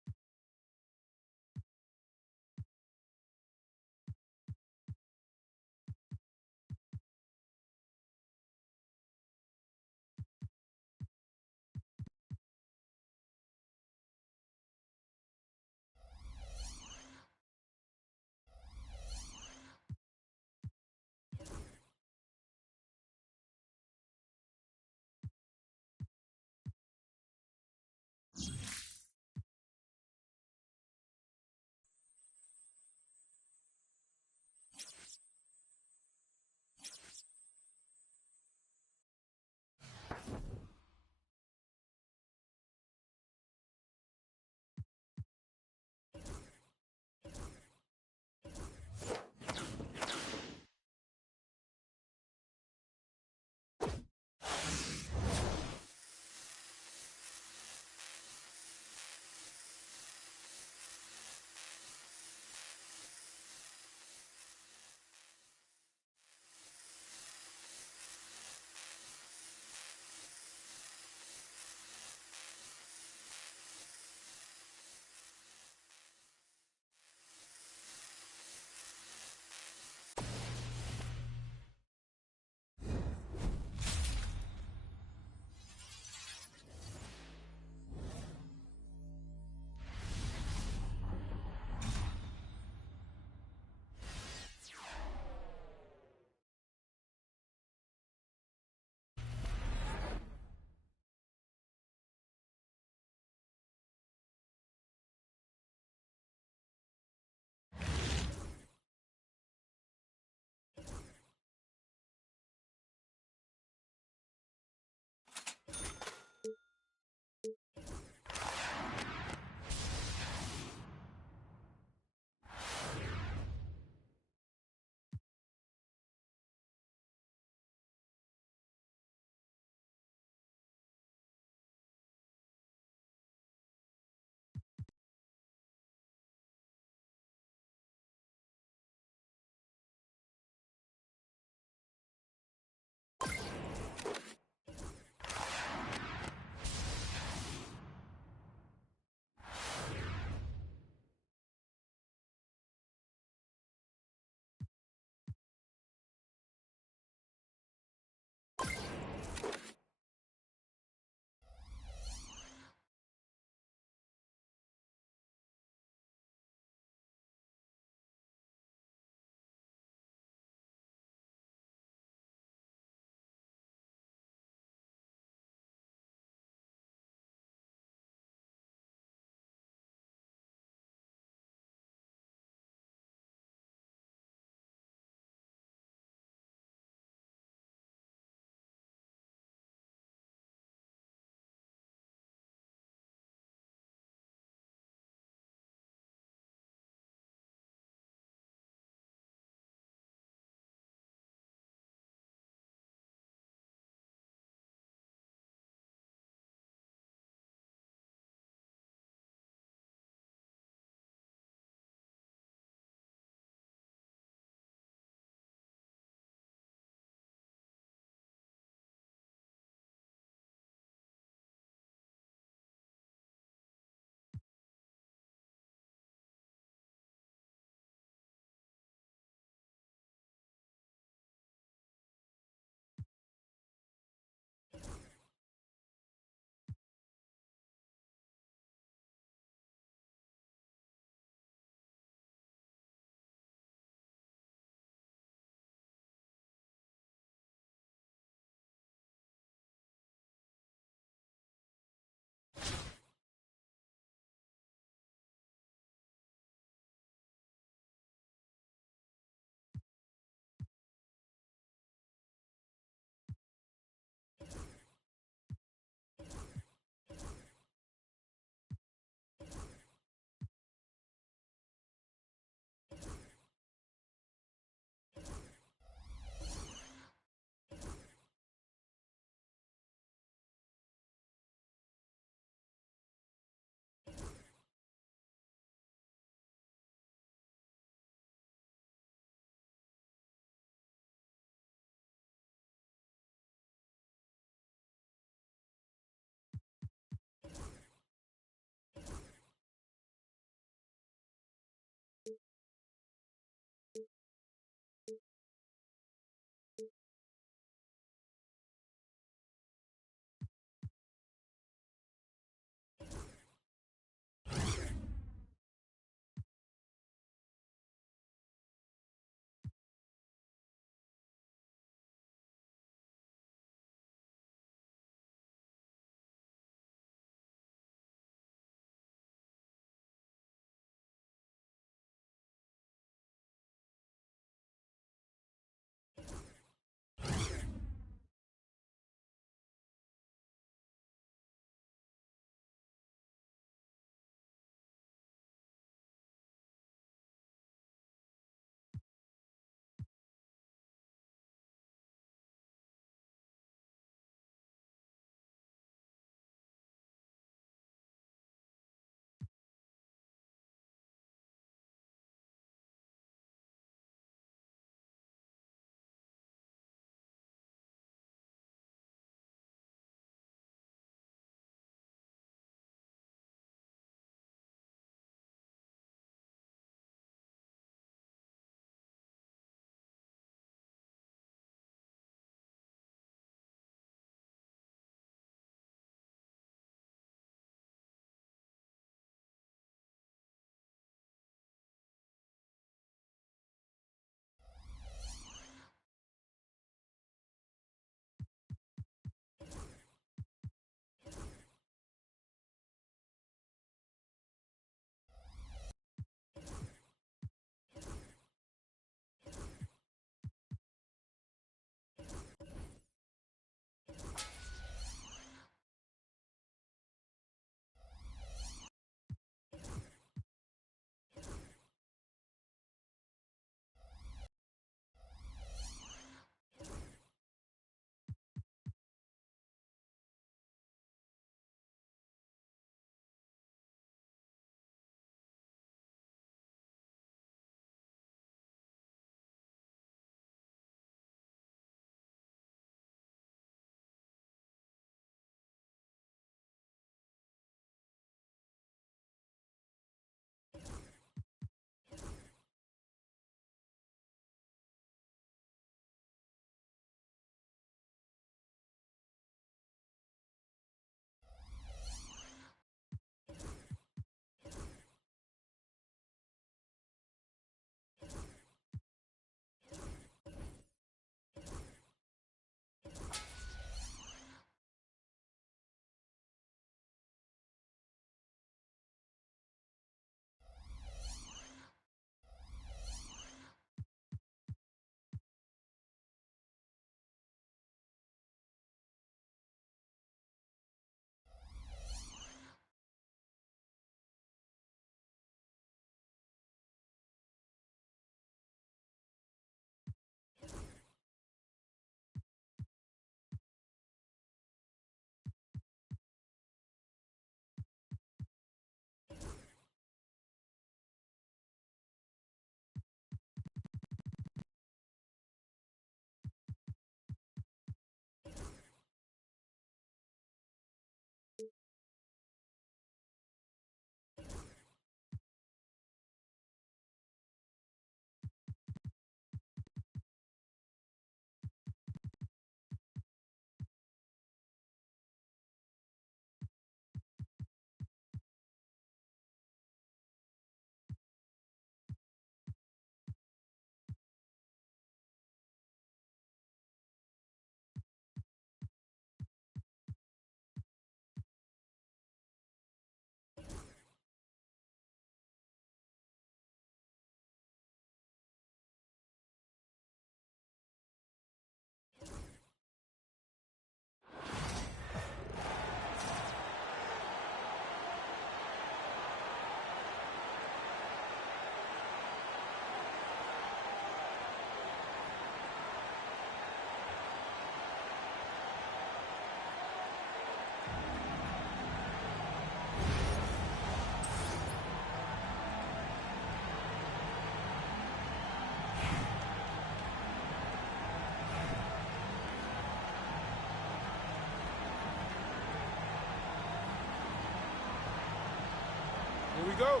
go.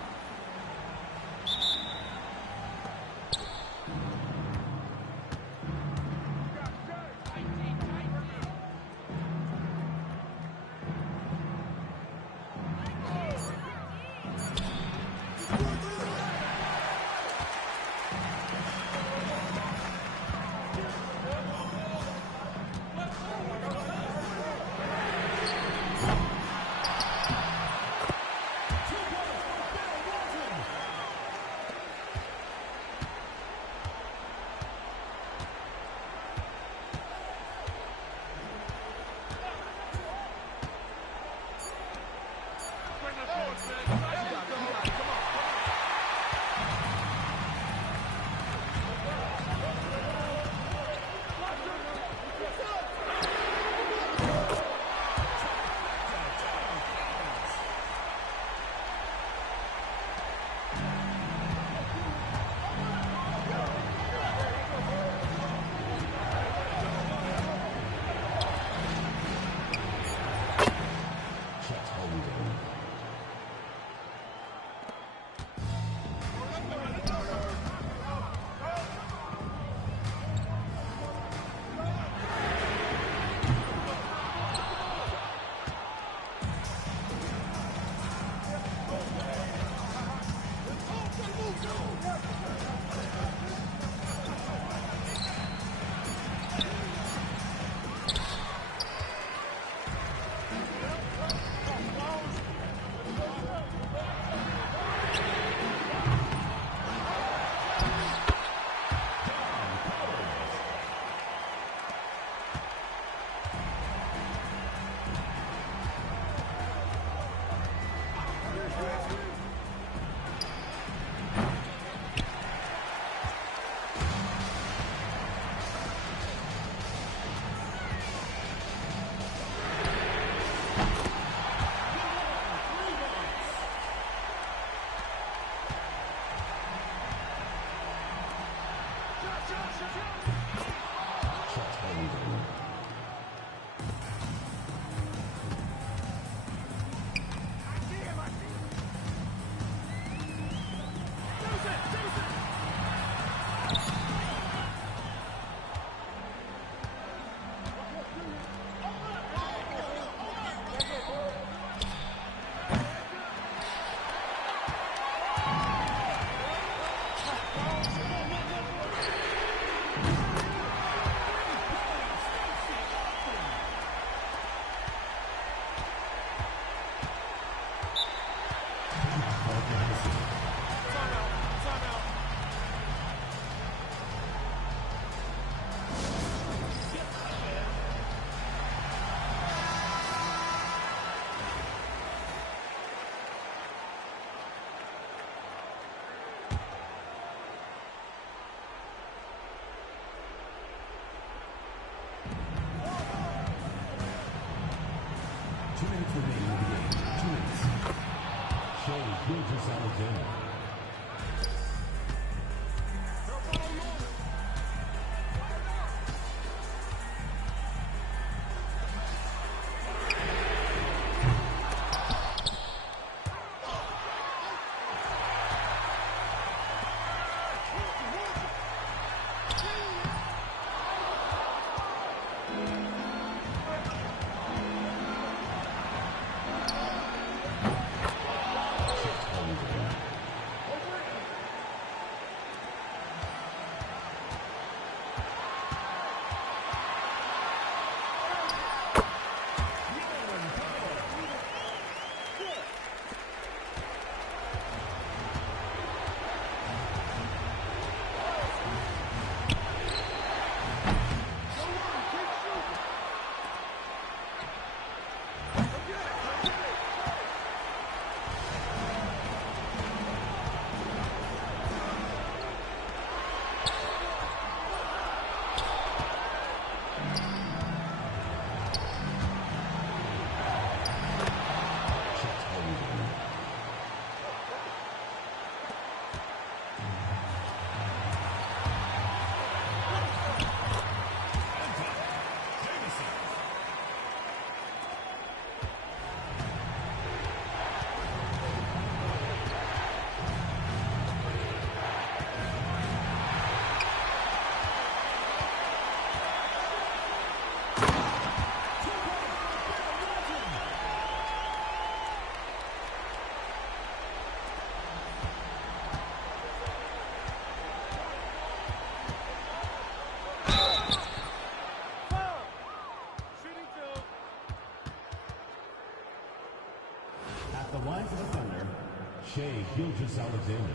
Gilgeous-Alexander.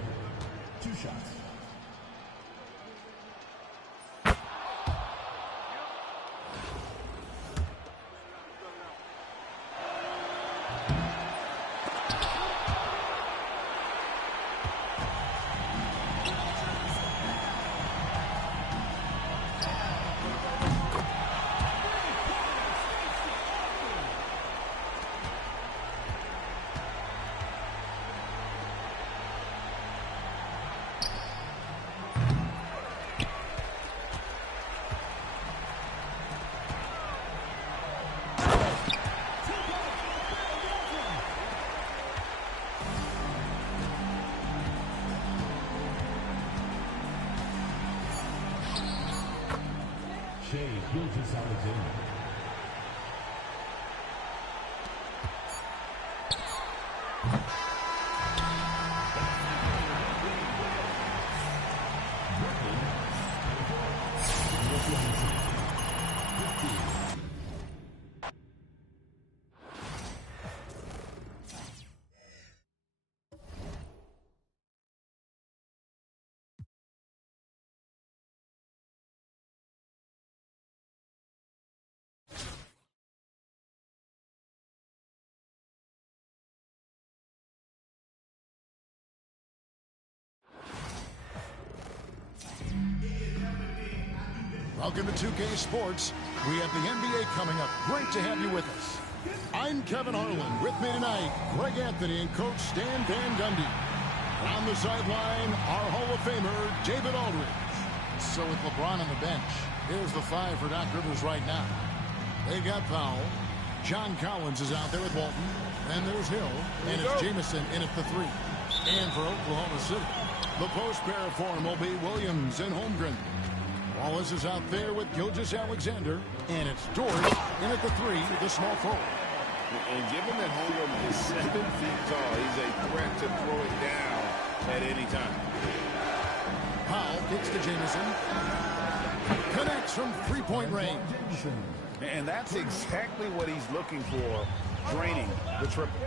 2 shots. Gilgeous-Alexander. Welcome to 2K Sports. We have the NBA coming up. Great to have you with us. I'm Kevin Harlan. With me tonight, Greg Anthony and Coach Stan Van Gundy. And on the sideline, our Hall of Famer, David Aldridge. So with LeBron on the bench, here's the 5 for Doc Rivers right now. They got Powell. John Collins is out there with Walton. And there's Hill. And it's Jamison in at the 3. And for Oklahoma City, the post pair for him will be Williams and Holmgren. Wallace is out there with Gilgeous-Alexander, and it's Dort in at the 3, the small forward. And given that Holmgren is 7 feet tall, he's a threat to throw it down at any time. Powell kicks to Jamison. Connects from 3-point range. And that's exactly what he's looking for, draining the triple.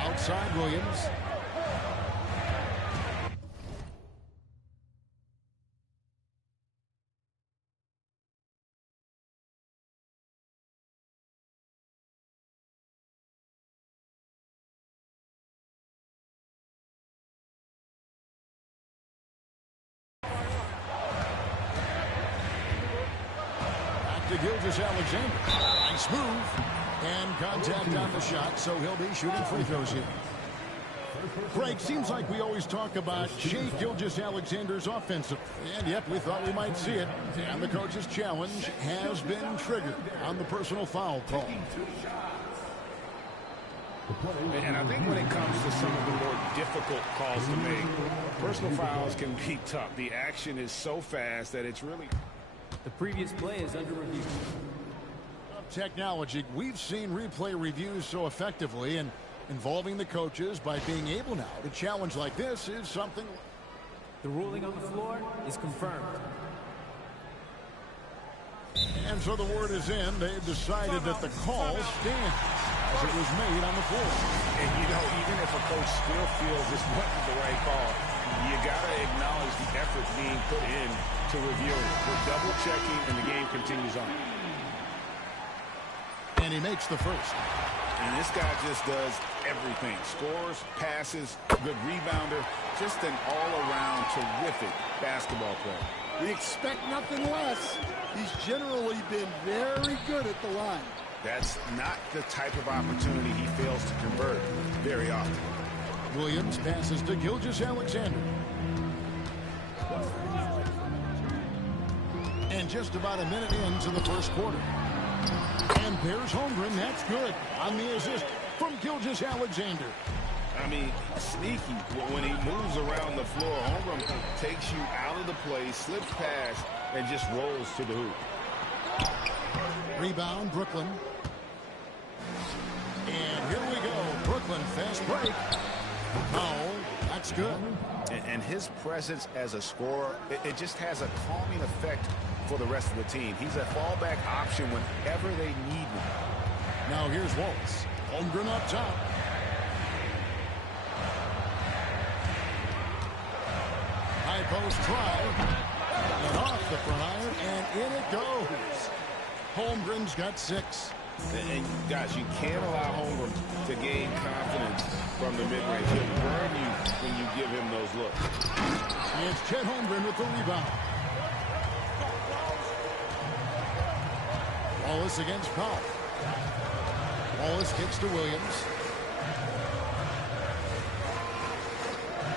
Outside Williams. To Gilgeous-Alexander. Nice move. And contact on the shot, so he'll be shooting free throws here. Greg, seems like we always talk about Shai Gilgeous-Alexander's offensive. And yet we thought we might see it. And the coach's challenge has been triggered on the personal foul call. And I think when it comes to some of the more difficult calls to make, personal fouls can be tough. The action is so fast that it's really... The previous play is under review. Technology, we've seen replay reviews so effectively, and involving the coaches by being able now to challenge like this is something. The ruling on the floor is confirmed. And so the word is in. They've decided that the call stands as it was made on the floor. And you know, even if a coach still feels this wasn't the right call, you got to acknowledge the effort being put in to review. We're double checking, and the game continues on. And he makes the first. And this guy just does everything. Scores, passes, good rebounder, just an all-around terrific basketball player. We expect nothing less. He's generally been very good at the line. That's not the type of opportunity he fails to convert very often. Williams passes to Gilgeous-Alexander. And just about a minute into the first quarter. And there's Holmgren. That's good on the assist from Gilgeous-Alexander. I mean, sneaky. When he moves around the floor, Holmgren takes you out of the play, slips past, and just rolls to the hoop. Rebound, Brooklyn. And here we go. Brooklyn, fast break. Powell, that's good. And his presence as a scorer, it just has a calming effect for the rest of the team. He's a fallback option whenever they need one. Now here's Waltz. Holmgren up top. First try. And off the front iron, and in it goes. Holmgren's got 6. And guys, you can't allow Holmgren to gain confidence from the mid-range. He'll burn you when you give him those looks. It's Chet Holmgren with the rebound. Wallace against Powell. Wallace kicks to Williams.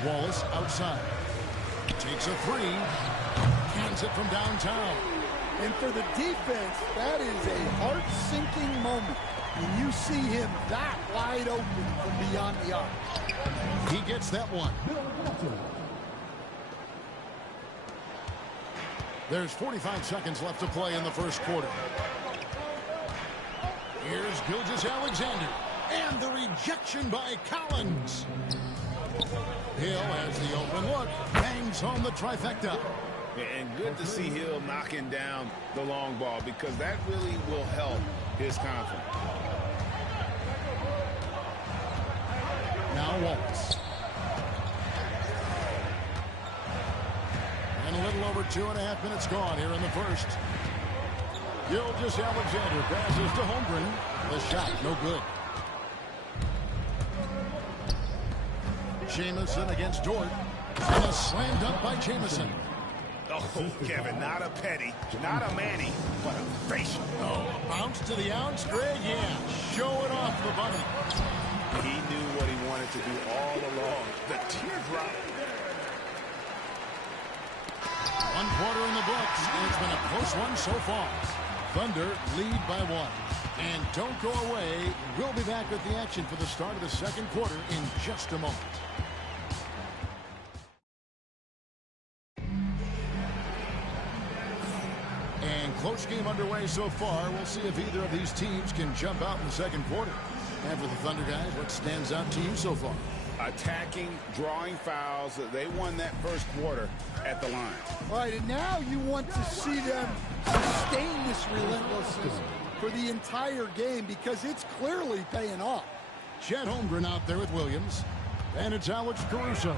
Wallace outside. Takes a 3. Hands it from downtown. And for the defense, that is a heart-sinking moment when you see him that wide open from beyond the arc. He gets that one. There's 45 seconds left to play in the first quarter. Here's Gilgeous-Alexander. And the rejection by Collins. Hill has the open look. Bangs home the trifecta. And good to see Hill knocking down the long ball because that really will help his confidence. Now Wallace. And a little over 2.5 minutes gone here in the first. Gilgeous-Alexander passes to Holmgren. The shot, no good. Jamison against Dort. And a slam dunk by Jamison. Oh, Kevin, not a petty, not a Manny, but a facial. Oh, a bounce to the ounce, Greg, yeah. Show it off the bunny. He knew what he wanted to do all along. The teardrop. 1 quarter in the books, and it's been a close one so far. Thunder lead by 1. And don't go away. We'll be back with the action for the start of the second quarter in just a moment. And close game underway so far. We'll see if either of these teams can jump out in the second quarter. And for the Thunder guys, what stands out to you so far? Attacking, drawing fouls. They won that first quarter at the line. Right, and now you want to see them sustain this relentlessness for the entire game because it's clearly paying off. Chet Holmgren out there with Williams. And it's Alex Caruso.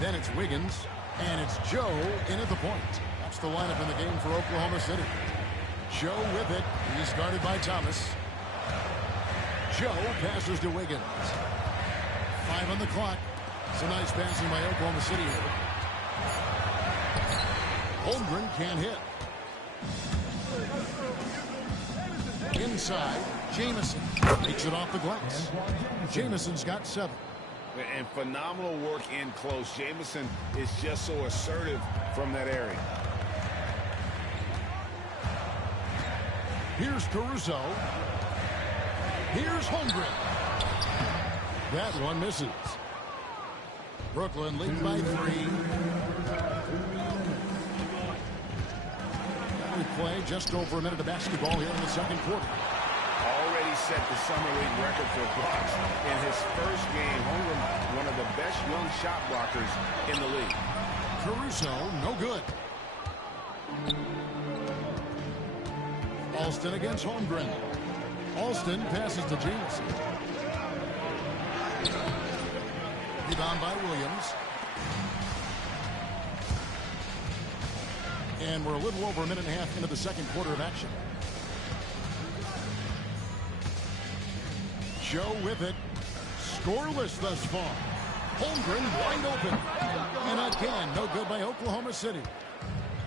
Then it's Wiggins. And it's Joe in at the point. That's the lineup in the game for Oklahoma City. Joe with it. He's guarded by Thomas. Joe passes to Wiggins. 5 on the clock. It's a nice passing by Oklahoma City here. Holmgren can't hit. Inside, Jamison takes it off the glass. Jamison's got 7. And phenomenal work in close. Jamison is just so assertive from that area. Here's Caruso. Here's Holmgren. That one misses. Brooklyn leads by 3. We play just over a minute of basketball here in the second quarter. Already set the summer league record for blocks in his first game. Holmgren, one of the best young shot blockers in the league. Caruso, no good. Alston against Holmgren. Alston passes to Jamison. Rebound by Williams. And we're a little over a minute and a half into the second quarter of action. Joe with it. Scoreless thus far. Holmgren wide open. And again, no good by Oklahoma City.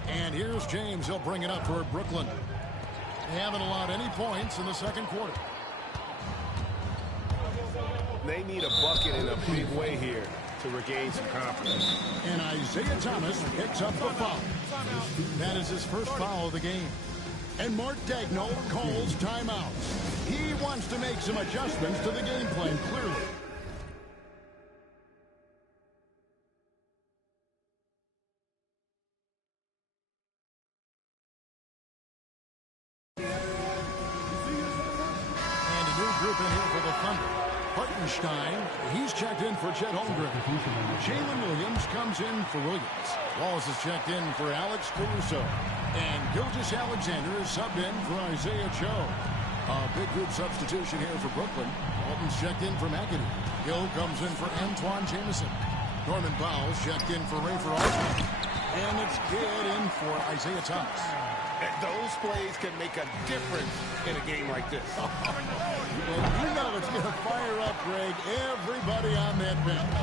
And here's James. He'll bring it up for Brooklyn. They haven't allowed any points in the second quarter. They need a bucket in a big way here to regain some confidence. And Isaiah Thomas picks up the foul. That is his first foul of the game. And Mark Daigneault calls timeouts. He wants to make some adjustments to the game plan, clearly. And a new group in here for the Thunder. Hartenstein, he's checked in for Chet Holmgren. Jalen Williams comes in for Williams. Wallace is checked in for Alex Caruso. And Gilgeous-Alexander is subbed in for Isaiah Joe. A big group substitution here for Brooklyn. Walton's checked in for McAdoo. Hill comes in for Antoine Jamison. Norman Bowles checked in for Ray for Alston. And it's good in for Isaiah Thomas. Those plays can make a difference in a game like this. Well, you know it's going to fire up, Greg, everybody on that bench.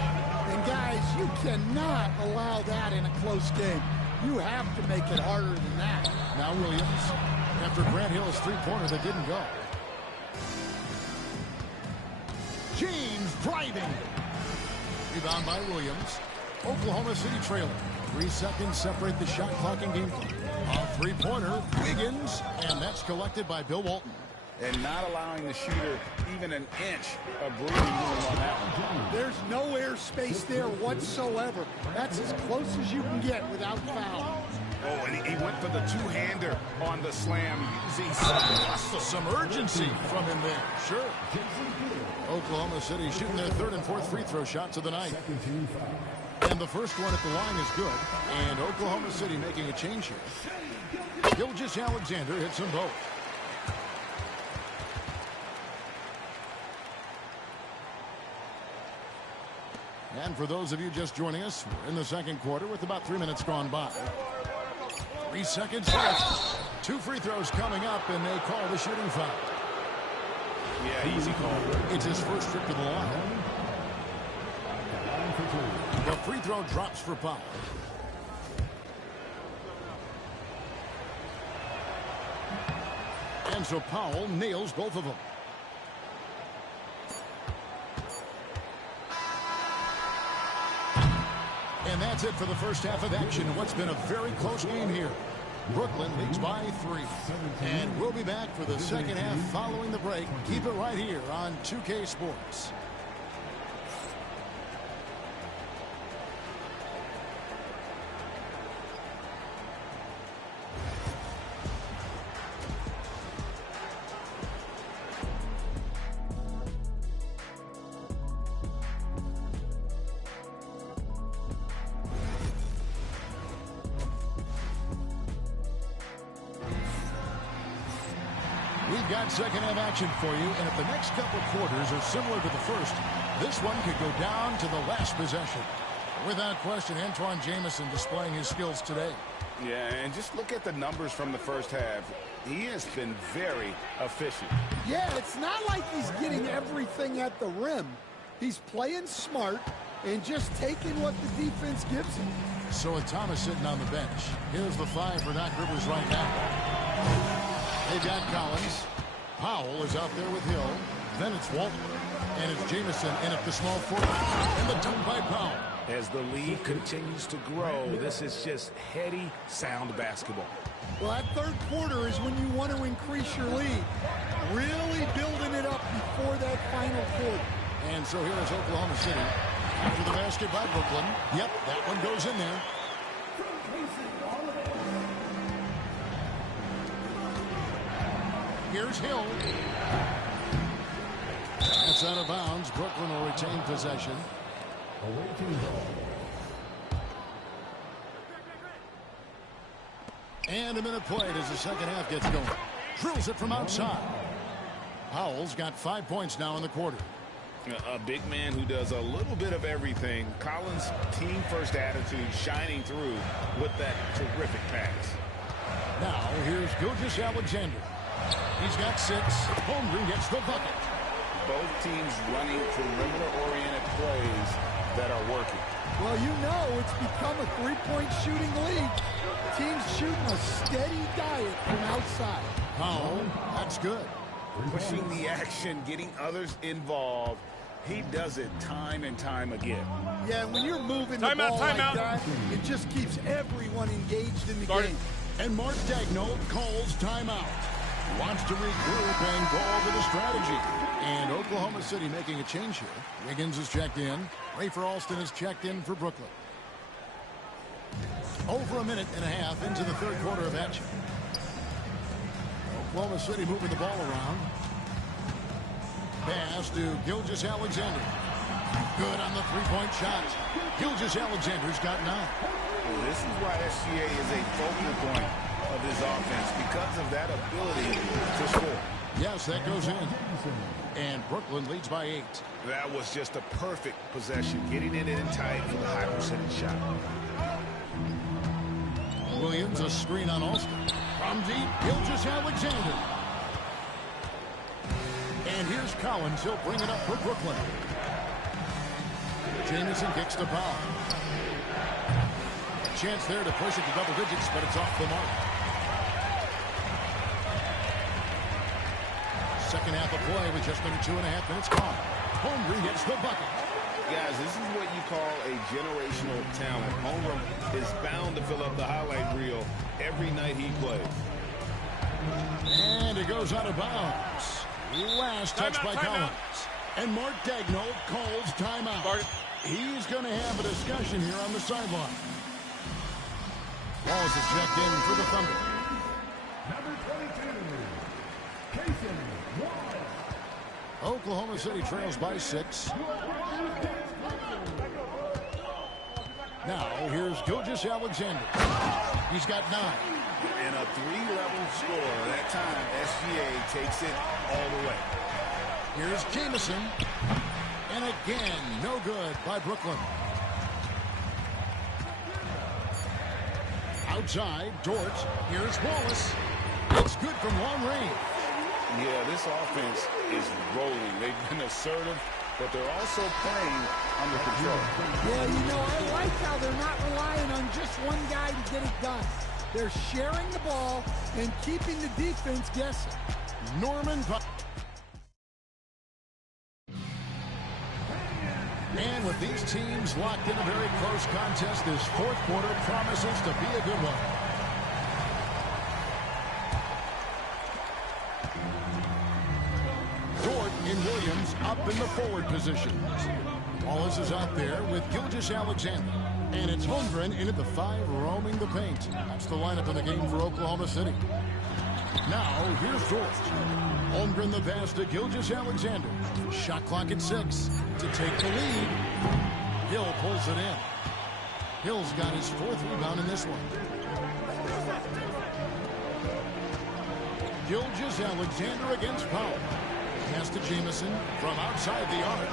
And guys, you cannot allow that in a close game. You have to make it harder than that. Now Williams, after Grant Hill's three-pointer that didn't go. James driving. Rebound by Williams. Oklahoma City trailing. 3 seconds separate the shot clock and game clock. A three-pointer, Wiggins, and that's collected by Bill Walton. And not allowing the shooter even an inch of breathing room on that one. There's no air space there whatsoever. That's as close as you can get without foul. Oh, and he went for the two-hander on the slam, using some urgency from him there. Sure. Oklahoma City shooting their third and fourth free throw shots of the night. And the first one at the line is good. And Oklahoma City making a change here. Gilgeous-Alexander hits them both. And for those of you just joining us, we're in the second quarter with about 3 minutes gone by. 3 seconds left. 2 free throws coming up, and they call the shooting foul. Yeah, easy call. It's his first trip to the line. The free throw drops for Powell. And so Powell nails both of them. And that's it for the first half of action in what's been a very close game here. Brooklyn leads by 3. And we'll be back for the second half following the break. Keep it right here on 2K Sports. Second half action for you, and if the next couple quarters are similar to the first, this one could go down to the last possession. Without question, Antoine Jamison displaying his skills today. Yeah, and just look at the numbers from the first half. He has been very efficient. Yeah, it's not like he's getting everything at the rim. He's playing smart and just taking what the defense gives him. So with Thomas sitting on the bench, here's the 5 for Doc Rivers right now. They've got Collins. Powell is out there with Hill. Then it's Walton. And it's Jamison in at the small forward. And the dunk by Powell. As the lead continues to grow, this is just heady, sound basketball. Well, that third quarter is when you want to increase your lead. Really building it up before that final quarter. And so here is Oklahoma City. After the basket by Brooklyn. Yep, that one goes in there. Here's Hill. That's out of bounds. Brooklyn will retain possession. And a minute played as the second half gets going. Drills it from outside. Powell's got 5 points now in the quarter. A big man who does a little bit of everything. Collins' team-first attitude shining through with that terrific pass. Now here's Gilgeous-Alexander. He's got 6. Holmgren gets the bucket. Both teams running perimeter-oriented plays that are working. Well, you know it's become a three-point shooting league. Teams shooting a steady diet from outside. Powell, that's good. Pushing the action, getting others involved. He does it time and time again. Yeah, when you're moving the ball like that, it just keeps everyone engaged in the game. And Mark Daigneault calls timeout. Wants to regroup and go over the strategy. And Oklahoma City making a change here. Wiggins is checked in. Rafer Alston is checked in for Brooklyn. Over a minute and a half into the third quarter of action. Oklahoma City moving the ball around. Pass to Gilgeous-Alexander. Good on the three-point shot. Gilgeous-Alexander's got 9. Well, this is why SGA is a focal point of this offense, because of that ability to score. Yes, that goes in. And Brooklyn leads by 8. That was just a perfect possession, getting it in tight for the high percentage shot. Williams, a screen on Alston. From deep, Gilgeous-Alexander. And here's Collins. He'll bring it up for Brooklyn. Jamison kicks to Powell. Chance there to push it to double digits, but it's off the mark. Second half of play with just under 2.5 minutes gone. Holmgren hits the bucket. Guys, this is what you call a generational talent. Holmgren is bound to fill up the highlight reel every night he plays. And it goes out of bounds. Last touch by Collins. And Mark Daigneault calls timeout. He's going to have a discussion here on the sideline. Walls is checked in for the Thunder. Number 22, Casey Wallace. Oklahoma City trails by 6. Now, here's Gilgeous-Alexander. He's got 9. And a 3-level score. That time, SGA takes it all the way. Here's Jamison. And again, no good by Brooklyn. Outside, Dort. Here's Wallace. It's good from long range. Yeah, this offense is rolling. They've been assertive, but they're also playing under control. Yeah, you know, I like how they're not relying on just one guy to get it done. They're sharing the ball and keeping the defense guessing. Norman. And with these teams locked in a very close contest, this fourth quarter promises to be a good one. Dort and Williams up in the forward positions. Wallace is out there with Gilgeous-Alexander. And it's Holmgren in at the 5, roaming the paint. That's the lineup in the game for Oklahoma City. Now, here's Dort. Holmgren the pass to Gilgeous-Alexander. Shot clock at 6 to take the lead. Hill pulls it in. Hill's got his 4th rebound in this one. Gilgeous-Alexander against Powell. Pass to Jamison from outside the arc.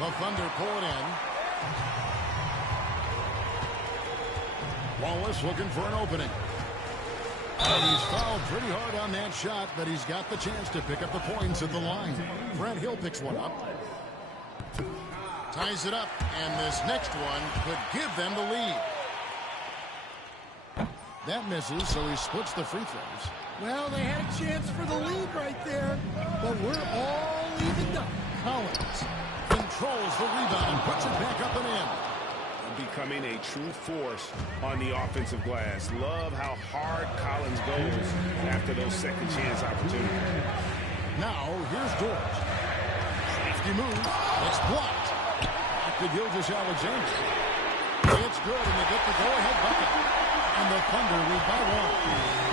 The Thunder pull it in. Wallace looking for an opening. And he's fouled pretty hard on that shot, but he's got the chance to pick up the points at the line. Brent Hill picks one up. Ties it up, and this next one could give them the lead. That misses, so he splits the free throws. Well, they had a chance for the lead right there, but we're all evened up. Collins controls the rebound and puts it back up and in. Becoming a true force on the offensive glass. Love how hard Collins goes after those second chance opportunities. Now, here's Dort. Safety move. It's blocked. Back to Gilgeous-Alexander. It's good, and they get the go-ahead bucket. And the Thunder lead by 1.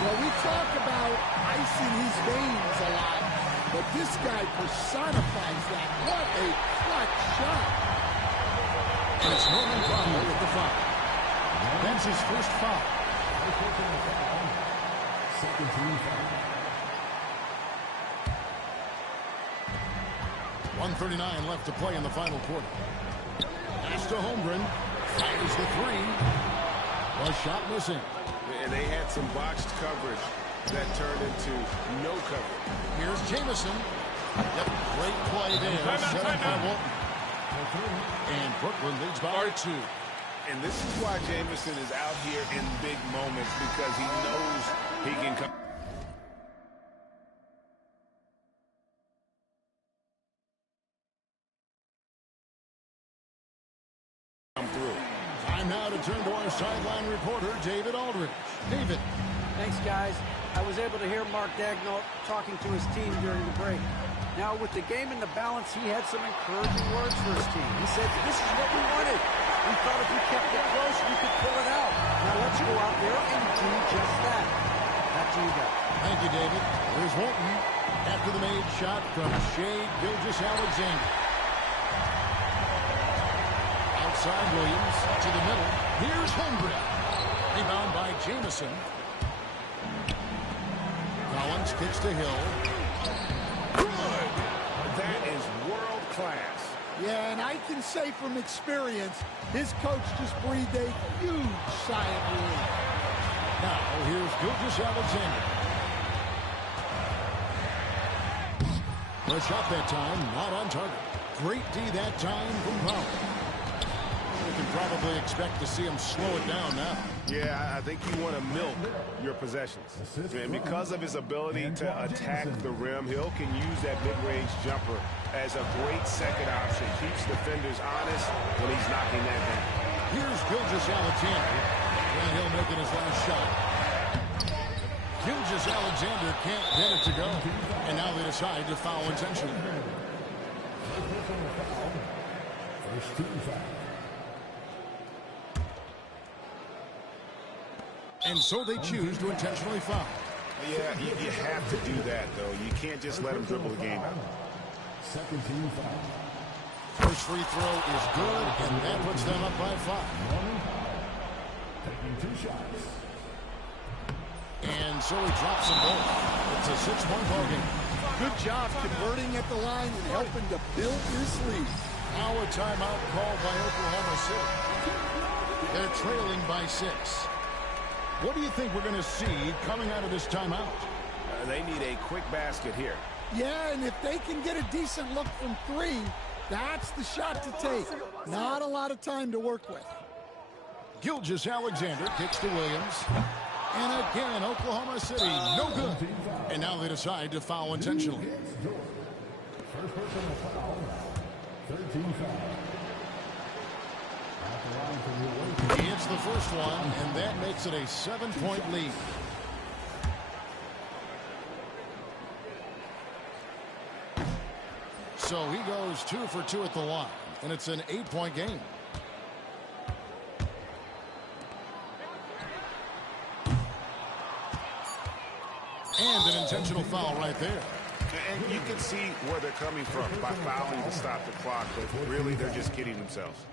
Well, we talk about ice in his veins a lot, but this guy personifies that. What a clutch shot. And it's Norman Powell with the foul. That's his first foul. Second team foul. 1:39 left to play in the final quarter. Pass to Holmgren. Fires the 3. A shot missing. And they had some botched coverage that turned into no coverage. Here's Jamison. Yep, great play there. Set up by Walton. And Brooklyn leads by 2. And this is why Jamison is out here in big moments, because he knows he can come through. Time now to turn to our sideline reporter, David Aldridge. David. Thanks, guys. I was able to hear Mark Daigneault talking to his team during the break. Now, with the game in the balance, he had some encouraging words for his team. He said, this is what we wanted. We thought if we kept it close, we could pull it out. Now, let's go out there and do just that. Back to you guys. Thank you, David. Here's Walton after the made shot from Shai Gilgeous-Alexander. Outside Williams to the middle. Here's Holmgren. Rebound by Jamison. Collins kicks to Hill. Good. That is world class. Yeah, and I can say from experience, his coach just breathed a huge sigh of relief. Now, here's Gilgeous-Alexander. The shot that time, not on target. Great D that time from Powell. We can probably expect to see him slow it down now. Yeah, I think you want to milk your possessions. And because of his ability to attack the rim, Hill can use that mid-range jumper as a great second option. Keeps defenders honest when he's knocking that down. Here's Gilgeous-Alexander. And Hill making his last shot. Gilgeous-Alexander can't get it to go. And now they decide to foul intentionally. First team foul. And so they choose to intentionally foul. Yeah, you have to do that, though. You can't just let him dribble the game out. Second team foul. First free throw is good, and that puts them up by 5. Taking 2 shots. And so he drops them both. It's a 6-point ball game. Good job converting at the line and helping to build this lead. Now a timeout called by Oklahoma City. They're trailing by 6. What do you think we're going to see coming out of this timeout? They need a quick basket here. Yeah, and if they can get a decent look from 3, that's the shot to take. Not a lot of time to work with. Gilgeous-Alexander kicks to Williams. And again, Oklahoma City, no good. And now they decide to foul intentionally. First personal foul. Third team foul. He hits the first one, and that makes it a 7-point lead. So he goes 2 for 2 at the line, and it's an 8-point game. And an intentional foul right there. And you can see where they're coming from by fouling to stop the clock, but really they're just kidding themselves.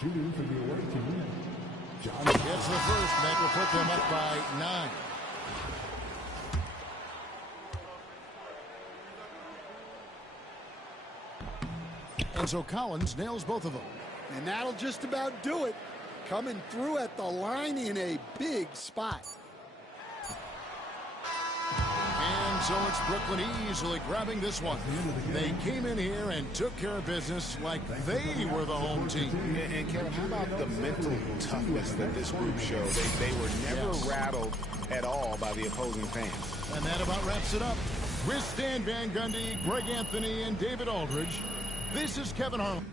Shooting for the away team. John gets the first, and that will put them up by 9. And so Collins nails both of them. And that'll just about do it. Coming through at the line in a big spot. And so it's Brooklyn easily grabbing this one. They came in here and took care of business like they were the home team. And Kevin, how about the mental toughness that this group showed? They were never rattled at all by the opposing fans. And that about wraps it up. With Stan Van Gundy, Greg Anthony, and David Aldridge, this is Kevin Harlan.